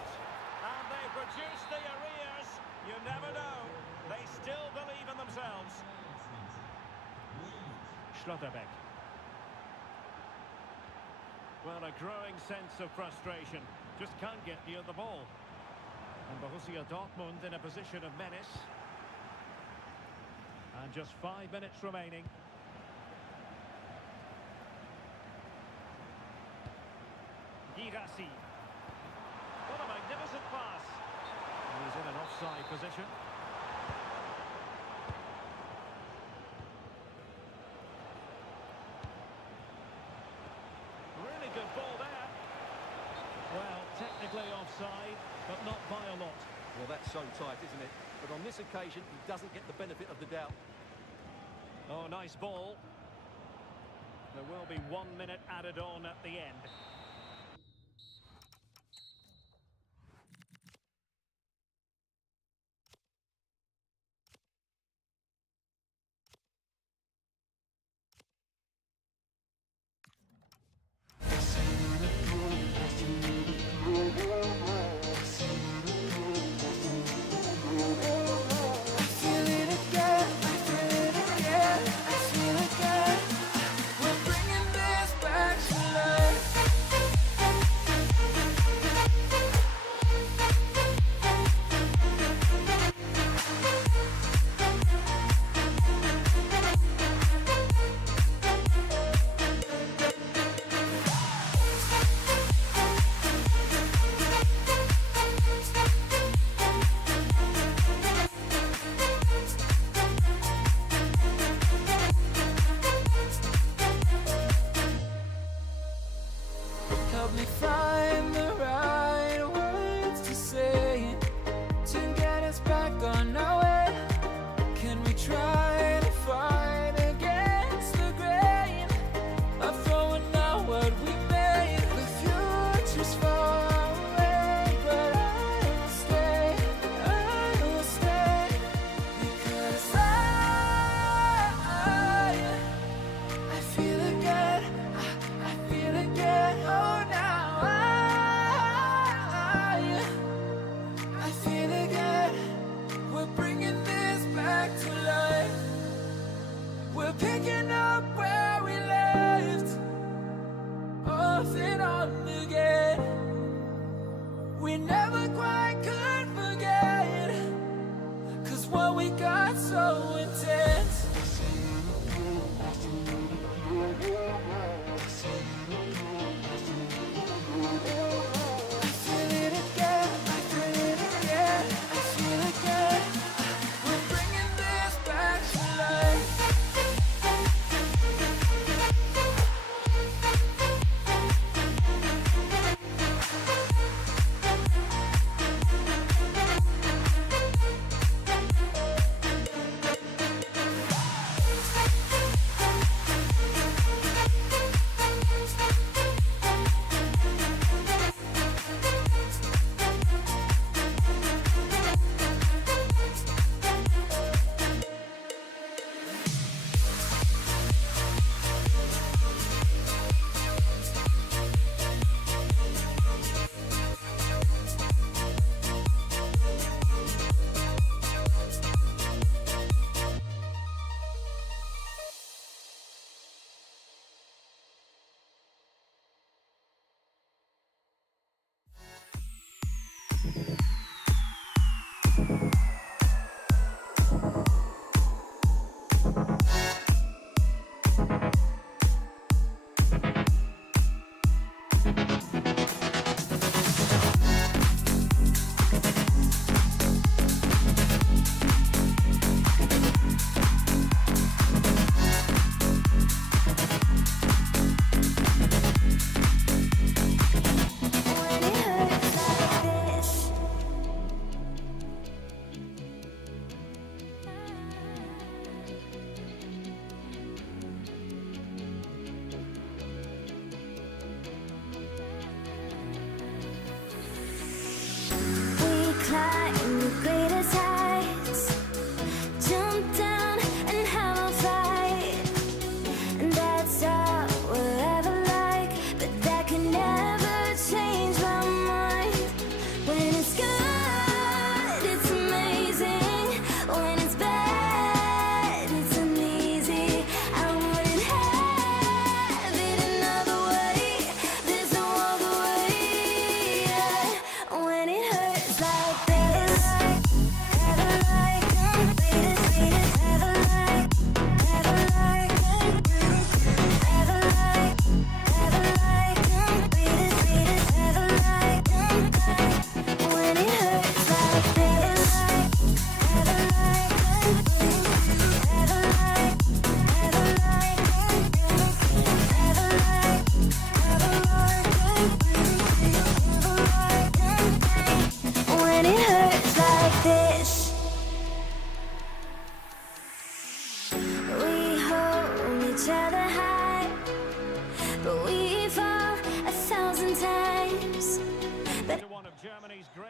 And they produce the arrears. You never know. They still believe in themselves. Schlotterbeck. Well, a growing sense of frustration. Just can't get near the ball. And Borussia Dortmund in a position of menace. And just 5 minutes remaining. Girassi. What a magnificent pass. He's in an offside position. Really good ball there. Well, technically offside, but not by a lot. Well, that's so tight, isn't it? But on this occasion, he doesn't get the benefit of the doubt. Oh, nice ball. There will be 1 minute added on at the end. Feel it again, I feel it again, I feel it again. We're bringing this back to life. Help me find the right words to say to get us back on our way. Can we try to fight against the grain of throwing out what we made? The future's far away, but I will stay, because I feel again, I feel again. Oh, now I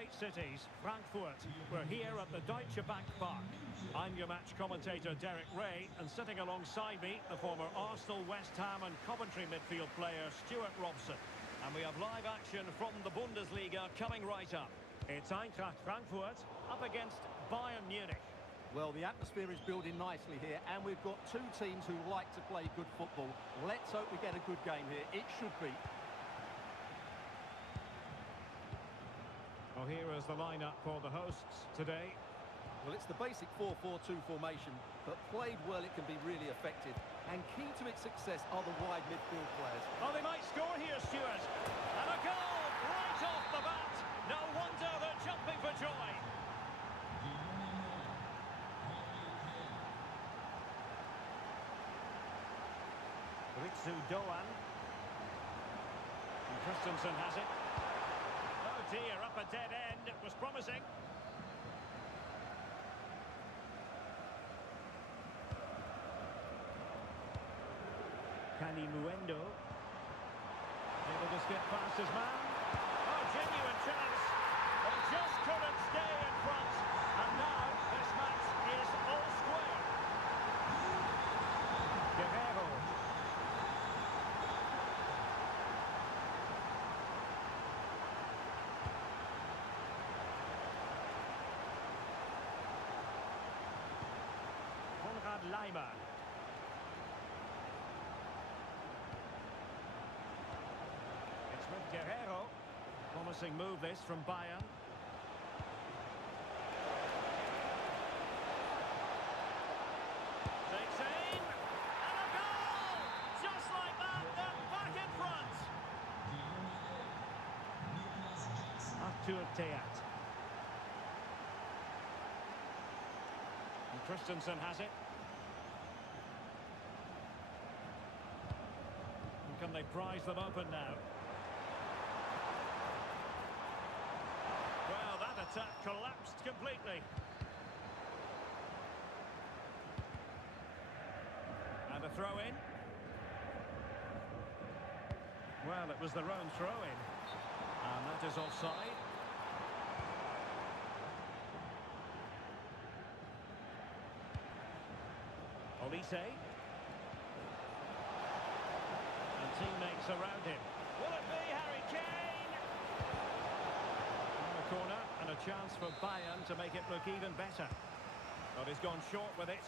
great cities, Frankfurt. We're here at the Deutsche Bank Park. I'm your match commentator Derek Ray, and sitting alongside me, the former Arsenal, West Ham and Coventry midfield player Stuart Robson. And we have live action from the Bundesliga coming right up. It's Eintracht Frankfurt up against Bayern Munich. Well, the atmosphere is building nicely here, and we've got two teams who like to play good football. Let's hope we get a good game here. It should be. Well, here is the lineup for the hosts today. Well, it's the basic 4-4-2 formation, but played well, it can be really effective. And key to its success are the wide midfield players. Oh, they might score here, Stuart. And a goal right off the bat. No wonder they're jumping for joy. Ritsu Doan. And Christensen has it. Oh dear, up a dead end. It was promising. Muendo. Able to skip past his man. Oh, genuine chance. They just couldn't stay in front. And now this match is all square. Guerrero. Konrad Leimer. With Guerrero. Promising move this from Bayern. Takes aim. And a goal! Just like that, they're back in front. Artur Teat. And Christensen has it. And can they prize them open now? Attack collapsed completely. And a throw-in. Well, it was their own throw-in. And that is offside. Olise. And teammates around him. Will it be Harry Kane? On the corner. And a chance for Bayern to make it look even better. But he's gone short with it.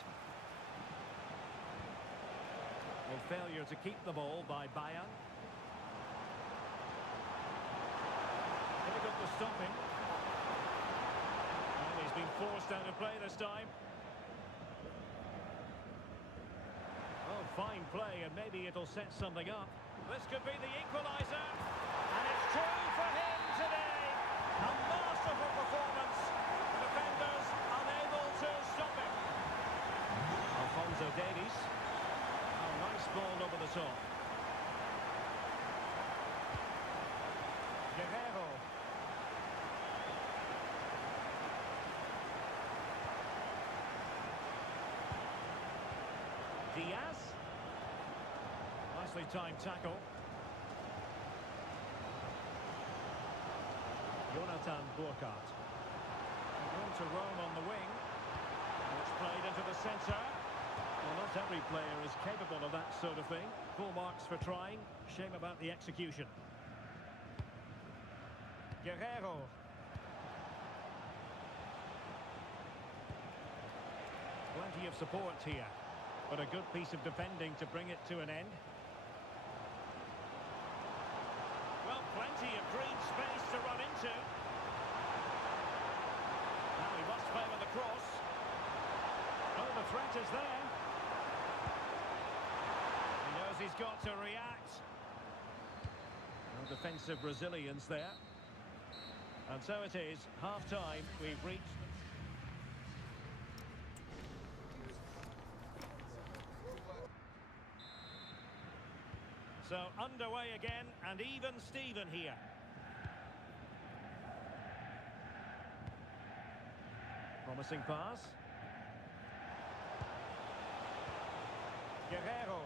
Well, failure to keep the ball by Bayern. Difficult to stop him. And he's been forced out of play this time. Oh, fine play, and maybe it'll set something up. This could be the equaliser. And it's true for him today. A masterful performance. The defenders unable to stop him. Alphonso Davies. Oh, nice ball over the top. Guerrero. Diaz. Nicely timed tackle. Jonathan Burkhardt. Going to roam on the wing. And it's played into the centre. Well, not every player is capable of that sort of thing. Full marks for trying. Shame about the execution. Guerrero. Plenty of support here. But a good piece of defending to bring it to an end. Well, plenty of green space to run into. Now he must favour the cross. Oh, the threat is there. He knows he's got to react. No defensive resilience there. And so it is, half-time, we've reached... So underway again, and even Steven here. Promising pass. Guerrero.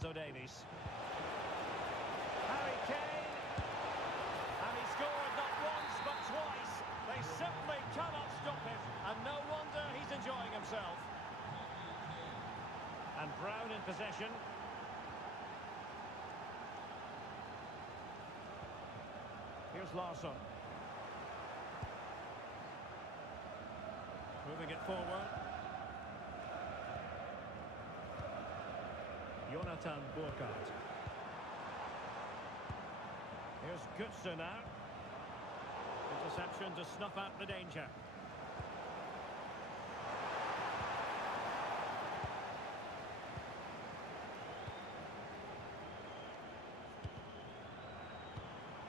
Alphonso Davies. Harry Kane. And he scored not once but twice. They simply cannot stop him. And no wonder he's enjoying himself. And Brown in possession. Here's Larsson. Moving it forward. Jonathan Burkhardt. Here's Götze now. Interception to snuff out the danger.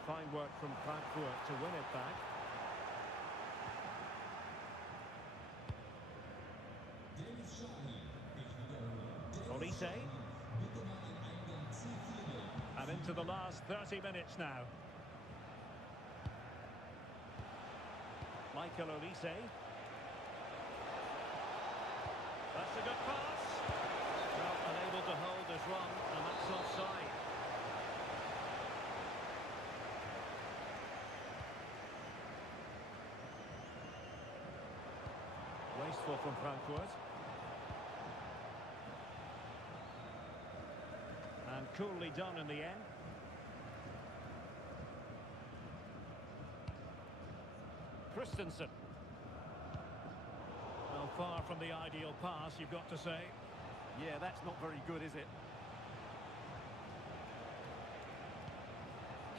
Fine work from Frankfurt to win it back. Olise. And into the last 30 minutes now. Michael Olise. That's a good pass. Well, unable to hold his run, and that's offside. Wasteful from Frankfurt. And coolly done in the end. Christensen. Well, far from the ideal pass, you've got to say. Yeah, that's not very good, is it?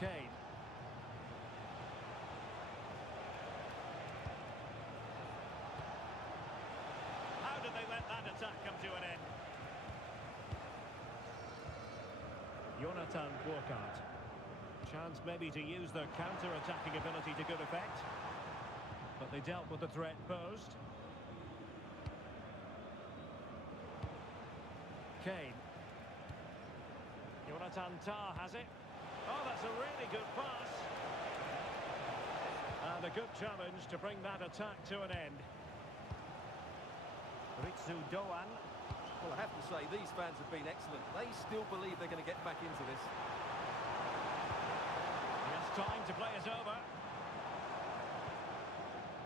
Kane. How did they let that attack come to an end? Jonathan Burkhardt. Chance maybe to use their counter-attacking ability to good effect. But they dealt with the threat posed. Kane. Jonathan Tah has it. Oh, that's a really good pass. And a good challenge to bring that attack to an end. Ritsu Doan. Well, I have to say, these fans have been excellent. They still believe they're going to get back into this. He has time to play it over.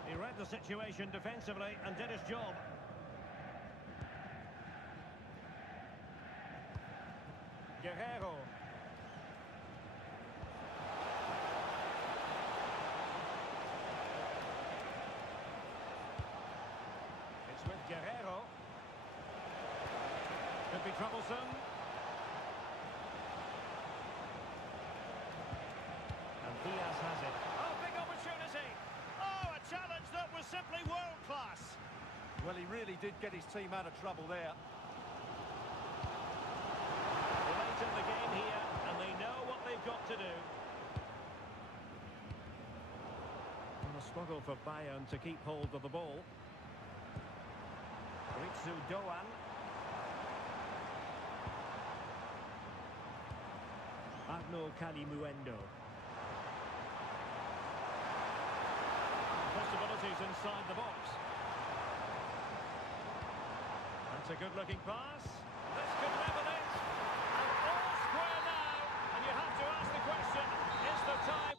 He read the situation defensively and did his job. Guerrero. It's with Guerrero. Could be troublesome. And Diaz has it. Oh, big opportunity. Oh, a challenge that was simply world class. Well, he really did get his team out of trouble there. They're late in the game here, and they know what they've got to do. And a struggle for Bayern to keep hold of the ball. Ritsu Doan. Arno Kalimuendo. Possibilities inside the box. That's a good-looking pass. This could level it. And all square now. And you have to ask the question, is there time?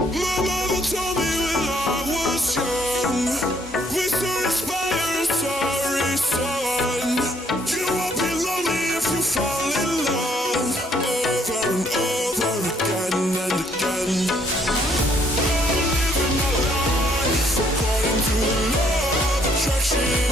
My mother told me when I was young, we soon inspire a sorry son. You won't be lonely if you fall in love over and over again and again. I'm living my life according to the law of attraction.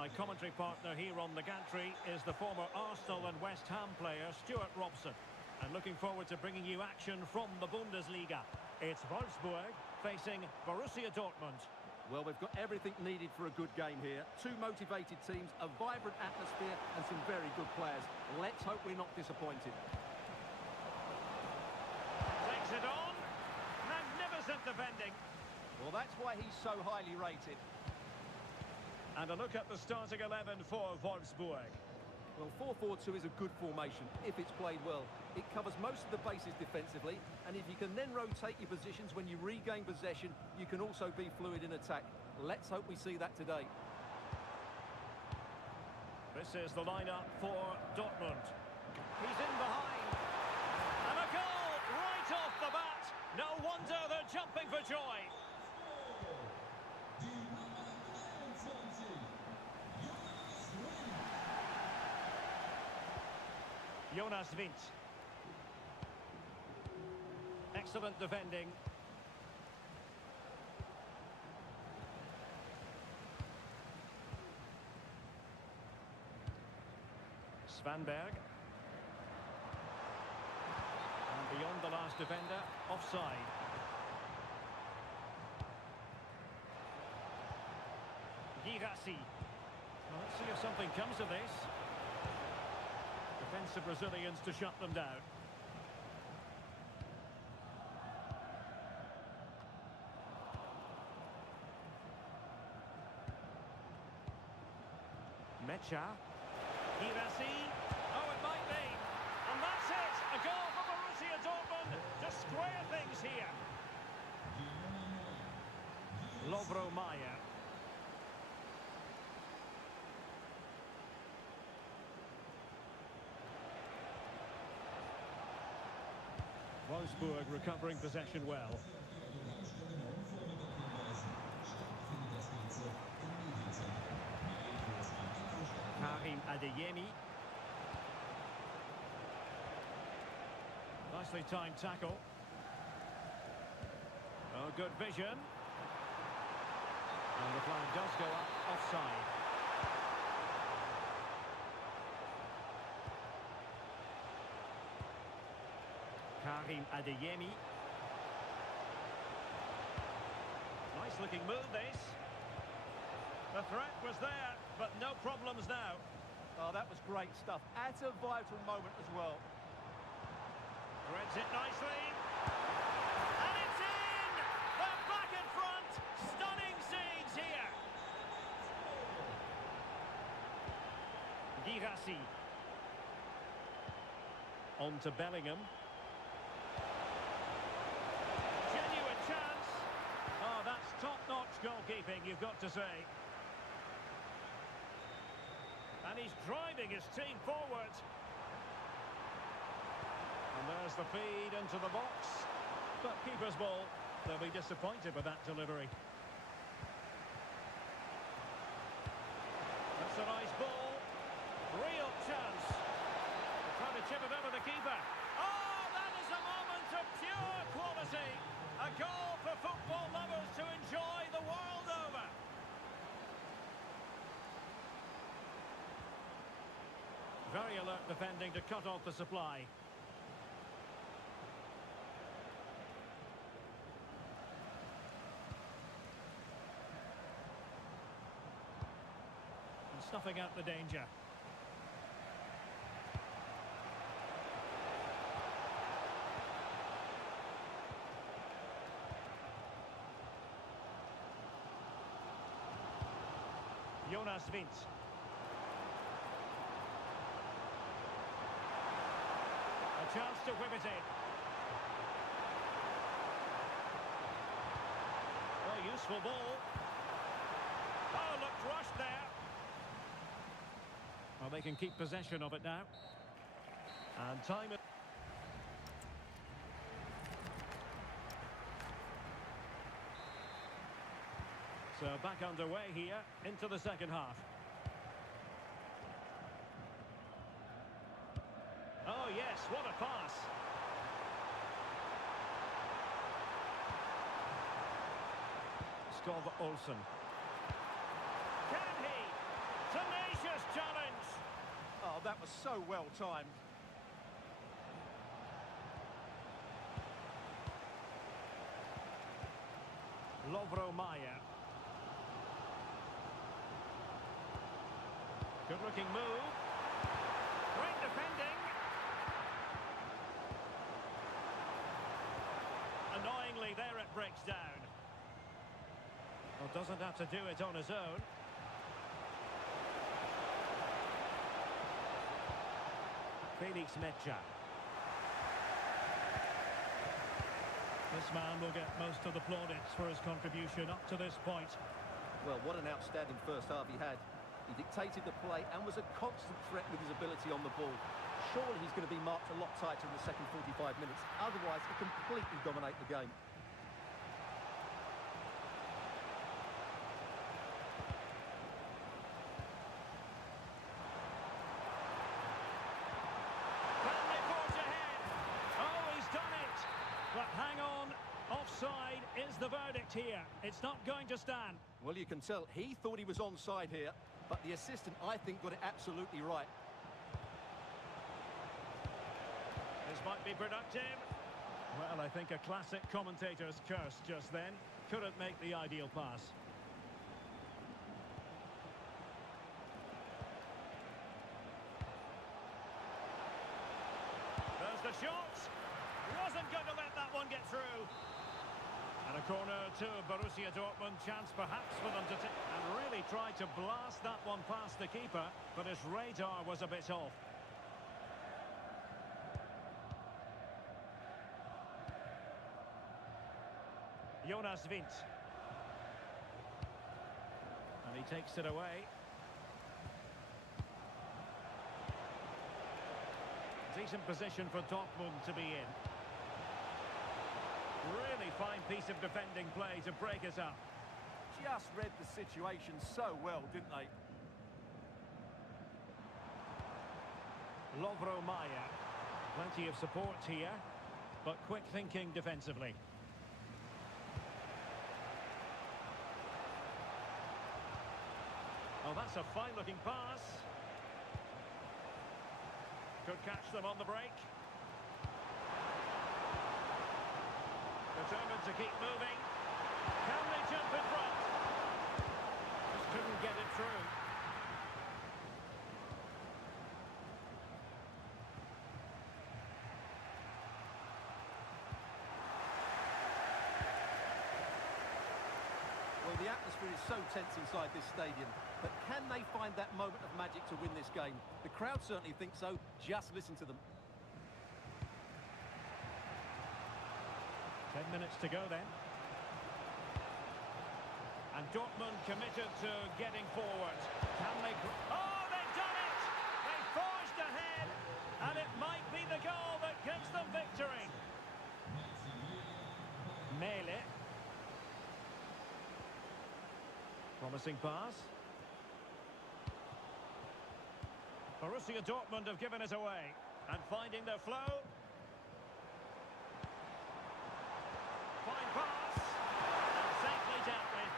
My commentary partner here on the gantry is the former Arsenal and West Ham player Stuart Robson. And looking forward to bringing you action from the Bundesliga. It's Wolfsburg facing Borussia Dortmund. Well, we've got everything needed for a good game here. Two motivated teams, a vibrant atmosphere and some very good players. Let's hope we're not disappointed. Takes it on. Magnificent defending. Well, that's why he's so highly rated. And a look at the starting 11 for Wolfsburg. Well, 4-4-2 is a good formation if it's played well. It covers most of the bases defensively, and if you can then rotate your positions when you regain possession, you can also be fluid in attack. Let's hope we see that today. This is the lineup for Dortmund. He's in behind. And a goal right off the bat. No wonder they're jumping for joy. Jonas Wind. Excellent defending. Svanberg. And beyond the last defender, offside. Girassi. Well, let's see if something comes of this. Defensive Brazilians to shut them down. Mecha. Girassi. Oh, it might be. And that's it. A goal for Borussia Dortmund to square things here. Lovro Mayer. Wolfsburg recovering possession well. Karim Adeyemi. Nicely timed tackle. Oh, good vision. And the flag does go up offside. Karim Adeyemi. Nice looking move this. The threat was there, but no problems now. Oh, that was great stuff. At a vital moment as well. Threads it nicely. And it's in! They're back in front. Stunning scenes here. Girassi. On to Bellingham. Genuine chance. Oh, that's top-notch goalkeeping, you've got to say. And he's driving his team forward. And there's the feed into the box. But keeper's ball. They'll be disappointed with that delivery. That's a nice ball. Real chance. They're trying to chip it over the keeper. Oh, that is a moment of pure quality. A goal for football lovers to enjoy the world over. Very alert defending to cut off the supply. And snuffing out the danger. Jonas Wind. A chance to whip it in. Oh, useful ball. Oh, looked rushed there. Well, they can keep possession of it now. And time it. So back underway here into the second half. Oh yes, what a pass. Skov Olsen. Can he? To Oh, that was so well timed. Lovro Maya. Good-looking move. Great defending. Annoyingly, there it breaks down. Well, doesn't have to do it on his own. Felix Mecha. This man will get most of the plaudits for his contribution up to this point. Well, what an outstanding first half he had. He dictated the play and was a constant threat with his ability on the ball. Surely he's going to be marked a lot tighter in the second 45 minutes. Otherwise, he'll completely dominate the game. Family forge ahead. Oh, he's done it. But hang on. Offside is the verdict here. It's not going to stand. Well, you can tell he thought he was onside here, but the assistant, I think, got it absolutely right. This might be productive. Well, I think a classic commentator's curse just then. Couldn't make the ideal pass. There's the shot. Wasn't going to let that one get through. And a corner to Borussia Dortmund, chance perhaps for them to take, and really tried to blast that one past the keeper, but his radar was a bit off. Jonas Vint. And he takes it away. Decent position for Dortmund to be in. Really fine piece of defending play to break us up. Just read the situation so well, didn't they? Lovro Maya. Plenty of support here, but quick thinking defensively. Oh, that's a fine-looking pass. Could catch them on the break. Determined to keep moving. Can they jump in front? Just couldn't get it through. Well, the atmosphere is so tense inside this stadium, but can they find that moment of magic to win this game? The crowd certainly think so. Just listen to them. 10 minutes to go then. And Dortmund committed to getting forward. Can they... Oh, they've done it! They forged ahead, and it might be the goal that gives them victory. Mele. Promising pass. Borussia Dortmund have given it away, and finding their flow. Fine pass, and safely dealt with.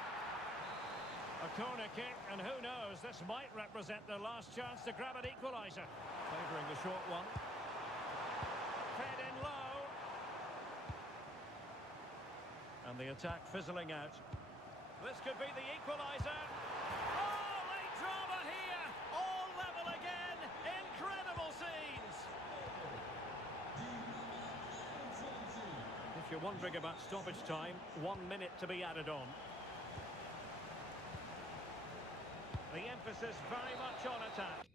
A corner kick, and who knows, this might represent their last chance to grab an equaliser. Favouring the short one. Fed in low. And the attack fizzling out. This could be the equaliser. Oh, late drama here. All level again. Incredible scenes. If you're wondering about stoppage time, 1 minute to be added on. The emphasis very much on attack.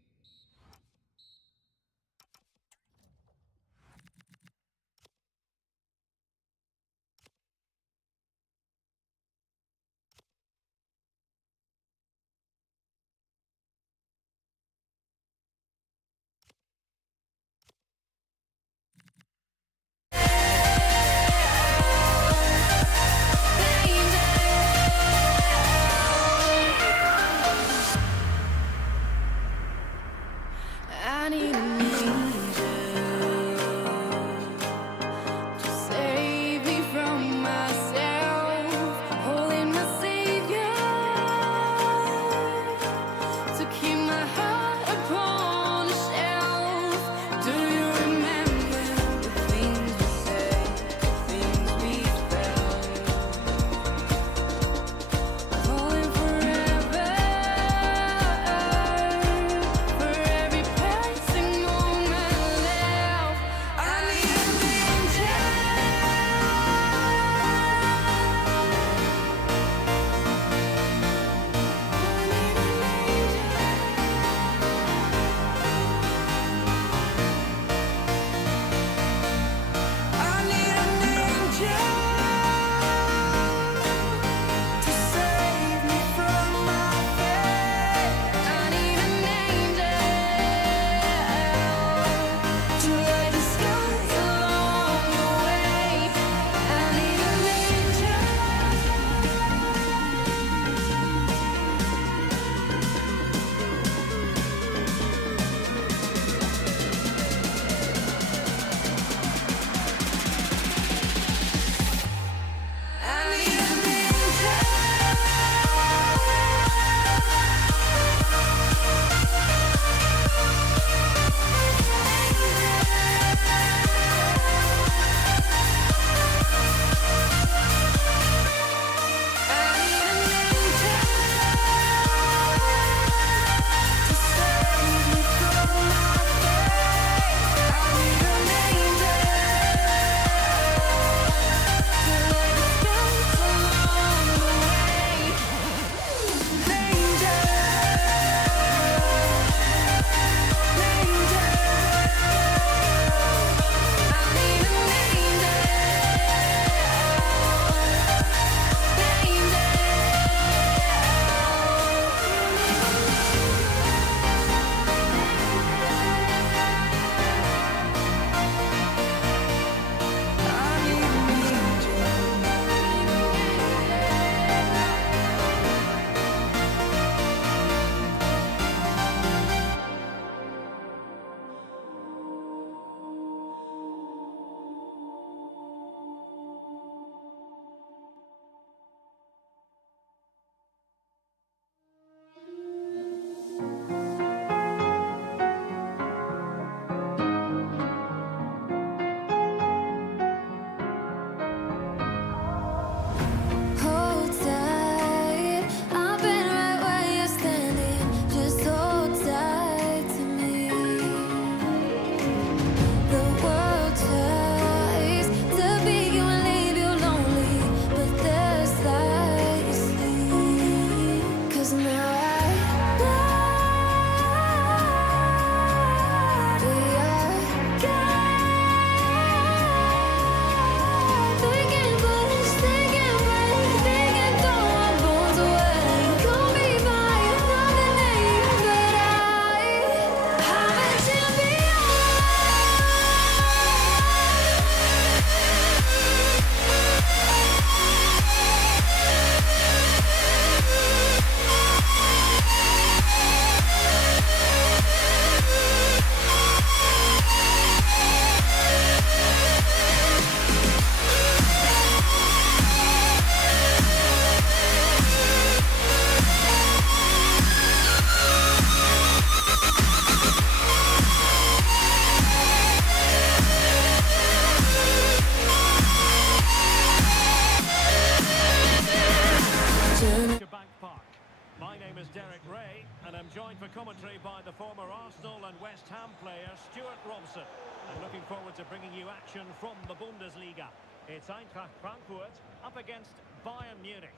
the former Arsenal and West Ham player Stuart Robson. And looking forward to bringing you action from the Bundesliga. It's Eintracht Frankfurt up against Bayern Munich.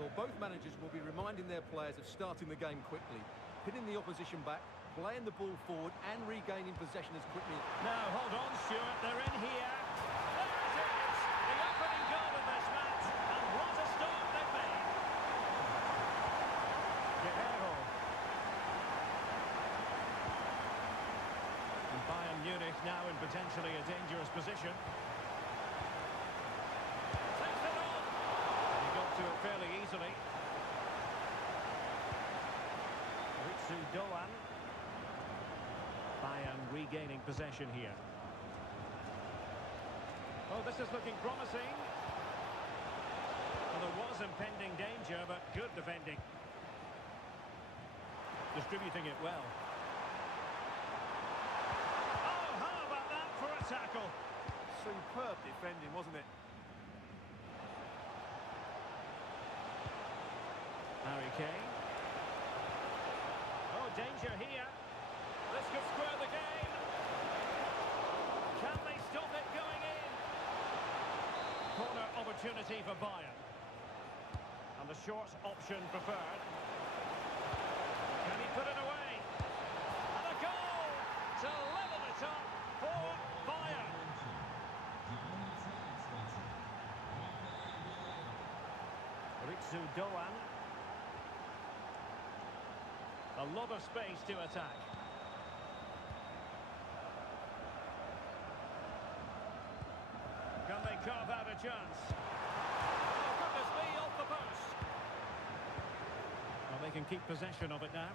Well, both managers will be reminding their players of starting the game quickly, hitting the opposition back, playing the ball forward and regaining possession as quickly. Now, hold on, Stuart, they're in here. There it is, the opening goal of this match, and what a start they've made. Guerrero. And Bayern Munich now in potentially a dangerous position. Takes it on. And he got to it fairly easily. Ritsu Doan. Bayern regaining possession here. Oh, this is looking promising. Well, there was impending danger, but good defending. Distributing it well. Oh, how about that for a tackle? Superb defending, wasn't it? Harry Kane. Oh, danger here. This could square the game. Can they stop it going in? Corner opportunity for Bayern. And the short option preferred. Can he put it away? And a goal to level it up for Bayern. Ritsu Doan. A lot of space to attack. Can they carve out a chance? Oh, goodness me, off the post. Well, they can keep possession of it now.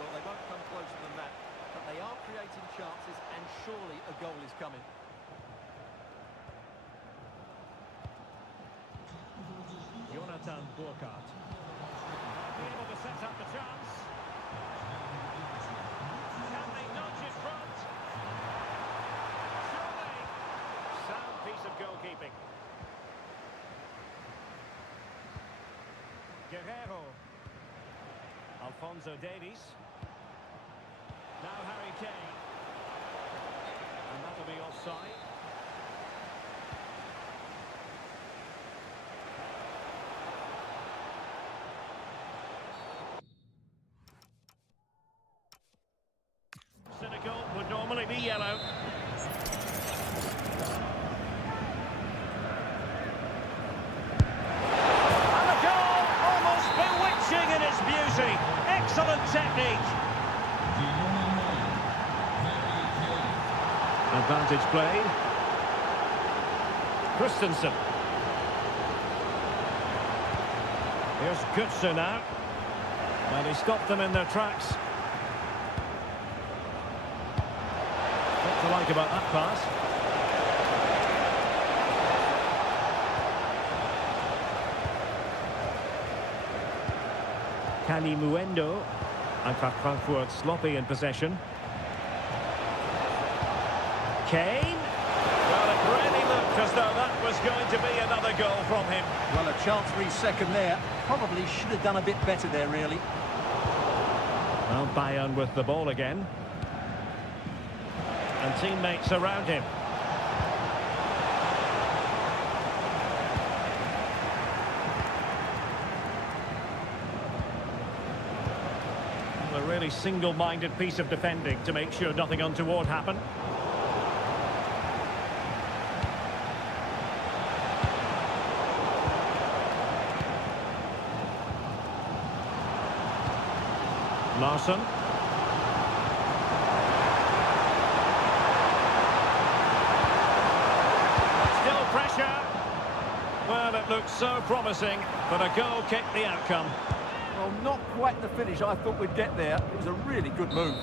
Well, they won't come closer than that, but they are creating chances, and surely a goal is coming. Jonathan Burkhardt. Be able to set up the chance. Can they nudge it front? Surely. Sound piece of goalkeeping. Guerrero. Alphonso Davies. Now Harry Kane. And that'll be offside. Cynical would normally be yellow. And a goal, almost bewitching in its beauty. Excellent technique. Advantage played. Christensen. Here's Götze now. And he stopped them in their tracks. What to like about that pass? Kani Muendo. Eintracht Frankfurt sloppy in possession. Kane. Well, it really looked as though that was going to be another goal from him. Well, a chance for his second there. Probably should have done a bit better there, really. Well, Bayern with the ball again. And teammates around him. Well, a really single-minded piece of defending to make sure nothing untoward happened. Larsson. Still pressure. Well, it looked so promising, but a goal kicked the outcome. Well, not quite the finish I thought we'd get there. It was a really good move.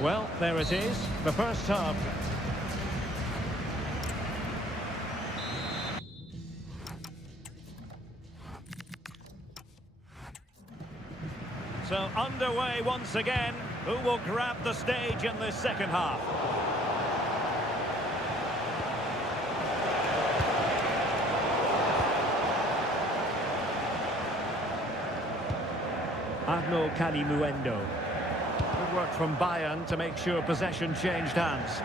Well, there it is, the first half. So underway once again. Who will grab the stage in this second half? Arnaud Calimuendo. Good work from Bayern to make sure possession changed hands.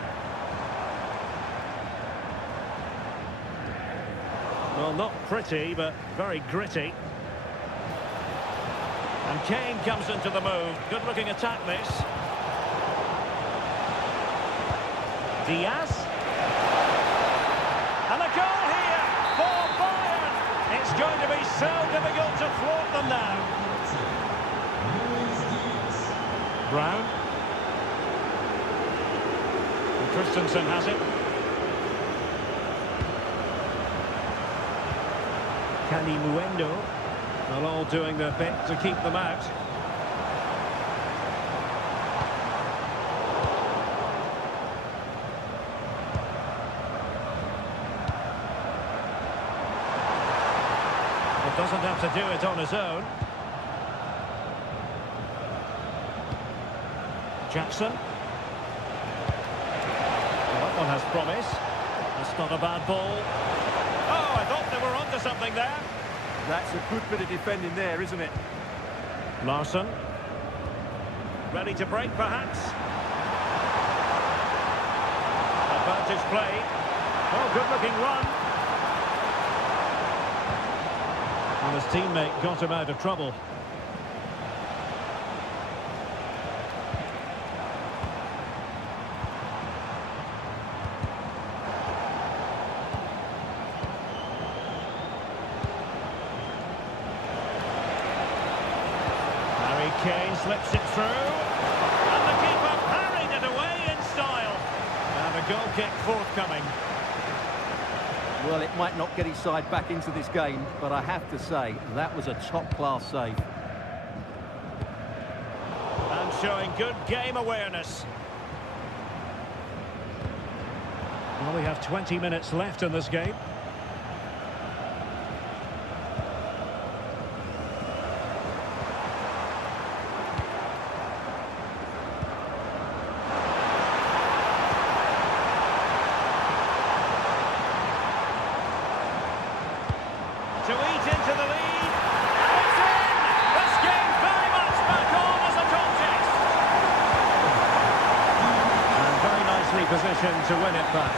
Well, not pretty, but very gritty. And Kane comes into the move. Good-looking attack, this. Diaz. And a goal here for Bayern. It's going to be so difficult to thwart them now. Brown. And Christensen has it. Calimuendo. Well, all doing their bit to keep them out. But doesn't have to do it on his own. Jackson. Well, that one has promise. That's not a bad ball. Oh, I thought they were onto something there. That's a good bit of defending there, isn't it? Larson. Ready to break, perhaps. Advantage play. Oh, good-looking run. And his teammate got him out of trouble. Kane slips it through, and the keeper parried it away in style. And a goal kick forthcoming. Well, it might not get his side back into this game, but I have to say, that was a top-class save. And showing good game awareness. Well, we have 20 minutes left in this game. To eat into the lead, and it's in! This game's very much back on as a contest. And very nicely positioned to win it back.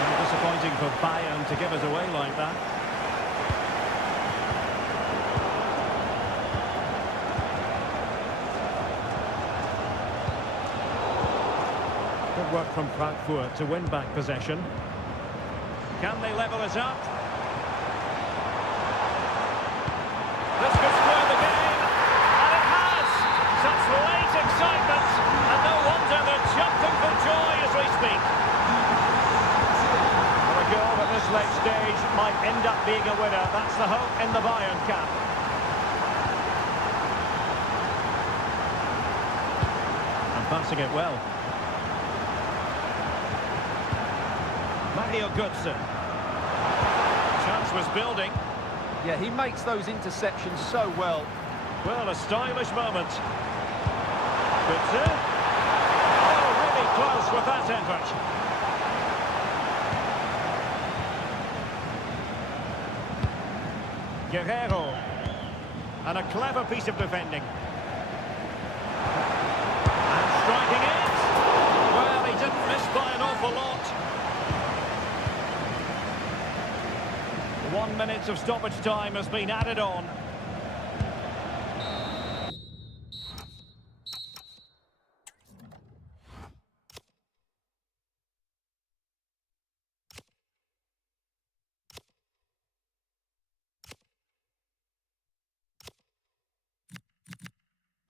And disappointing for Bayern to give us away like that. Good work from Frankfurt to win back possession. Can they level it up? This could spoil the game, and it has! Such late excitement, and no wonder they're jumping for joy as we speak. Well, a goal at this late stage might end up being a winner. That's the hope in the Bayern camp. And passing it well. Mario Götze. Chance was building. Yeah, he makes those interceptions so well. Well, a stylish moment. Götze. Oh, really close with that effort. Guerrero. And a clever piece of defending. And striking it. Well, he didn't miss by an awful lot. 1 minute of stoppage time has been added on.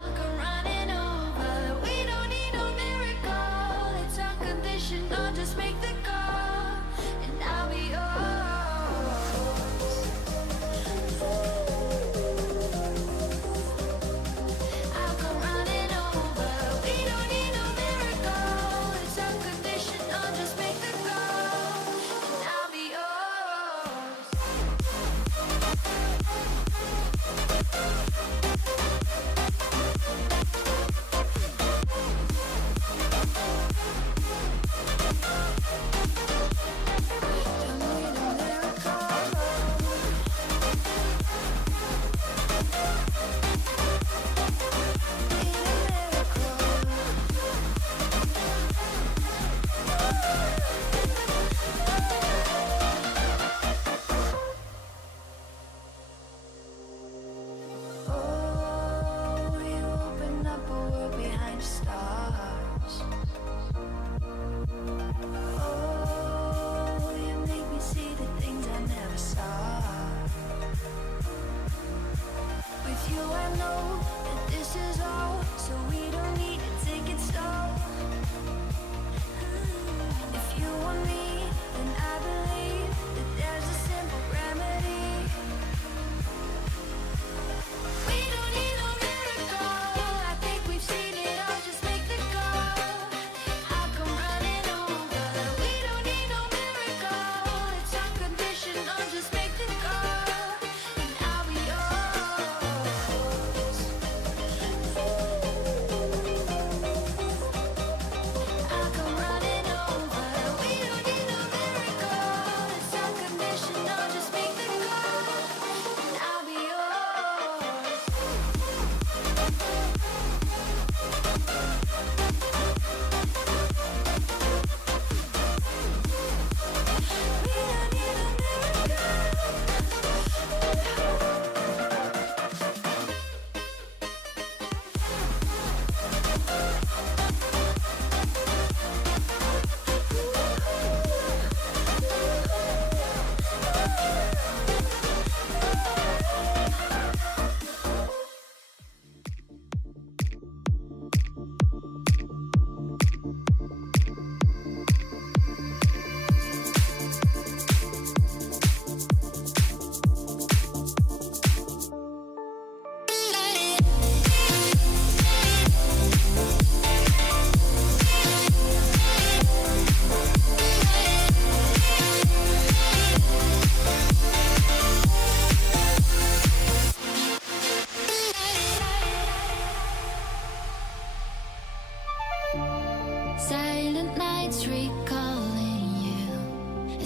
Come running over. We don't need no miracle. It's unconditional. Just make the call, and I'll be yours.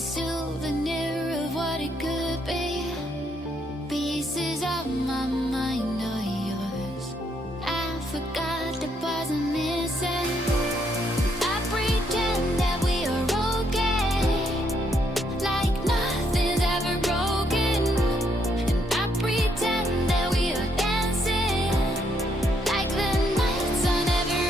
a souvenir of what it could be. Pieces of my mind are yours. I forgot the parts I'm missing. I pretend that we are okay, like nothing's ever broken. And I pretend that we are dancing, like the nights are never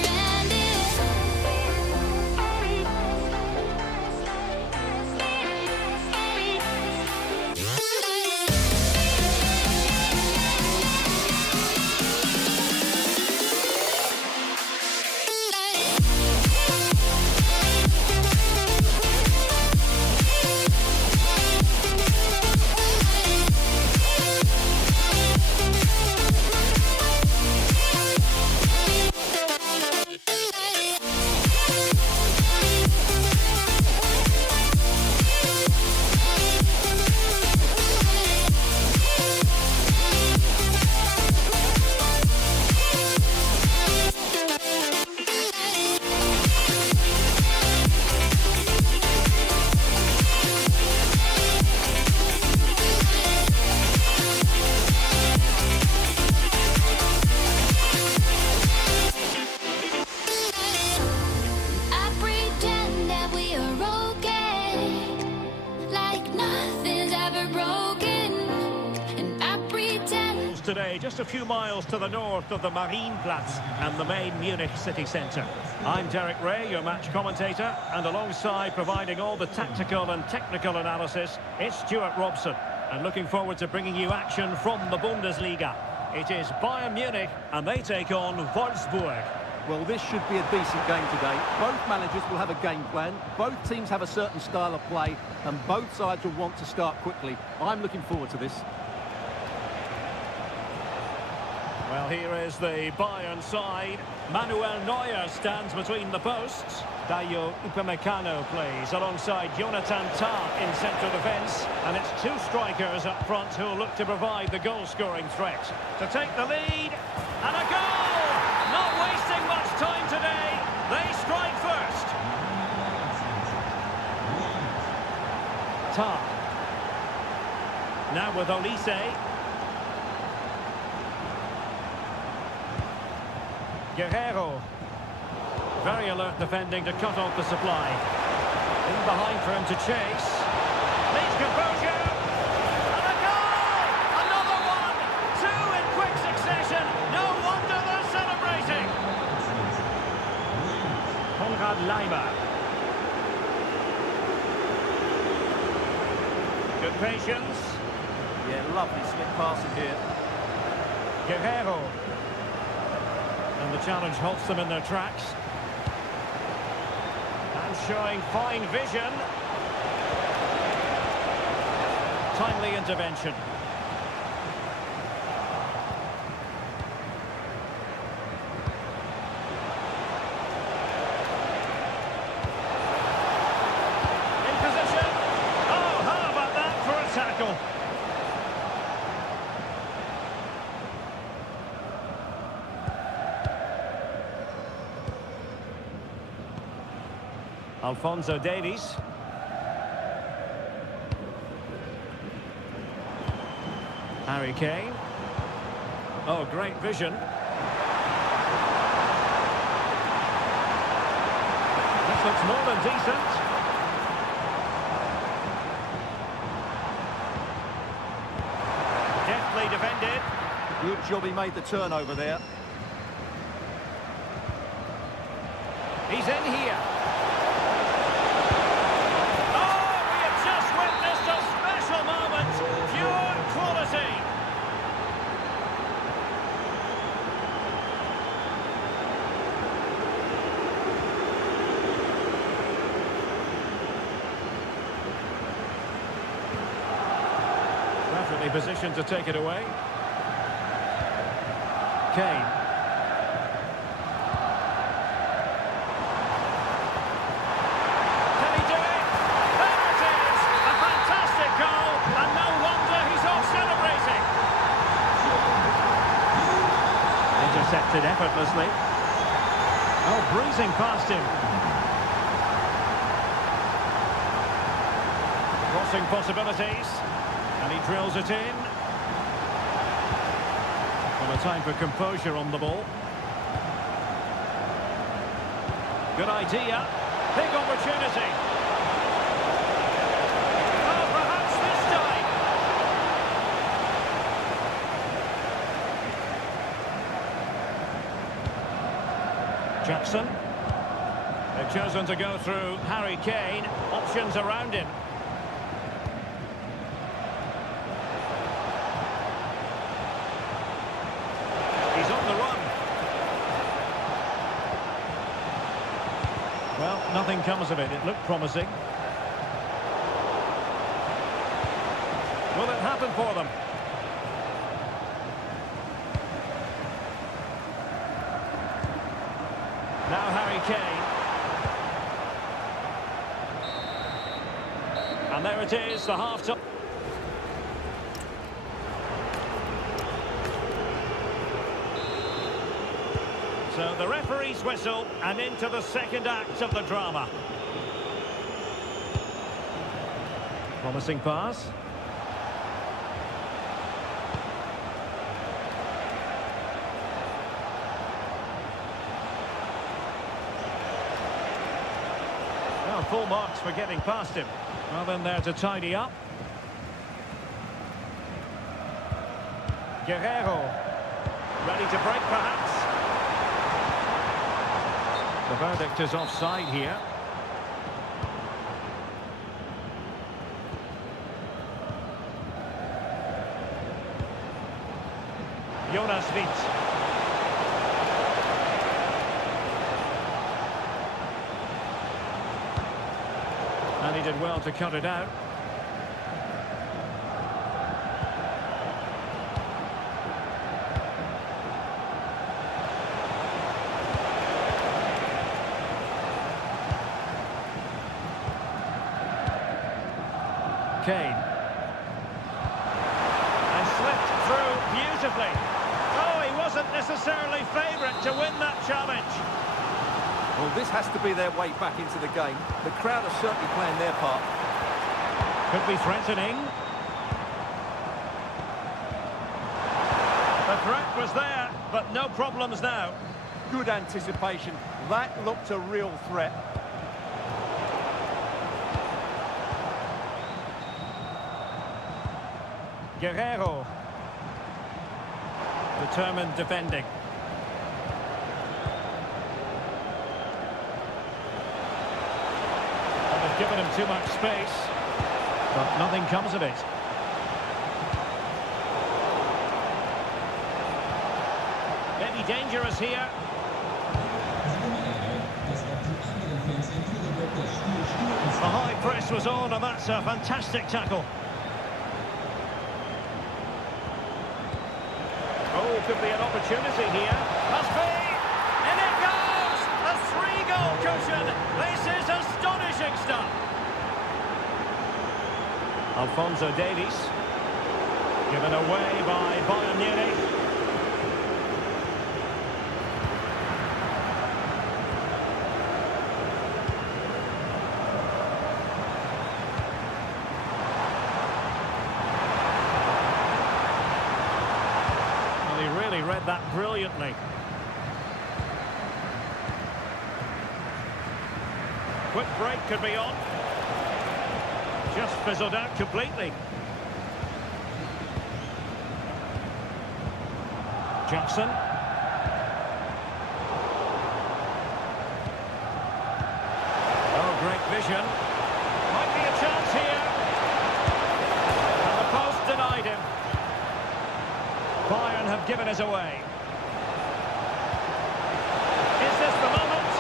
today, just a few miles to the north of the Marienplatz and the main Munich city centre. I'm Derek Ray, your match commentator, and alongside providing all the tactical and technical analysis, it's Stuart Robson. And looking forward to bringing you action from the Bundesliga. It is Bayern Munich, and they take on Wolfsburg. Well, this should be a decent game today. Both managers will have a game plan. Both teams have a certain style of play, and both sides will want to start quickly. I'm looking forward to this. Well, here is the Bayern side. Manuel Neuer stands between the posts. Dayo Upamecano plays alongside Jonathan Tah in central defence. And it's two strikers up front who'll look to provide the goal-scoring threat. To take the lead, and a goal! Not wasting much time today. They strike first. Tah. Now with Olise. Guerrero. Very alert defending to cut off the supply. In behind for him to chase. Needs composure. And a goal! Another one! Two in quick succession. No wonder they're celebrating. Konrad Leimer. Good patience. Yeah, lovely slip passing here. Guerrero. And the challenge halts them in their tracks. And showing fine vision. Timely intervention. In position. Oh, how about that for a tackle? Alphonso Davies. Harry Kane. Oh, great vision. This looks more than decent. Deftly defended. Good job he made the turnover there. He's in here. Position to take it away. Kane. Can he do it? There it is! A fantastic goal, and no wonder he's off celebrating. Intercepted effortlessly. Oh, breezing past him. crossing possibilities. And he drills it in. Well, a time for composure on the ball. Good idea. Big opportunity. Oh, perhaps this time. Jackson. They've chosen to go through Harry Kane. Options around him. He's on the run. Well, nothing comes of it. It looked promising. Will it happen for them? Now Harry Kane. And there it is, the half-time. So the referee's whistle, and into the second act of the drama. Promising pass. Well, full marks for getting past him. Well, then there to tidy up. Guerrero. Ready to break, perhaps. The verdict is offside here. Jonas Witt. And he did well to cut it out. Kane. And slipped through beautifully. Oh, he wasn't necessarily favourite to win that challenge. Well, this has to be their way back into the game. The crowd are certainly playing their part. Could be threatening. The threat was there, but no problems now. Good anticipation. That looked a real threat. Guerrero. Determined defending. And they've given him too much space, but nothing comes of it. Maybe dangerous here. The high press was on, and that's a fantastic tackle. Oh, could be an opportunity here. Must be! In it goes! A 3-goal cushion! This is astonishing stuff! Alphonso Davies. Given away by Bayern Munich. Read that brilliantly. Quick break could be on. Just fizzled out completely. Jackson. Oh, great vision. Might be a chance here. And the post denied him. Bayern have given us away. Is this the moment?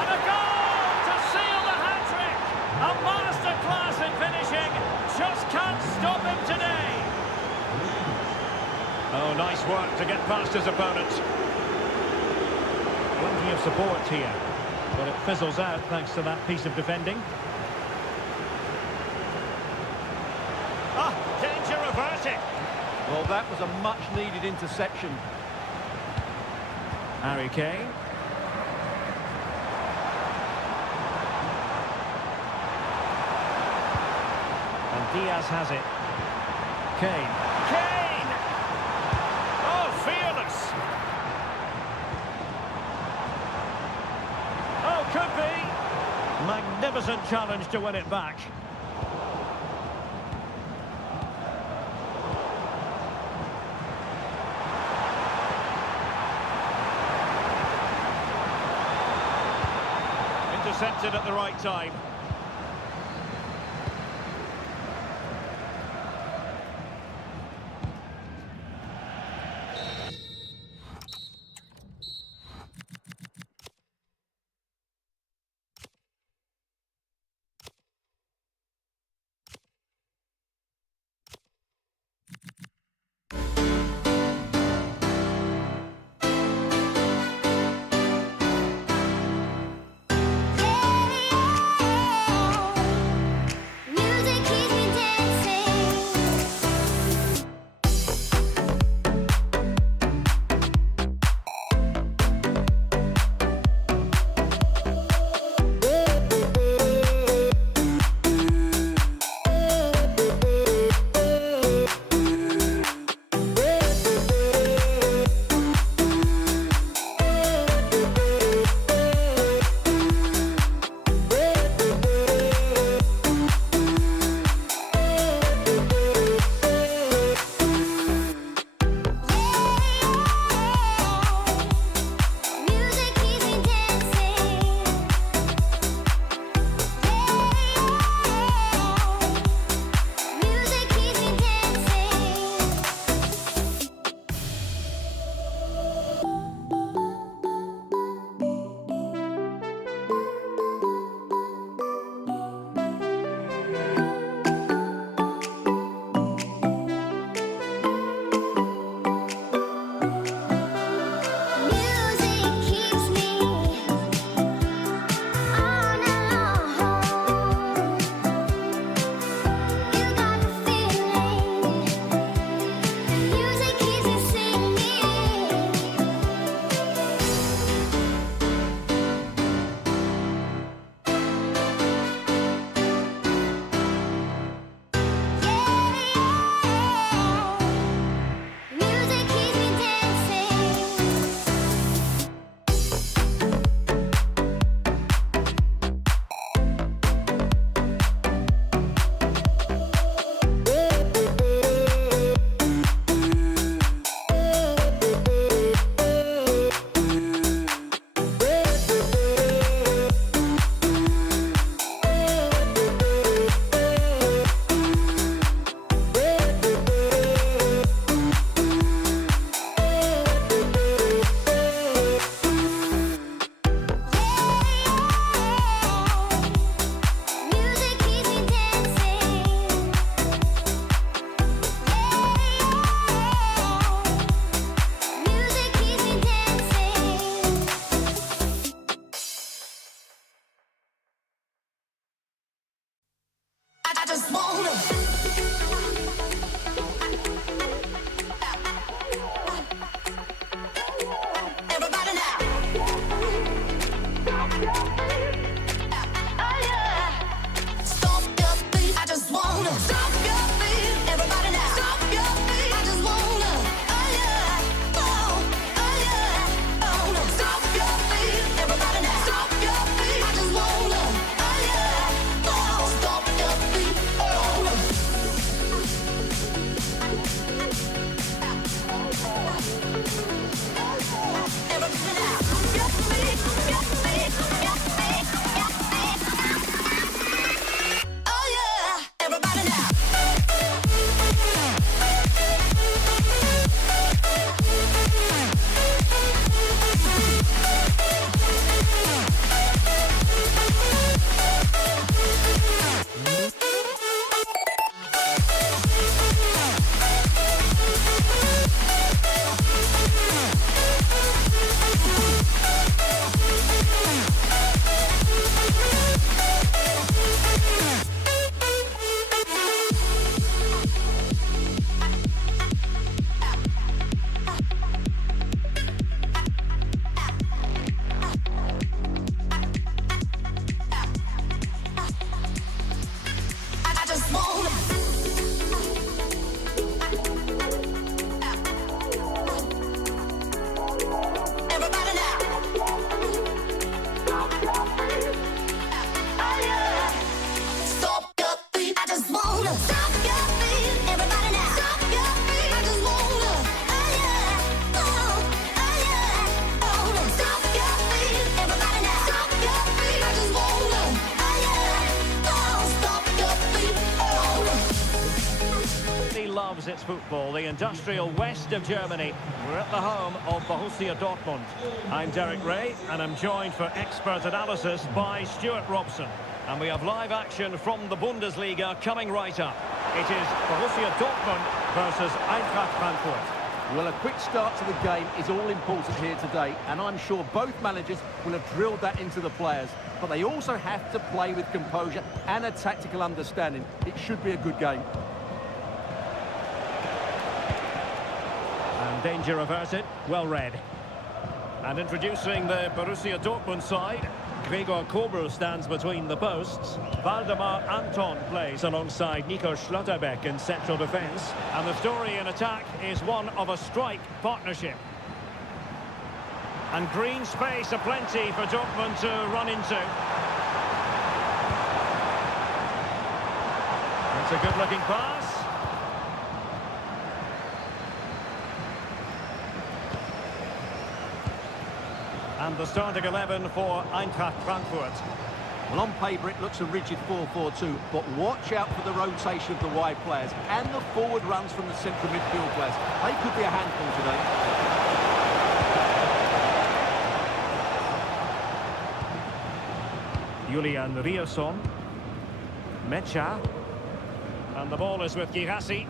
And a goal to seal the hat-trick! A masterclass in finishing. Just can't stop him today. Oh, nice work to get past his opponent. Plenty of support here. But it fizzles out thanks to that piece of defending. Ah, danger averted. Well, that was a much-needed interception. Harry Kane. And Diaz has it. Kane. Kane! Oh, fearless! Oh, could be! Magnificent challenge to win it back. Intercepted at the right time. Music keeps me dancing. Music keeps me dancing. Music keeps me dancing. Music keeps me on alone. You got the feeling. Music keeps me singing. Music keeps me dancing. Music keeps me dancing. Music keeps me dancing. I just wanna. Everybody now. Oh yeah. Stop your feet. I just wanna. Stop your feet. Everybody now. Stop your feet. I just wanna. Oh yeah. Oh yeah. Oh no. Stop your feet. Everybody now. Stop your feet. I just wanna. Oh yeah. Oh, stop your feet. Oh no. Stop your feet, everybody now. Stop your feet. I just wanna, oh yeah, oh yeah, oh. Stop your feet, everybody now. Stop your feet. I just wanna, oh yeah, oh. Stop your feet, oh. He loves its football, the industrial west of Germany. We're at the home of Borussia Dortmund. I'm Derek Ray, and I'm joined for expert analysis by Stuart Robson. And we have live action from the Bundesliga coming right up. It is Borussia Dortmund versus Eintracht Frankfurt. Well, a quick start to the game is all important here today, and I'm sure both managers will have drilled that into the players. But they also have to play with composure and a tactical understanding. It should be a good game. And danger averted, well read. And introducing the Borussia Dortmund side, Gregor Kobel stands between the posts. Waldemar Anton plays alongside Nico Schlotterbeck in central defence. And the story in attack is one of a strike partnership. And green space aplenty for Dortmund to run into. It's a good-looking pass. And the starting 11 for Eintracht Frankfurt. Well, on paper it looks a rigid 4-4-2, but watch out for the rotation of the wide players and the forward runs from the central midfield players. They could be a handful today. Julian Rierson. Mecha. And the ball is with Girassi.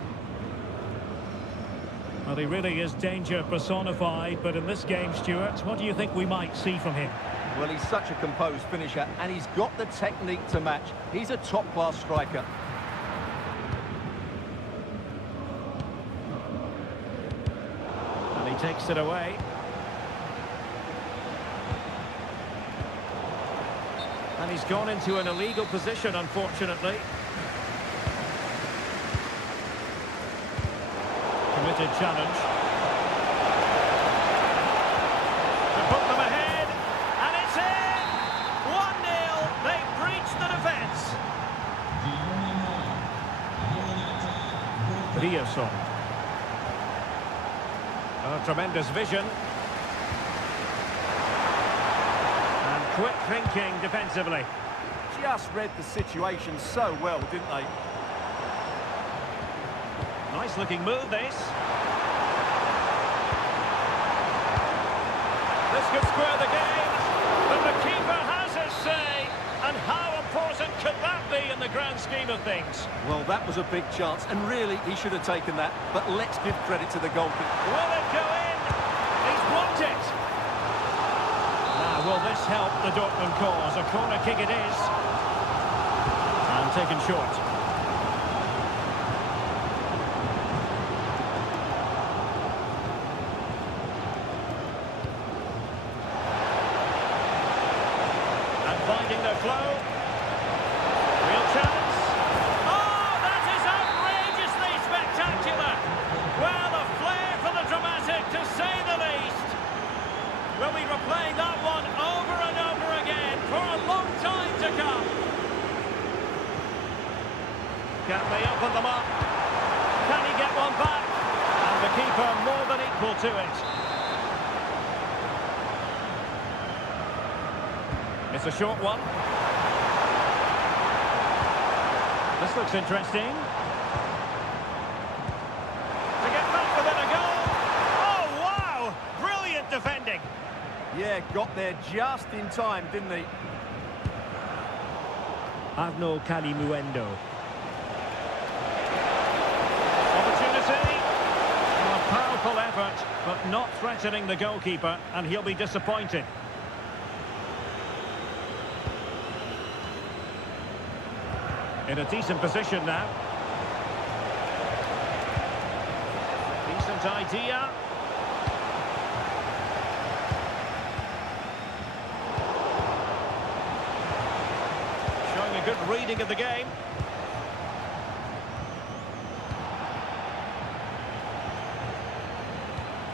Well, he really is danger personified, but in this game, Stuart, what do you think we might see from him? Well, he's such a composed finisher, and he's got the technique to match. He's a top-class striker. And he takes it away. And he's gone into an illegal position, unfortunately. Committed challenge. To put them ahead, and it's in! 1-0, they've breached the defence. Rierson. Oh, tremendous vision. And quick thinking defensively. Just read the situation so well, didn't they? Nice looking move, this. This could square the game, but the keeper has his say. And how important could that be in the grand scheme of things? Well, that was a big chance, and really, he should have taken that. But let's give credit to the goalkeeper. Will it go in? He's blocked it. Now, will this help the Dortmund cause? A corner kick it is. And taken short. Finding their flow. Real chance. Oh, that is outrageously spectacular. Well, a flair for the dramatic, to say the least. We'll be replaying that one over and over again for a long time to come. Can they open them up? Can he get one back? And the keeper more than equal to it. It's a short one. This looks interesting. To get back within a goal. Oh, wow! Brilliant defending. Yeah, got there just in time, didn't he? Arno Calimuendo. Opportunity. A powerful effort, but not threatening the goalkeeper, and he'll be disappointed. In a decent position now. Decent idea. Showing a good reading of the game.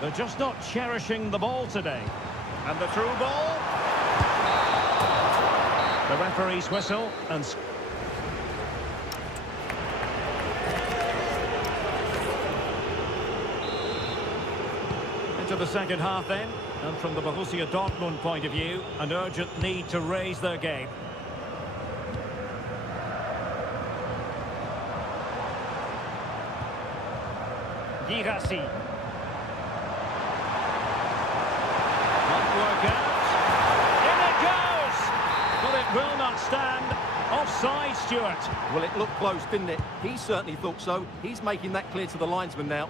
They're just not cherishing the ball today. And the through ball. The referee's whistle and... to the second half then, and from the Borussia Dortmund point of view, an urgent need to raise their game. Girassi. Not work out. In it goes! But it will not stand. Offside, Stuart. Well, it looked close, didn't it? He certainly thought so. He's making that clear to the linesman now.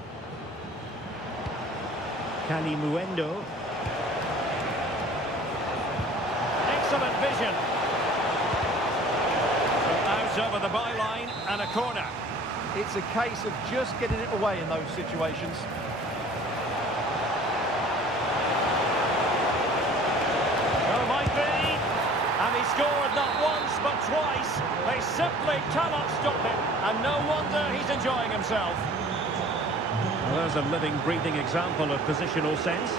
Calimuendo. Excellent vision. So out over the byline and a corner. It's a case of just getting it away in those situations. Oh, might be. And he scored not once but twice. They simply cannot stop him. And no wonder he's enjoying himself. Well, there's a living, breathing example of positional sense.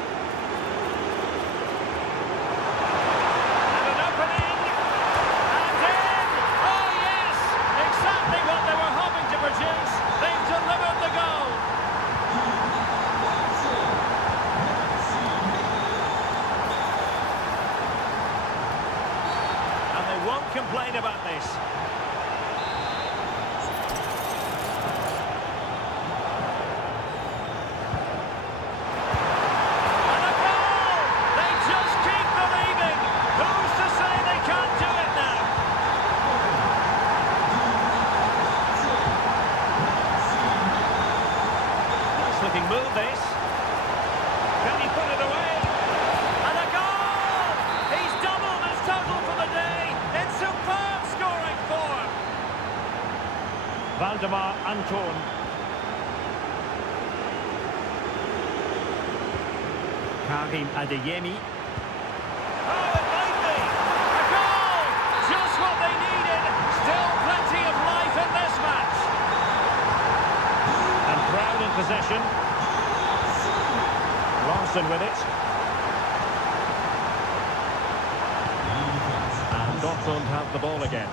And an opening. And in! Oh, yes! Exactly what they were hoping to produce. They've delivered the goal. And they won't complain about this. And a goal! They just keep believing. Who's to say they can't do it now? Nice looking move, this. Can he put it away? And a goal! He's doubled his total for the day in superb scoring form. Valdemar Anton. Karim Adeyemi. Oh, it might be! A goal! Just what they needed. Still plenty of life in this match. And Brown in possession. Larson with it. And Dortmund have the ball again.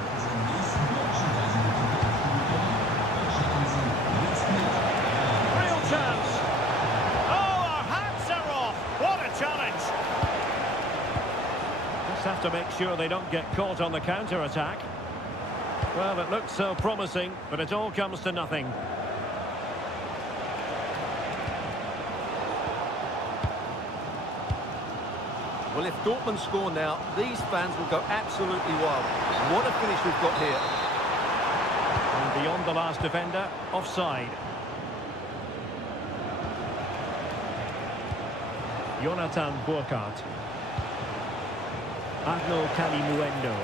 Real chance. Oh, our hats are off. What a challenge. Just have to make sure they don't get caught on the counter-attack. Well, it looked so promising, but it all comes to nothing. Well, if Dortmund score now, these fans will go absolutely wild. What a finish we've got here. And beyond the last defender, offside. Jonathan Burkhardt. Arno Calimuendo.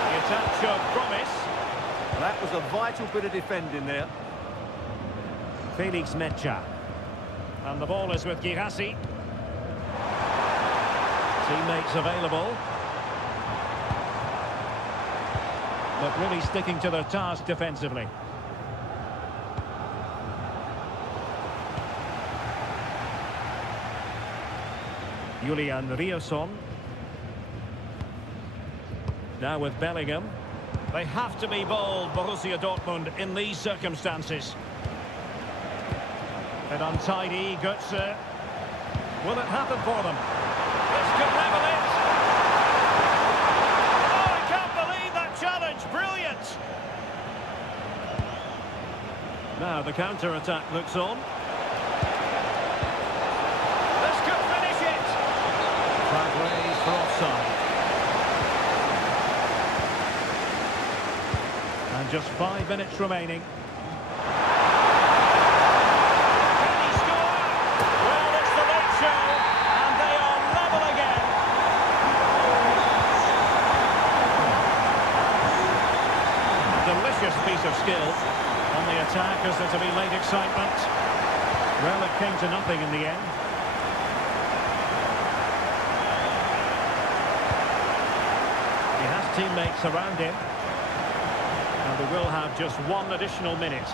The attack showed promise. That was a vital bit of defending there. Felix Mecha. And the ball is with Girassi. Teammates available. But really sticking to their task defensively. Julian Riosson. Now with Bellingham. They have to be bold, Borussia Dortmund, in these circumstances. An untidy Götze. Will it happen for them? This could level it. Oh, I can't believe that challenge. Brilliant. Now the counter-attack looks on. This could finish it. Flag raised for offside. And just 5 minutes remaining. Can he score? Well, it's the late show, and they are level again. A delicious piece of skill on the attack as there to be late excitement. Well, it came to nothing in the end. He has teammates around him. And we will have just one additional minute.